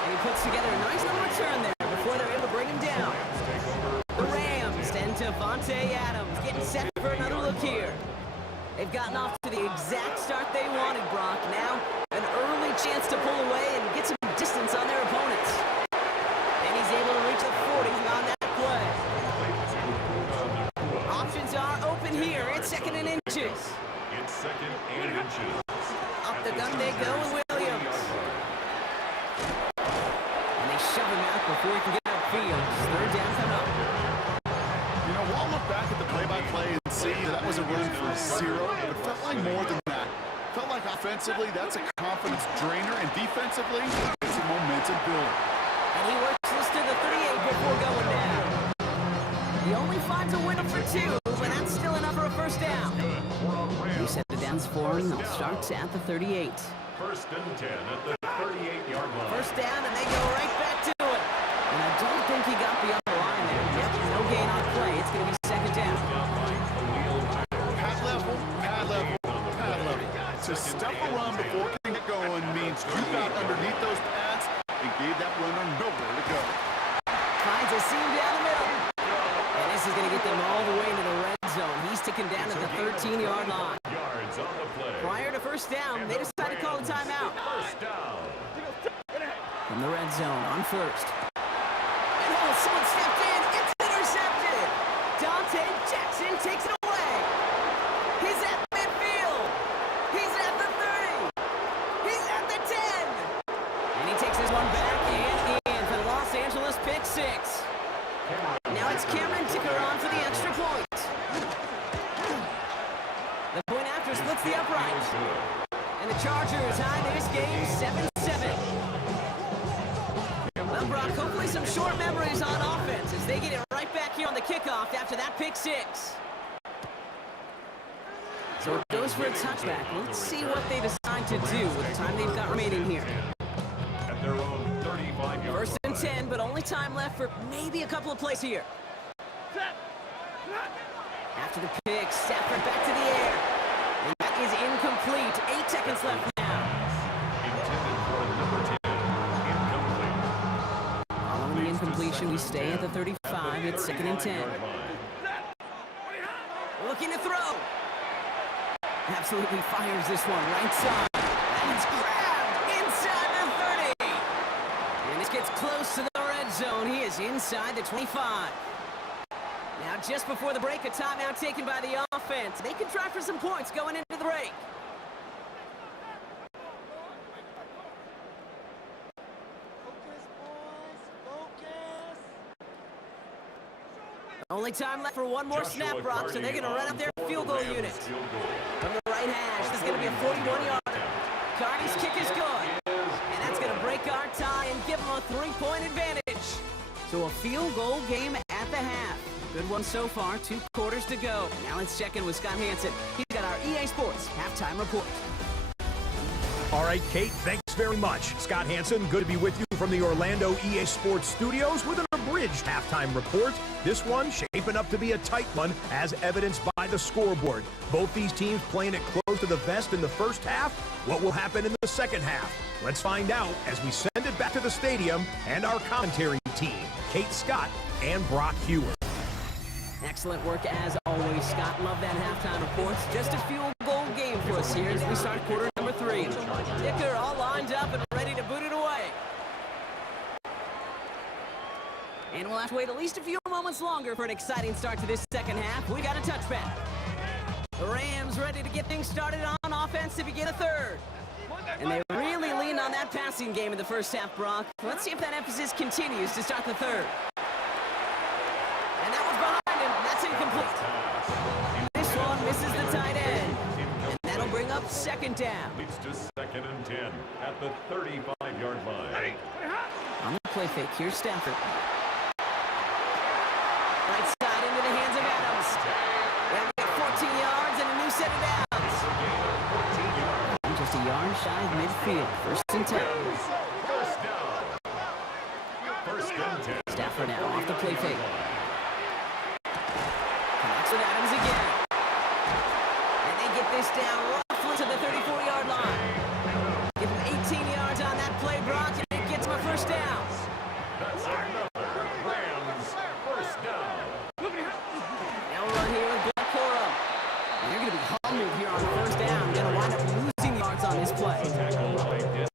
And he puts together a nice little return there before they're able to bring him down. The Rams and Devontae Adams getting set for another look here. They've gotten off to the exact start they wanted, Brock. Now, an early chance to pull away and get some distance on their opponents. And he's able to reach the 40s on that play. Options are open here. It's 2nd and inches. It's 2nd and inches. Up the gun they go with Williams. And they shove him out before he can get upfield. 3rd down coming up. You know, we'll look back at the play-by-play and see that was a run for 0, but it felt like more than that. Felt like offensively, that's a confidence drainer, and defensively, it's a momentum builder. And he works this to the 38 before going down. He only finds a winner for 2, but that's still enough for a 1st down. He set the downs for him. They'll start at the 38. 1st and 10 at the 38-yard line. 1st down, and they go right back to it. And I don't think he got the upper line there. Yep, no gain on play. It's going to be 2nd down. Pad level, pad level, pad level. To stop a run before getting it going means you got underneath those pads and gave that runner nowhere to go. Finds a seam down the middle. And this is going to get them all the way into the red zone. He's ticking down at the 13-yard line. Yards on the play. Prior to 1st down, they decided to call a timeout. 1st down. From the red zone on 1st. And oh, someone stepped in. It's intercepted. Dante Jackson takes it away. He's at midfield. He's at the 30. He's at the 10. And he takes this one back and in for the Los Angeles pick 6. Now it's Cameron Dicker on for the extra point. The point after splits the upright. And the Chargers tie this game 7-7. Well, Brock, hopefully some short memories on offense as they get it right back here on the kickoff after that pick 6. So it goes for a touchback. Let's see what they decide to do with the time they've got remaining here. At their own 35-yard 1st and 10, but only time left for maybe a couple of plays here. After the pick, Stafford back to the air. And that is incomplete. 8 seconds left now. intended for number 10. Incomplete. Following the incompletion, we stay at the 35. It's 2nd and 10. Looking to throw. Absolutely fires this one right side. And it's grabbed inside the 30. And this gets close to the red zone. He is inside the 25. Now, just before the break, a timeout taken by the offense. They can try for some points going into the break. Only time left for one more snap, Brock, so they're going to run up their field goal unit. From the right hash, this is going to be a 41-yarder. Carney's kick is good. And that's going to break our tie and give them a 3-point advantage. So a field goal game at the half. Good one so far, 2 quarters to go. Now let's check in with Scott Hanson. He's got our EA Sports halftime report. All right, Kate, thanks very much. Scott Hanson, good to be with you from the Orlando EA Sports Studios with an abridged halftime report. This one shaping up to be a tight one, as evidenced by the scoreboard. Both these teams playing it close to the vest in the first half. What will happen in the second half? Let's find out as we send it back to the stadium and our commentary team, Kate Scott and Brock Hewer. Excellent work as always, Scott. Love that halftime report. Just a field goal game for us here as we start quarter number 3. Dicker all lined up and ready to boot it away. And we'll have to wait at least a few moments longer for an exciting start to this second half. We got a touchback. The Rams ready to get things started on offense to begin a third. And they really leaned on that passing game in the first half, Brock. Let's see if that emphasis continues to start the third. And that was behind him. That's incomplete. This one misses second down. Leads to 2nd and 10 at the 35-yard line. On the play fake, here's Stafford. Right side into the hands of Adams. And we got 14 yards and a new set of downs. Just a yard shy of midfield. 1st and 10. First down. 1st and 10. Stafford now off the play fake. Connects with Adams again. And they get this down roughly to the 34-yard line. Give him 18 yards on that play, Brock, and it gets him a 1st down. That's another Rams 1st down. Now run here with Black Corum. And they're going to be humbled here on 1st down. Going to wind up losing yards on this play.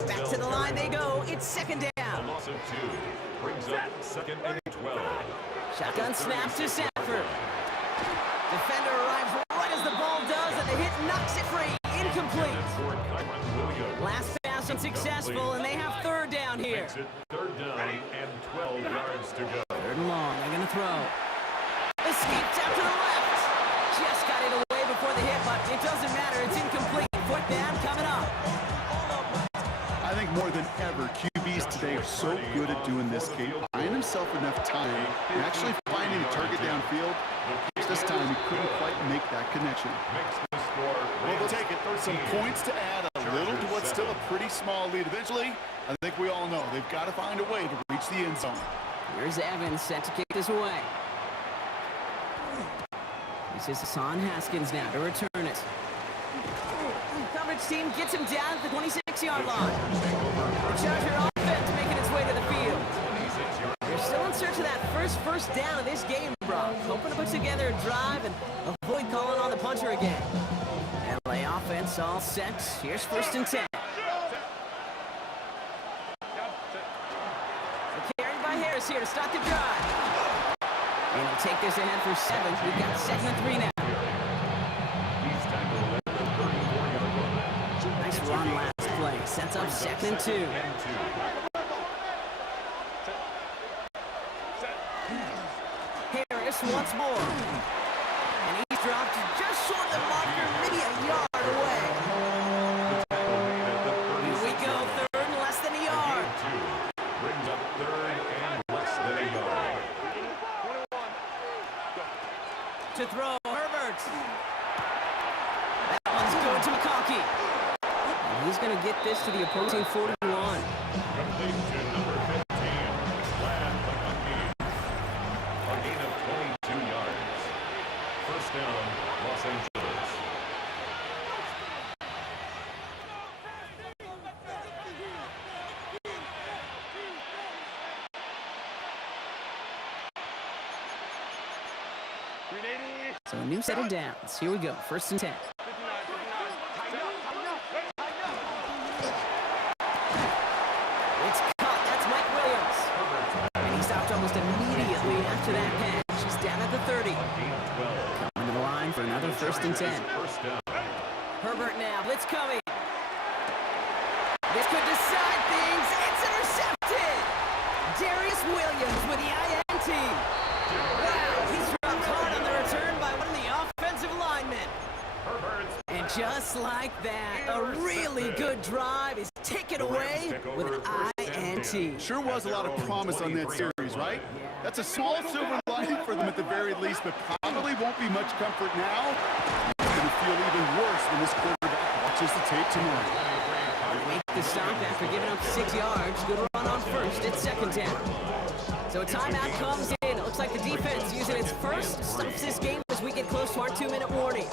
Back to the line they go. It's 2nd A down. loss of 2 brings up 2nd and 12. Shotgun snap to Stafford. Defender arrives right as the ball does, and the hit knocks it free. Incomplete. For Kyron Williams. Last pass unsuccessful, and they have 3rd down here. Makes it 3rd down and 12 yards to go. 3rd and long. They're going to throw. Escaped out to the left. Just got it away before the hit, but it doesn't matter. It's incomplete. 4th down coming up. I think more than ever, QBs today are so good at doing this, Kate. Buying himself enough time and actually finding a target downfield. This time, he couldn't quite make that connection. Makes the score. Well, they'll take it. Some 13. points to add a little to what's still a pretty small lead. Eventually, I think we all know they've got to find a way to reach the end zone. Here's Evans set to kick this away. This is Hassan Haskins now to return it. Coverage team gets him down at the 26-yard line. The Charger offense making its way to the field. They're still in search of that first down of this game, Brock. Hoping to put together a drive and avoid calling on the puncher again. LA offense all set. Here's 1st and 10. Carried by Harris here to start the drive. And he'll take this ahead for 7. We've got 2nd and 3 now. He's tackled at the 34-yard line. Nice run last play. Sets up 2nd and 2. Harris once more. And he's dropped just short of the marker, maybe a yard away. Here we go, 3rd and less than a yard. Brings up 3rd and less than a yard. To throw, Herbert. That one's going to McConkey. And he's going to get this to the opposing 41. Complete to number 15. Glad McConkey. A gain of 22 yards. 1st down, Los Angeles. So a new set of downs. Here we go, 1st and 10. It's caught. That's Mike Williams. And he stopped almost immediately after that catch. He's down at the 30. Coming to the line for another 1st and 10. 1st down. Herbert now. Blitz coming. This could decide things. It's intercepted. Darius Williams with the INT. Wow, he's dropped hard on the return by one of the offensive linemen. And just like that, a really good drive is taken away with an INT. Sure was a lot of promise on that series, right? That's a small silver lining for them at the very least, but probably won't be much comfort now. It's going to feel even worse when this quarterback watches the tape tomorrow. Make the stop after giving up 6 yards. Good run on 1st. It's 2nd down. So a timeout comes in. It looks like the defense using its first stops this game as we get close to our 2-minute warning.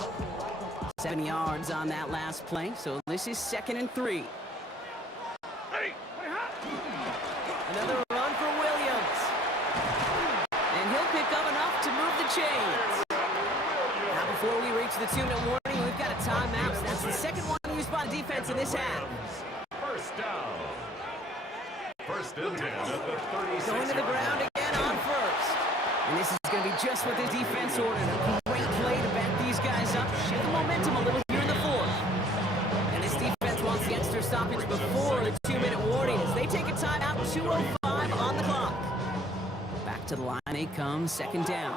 7 yards on that last play. So this is 2nd and 3. Another run for Williams. And he'll pick up enough to move the chains. Now before we reach the 2-minute warning, we've got a timeout. So that's the 2nd one used by the defense in this half. 1st down. 1st and 10 at the 36. Going to the ground again on 1st. And this is going to be just what this defense ordered. A great play to back these guys up. Shift the momentum a little here in the 4th. And this defense wants the extra stoppage before the 2-minute warning as they take a timeout. 2:05 on the clock. Back to the line it comes. 2nd down.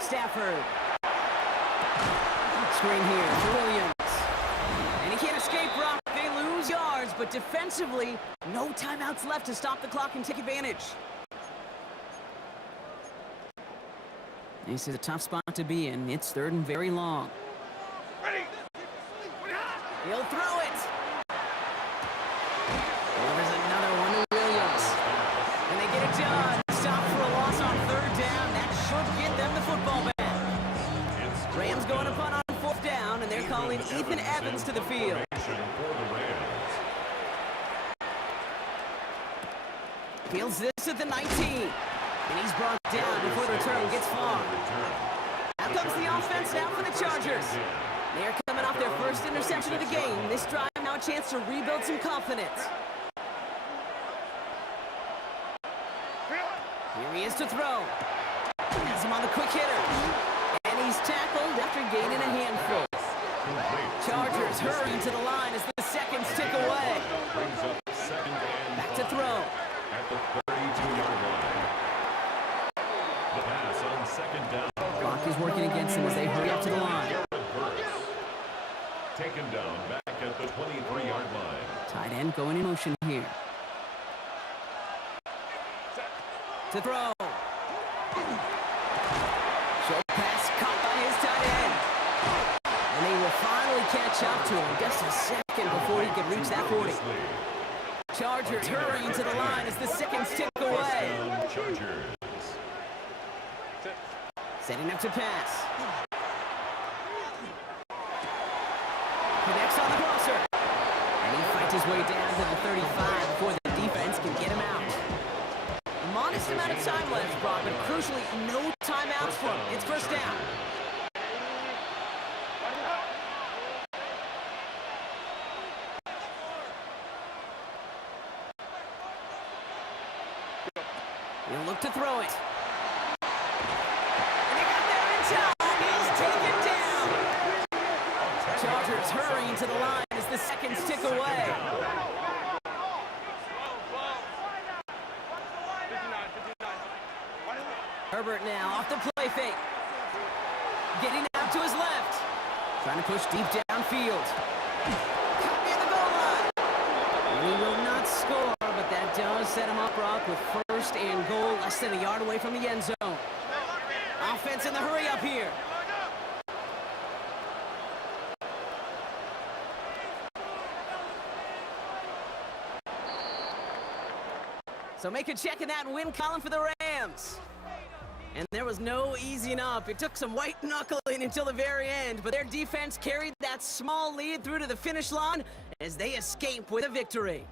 Stafford. screen here for Williams. And he can't escape, Brock. They lose yards, but defensively, no timeouts left to stop the clock and take advantage. This is a tough spot to be in. It's third and very long. He'll throw it. Delivers another one to Williams. And they get it done. Stop for a loss on third down. That should get them the football back. Rams going to punt on fourth down, and they're calling Ethan Evans to the field. Fields this at the 19. And he's brought down before the return gets far. Out comes the offense now for the Chargers. They're coming off their first interception of the game. This drive now a chance to rebuild some confidence. Here he is to throw. Has him on the quick hitter. And he's tackled after gaining a handful. Chargers hurrying to the line as the seconds tick away. Back to throw. At the 32-yard line. The pass on second down. Clock is working against them as they hurry up to the line. Taken down back at the 23-yard line. Tight end going in motion here. To throw. Short pass caught by his tight end. And they will finally catch up to him just a second before he can reach that 40. Chargers hurrying to the line as the seconds tick away. Chargers. Setting up to pass. Connects on the crosser. And he fights his way down to the 35 before the defense can get him out. A modest amount of time left, Brock, but crucially, no timeouts for him. It's first down. He'll look to throw it. And he got there in time. He's taken down. Chargers hurrying to the line as the seconds tick away. Herbert now off the play fake. Getting out to his left. Trying to push deep downfield. Cut near the goal line. And he will not score, but that does set him up, Brock, with first and goal less than a yard away from the end zone. Offense in the hurry up here. So make a check in that win column for the Rams. And there was no easing up. It took some white knuckling until the very end, but their defense carried that small lead through to the finish line as they escape with a victory.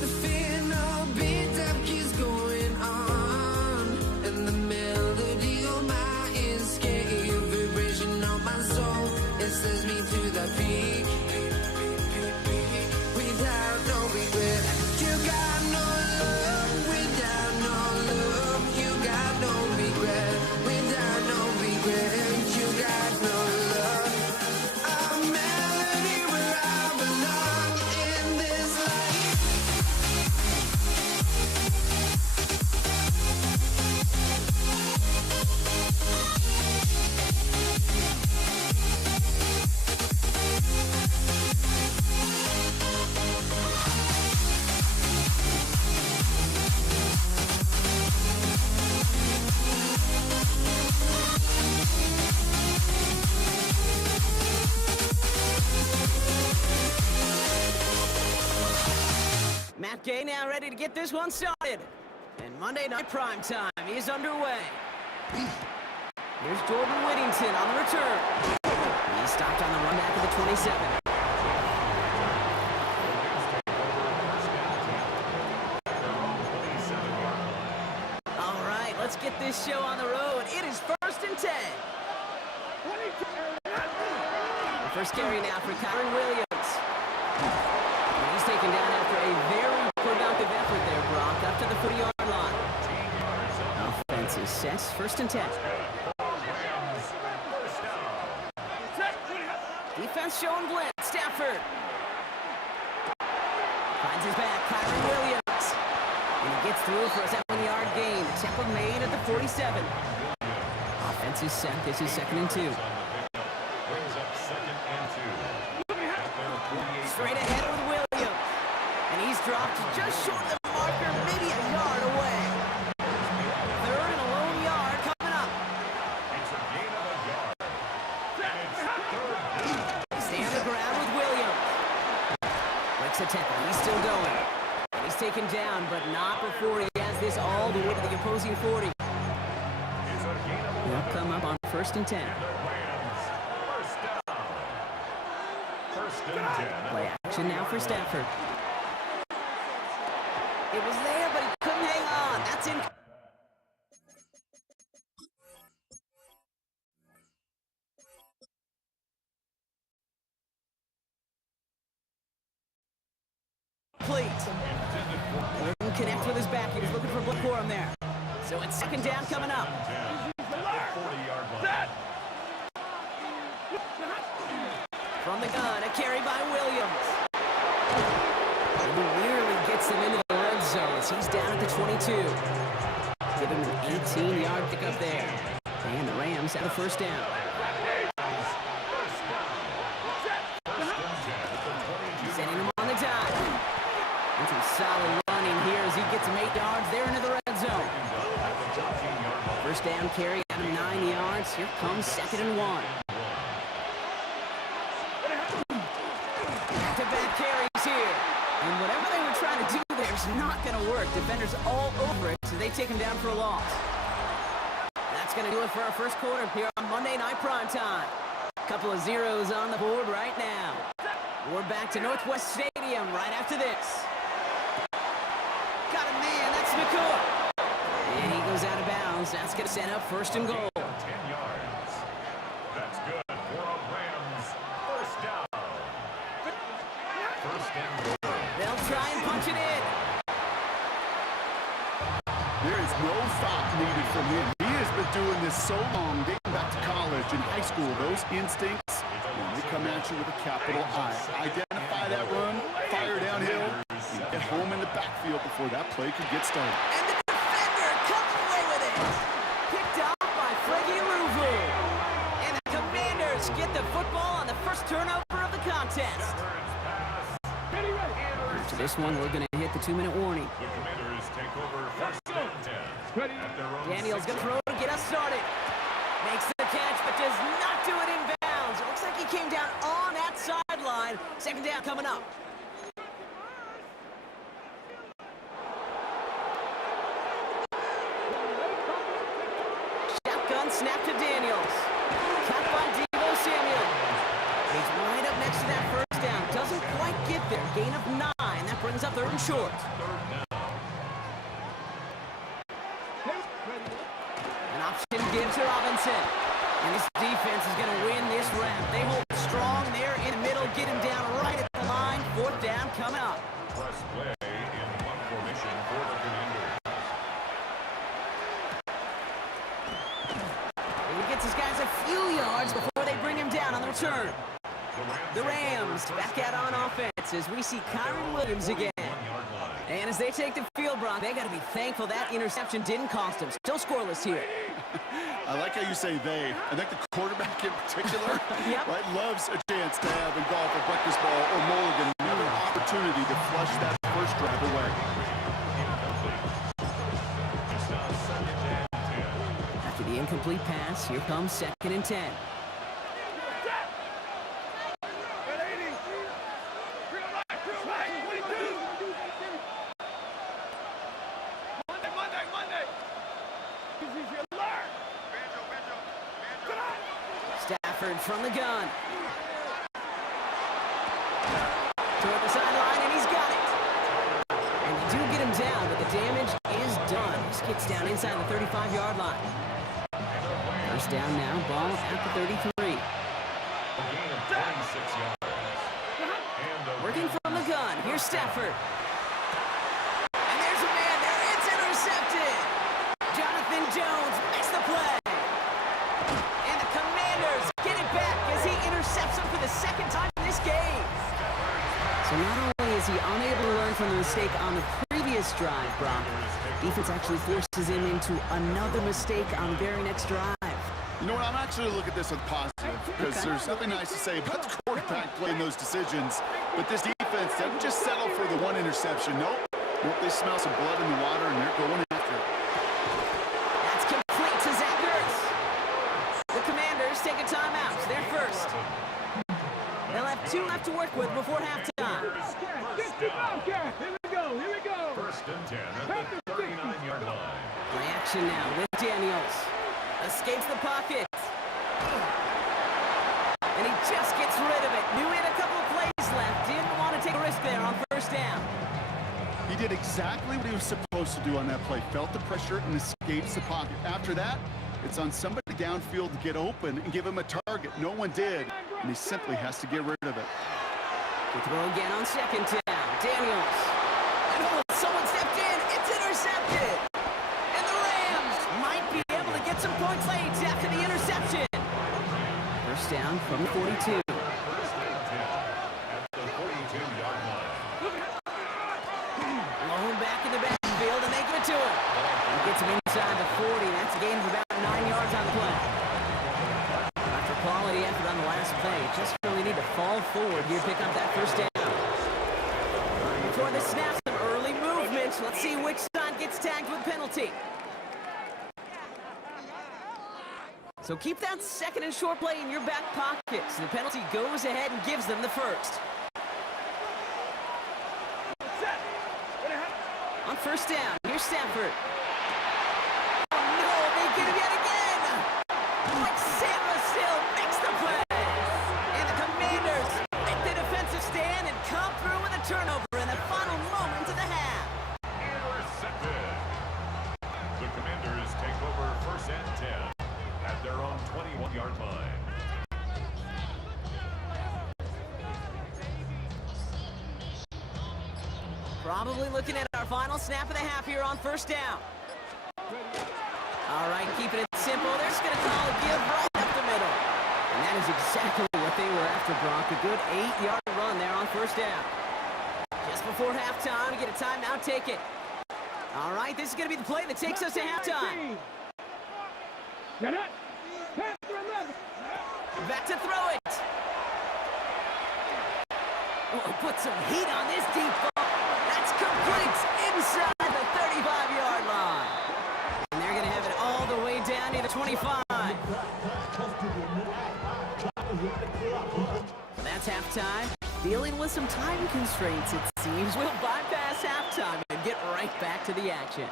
The final beat up keeps going on, and the melody on my ears can't hear vibration on my soul. It sends me to the peak without no regret. You got no love without no love. You got no regret without no regret. You got no love. A melody where I belong in this life. Matt Gay now ready to get this one started. And Monday Night Prime Time is underway. Here's Jordan Whittington on the return. He stopped on the run back of the 27. All right, let's get this show on the road. It is 1st and 10. The first carry now for Kyron Williams. And he's taken down after a very productive effort there, Brock, up to the 40-yard line. Offense is set, 1st and 10. Defense showing blitz, Stafford. Finds his back, Kyron Williams. And he gets through for a 7-yard gain. Tackle made at the 47. Offense is set, this is 2nd and 2. Brings up 2nd and 2. Straight ahead with Williams. And he's dropped just short of the marker, maybe a yard away. 3rd and a lone yard coming up. It's a gain of a yard. And it's 3rd down. Stay on the ground with Williams. Breaks a tackle, he's still going. And he's taken down, but not before he has this all the way to the opposing 40. It's a gain of 11. He'll come up on 1st and 10. And the Rams, 1st down. 1st and 10. Play action now for Stafford. It was there, but he couldn't hang on. That's in. Complete. Couldn't connect with his back. He was looking for Blake Corum there. So it's 2nd down coming up. 10 at the 40-yard line. From the gun, a carry by Williams. And he nearly gets him into the red zone as he's down at the 22. Give him an 18-yard pickup there. And the Rams have a 1st down. Sending him on the dime. And some solid running here as he gets him 8 yards there into the red zone. 1st down carry at him 9 yards. Here comes 2nd and 1. Back-to-back carries here. And whatever they were trying to do there is not going to work. Defenders all over it, so they take him down for a loss. That's going to do it for our 1st quarter here on Monday Night Prime Time. Couple of zeros on the board right now. We're back to Northwest Stadium right after this. Got a man, that's McCoy. And he goes out of bounds. That's going to set up 1st and goal. 10 yards. That's good for a There is no thought needed from him. He has been doing this so long, dating back to college and high school. Those instincts, when they come at you with a capital I. Identify that run, fire downhill, and get home in the backfield before that play could get started. And the defender comes away with it. Picked up by Frankie Louvu. And the Commanders get the football on the first turnover of the contest. To this one, we're going to hit the 2-minute warning. The Commanders take over first and 10. At their own Daniels going to throw to get us started. Makes the catch, but does not do it in bounds. It looks like he came down on that sideline. Second down coming up. Shotgun snap to Daniels. Caught by Deebo Samuel. He's right up next to that first down. Doesn't quite get there. Gain of 9. That brings up third and short. An option gives to Robinson. And this defense is going to win this round. They hold strong there in the middle. Get him down right at the line. Fourth down coming up. Press play in one formation for the Commanders. And he gets his guys a few yards before they bring him down on the return. The Rams back out on offense as we see Kyron Williams again. And as they take the field, Brock, they got to be thankful that interception didn't cost them. Still scoreless here. I like how you say they. I think the quarterback in particular Yep. right, loves a chance to have in golf a breakfast ball or mulligan, another opportunity to flush that first drive away. After the incomplete pass, here comes second and 10. Stafford from the gun. Toward the sideline, and he's got it. And you do get him down, but the damage is done. This gets down inside the 35-yard line. First down now, ball at the 33. Working from the gun, here's Stafford. And there's a man there, it's intercepted. Jonathan Jones makes the play. And the Commanders get it back as he intercepts him for the second time in this game. So not only is he unable to learn from the mistake on the previous drive, Brock, defense actually forces him into another mistake on the very next drive. You know what? I'm actually looking at this with positive because there's nothing nice to say about the quarterback playing those decisions. But this defense doesn't just settle for the one interception. Nope. They smell some blood in the water, and they're going after it. That's complete to Zach Ertz. The Commanders take a timeout. They're first. They'll have 2 left to work with before halftime. Here we go. First and 10 at the 39-yard line. Play action now with Daniels. Escapes the pocket. And he just gets rid of it. Knew he had a couple of plays left. Didn't want to take a risk there on first down. He did exactly what he was supposed to do on that play. Felt the pressure and escapes the pocket. After that, it's on somebody downfield to get open and give him a target. No one did, and he simply has to get rid of it. The throw again on second down. Daniels. And someone stepped in. It's intercepted. And the Rams might be able to get some points late after the interception. First down from the 42. First and 10 at the 42-yard line. Blown back in the backfield, and they give it to him. He gets him inside the 40. That's a gain of about 9 yards on the play. After quality effort on the last play, just really need to fall forward here, pick up that first down. Before the snap, some early movement. Let's see which side gets tagged with penalty. So keep that second and short play in your back pocket. So the penalty goes ahead and gives them the first. On first down, here's Stafford. Oh no, they get him yet again! Mike Sanders still makes the play! And the Commanders make the defensive stand and come through with a turnover in the final moments of the half. Intercepted. The Commanders take over first and 10 at their own 21-yard line. Probably looking at our final snap of the half here on first down. All right, keeping it simple. They're just going to call a give right up the middle. And that is exactly what they were after, Brock. A good 8-yard run there on first down. Just before halftime, to get a timeout, take it. All right, this is going to be the play that takes us to halftime. Back to throw it. Oh, put some heat on this deep ball. That's complete inside the 35-yard line. And they're going to have it all the way down to the 25. That's halftime. Dealing with some time constraints, it seems. We'll bypass halftime and get right back to the action.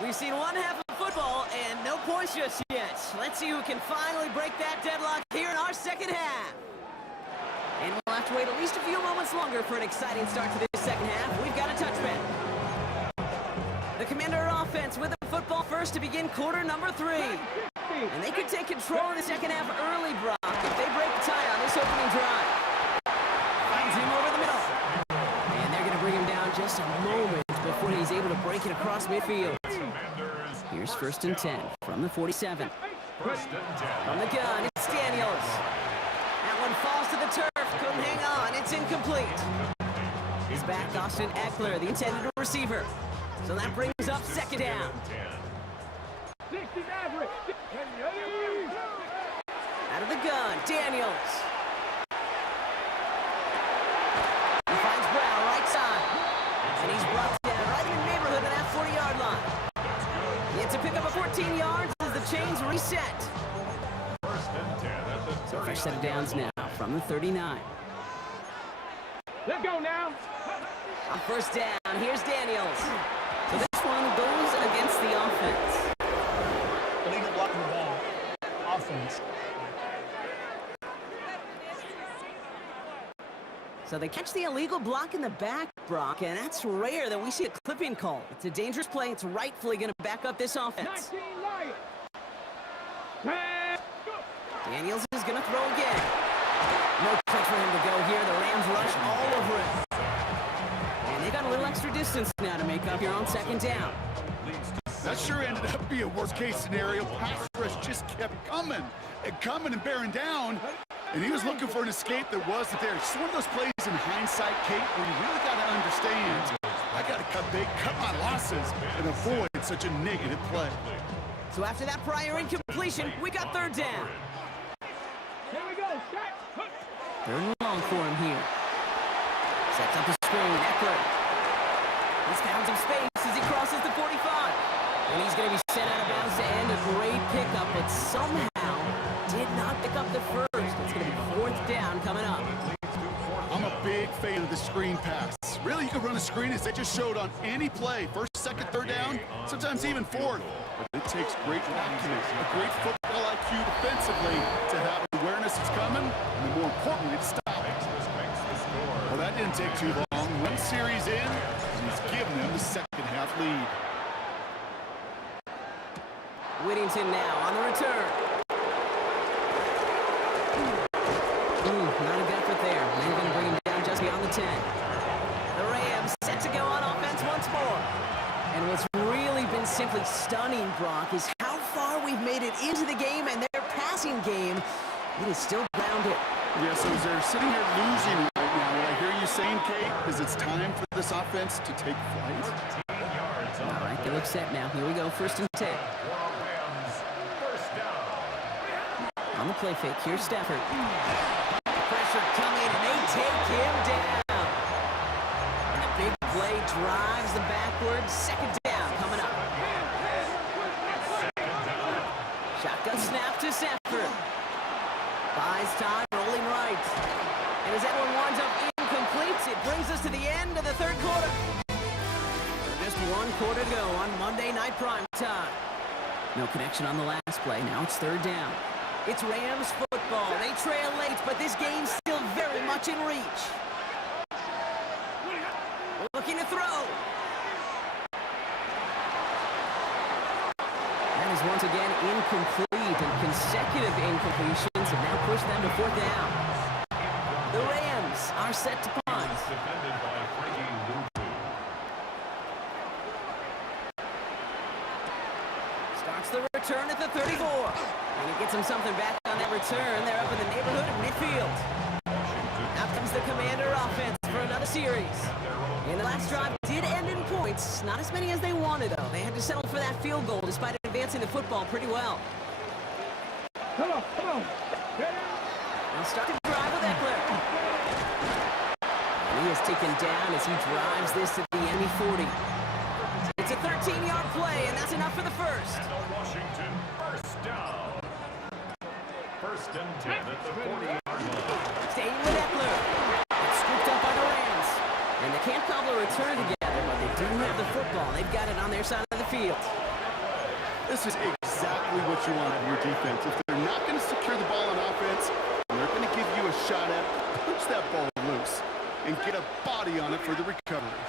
We've seen one half of football and no points just yet. Let's see who can finally break that deadlock here in our second half. And we'll have to wait at least a few moments longer for an exciting start to this second half. We've got a touchback. The Commander offense with the football first to begin quarter number 3. And they could take control in the second half early, Brock, if they break the tie on this opening drive. Finds him over the middle. And they're going to bring him down just a moment before he's able to break it across midfield. Here's 1st and 10 from the 47. From the gun, it's Daniels. That one falls to the turf. Couldn't hang on. It's incomplete. He's back, Austin Eckler, the intended receiver. So that brings up 2nd down. Out of the gun, Daniels. He finds Brown right side. And he's brought down right in the neighborhood of that 40-yard line. He had to pick up a 14 yards as the chains reset. So fresh set of downs now from the 39. Let's go now. On 1st down, here's Daniels. So this one goes against the offense. Illegal blocking the ball. Offense. So they catch the illegal block in the back, Brock, and that's rare that we see a clipping call. It's a dangerous play. It's rightfully going to back up this offense. Daniels is going to throw again. No place for him to go here. The Rams rush all over him. And they got a little extra distance now to make up here on 2nd down. That sure ended up being a worst-case scenario. Pass rush just kept coming and bearing down. And he was looking for an escape that wasn't there. It's one of those plays in hindsight, Kate, where you really got to understand, I got to cut big, cut my losses, and avoid such a negative play. So after that prior incompletion, we got 3rd down. Here we go. 3rd and long for him here. Sets up the screen. Eckler. He's found some space as he crosses the 45. And he's going to be sent out of bounds to end a great pickup, but somehow did not pick up the first. It's going to be 4th down coming up. I'm a big fan of the screen pass. Really, you can run a screen as they just showed on any play. 1st, 2nd, 3rd down, sometimes even 4th. But it takes great acumen, a great football IQ defensively to have awareness it's coming, and more importantly, to stop it. Well, that didn't take too long. 1 series in, and he's given them the second half lead. Whittington now on the return. Not a gutford there. They're going to bring him down just beyond the 10. The Rams set to go on offense once more. And what's really been simply stunning, Brock, is how far we've made it into the game, and their passing game, it is still grounded. Yeah, so as they're sitting here losing right now, what I hear you saying, Kate, is it's time for this offense to take flight. All right, they look set now. Here we go, 1st and 10. On the play fake, here's Stafford. Pressure coming, and they take him down. And the big play drives them backwards. 2nd down coming up. Shotgun snap to Stafford. Buys time, rolling right. And as that one winds up incomplete, it brings us to the end of the 3rd quarter. Just 1 quarter to go on Monday Night Prime Time. No connection on the last play. Now it's 3rd down. It's Rams football. They trail late, but this game's still very much in reach. Looking to throw. That is once again incomplete, and consecutive incompletions have now pushed them to 4th down. The Rams are set to punt. return at the 34. And he gets him something back on that return. They're up in the neighborhood of midfield. Out comes the Commander offense for another series. And the last drive did end in points. Not as many as they wanted, though. They had to settle for that field goal despite advancing the football pretty well. Come on, come on. They'll start to drive with Eckler. And he is taken down as he drives this to the enemy 40. It's a 13-yard play, and that's enough for the first. And the Washington first down. First and 10 at the 40-yard line. Staying with Eckler. It's scooped up by the Rams. And they can't cobble a return together, but they do have the football. They've got it on their side of the field. This is exactly what you want out of your defense. If they're not going to secure the ball on offense, they're going to give you a shot at it. Punch that ball loose and get a body on it for the recovery.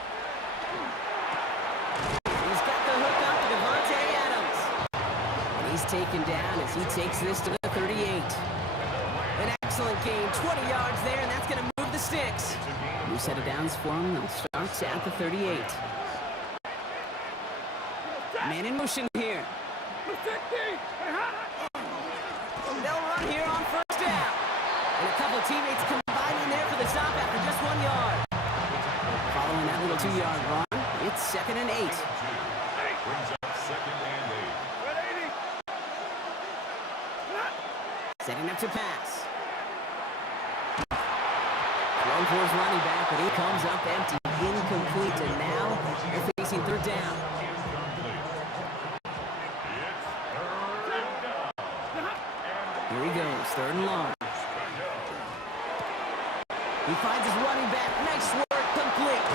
He's got the hook up to Devontae Adams. And he's taken down as he takes this to the 38. An excellent gain, 20 yards there, and that's going to move the sticks. New set of downs for him. They'll start at the 38. Man in motion here. They'll run here on first down. And a couple of teammates combine in there for the stop after just 1 yard. Following that little 2-yard run, it's 2nd and 8. Brings up 2nd and 8. Setting up to pass. Thrown for his running back, but he comes up empty, incomplete, and now they're facing 3rd down. Here he goes, 3rd and long. He finds his running back. Nice work, complete.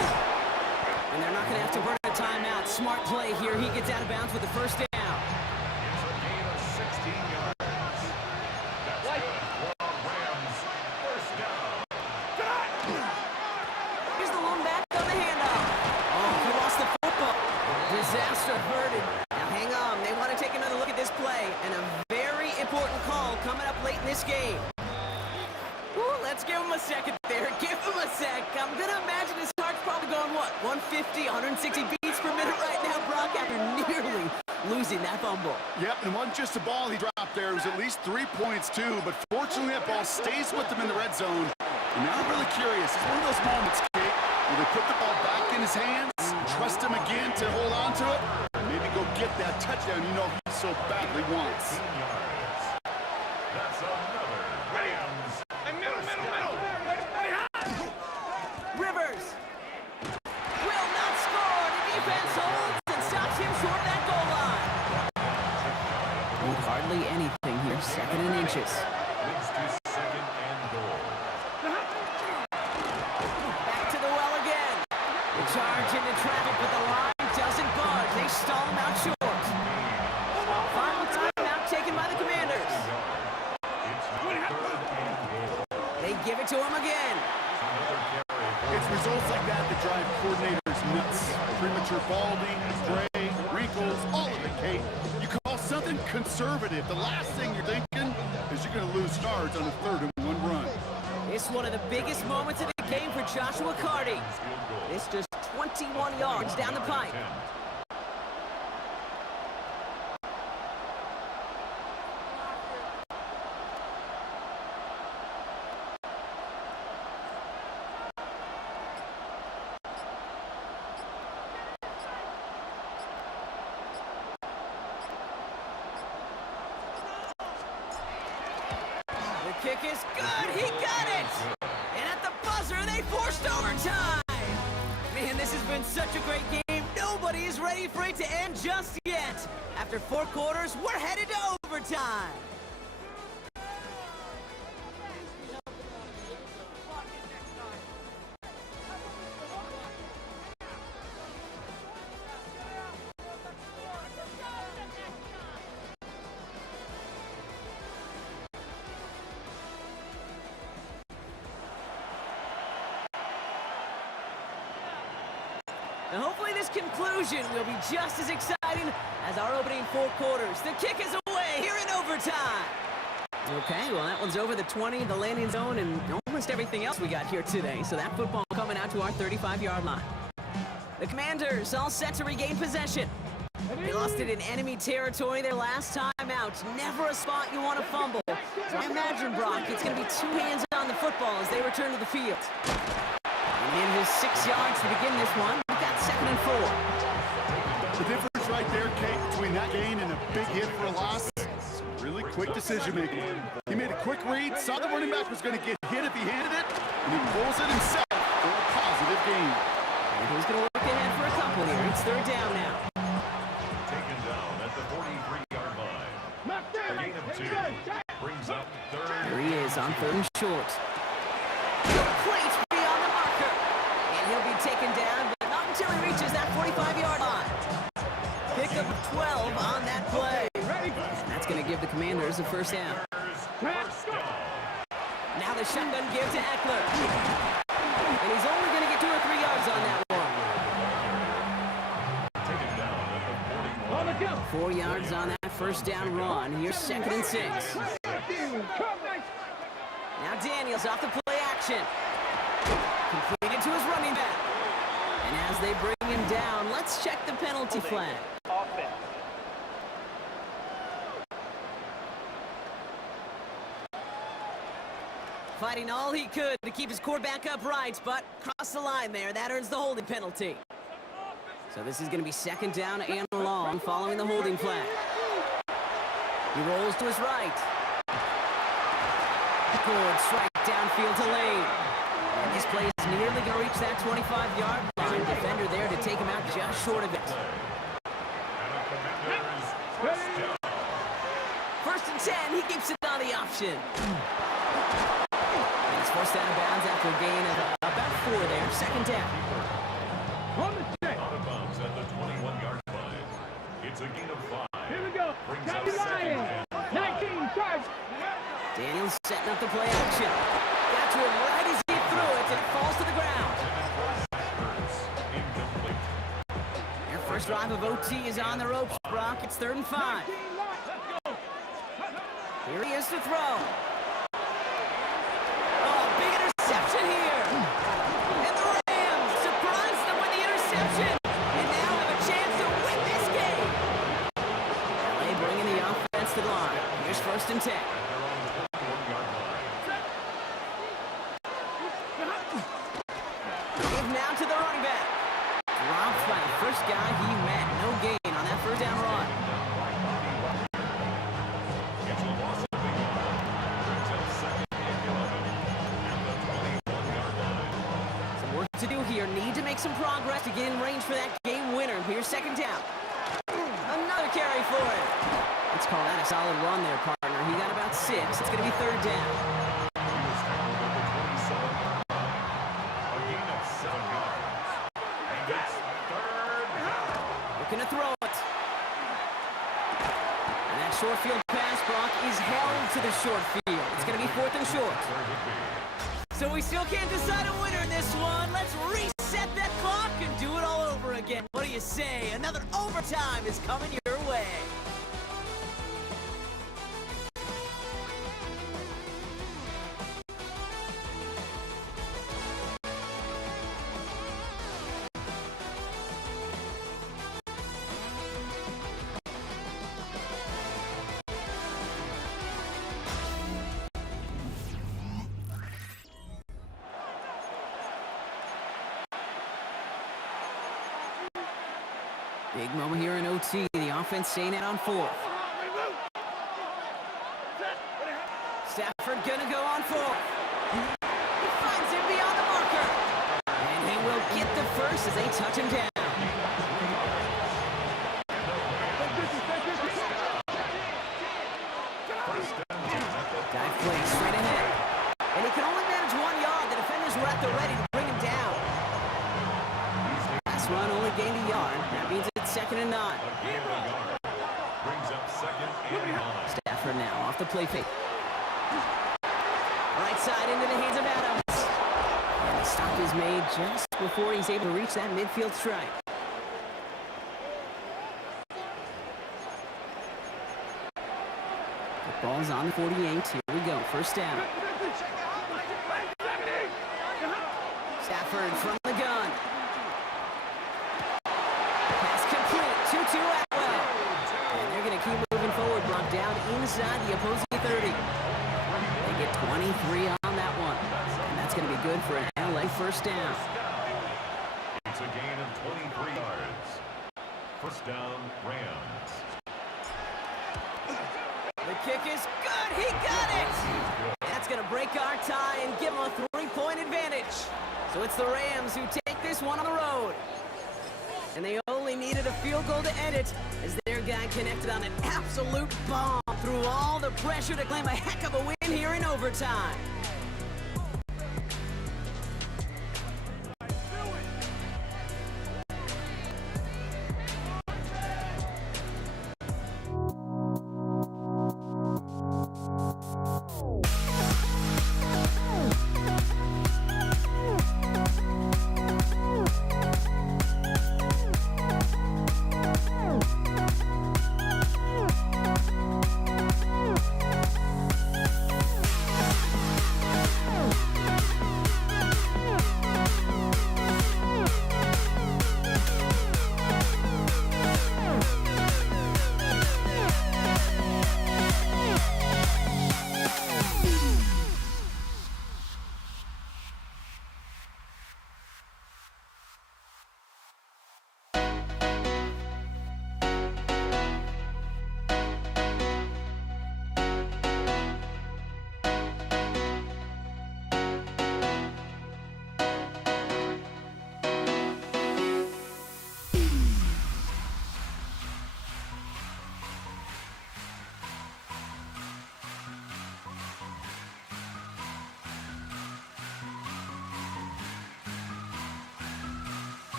And they're not going to have to burn a timeout. Smart play here. He gets out of bounds with the first down. It's a gain of 16 yards. That's good for Rams. First down. Here's the lone back on the handoff. Oh, he lost the football. Disaster averted. Now hang on. They want to take another look at this play. And a very important call coming up late in this game. Ooh, let's give him a second there. Give him a sec. I'm going to imagine his heart's probably going, what, 150, 160 beats per minute right now, Brock, after nearly losing that fumble. Yep, and it wasn't just a ball he dropped there. It was at least 3 points, too. But fortunately, that ball stays with him in the red zone. And now I'm really curious. It's one of those moments, Kate, where they put the ball back in his hands, trust him again to hold on to it, and maybe go get that touchdown you know he so badly wants. That's another Rams. Rivers will not score. The defense holds and stops him short of that goal line. With hardly anything here, 2nd and inches. Leads to 2nd and goal. Back to the well again. The charge into traffic, but the line doesn't budge. They stall him out short. Final timeout taken by the Commanders. It's 3rd and goal. They give it to him again. It's results like that that drive coordinators nuts. Premature balding, gray, wrinkles, all of it, Kate. You call something conservative. The last thing you're thinking is you're going to lose yards on a 3rd and 1 run. It's one of the biggest moments of the game for Joshua Carty. It's just 21 yards down the pipe. Kick is good. He got it. And at the buzzer, they forced overtime. Man, this has been such a great game. Nobody is ready for it to end just yet. After 4 quarters, we're headed to overtime. And hopefully this conclusion will be just as exciting as our opening 4 quarters. The kick is away here in overtime. Okay, well, that one's over the 20, the landing zone, and almost everything else we got here today. So that football coming out to our 35-yard line. The Commanders all set to regain possession. They lost it in enemy territory their last time out. Never a spot you want to fumble. So I imagine, Brock, it's going to be two hands on the football as they return to the field. And in his 6 yards to begin this one, we've got 2nd and 4. The difference right there, Kate, between that gain and a big hit for a loss, really quick decision-making. He made a quick read, saw the running back was going to get hit if he handed it, and he pulls it himself for a positive gain. And he's going to look ahead for a couple here. It's 3rd down now. Taken down at the 43-yard line. A gain of 2 brings up 3rd. Here he is on 3rd and short. Complete beyond the marker. And he'll be taken down, but not until he reaches that 45-yard line. Pickup of 12 on that play. And that's going to give the Commanders a 1st down. Now the shotgun give to Eckler. And he's only going to get 2 or 3 yards on that one. Taken down at the 41. 4 yards on that 1st down run. Here's 2nd and 6. Now Daniels off the play action. Completed to his running back. And as they bring him down, let's check the penalty flag. Fighting all he could to keep his quarterback upright, but crossed the line there. That earns the holding penalty. So this is going to be 2nd down and long following the holding flag. He rolls to his right. Good strike downfield to Lane. And this play is nearly going to reach that 25-yard line. Defender there to take him out just short of it. First and 10, he keeps it on the option. And he's forced out of bounds after a gain of about 4 there. 2nd down. Out of bounds at the 21-yard line. It's a gain of 5. Here we go. Brings up Happy 2nd Lions. and 19 charge. Daniels setting up the play action. Got to him right as he threw it, and it falls to the ground. incomplete. Their first drive of OT is on the ropes, Brock. It's 3rd and 5. Here he is to throw. Oh, big interception here. And the Rams surprise them with the interception. And now have a chance to win this game. LA bringing the offense to the line. Here's 1st and 10. Give now to the running back. Dropped by the first guy he met. No gain on that 1st down run. It's a loss of 8. Brings up 2nd and 11 at the 21-yard line. Some work to do here. Need to make some progress to get in range for that game winner. Here's 2nd down. Another carry for it. Let's call that a solid run there, partner. He got about 6. It's going to be 3rd down. He was tackled at the 27-yard line. A gain of 7 yards. And it's 3rd down. Looking to throw it. And that short field pass, Brock, is held to the short field. It's going to be 4th and short. So we still can't decide a winner in this one. Let's reset that clock and do it all over again. What do you say? Another overtime is coming your way. Big moment here in OT. The offense staying out on 4th. Stafford gonna go on 4th. He finds him beyond the marker. And he will get the first as they touch him down. Dive play straight ahead. And he can only manage 1 yard. The defenders were at the ready to bring him down. Last run only gained a yard. That means it's 2nd and 9. A gain of a yard. Brings up 2nd and 9. Stafford now off the play fake. Right side into the hands of Adams. And the stop is made just before he's able to reach that midfield strike. The ball's on the 48. Here we go. 1st down. Stafford from the gun. Pass complete. 2-2 Atwell. good for an LA first down. It's a gain of 23 yards. First down, Rams. The kick is good. He got it. That's going to break our tie and give them a 3-point advantage. So it's the Rams who take this one on the road. And they only needed a field goal to end it as their guy connected on an absolute bomb through all the pressure to claim a heck of a win here in overtime.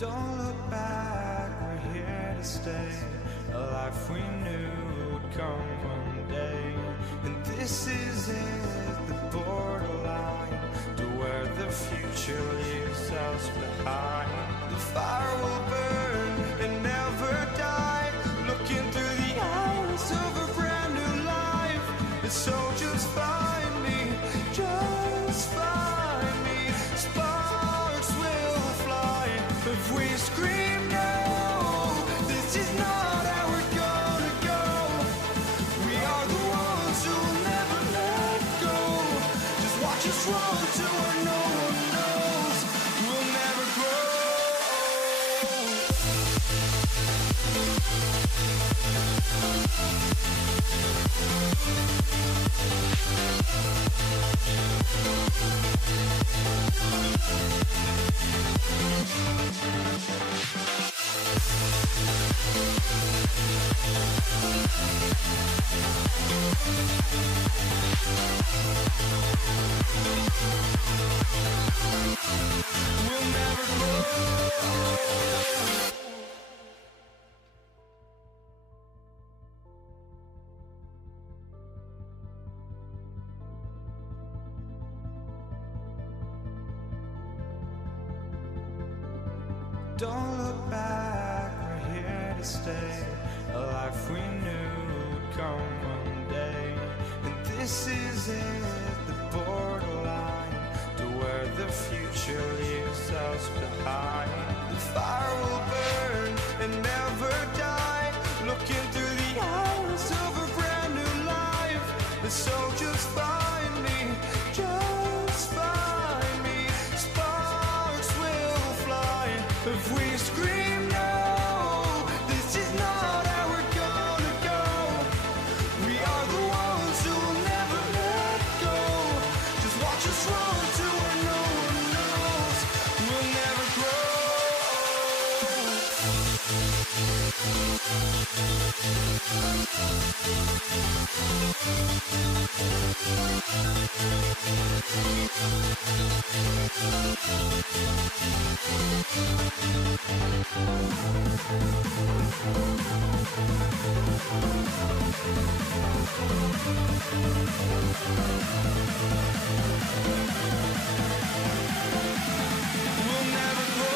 Don't look back, we're here to stay. A life we knew would come one day. And this is it, the borderline to where the future leaves us behind. The fire will burn and never die, looking through the eyes of a brand new life. And so just find me, just find me. Sparks will fly if we scream no. This is not how we're gonna go. We are the ones who will never let go. Just watch us run to where no one knows. We'll never grow. We'll never grow. Don't look back, we're here to stay. A life we knew would come one day. And this is it, the borderline to where the future leaves us behind. The fire will burn and never die, looking through the eyes of a brand new life. And so just find me, just find me. Sparks will fly if we scream no. This is not how we're gonna go. We are the ones who will never let go. Just watch us run to where no one knows. We'll never grow. We'll never grow.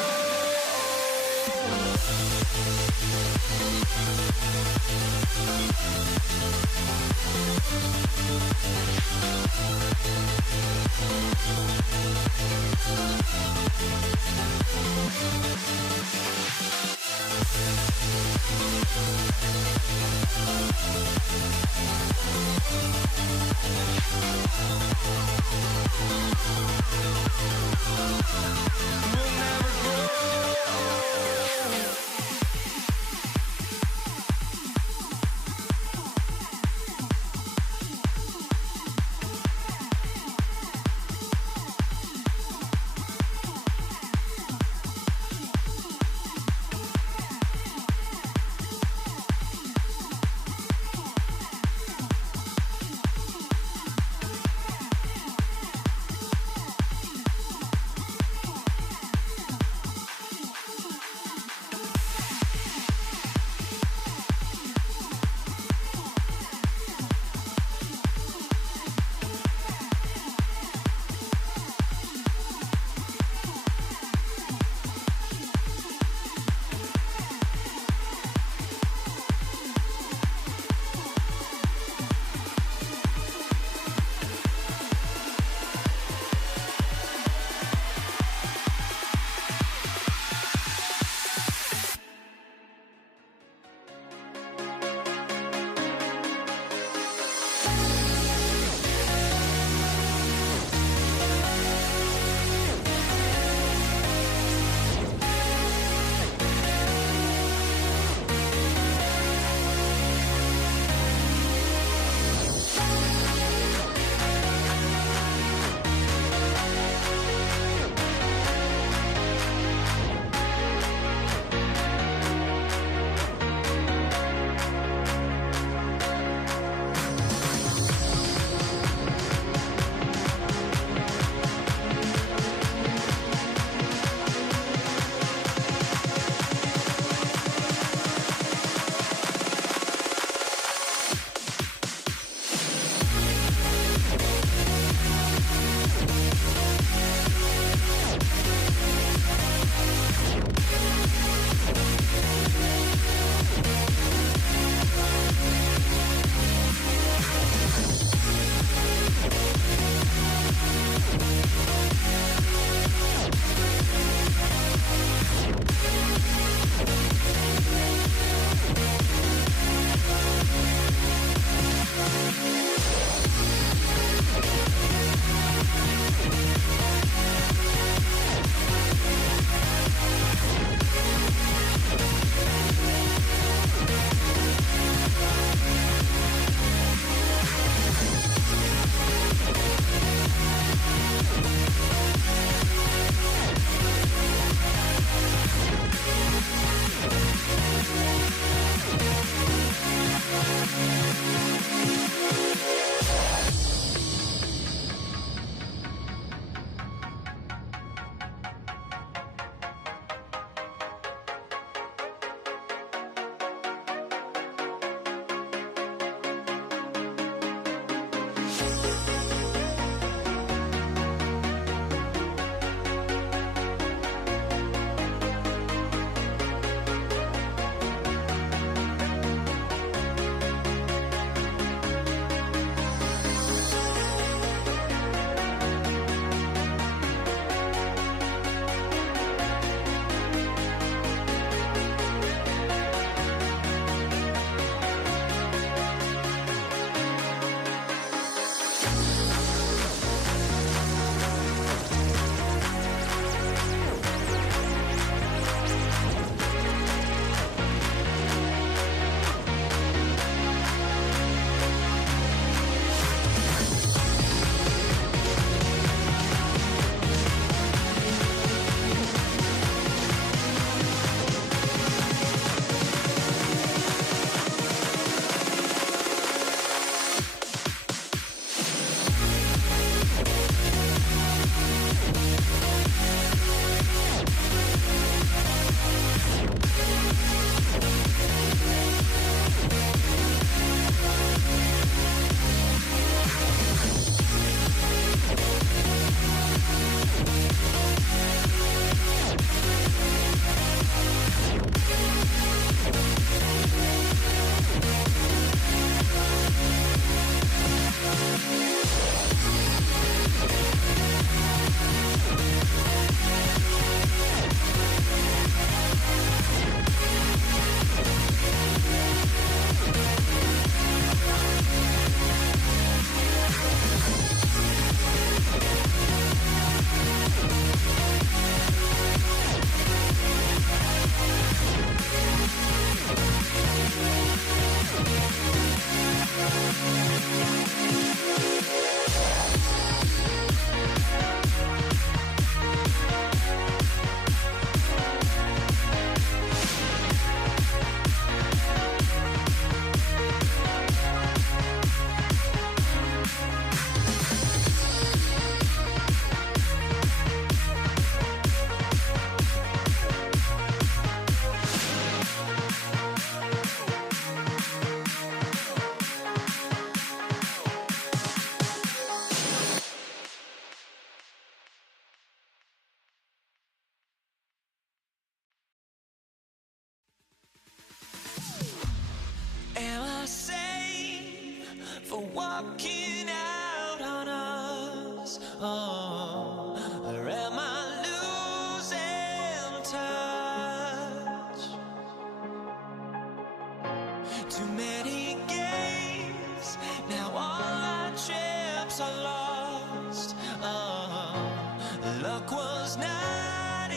was not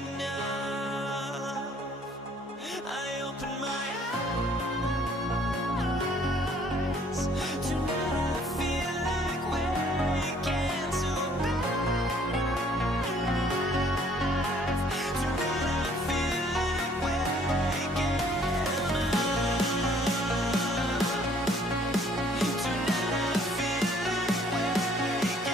enough. I opened my eyes. Tonight I feel like waking to a better life. Tonight I feel like waking up. Tonight I feel like waking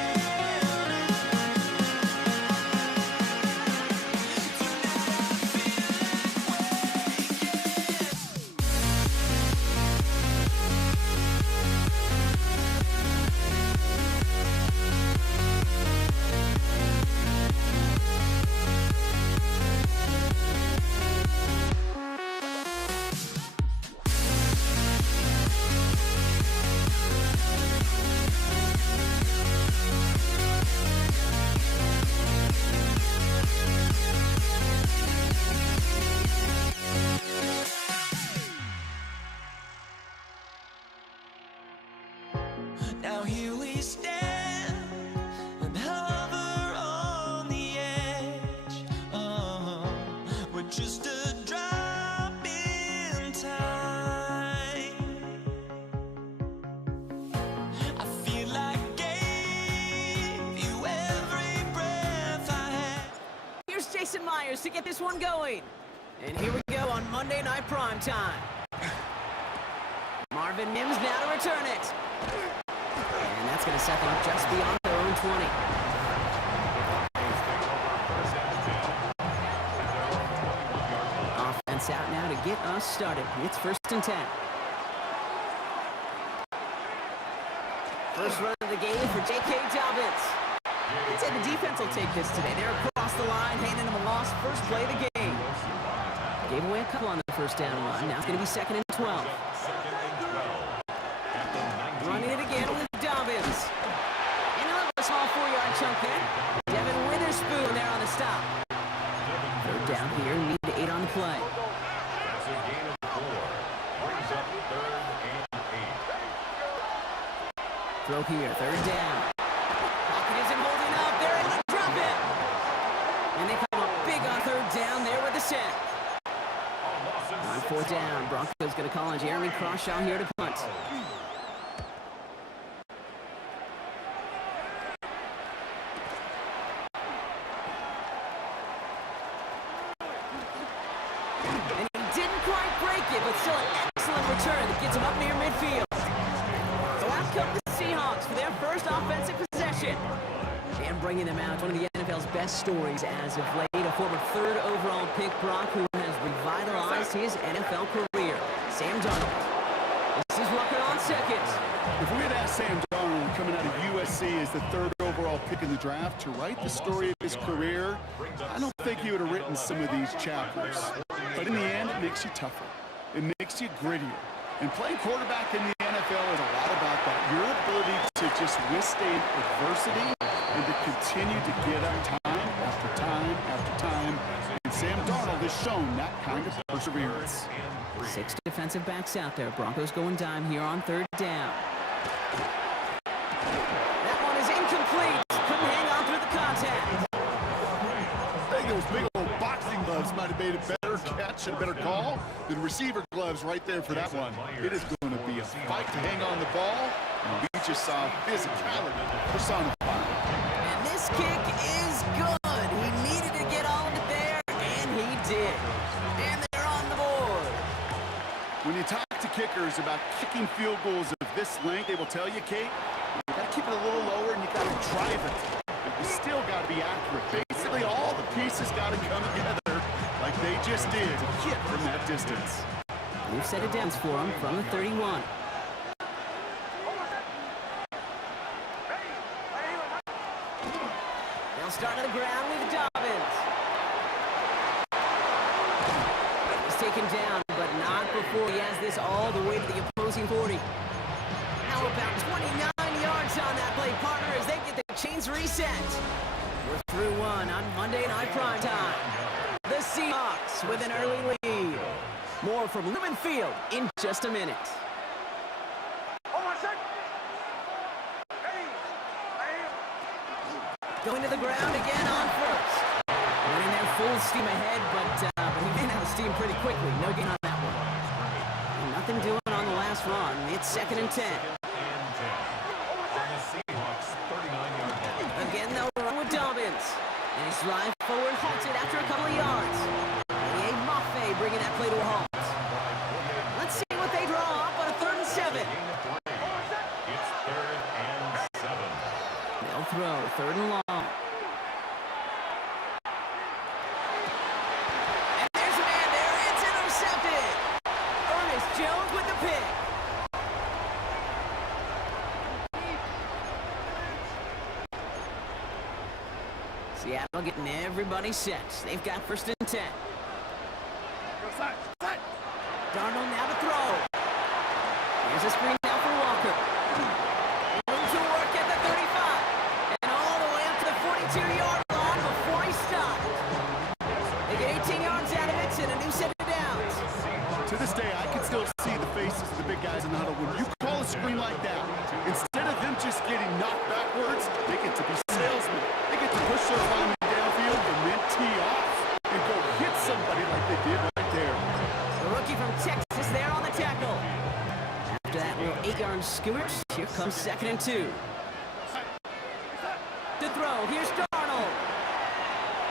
Now here we stand and hover on the edge. We're just a drop in time. I feel like gave you every breath I had. Here's Jason Myers to get this one going. And here we go on Monday Night Primetime. Marvin Mims now to return it. And that's going to set them up just beyond their own 20. Offense out now to get us started. It's 1st and 10. First run of the game for J.K. Dobbins. I'd say the defense will take this today. They're across the line, handing them a loss. First play of the game. Gave away a couple on the first down run. Now it's going to be 2nd and 12. Running it again with Dobbins. And a small 4-yard chunk there. Devin Witherspoon there on the stop. 3rd down here, need 8 on the play. That's a gain of 4. Brings up 3rd and 8. Throw here, 3rd down. Pocket isn't holding up. They're able to drop it. And they come up big on 3rd down there with the sack. On 4th down, Broncos going to call on Jeremy Crawshaw here to punt. And he didn't quite break it, but still an excellent return that gets him up near midfield. So out come the Seahawks for their first offensive possession. And bringing them out, one of the NFL's best stories as of late, a former 3rd overall pick, Brock, who has revitalized his NFL career. Sam Darnold. This is Rucker on 2nd. If we had asked Sam Darnold, coming out of USC as the 3rd overall pick in the draft, to write the story of his career, I don't think he would have written some of these chapters. But in the end, it makes you tougher. It makes you grittier. And playing quarterback in the NFL is a lot about that. Your ability to just withstand adversity and to continue to get up time after time after time. And Sam Darnold has shown that kind of perseverance. 6 defensive backs out there. Broncos going dime here on 3rd down. That one is incomplete. Couldn't hang on through the contact. I think those big old boxing gloves might have made a better catch and a better call than receiver gloves right there for that one. It is going to be a fight to hang on the ball, and we just saw physicality personified. And this kick is good. He needed to get on it there, and he did. And they're on the board. When you talk to kickers about kicking field goals of this length, they will tell you, Kate, you got to keep it a little lower and you got to drive it. But you still got to be accurate. Basically, all the pieces got to come together like they just did to hit from that distance. We've set it down for him from the 31. They'll start on the ground with Dobbins. He's taken down, but not before he has this all the way to the opposing 40. How about 29 yards on that play, partner, as they get the chains reset. We're through one on Monday Night Primetime. The Seahawks with an early lead. More from Lumen Field in just a minute. Going to the ground again on 1st. full steam ahead, but he ran out of steam pretty quickly. No gain on that one. And nothing doing on the last run. It's 2nd and 10. On the Seahawks 39-yard line. Again, they'll run with Dobbins. And his drive forward halted after a couple of yards. A Mafe bringing that play to a halt. Let's see what they draw up on a 3rd and 7. It's 3rd and 7. They'll throw 3rd and long. And there's a man there. It's intercepted. Ernest Jones with the pick. Seattle getting everybody set. They've got 1st and 10. Darnold now to throw. Here's a screen now for Walker. Room to work at the 35. And all the way up to the 42-yard line before he stopped. They get 18 yards out of it and a new set of downs. To this day, I can still see the faces of the big guys in the huddle. When you call a screen like that, instead of them just getting knocked backwards, they get to be salesmen. They get to push their linemen downfield and then tee off and go hit somebody like they did right there. The rookie from Texas there on the tackle. After that little 8-yard skirt, here comes 2nd and 2. To throw, here's Darnold.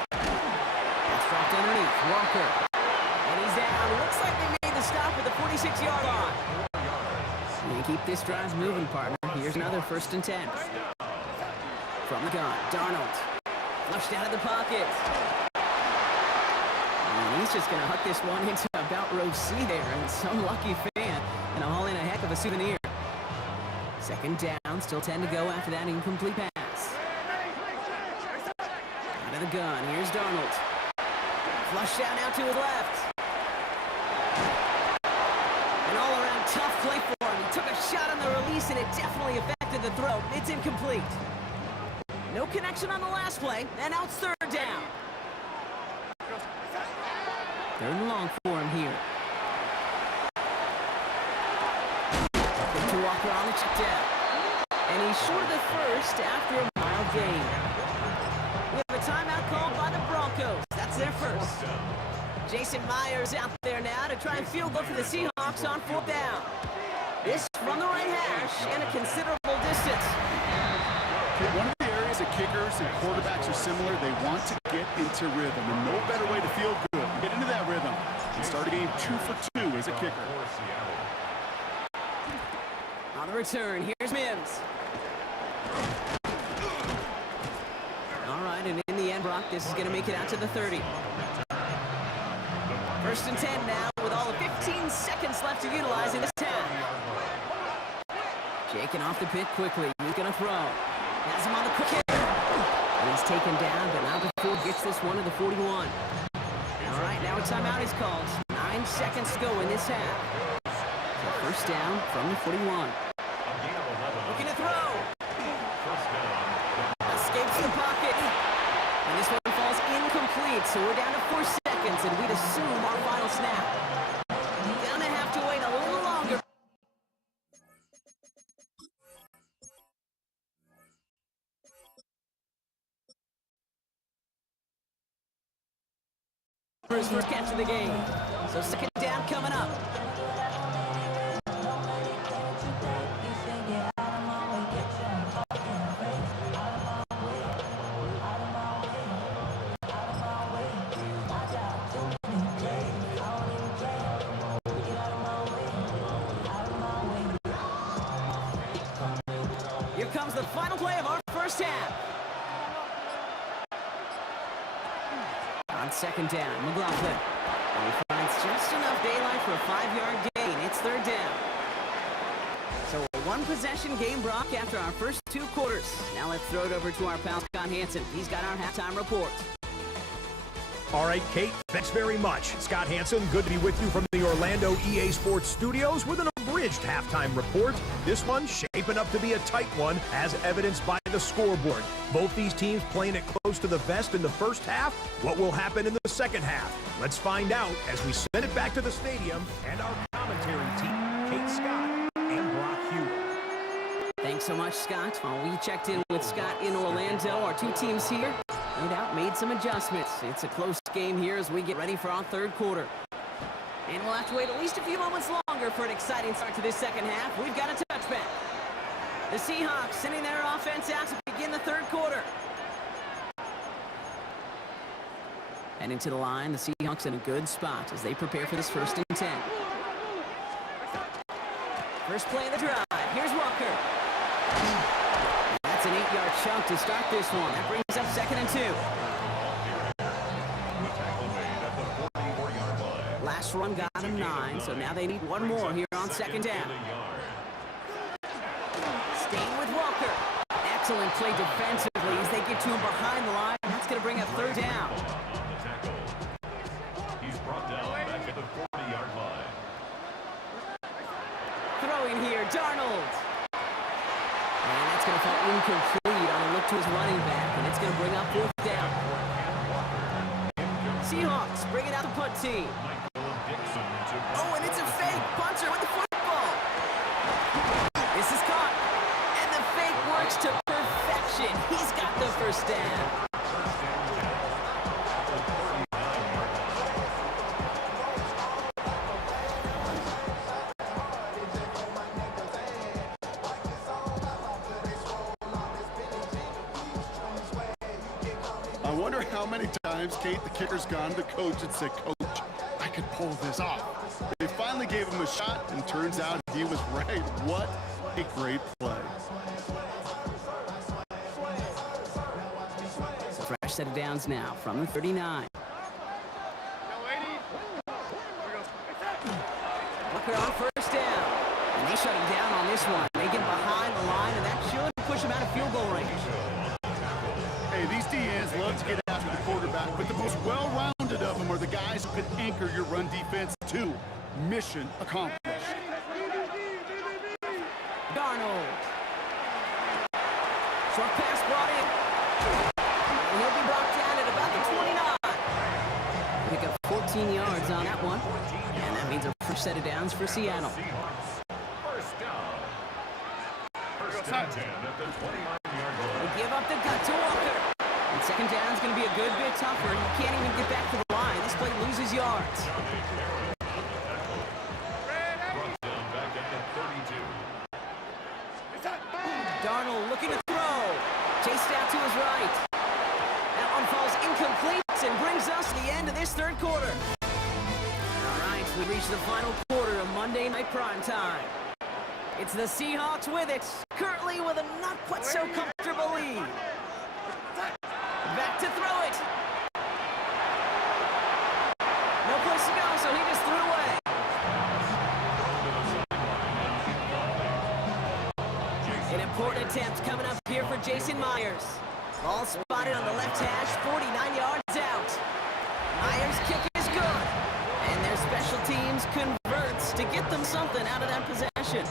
That's dropped underneath, Walker. And he's down. Looks like they made the stop at the 46-yard line. And keep this drive moving, partner. Here's another 1st and 10. From the gun, Darnold. Flushed out of the pocket. And he's just going to huck this one into about row C there. And some lucky fan and haul in a heck of a souvenir. 2nd down, still 10 to go after that incomplete pass. Out of the gun, here's Darnold. Flushed out now to his left. An all-around tough play for him. He took a shot on the release, and it definitely affected the throw. It's incomplete. No connection on the last play, and now it's 3rd down. 3rd and long for him here. To Walker on the check down. And he's short of the 1st after a mild gain. We have a timeout called by the Broncos. That's their 1st. Jason Myers out there now to try and field goal for the Seahawks on 4th down. This from the right hash and a considerable distance. One of the areas that kickers and quarterbacks are similar, they want to get into rhythm, and no better way to feel good. Get into that rhythm and start a game 2 for 2 as a kicker. On the return, here's Mims. All right, and in the end, Brock, this is going to make it out to the 30. 1st and 10 now with all of 15 seconds left to utilize in this half. Shaking off the pit quickly. He's going to throw. Has him on the quick hit. And he's taken down, but not before he gets this one to the 41. All right, now a timeout is called. 9 seconds to go in this half. So 1st down from the 41. Looking to throw. Escapes the pocket. And this one falls incomplete, so we're down to 4 seconds, and we'd assume our final snap. Gonna have to wait a little longer. For his first catch of the game. So 2nd down coming up. Here comes the final play of our 1st half. On 2nd down, McLaughlin. And he finds just enough daylight for a 5-yard gain. It's 3rd down. So a 1-possession game, Brock, after our first 2 quarters. Now let's throw it over to our pal, Scott Hanson. He's got our halftime report. All right, Kate, thanks very much. Scott Hanson, good to be with you from the Orlando EA Sports Studios with an abridged halftime report. This one shaping up to be a tight one, as evidenced by the scoreboard. Both these teams playing it close to the vest in the first half. What will happen in the second half? Let's find out as we send it back to the stadium and our commentary team, Kate Scott and Brock Hewitt. Thanks so much, Scott. We checked in with Scott in Orlando. Our 2 teams here. no doubt made some adjustments. It's a close game here as we get ready for our third quarter. And we'll have to wait at least a few moments longer for an exciting start to this second half. We've got a touchback. The Seahawks sending their offense out to begin the third quarter. And into the line, the Seahawks in a good spot as they prepare for this 1st and 10. First play of the drive. Here's Walker. That's an 8-yard chunk to start this one. That brings up 2nd and 2. Last run got him 9, so now they need one more here on 2nd down. Staying with Walker. Excellent play defensively as they get to him behind the line. That's going to bring up 3rd down. He's brought down back at the 40-yard line. Throwing here, Darnold. And that's going to fall incomplete on a look to his running back, and it's going to bring up 4th down. Seahawks bring it out the punt team. Oh, and it's a fake. Punter with the football. This is caught. And the fake works to perfection. He's got the 1st down. I wonder how many times, Kate, the kicker's gone to the coach and said, "Coach, I could pull this off." They finally gave him a shot, and turns out he was right. What a great play. So fresh set of downs now from the 39. Walker on 1st down. And they shut him down on this one. They get behind the line, and that should push him out of field goal range. Hey, these DNs love to get after the quarterback, but the most well-rounded of them are the guys who can anchor your run defense too. Mission accomplished. Darnold. Short pass brought in. And he'll be brought down at about the 29. Pick up 14 yards on that one. And that means a fresh set of downs for Seattle. First down. First and 10 at the 29-yard line. They give up the gut to Walker. And 2nd down is going to be a good bit tougher. He can't even get back to the line. This play loses yards. Darnold looking to throw. Chased out to his right. That one falls incomplete and brings us to the end of this 3rd quarter. All right, we reach the final quarter of Monday Night Primetime. It's the Seahawks with it, currently with a not quite so comfortable lead. Back to throw it. No place to go, so he just threw away. An important attempt coming up here for Jason Myers. Ball spotted on the left hash, 49 yards out. Myers' kick is good. And their special teams converts to get them something out of that possession.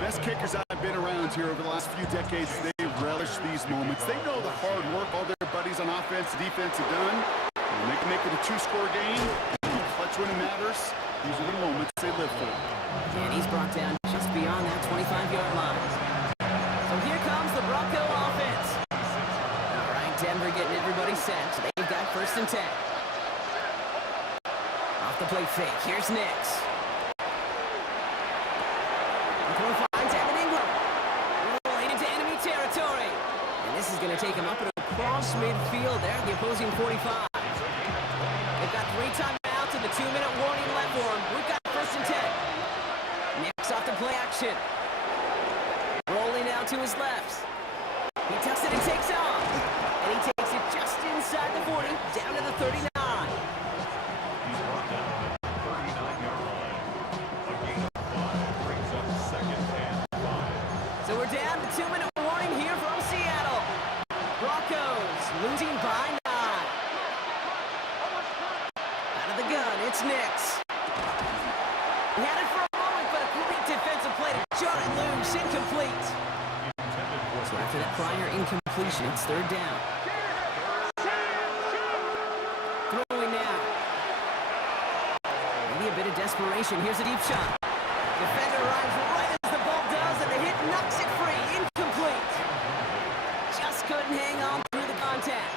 Best kickers I've been around here over the last few decades, they relish these moments. They know the hard work all their buddies on offense and defense have done. When they can make it a 2-score game, and clutch when it matters, these are the moments they live for. And he's brought down just beyond that 25-yard line. So here comes the Bronco offense. All right, Denver getting everybody set. So they've got 1st and 10. Off the play fake. Here's Nix. The throw finds Evan Ingram. Rolling into enemy territory. And this is going to take him up and across midfield there at the opposing 45. They've got 3 timeouts and the 2-minute warning left for him. We've got 1st and 10. Nix off the play action. Rolling out to his left. He tucks it and takes off. And he takes it just inside the 40, down to the 39. He's brought down at the 39-yard line. A gain of 5 brings up 2nd and 5. So we're down to 2-minute warning here from Seattle. Broncos losing by 9. Out of the gun, it's Nix. He had it for a moment, but a great defensive play to jar it loose, incomplete. So after that prior incompletion, it's 3rd down. Throwing now. Maybe a bit of desperation. Here's a deep shot. Defender arrives right as the ball does, and the hit knocks it free. Incomplete. Just couldn't hang on through the contact.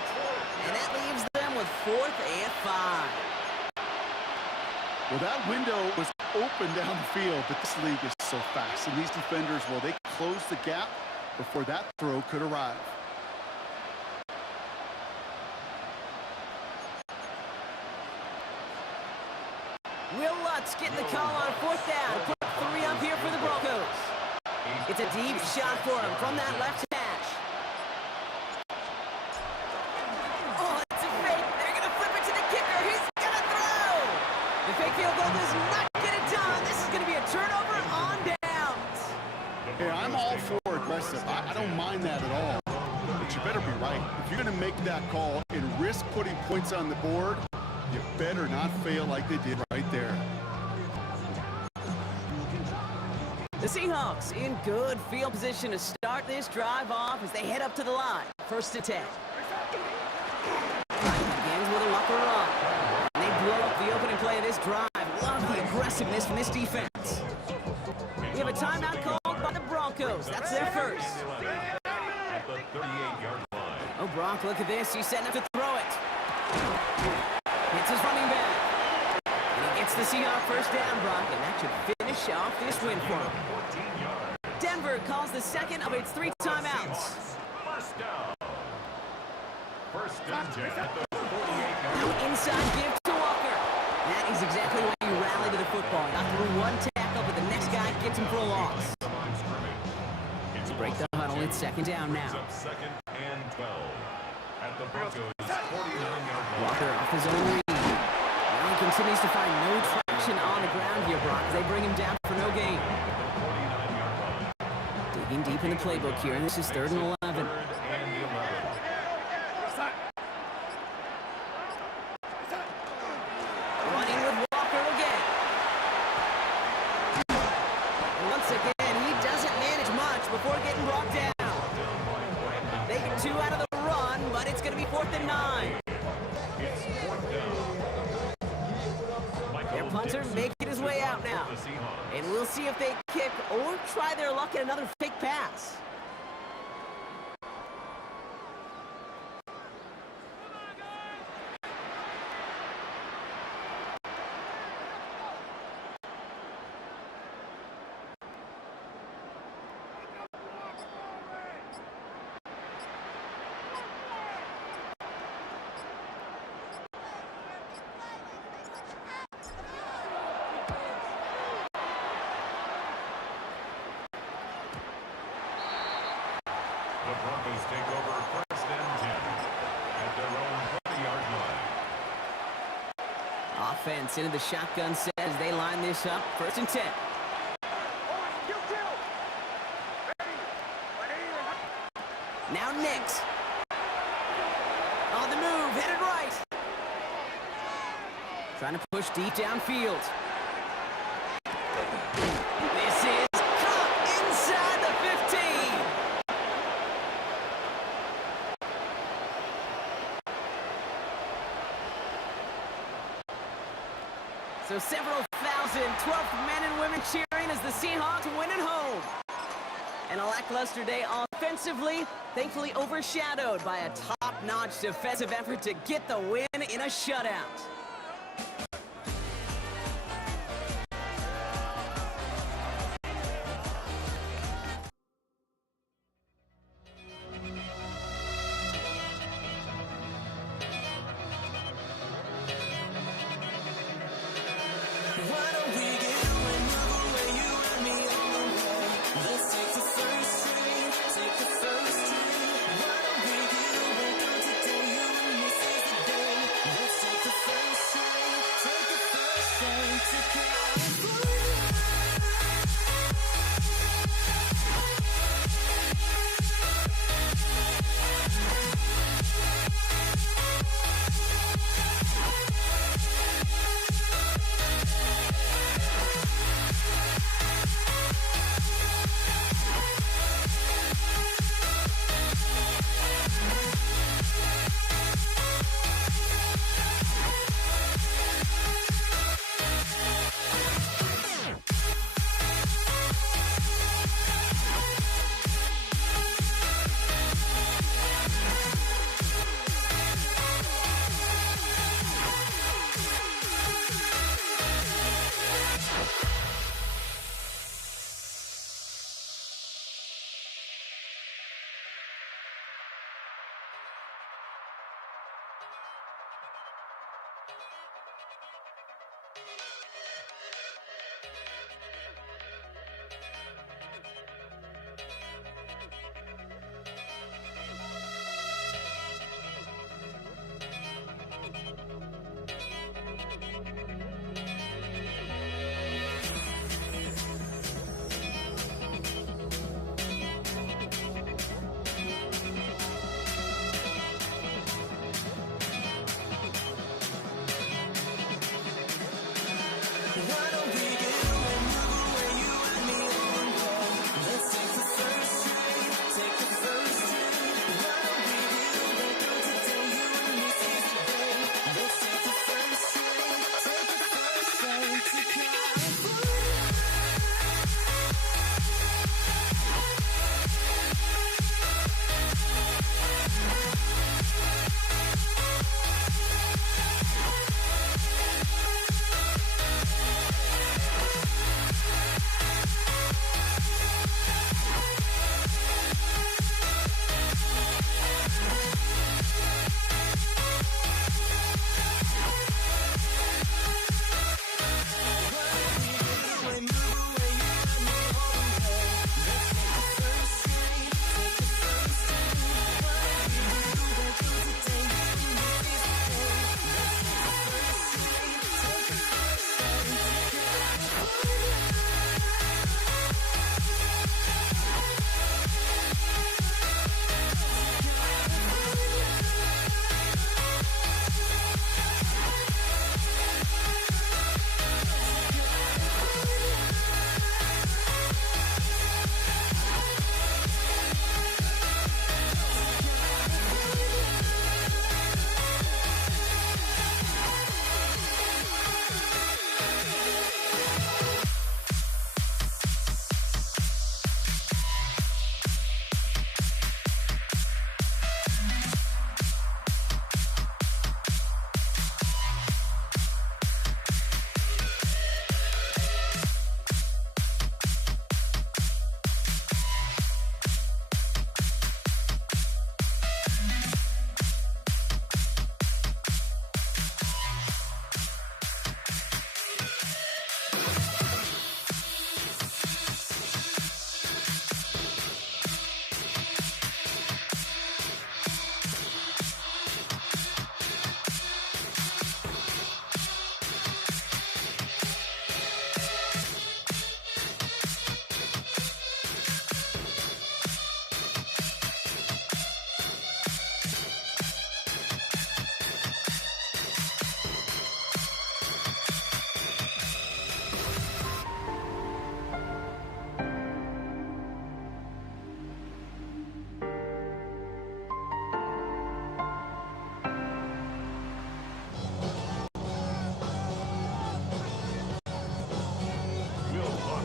4th and 5. Well, that window was open down the field, but this league is so fast. And these defenders, well, they closed the gap before that throw could arrive. Will Lutz getting the call on 4th down. Put 3 up here for the Broncos. It's a deep shot for him from that left hash. Oh, it's a fake. They're going to flip it to the kicker. He's going to throw. The fake field goal does not get it done. This is going to be a turnover on downs. Hey, I'm all for aggressive. I don't mind that at all. But you better be right. If you're going to make that call and risk putting points on the board, you better not fail like they did right there. The Seahawks in good field position to start this drive off as they head up to the line. 1st and 10. Begins with a Walker run. And they blow up the opening play of this drive. Love the aggressiveness from this defense. We have a timeout called by the Broncos. That's their first. At the 38-yard line. Oh, Gronk, look at this. He's setting up to throw it. It's his running back. And he gets the Seahawks first down, Brock, and that should finish off this win for him. Denver calls the second of its 3 timeouts. First down. First and 10 at the 48-yard line. Inside give to Walker. That is exactly why you rally to the football. Got through 1 tackle, but the next guy gets him for a loss. Break the huddle. It's 2nd down now. Up 2nd and 12 at the Broncos 49-yard line. Walker off his own read. Now he continues to find no traction on the ground here, Brock. They bring him down for no gain. 49-yard line. Digging deep in the playbook here, and this is 3rd and 11. 3rd and 11. Running with Walker again. And once again, he doesn't manage much before getting brought down. They get 2 out of the run, but it's going to be 4th and 9. It's 4th down. Their punter making his way out now. And we'll see if they kick or try their luck at another fake pass. The Broncos take over 1st and 10 at their own 20-yard line. Offense into the shotgun set as they line this up. 1st and 10. Now Nix. On the move, headed right. Trying to push deep downfield. This is caught inside the 15. So several thousand 12th men and women cheering as the Seahawks win at home. And a lackluster day offensively, thankfully overshadowed by a top-notch defensive effort to get the win in a shutout. Let's take the first train.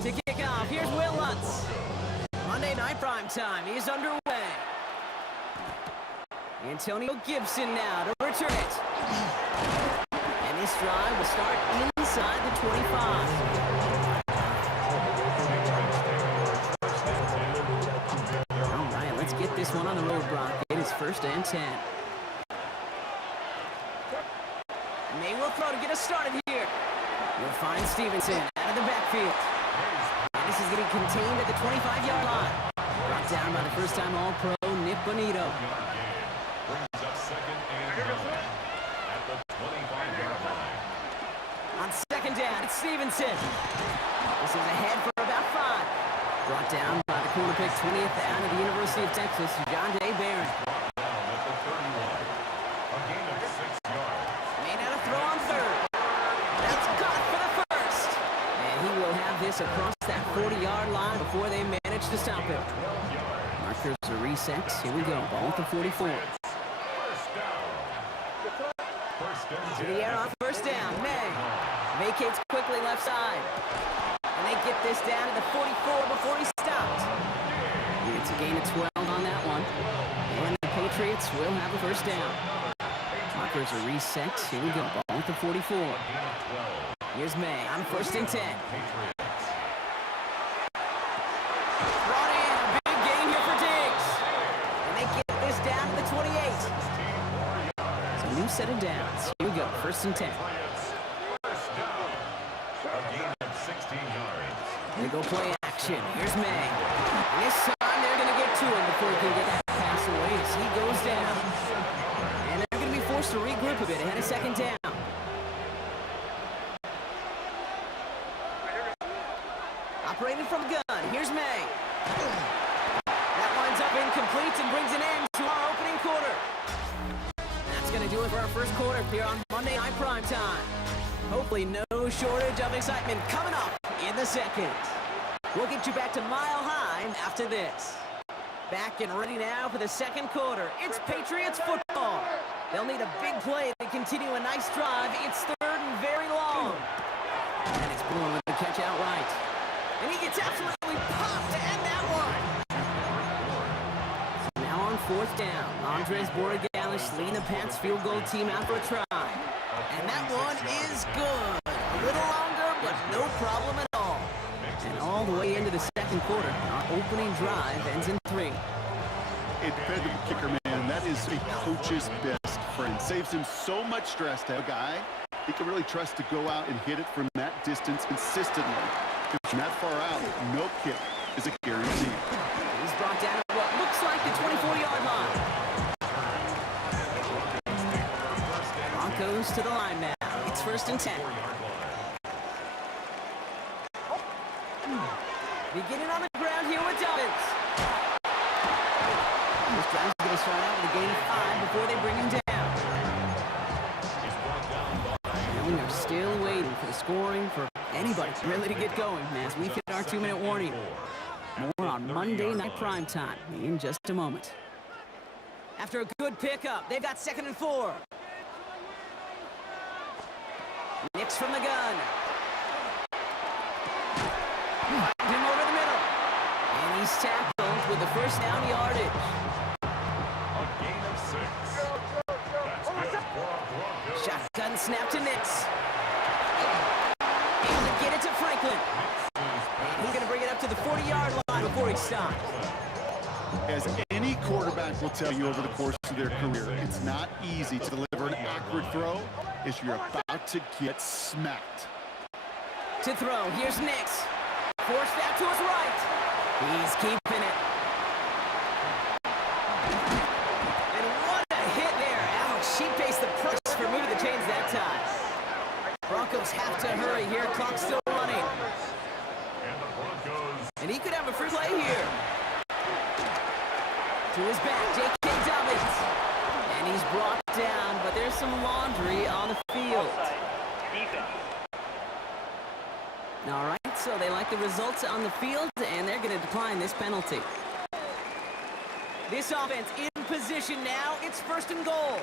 To kick off, here's Will Lutz. Monday Night Prime Time is underway. Antonio Gibson now to return it. And this drive will start inside the 25. All right, let's get this one on the road, Brock. It is 1st and 10. May will throw to get us started here. We'll find Stevenson out of the backfield. And this is getting contained at the 25-yard line. Brought down by the first-time All-Pro, Nick Bonito. Brings up 2nd and 9 at the 25-yard line. On 2nd down, it's Stevenson. This is ahead for about 5. Brought down by the corner pick 20th out of the University of Texas, John Day Barron. Down at the 31. A gain of 6 yards. Made out a throw on 3rd. That's caught for the first. And he will have this across that 40-yard line before they manage to stop him. 12 yards. Markers are reset. Here we go. Ball at the 44. First down. First and To the air on 1st down. May vacates quickly left side. And they get this down to the 44 before he stopped. It's a gain of 12 on that one. And the Patriots will have a 1st down. Markers are reset. Here we go. Ball at the 44. Here's May on 1st and 10. Brought in a big gain here for Diggs. And they get this down to the 28. So new set of downs. Here we go. 1st and 10. First down. They go play action. Here's May. And this time they're going to get to him before he can get that pass away as he goes down. And they're going to be forced to regroup a bit ahead of second down. Operating from the gun. Here's May. That winds up incomplete and brings an end to our opening quarter. That's going to do it for our first quarter here on Monday Night Primetime. Hopefully no shortage of excitement coming up in the second. We'll get you back to Mile High after this. Back and ready now for the second quarter. It's Patriots football. They'll need a big play to continue a nice drive. It's third and very long. And it's Bourne with the catch outright. And he gets absolutely popped to end that one. So now on fourth down, Andres Borregales leading the Pats field goal team out for a try. And that one is good. A little longer, but no problem at all. And all the way into the second quarter, our opening drive ends in 3. A dependable kicker, man. That is a coach's best friend. Saves him so much stress to have a guy he can really trust to go out and hit it from that distance consistently. Because from that far out, no kick is a guarantee. He's brought down at what looks like the 24-yard line. Broncos to the line now. It's first and 10. Beginning on the ground here with Dobbins. This drive's going to start out with a gain of 5 before they bring him down. And we are still waiting for the scoring for anybody really to get going as we hit our 2-minute warning. More on Monday Night Primetime in just a moment. After a good pickup, they've got 2nd and 4. Nix from the gun. Him over the middle. And he's tackled with the first down yardage. A gain of 6. That's good for our Broncos. Shotgun snap to Nix. Able to get it to Franklin. And he's going to bring it up to the 40-yard line before he stops. As any quarterback will tell you over the course of their career, it's not easy to deliver an accurate throw as you're about to get smacked. To throw, here's Nix. Forced that to his right. He's keeping it. And what a hit there. Ouch, she faced the press for moving the chains that time. Broncos have to hurry here. Clock's still running. And the Broncos. And he could have a free play here. To his back, J.K. Dobbins. And he's brought down, but there's some laundry on the field. All right, so they like the results on the field, and they're going to decline this penalty. This offense in position now. It's first and goal.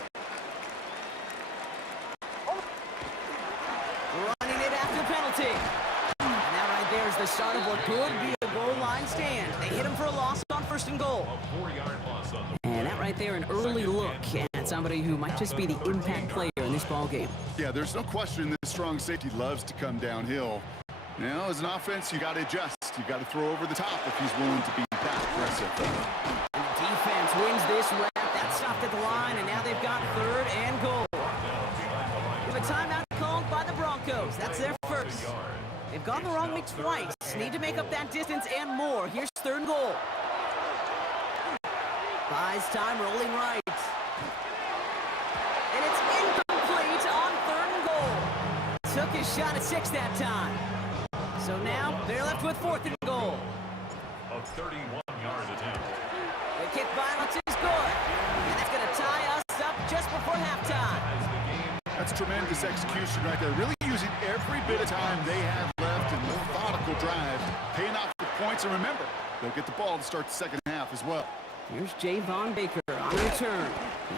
Running it after penalty. And that right there is the start of what could be a goal line stand. They hit him for a loss on first and goal. A 4-yard loss on the And that right there, an early look at somebody who might just be the impact player in this ball game. Yeah, there's no question this strong safety loves to come downhill. Now, as an offense, you got to adjust. You got to throw over the top if he's willing to be that aggressive. And the defense wins this rep. That stopped at the line, and now they've got third and goal. We have a timeout called by the Broncos. That's their first. They've gone the wrong way twice. Need to make up that distance and more. Here's third and goal. Buys time, rolling right. And it's incomplete on third and goal. Took his shot at 6 that time. So now they're left with 4th and goal. A 31-yard attempt. The kick violence is good. And that's going to tie us up just before halftime. That's tremendous execution right there. Really using every bit of time they have left in methodical drive. Paying off the points. And remember, they'll get the ball to start the second half as well. Here's Javon Baker on return.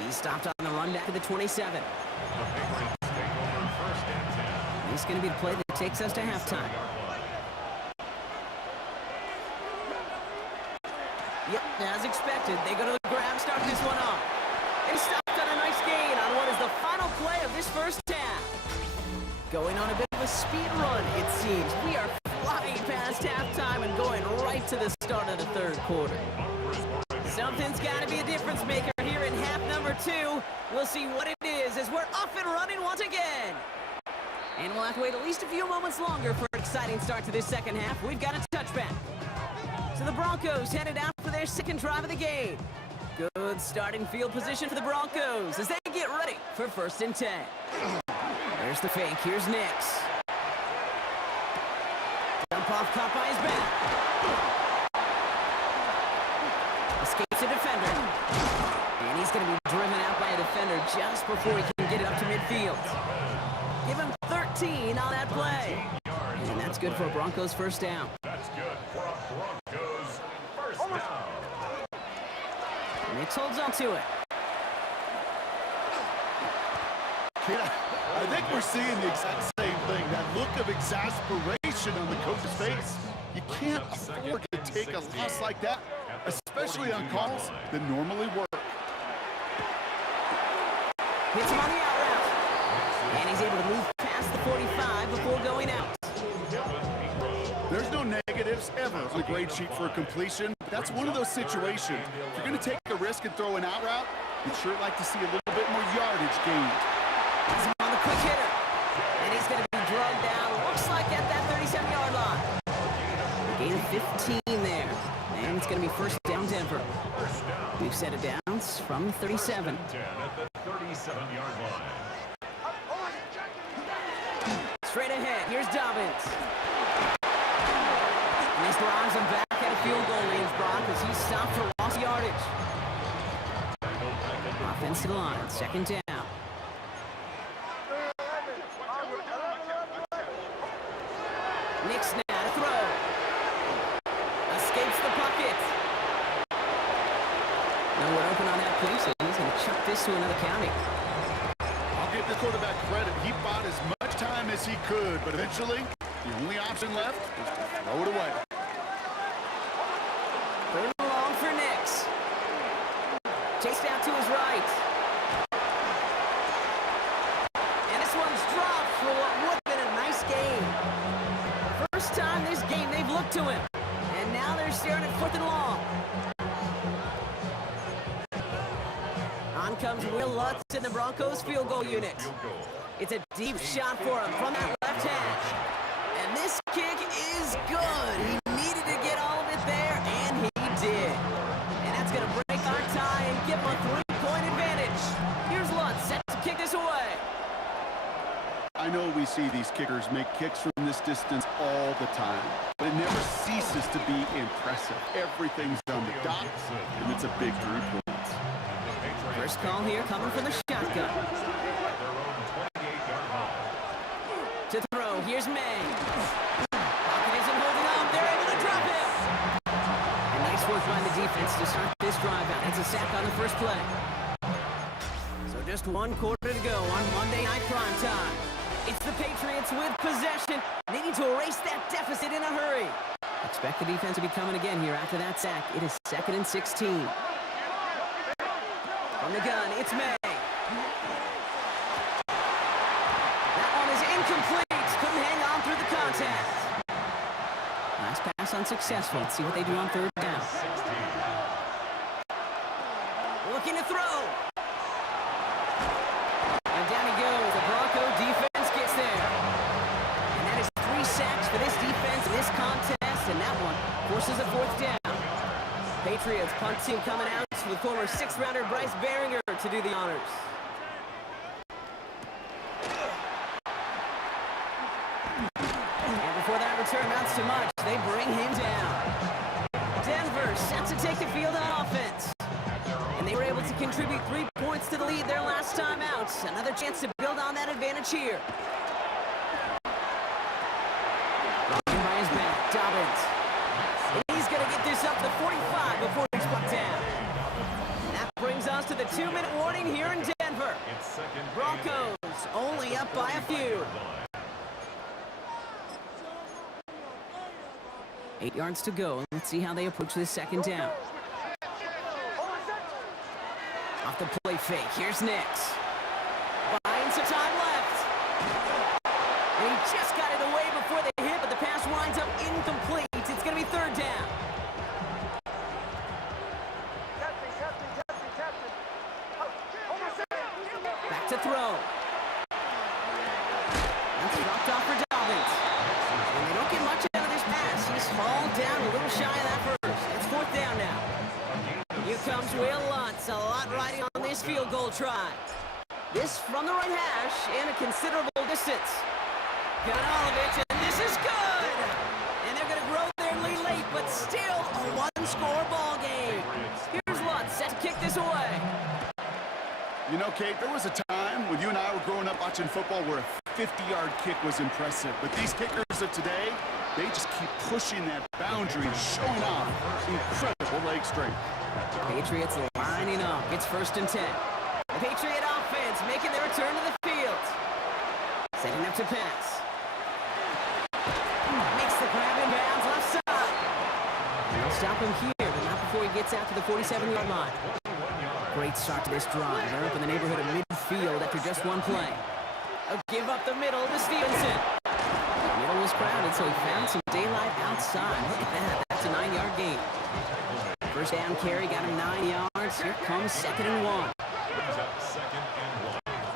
He stopped on the run back to the 27. The Patriots take over first and 10. This is going to be the play that takes us to halftime. Yep, as expected, they go to the ground, start this one off. And he stopped on a nice gain on what is the final play of this first half. Going on a bit of a speed run, it seems. We are flying past halftime and going right to the start of the third quarter. Something's got to be a difference maker here in half number 2. We'll see what it is as we're off and running once again. And we'll have to wait at least a few moments longer for an exciting start to this second half. We've got a touchback. So the Broncos headed out for their second drive of the game. Good starting field position for the Broncos as they get ready for 1st and 10. There's the fake. Here's Nix. Jump off caught by his back. Escapes a defender. And he's going to be driven out by a defender just before he can get it up to midfield. Give him 13 on that play. And that's good for a Broncos first down. That's good for a Broncos first down. Nix holds on to it. Kid, I think we're seeing the exact same thing. That look of exasperation on the coach's face. You can't afford to take a loss like that, especially on calls that normally work. Hits him on the out route. And he's able to move past the 45 before going out. There's no negatives ever on the grade sheet for a completion. That's one of those situations. If you're going to take a risk and throw an out route, you'd sure like to see a little bit more yardage gained. He's on the quick hitter. And he's going to be drugged down. Looks like at that 37-yard line. Gain of 15 there. And it's going to be first down Denver. We've set it down from 37. 10 at the 37-yard line. Straight ahead. Here's Dobbins. And this drives him back at a field goal range, Brock, as he's stopped for lost yardage. Offense to the line. 2nd down. Nix now to throw. Escapes the pocket. No one open on that play, so he's going to chuck this to another county. I'll give the quarterback credit. He bought as much time as he could, but eventually, the only option left was to throw it away. Third and long for Nix. Chased out to his right. And this one's dropped for what would have been a nice game. First time this game they've looked to him. And now they're staring at 4th and long. On comes Will Lutz in the Broncos field goal unit. It's a deep shot for him from that left hash. And this kick is good. He needed to get all of it there, and he did. And that's going to break our tie and give him a 3-point advantage. Here's Lutz set to kick this away. I know we see these kickers make kicks from this distance all the time, but it never ceases to be impressive. Everything's on the dot, and it's a big 3 points. First call here coming from the shotgun. To throw, here's May. Pocket isn't holding on. They're able to drop him. And nice work by the defense to start this drive out. It's a sack on the first play. So just 1 quarter to go on Monday Night Primetime. It's the Patriots with possession, needing to erase that deficit in a hurry. Expect the defense to be coming again here after that sack. It is 2nd and 16. From the gun, it's May. That one is incomplete. Couldn't hang on through the contact. Last pass unsuccessful. Let's see what they do on 3rd down. Looking to throw. And down he goes. The Bronco defense gets there. And that is 3 sacks for this defense in this contest. And that one forces a 4th down. Patriots punt team coming out with former 6th-rounder Bryce Baringer to do the honors. And before that return amounts to much, they bring him down. Denver set to take the field on offense. And they were able to contribute 3 points to the lead their last time out. Another chance to build on that advantage here. Rocking by his back, Dobbins. He's going to get this up to 45 before he's brought down. And that brings us to the 2-minute warning here in Denver. Broncos only up by a few. 8 yards to go. Let's see how they approach this 2nd down. Off the play fake. Here's Nix. Finds some time left. And he just got it away before they hit, but the pass winds up incomplete. It's going to be 3rd down. Back to throw. That's dropped off for Dobbins. And they don't get much out of this pass. He's fallen down a little shy of that first. It's fourth down now. Here comes Will Lutz. A lot riding on this field goal try. This from the right hash and a considerable distance. Got all of it, and this is good! And they're going to grow their lead late, but still a one-score ball game. Here's Lutz set to kick this away. You know, Kate, there was a time when you and I were growing up watching football where a 50-yard kick was impressive. But these kickers of today, they just keep pushing that boundary and showing off incredible leg strength. Patriots lining up. It's 1st and 10. The Patriot offense making their return to the field. Setting up to pass. Makes the grab in bounds left side. They'll stop him here, but not before he gets out to the 47-yard line. Great start to this drive. They're up in the neighborhood of midfield after just one play. A give up the middle to Stevenson. The middle was crowded, so he found some daylight outside. Look at that. That's a 9-yard gain. First down carry got him 9 yards. Here comes 2nd and 1.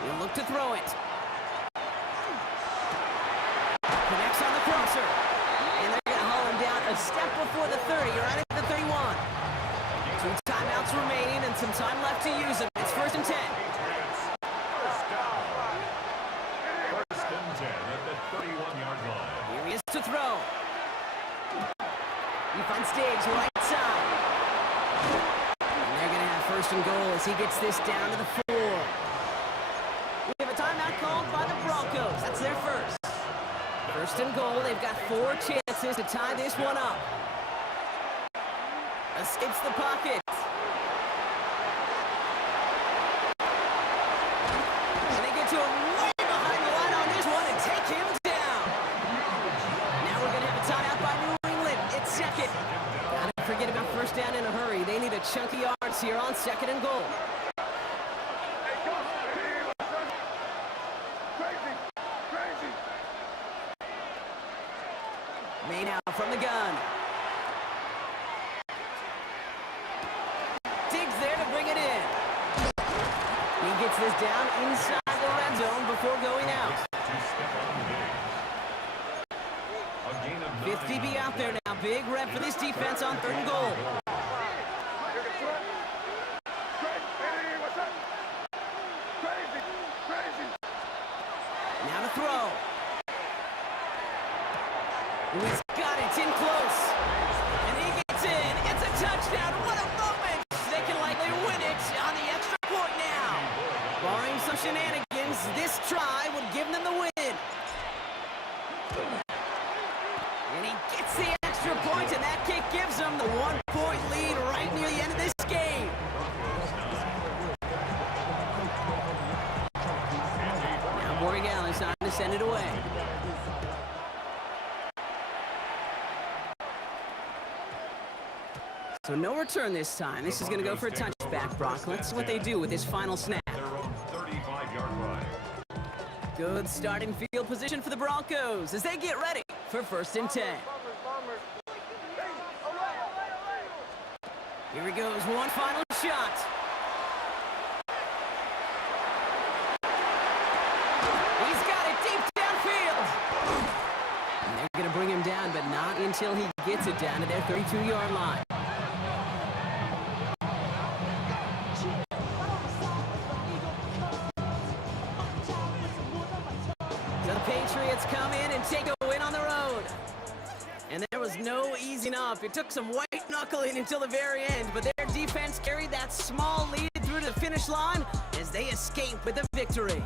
He'll look to throw it. Connects on the crosser. And they're going to haul him down a step before the 30, right at the 31. 2 timeouts remaining and some time left to use them. It's 1st and 10. First and 10 at the 31-yard line. Here he is to throw. He finds Diggs right side. And they're going to have 1st and goal as he gets this down to the 4. We have a timeout called by the Broncos. That's their first. 1st and goal. They've got 4 chances to tie this one up. Escapes the pocket. And they get to him way behind the line on this one and take him down. Now we're going to have a timeout by New England. It's 2nd. Gotta forget about 1st down in a hurry. They need a chunk of yards here on 2nd and goal. May now from the gun. Diggs there to bring it in. He gets this down inside the red zone before going out. 50 be out there now. Big rep for this defense on 3rd and goal. Now to throw. He's got it in close. And he gets in. It's a touchdown. What a moment. They can likely win it on the extra point now. Barring some shenanigans, this try would give them the win. And he gets the extra point, and that kick gives them the 1-point lead right near the end of this game. Now Morgan Allen's time to send it away. So no return this time. This is going to go for a touchback, Brock. Let's see what they do with this final snap. Their own 35-yard line. Good starting field position for the Broncos as they get ready for 1st and 10. Here he goes, one final shot. He's got it deep downfield. And they're going to bring him down, but not until he gets it down to their 32-yard line. So the Patriots come in and take a win on the road. And there was no easing up. It took some white knuckling until the very end, but their defense carried that small lead through to the finish line as they escape with the victory.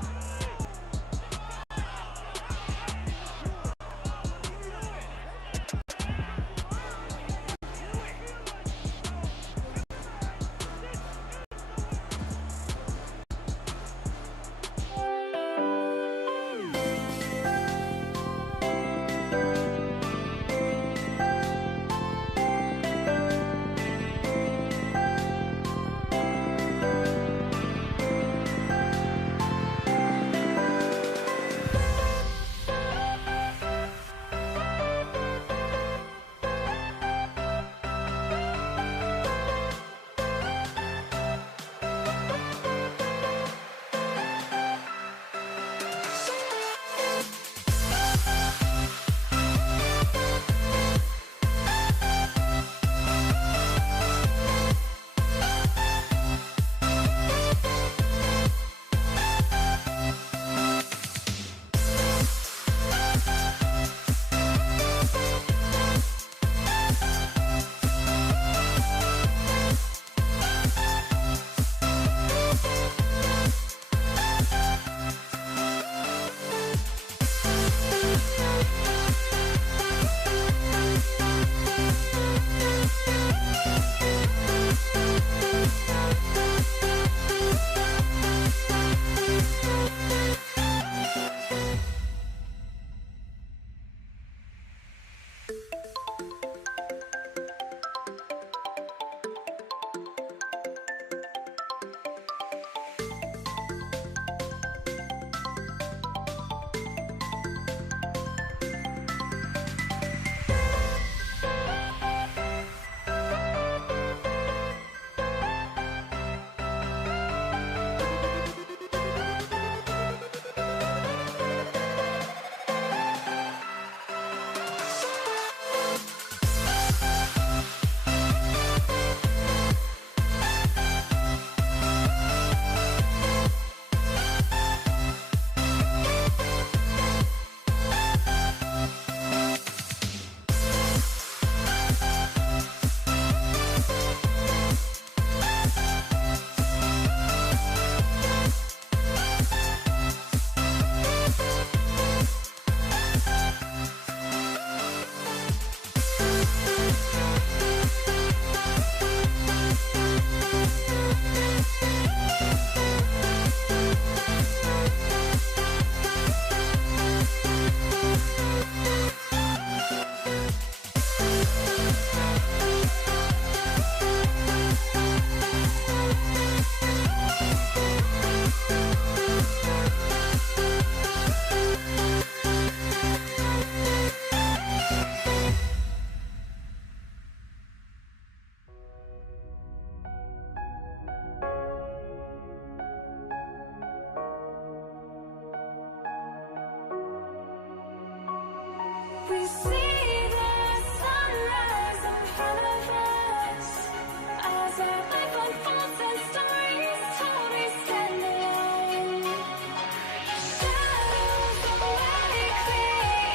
see the sunrise in front of us as our life unfolds and stories told we stand alone. Shadows awake the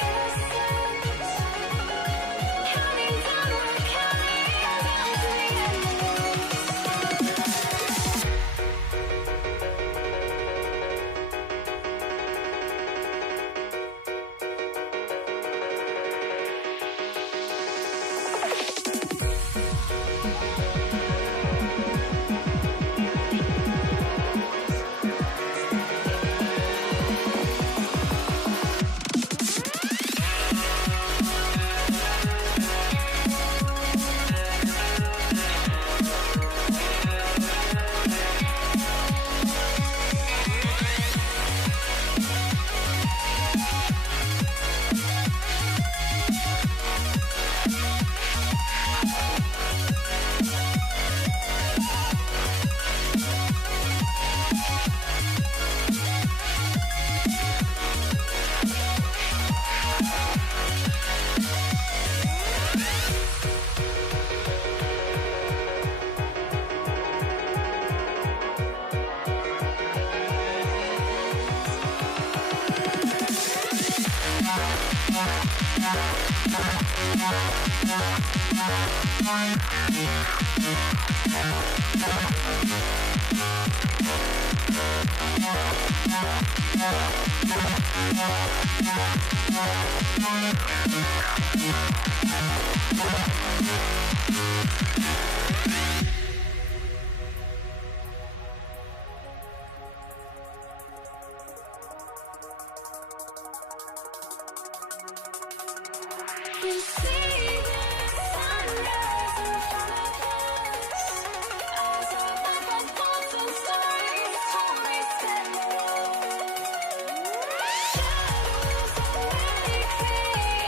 innocent, counting down, we're counting down to the end. We see the sunrise in front of us as our life unfolds and stories told we stand alone. Shadows awake the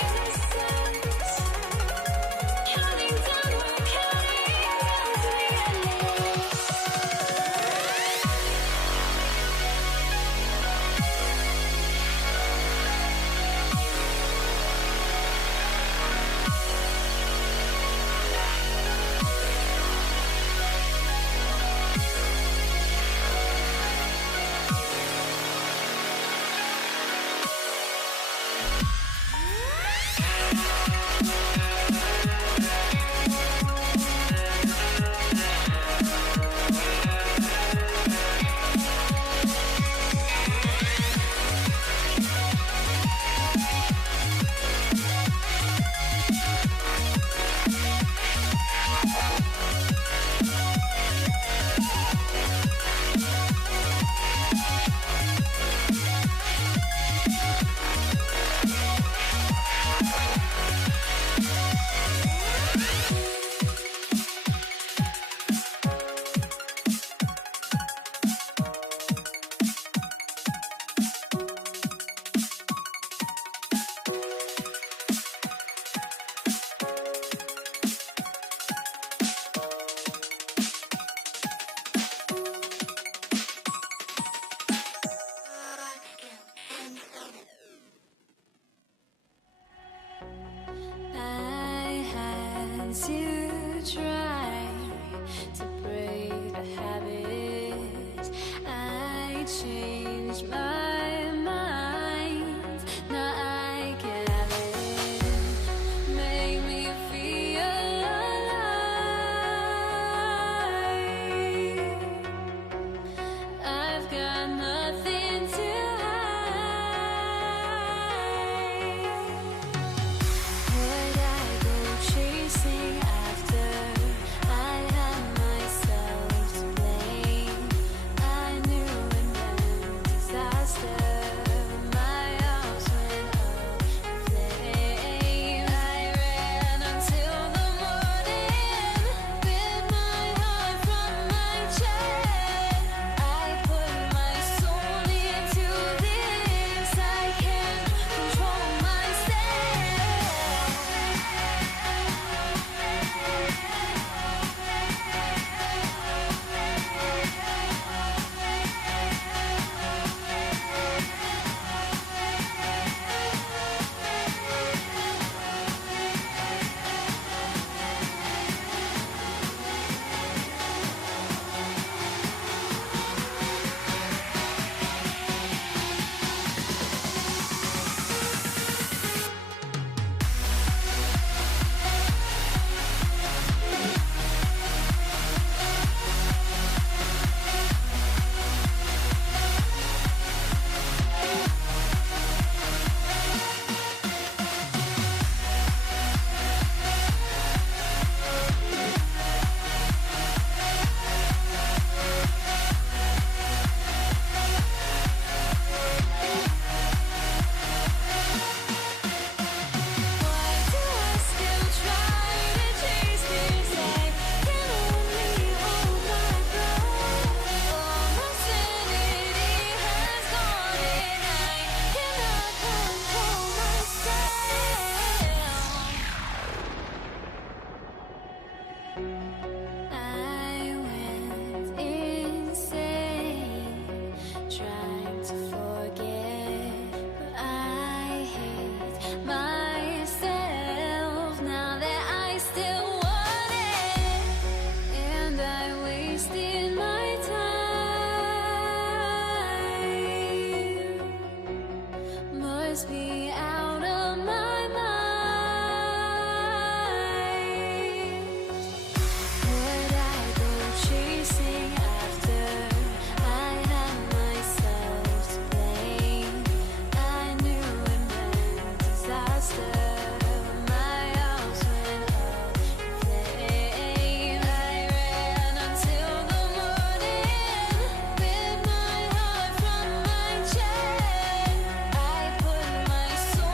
innocent, counting down, we're counting down to the endless. must be out of my mind. Would I go chasing after? I had myself to blame. I knew it meant disaster. My house went up in flames. I ran until the morning with my heart from my chest. I put my soul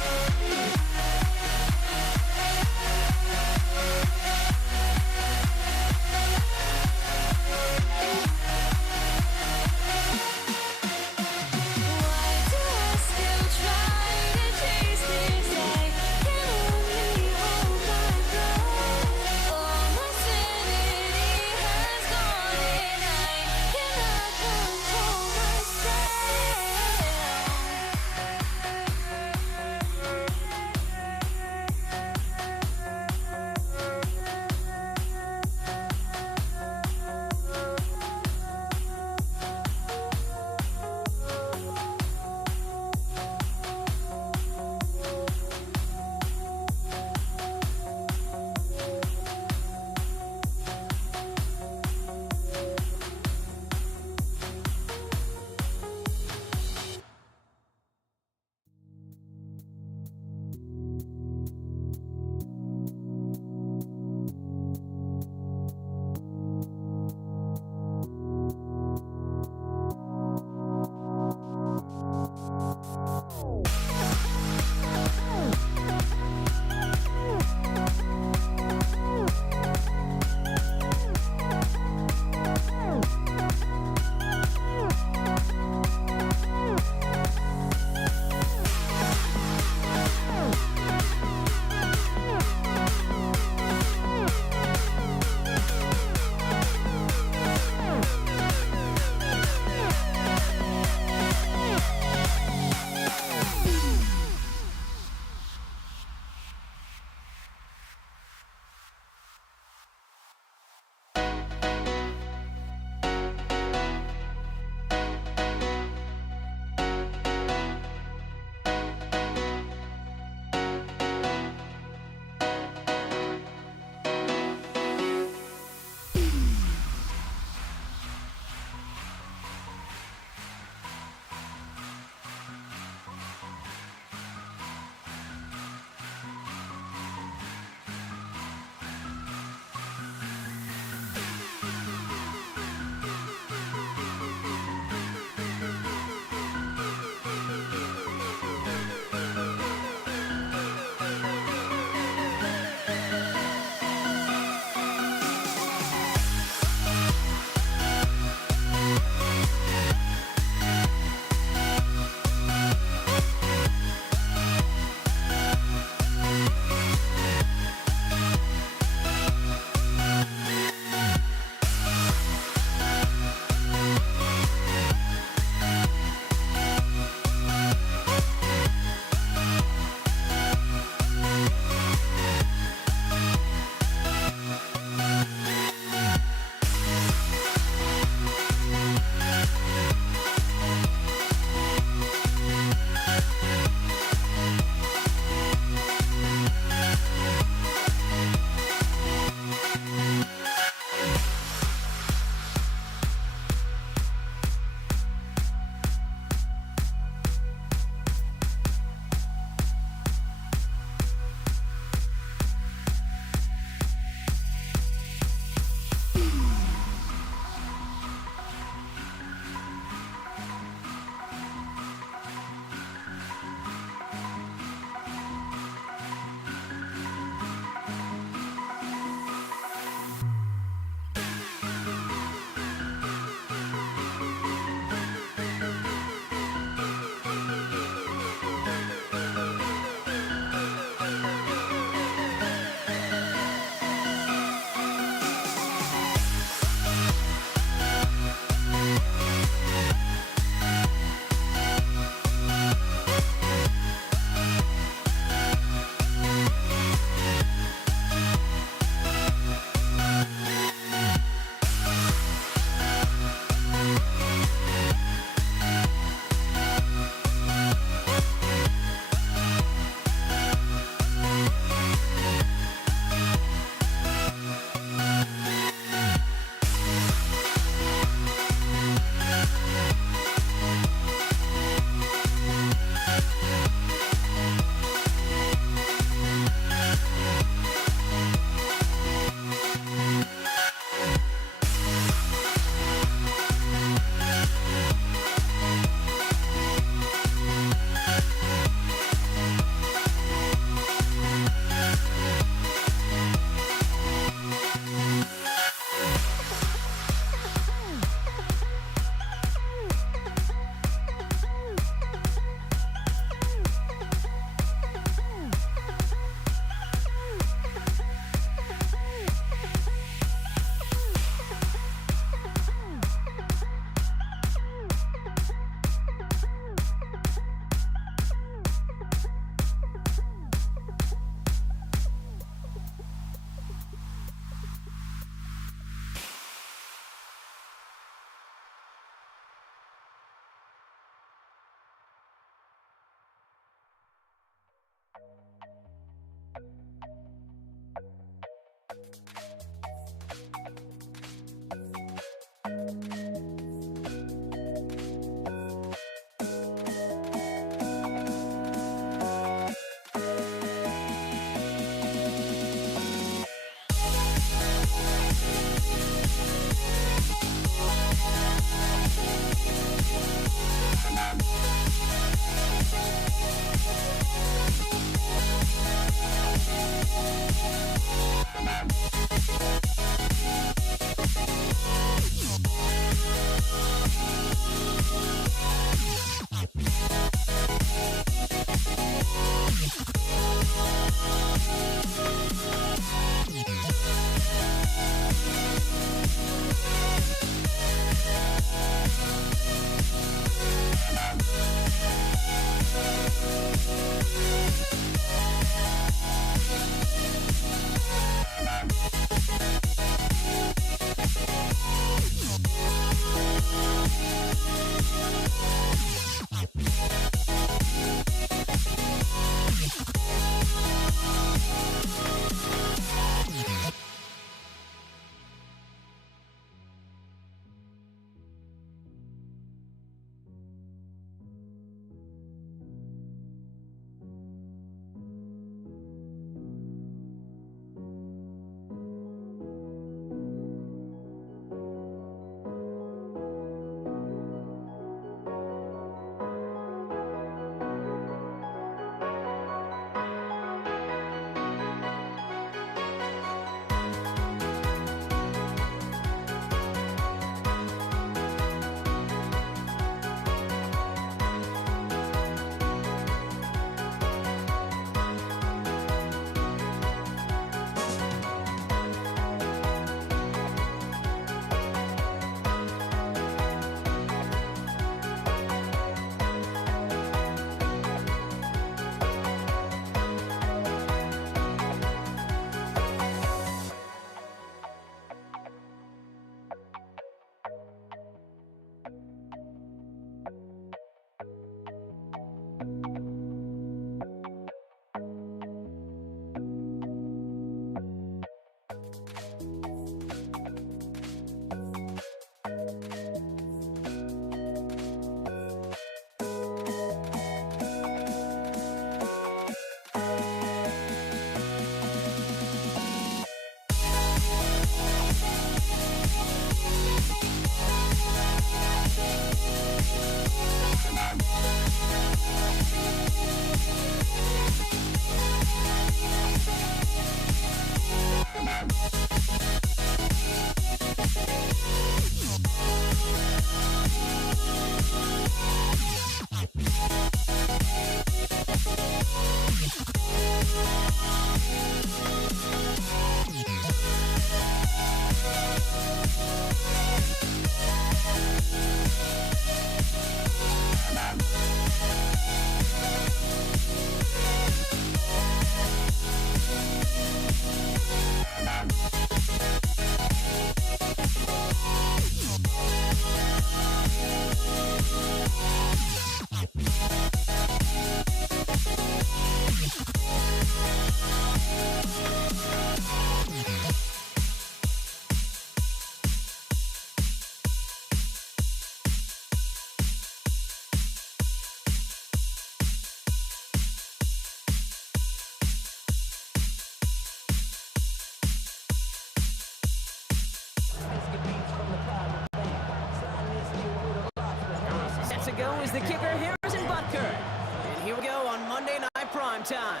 go is the kicker, Harrison Butker. And here we go on Monday Night Prime Time.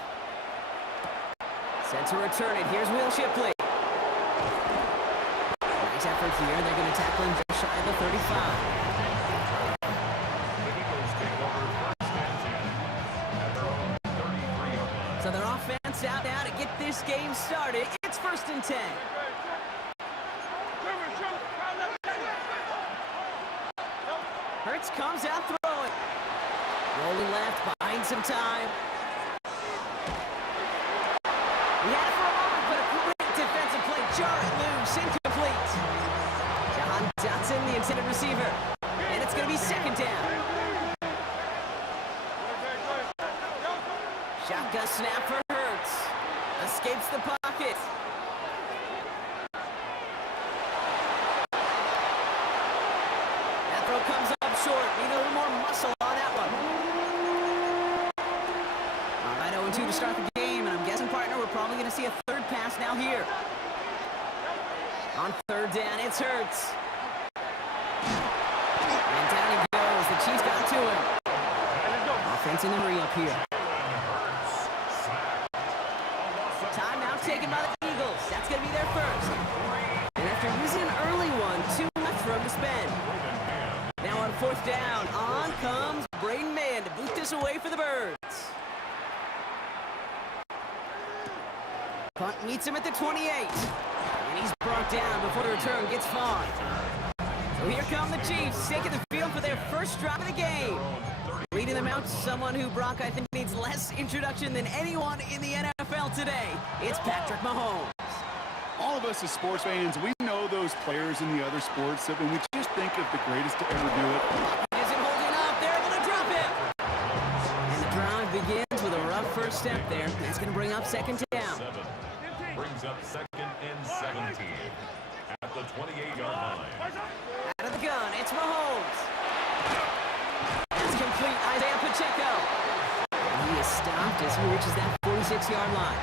Set to return it. Here's Will Shipley. Nice effort here. They're going to tackle him just shy of the 35. So their offense out now to get this game started. It's 1st and 10. Hurts comes out throwing. Rolling left, buying some time. He had it for a moment, but a great defensive play. Jar it loose, incomplete. John Dotson, the intended receiver. And it's going to be 2nd down. Shotgun snap for Hurts. Escapes the pocket. That throw comes up short. Need a little more muscle on that one. All right, 0-2 to start the game, and I'm guessing, partner, we're probably going to see a 3rd pass now here. On 3rd down, it's Hurts. And down he goes. The Chiefs got to him. Offense in the hurry up here. Timeout taken by the Eagles. That's going to be their first. And after using an early one, 2 left for him to spend. Now on 4th down, on comes Braden Mann to boot this away for the Birds. Punt meets him at the 28. And he's brought down before the return gets far. So here come the Chiefs, taking the field for their first drive of the game. Leading them out to someone who, Brock, I think needs less introduction than anyone in the NFL today. It's Patrick Mahomes. All of us as sports fans, we know those players in the other sports, and we just think of the greatest to ever do it. Isn't holding up. They're able to drop him. And the drive begins with a rough first step there. That's going to bring up 2nd down. Brings up 2nd and 17 at the 28-yard line. Out of the gun, it's Mahomes. It's complete, Isaiah Pacheco. And he is stopped as he reaches that 46-yard line.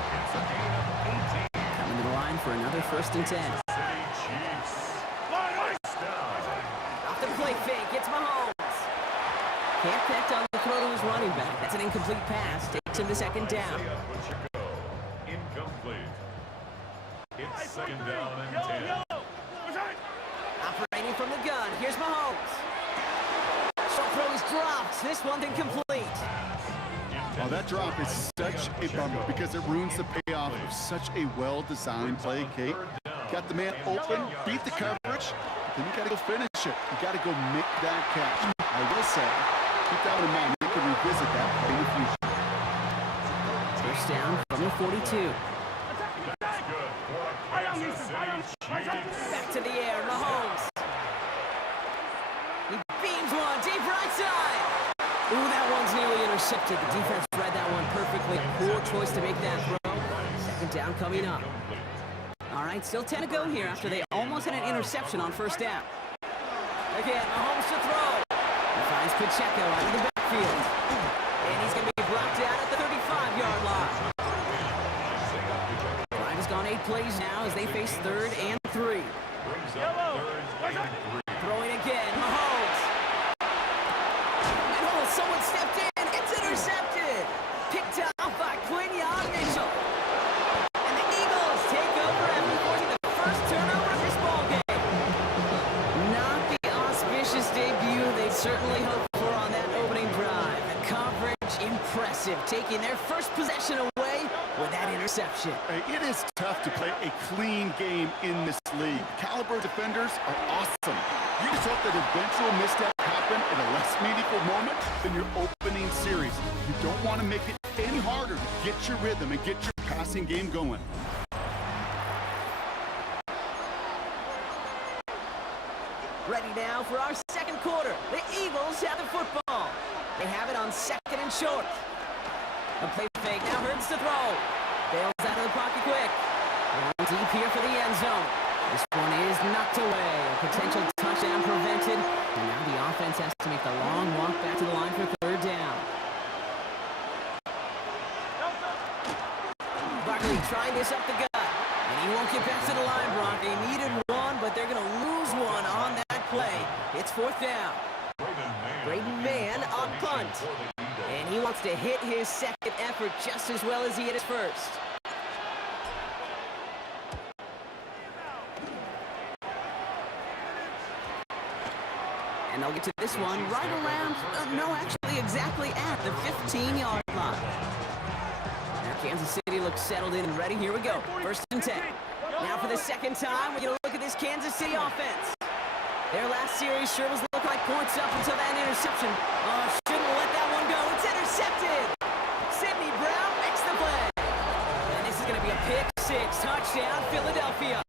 Coming to the line for another 1st and 10. Off the play fake, it's Mahomes. Can't connect on the throw to his running back. That's an incomplete pass. Takes him to 2nd down. Incomplete. It's 2nd down and 10. Operating from the gun, here's Mahomes. Short throw is dropped. This one incomplete. Oh, that drop is such a bummer because it ruins the payoff of such a well-designed play, Kate. Got the man open, beat the coverage, then you got to go finish it. You got to go make that catch. I will say, keep that in mind. You can revisit that play in the future. First down from the 42. Back to the air, Mahomes. He beams one, deep right side. Ooh, that one's nearly intercepted. The defense read that one perfectly. A poor choice to make that throw. 2nd down coming up. All right, still 10 to go here after they almost had an interception on 1st down. Again, Mahomes to throw. He finds Pacheco out of the backfield. And he's going to be brought down at the 35-yard line. Drive has gone 8 plays now as they face 3rd and 3. Throwing again, Mahomes. And someone stepped in. It's intercepted. Picked off by Quinyon Mitchell. And the Eagles take over after forcing the first turnover of this ballgame. Not the auspicious debut they certainly hoped for on that opening drive. The coverage impressive, taking their first possession away with that interception. Hey, it is tough to play a clean game in this league. Caliber defenders are awesome. You just hope that eventual misstep happen at a less meaningful moment than your opening series. You don't want to make it any harder to get your rhythm and get your passing game going. Ready now for our 2nd quarter. The Eagles have the football. They have it on 2nd and short. A play fake, now Hurts to throw. Bails out of the pocket quick. Going deep here for the end zone. This one is knocked away. A potential touchdown prevented. And now the offense has to make the long walk back to the line for 3rd down. Barkley trying this up the gut. And he won't get back to the line, Brock. They needed one, but they're going to lose one on that play. It's 4th down. Braden Mann Braden Mann on punt. And he wants to hit his second effort just as well as he hit his first. And they'll get to this one right around, no, actually exactly at the 15-yard line. Now Kansas City looks settled in and ready. Here we go. 1st and 10. Now for the second time, we're going to look at this Kansas City offense. Their last series sure was looking like points up until that interception. Oh, shouldn't let that one go. It's intercepted. Sidney Brown makes the play. And this is going to be a pick six. Touchdown, Philadelphia.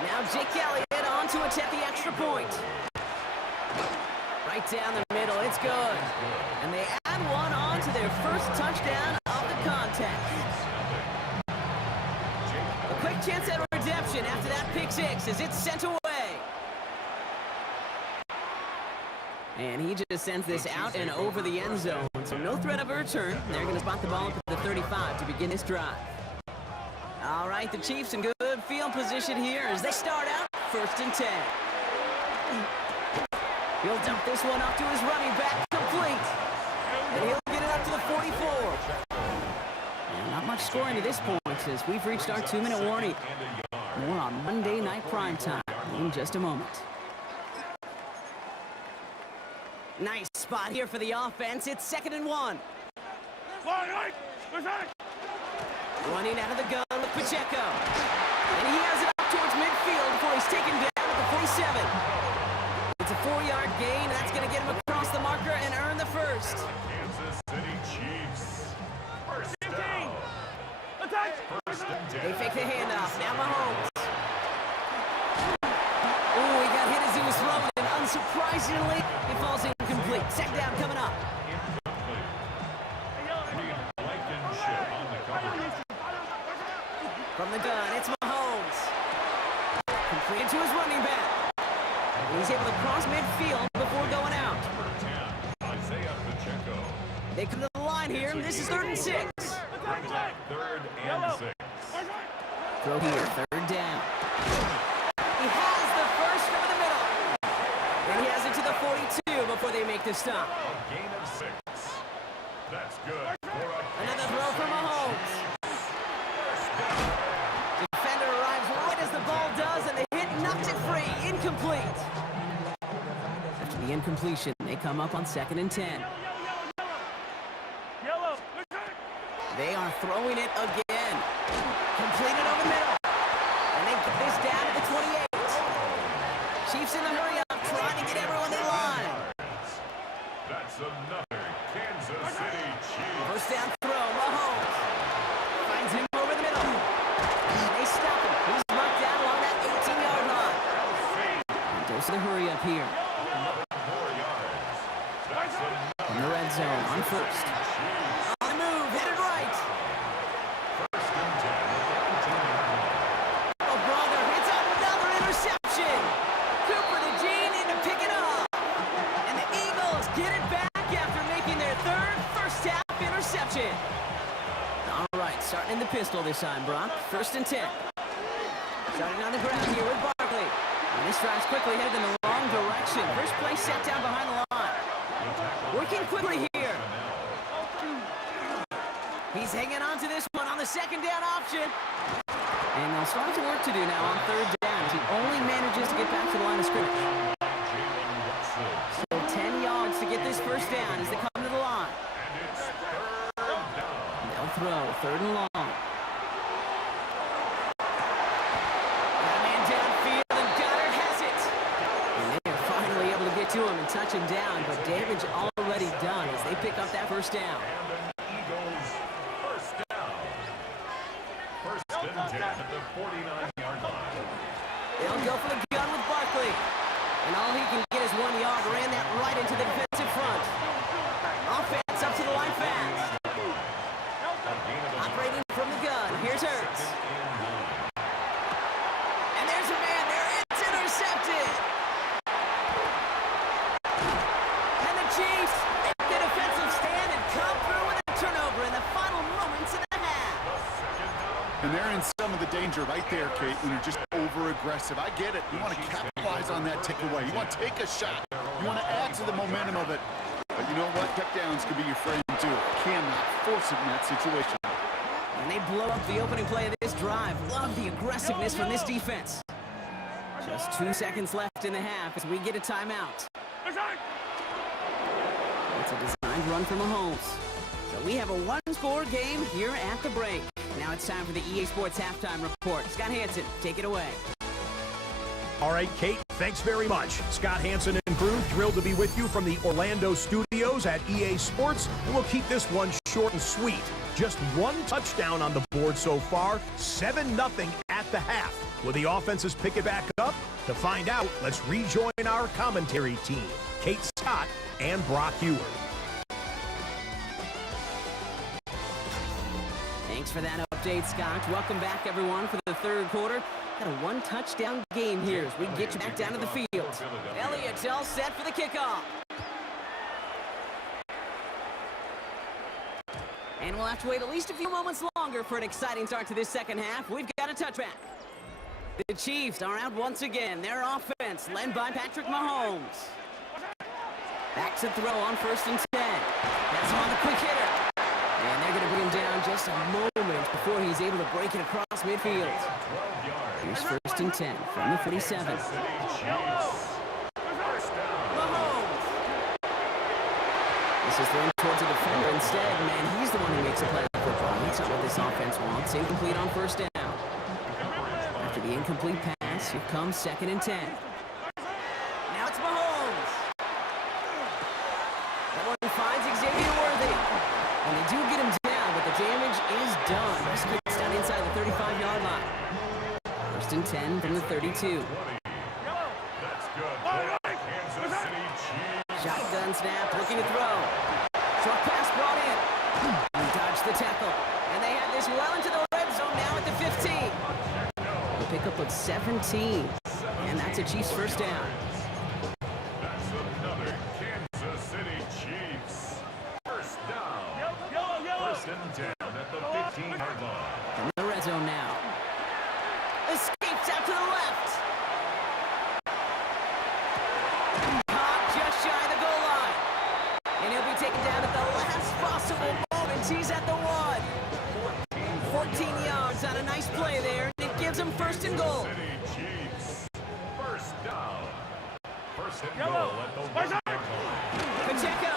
Now Jake Elliott on to attempt the extra point. Right down the middle, it's good. And they add one on to their first touchdown of the contest. A quick chance at redemption after that pick six as it's sent away. And he just sends this out and over the end zone. So no threat of a return. They're going to spot the ball up at the 35 to begin this drive. All right, the Chiefs in good field position here as they start out 1st and 10. He'll dump this one up to his running back, complete. And he'll get it up to the 44. And not much scoring to this point as we've reached our 2-minute warning. More on Monday Night Primetime in just a moment. Nice spot here for the offense. It's 2nd and 1. Running out of the gun with Pacheco. And he has it up towards midfield before he's taken down at the 47. It's a 4-yard gain. That's going to get him across the marker and earn the first. Kansas City Chiefs. First down. They fake the handoff. Now Mahomes. Ooh, he got hit as he was throwing, and unsurprisingly, it falls incomplete. Second down coming up. Blankenship on the cover. From the gun, it's Mahomes. Completed to his running back. He's able to cross midfield before going out. Number 10, Isaiah Pacheco. They come to the line here. This is 3rd and 6. Brings up 3rd and 6. Throw here, 3rd down. He has the first over the middle. And he has it to the 42 before they make the stop. A gain of 6. That's good. Another throw for Mahomes. Defender arrives right as the ball does, and the hit knocks it free. Incomplete. After the incompletion, they come up on 2nd and 10. They are throwing it again. Completed over the middle. And they get this down at the 28. Chiefs in the hurry up, trying to get everyone in line. That's another Kansas City Chiefs. First down throw, Mahomes. Finds him over the middle. They stop him. He's marked down along that 18-yard line. And goes to the hurry up here. 11 more yards. That's another In the red zone on 1st. On the move, headed right. 1st and 10. Oh, brother, it's another interception. Cooper DeJean in to pick it up. And the Eagles get it back after making their 3rd first-half interception. All right, starting in the pistol this time, Brock. 1st and 10. Starting on the ground here with Barkley. And this drive's quickly headed in the wrong direction. First play set down behind the line. Working quickly here. He's hanging on to this one on the 2nd down option. And they'll start to work to do now on 3rd down. He only manages to get back to the line of scrimmage. Jalen Russell. So 10 yards to get this first down as they come to the line. And it's 3rd down. They'll throw 3rd and long. Got a man downfield, and Goddard has it. And they are finally able to get to him and touch him down, but damage already done as they pick up that first down. And an Eagles first down. 1st and 10 at the 49-yard line. They'll go for the gun with Barkley. And all he can get is 1 yard. Ran that right into the defensive front. Offense up to the line fast. Operating from the gun. Here's Hurts. And there's a man there. It's intercepted. And the Chiefs make the defensive stand and come through with a turnover in the final moments of the half. And they're in some of the danger right there, Kate, when you're just over-aggressive. I get it. You want to capitalize on that takeaway. You want to take a shot. You want to add to the momentum of it. But you know what? Checkdowns could be your friend, too. Cannot force it in that situation. And they blow up the opening play of this drive. Love the aggressiveness from this defense. Just 2 seconds left in the half as we get a timeout. It's a designed run from Mahomes. So we have a one-score game here at the break. Now it's time for the EA Sports Halftime Report. Scott Hanson, take it away. All right, Kate, thanks very much. Scott Hanson and crew, thrilled to be with you from the Orlando studios at EA Sports. And we'll keep this one short and sweet. Just one touchdown on the board so far, 7-0 at the half. Will the offenses pick it back up? To find out, let's rejoin our commentary team, Kate Scott and Brock Heward. Thanks for that update, Scott. Welcome back, everyone, for the third quarter. Got a one-touchdown game here as we get you back down to the field. Elliott's all set for the kickoff. And we'll have to wait at least a few moments longer for an exciting start to this second half. We've got a touchback. The Chiefs are out once again. Their offense led by Patrick Mahomes. Back to throw on 1st and 10. That's on the quick hitter. And they're going to bring him down just a moment before he's able to break it across midfield. Here's 1st and 10 from the 47. Mahomes. This is thrown towards a defender instead. Man, he's the one who makes a play on football. That's not what this offense wants. Incomplete on 1st down. After the incomplete pass, here comes 2nd and 10. Now it's Mahomes. That one finds Xavier Worthy. And they do get him down, but the damage is done. This gets down inside the 35-yard line. 1st and 10 from the 32. Shotgun snap, looking to throw. Short pass brought in. He dodged the tackle. And they have this well into the red zone now at the 15. A pickup of 17. And that's a Chiefs 1st down. That's another Kansas City Chiefs 1st down. 1st and 10 at the 15-yard line. From the red zone now. Escapes out to the left. Caught just shy of the goal line. And he'll be taken down at the last possible moment. He's at the 1. 14 yards on a nice play there. It gives him 1st and goal. City Chiefs 1st down. 1st and goal at the 1-yard line. Pacheco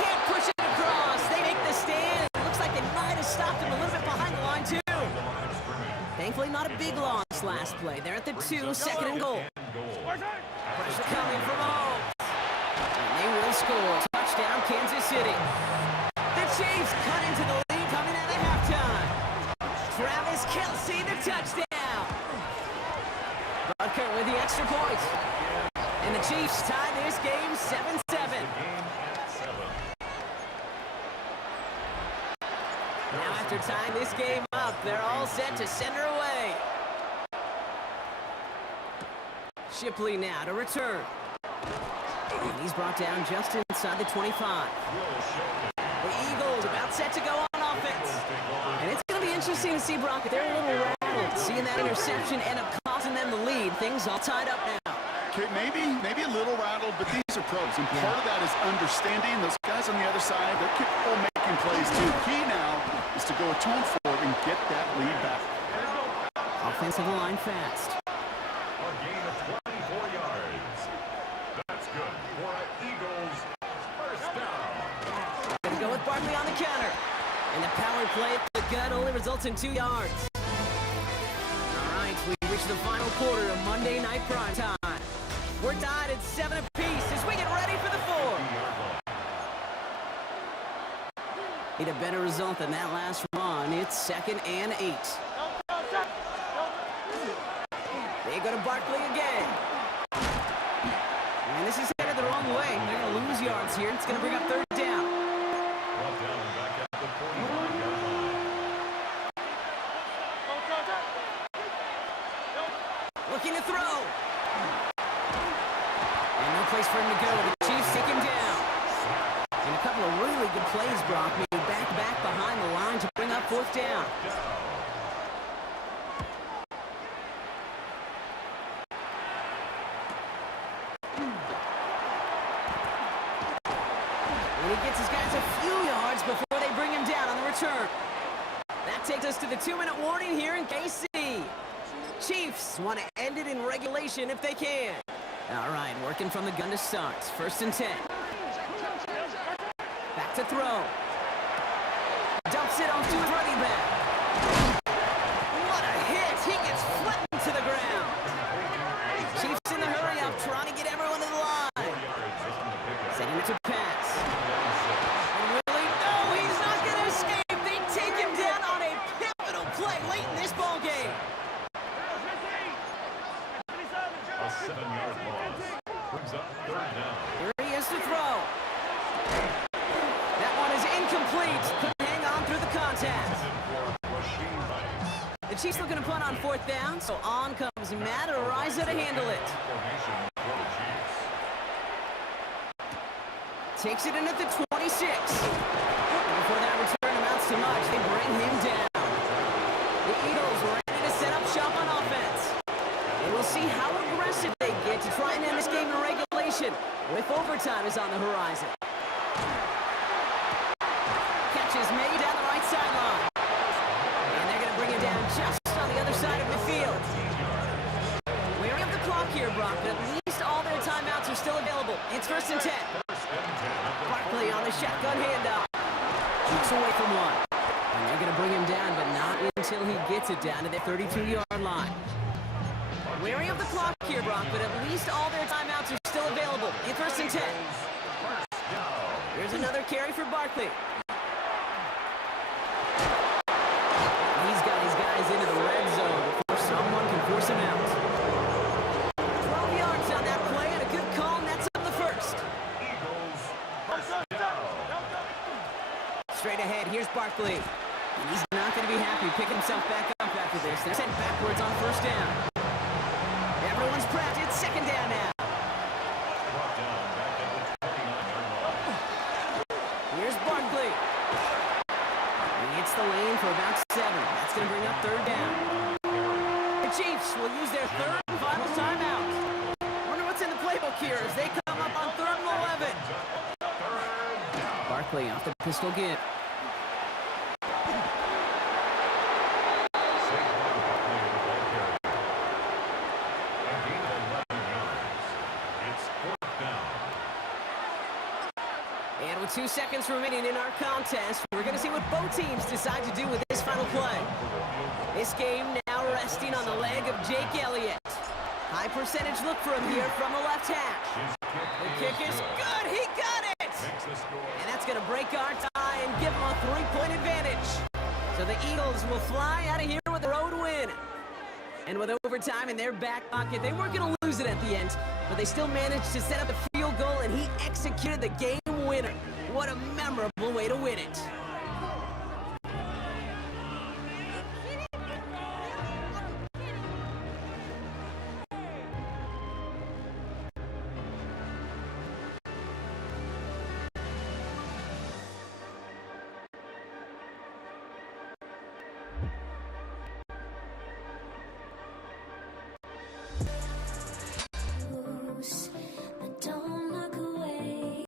can't push it across. They make the stand. Looks like they might have stopped him a little bit behind the line, too. Thankfully, not a big loss last play. They're at the 2, 2nd and goal. Pressure coming from Mahomes. And they will score. Touchdown, Kansas City. The Chiefs cut into the lead coming out of halftime. Travis Kelce, the touchdown. Butker with the extra point. And the Chiefs tie this game 7-7. Now after tying this game up, they're all set to send her away. Shipley now to return. And he's brought down just inside the 25. The Eagles about set to go on offense. And it's going to be interesting to see, Brock, if they're a little rattled. Seeing that interception end up costing them the lead. Things all tied up now. Okay, maybe a little rattled, but these are pros. And part of that is understanding those guys on the other side. They're capable of making plays, too. Key now is to go atone for it and get that lead back. Offensive line fast. A gain of 24 yards. That's good for an Eagles 1st down. Gonna go with Barkley on the counter. And the power play at the gut only results in 2 yards. All right, we reach the final quarter of Monday Night Prime Time. We're tied at 7 apiece as we get ready for the 4. Need a better result than that last run. It's 2nd and 8. They go to Barkley again. And this is headed the wrong way. They're going to lose yards here. It's going to bring up 3rd down. Brought down back at the 41-yard line. Looking to throw. And no place for him to go. The Chiefs take him down. And a couple of really good plays, Brock, made back behind the line to bring up 4th down. He gets his guys a few yards before they bring him down on the return. That takes us to the 2-minute warning here in KC. Chiefs want to end it in regulation if they can. All right, working from the gun to start. 1st and 10. Back to throw. Dumps it off to his running back. What a hit! He gets flattened to the ground. Chiefs in the hurry up, trying to get everyone to the line. Setting it to pass. And really, no, he's not going to escape. They take him down on a pivotal play late in this ball game. A 7-yard loss. Brings up 3rd down. Here he is to throw. That one is incomplete. Couldn't hang on through the contact. The Chiefs looking to punt on 4th down, so on comes Matt Araiza to handle it. Takes it in at the 26. Before that return amounts to much, they bring him down. The Eagles ready to set up shop on offense. And we'll see how aggressive they get to try and end this game in regulation, with overtime is on the horizon. Catch is made down the right sideline. And they're going to bring it down just on the other side of midfield. Wearing up the clock here, Brock, but at least all their timeouts are still available. It's 1st and 10. Barkley on the shotgun handoff. Jukes away from one. And they're going to bring him down, but not until he gets it down to the 32-yard line. Wearing up the clock here, Brock, but at least all their timeouts are still available. It's 1st and 10. Here's another carry for Barkley. He's got his guys into the red zone before someone can force him out. 12 yards on that play and a good call, and that's up the 1st. Straight ahead, here's Barkley. And he's not going to be happy picking himself back up after this. They're sent backwards on 1st down. Everyone's prepped. It's 2nd down now. Here's Barkley. He hits the lane for about 7. That's going to bring up 3rd down. The Chiefs will use their 3rd and final timeout. Wonder what's in the playbook here as they come up on 3rd and 11. Barkley off the pistol give. And with 2 seconds remaining in our contest, we're going to see what both teams decide to do with this final play. This game now resting on the leg of Jake Elliott. High percentage look for him here from the left hash. The kick is good. He got it. And that's going to break our tie and give them a 3-point advantage. So the Eagles will fly out of here with a road win. And with overtime in their back pocket, they weren't going to lose it at the end, but they still managed to set up the field goal, and he executed the game winner. What a memorable way to win it.